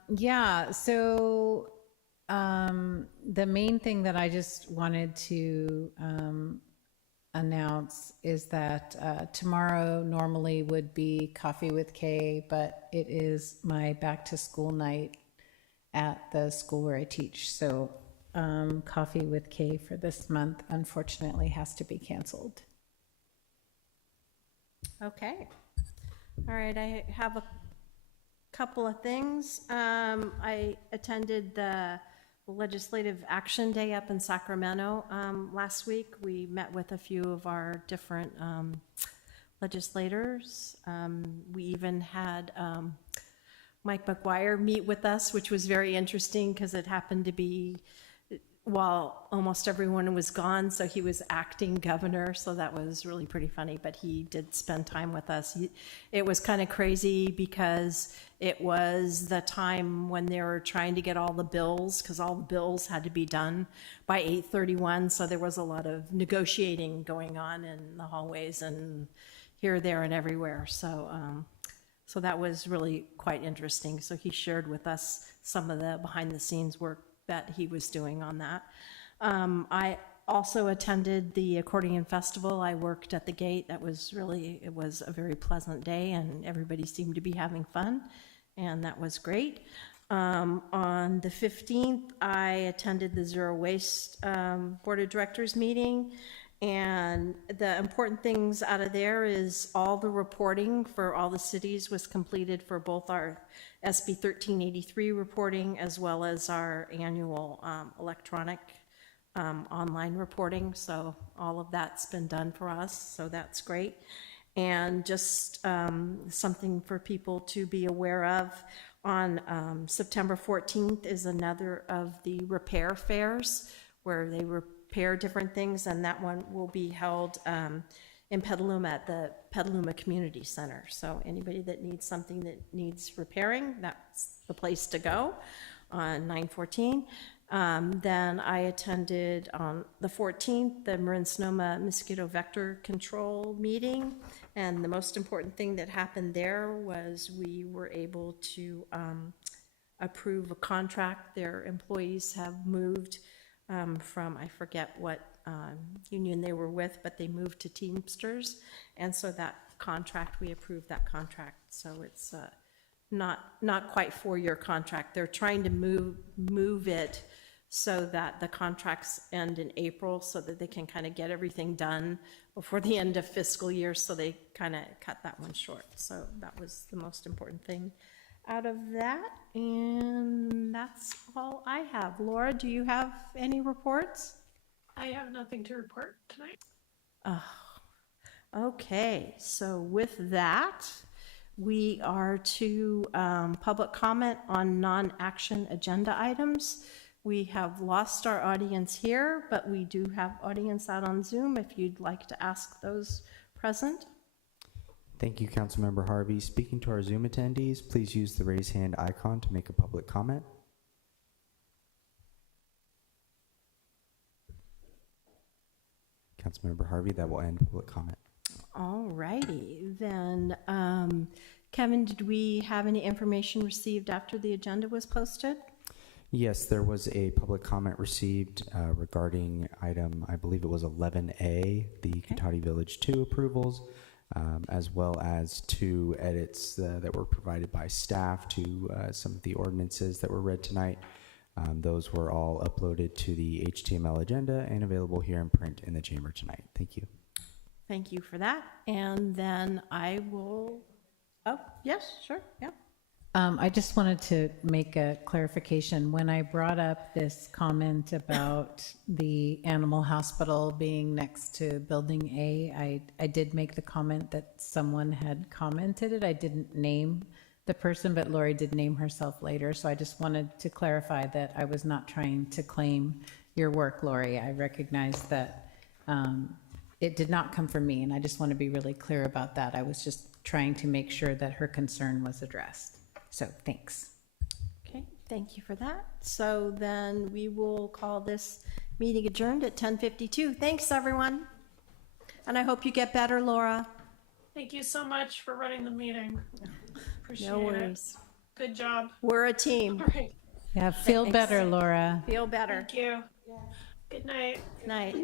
the main thing that I just wanted to announce is that tomorrow normally would be Coffee with Kay, but it is my back to school night at the school where I teach. So Coffee with Kay for this month unfortunately has to be canceled. Okay. All right, I have a couple of things. I attended the Legislative Action Day up in Sacramento last week. We met with a few of our different legislators. We even had Mike McGuire meet with us, which was very interesting because it happened to be while almost everyone was gone, so he was acting governor, so that was really pretty funny, but he did spend time with us. It was kind of crazy because it was the time when they were trying to get all the bills, because all the bills had to be done by 8:31, so there was a lot of negotiating going on in the hallways and here, there, and everywhere. So that was really quite interesting. So he shared with us some of the behind-the-scenes work that he was doing on that. I also attended the accordion festival. I worked at the gate. It was a very pleasant day, and everybody seemed to be having fun, and that was great. On the 15th, I attended the Zero Waste Board of Directors meeting, and the important things out of there is all the reporting for all the cities was completed for both our SB 1383 reporting as well as our annual electronic online reporting. So all of that's been done for us, so that's great. And just something for people to be aware of, on September 14th is another of the repair fairs where they repair different things, and that one will be held in Petaluma at the Petaluma Community Center. So anybody that needs something that needs repairing, that's the place to go on 9/14. Then I attended on the 14th, the Marin Sonoma Mosquito Vector Control meeting. And the most important thing that happened there was we were able to approve a contract. Their employees have moved from, I forget what union they were with, but they moved to Teamsters. And so that contract, we approved that contract. So it's not quite 4-year contract. They're trying to move it so that the contracts end in April so that they can kind of get everything done before the end of fiscal year. So they kind of cut that one short. So that was the most important thing out of that. And that's all I have. Laura, do you have any reports? I have nothing to report tonight. Okay, so with that, we are to public comment on non-action agenda items. We have lost our audience here, but we do have audience out on Zoom if you'd like to ask those present. Thank you, Councilmember Harvey. Speaking to our Zoom attendees, please use the raise hand icon to make a public comment. Councilmember Harvey, that will end public comment. All righty, then, Kevin, did we have any information received after the agenda was posted? Yes, there was a public comment received regarding item, I believe it was 11A, the Cotati Village 2 approvals, as well as 2 edits that were provided by staff to some of the ordinances that were read tonight. Those were all uploaded to the HTML agenda and available here in print in the chamber tonight. Thank you. Thank you for that. And then I will, oh, yes, sure, yeah. I just wanted to make a clarification. When I brought up this comment about the animal hospital being next to Building A, I did make the comment that someone had commented it. I didn't name the person, but Lori did name herself later. So I just wanted to clarify that I was not trying to claim your work, Lori. I recognize that it did not come from me, and I just want to be really clear about that. I was just trying to make sure that her concern was addressed. So thanks. Okay, thank you for that. So then we will call this meeting adjourned at 10:52. Thanks, everyone. And I hope you get better, Laura. Thank you so much for running the meeting. Appreciate No it. worries. Good job. We're a team. All right. Yeah, feel Thanks. better, Laura. Feel better. Thank you. Good night. Good night.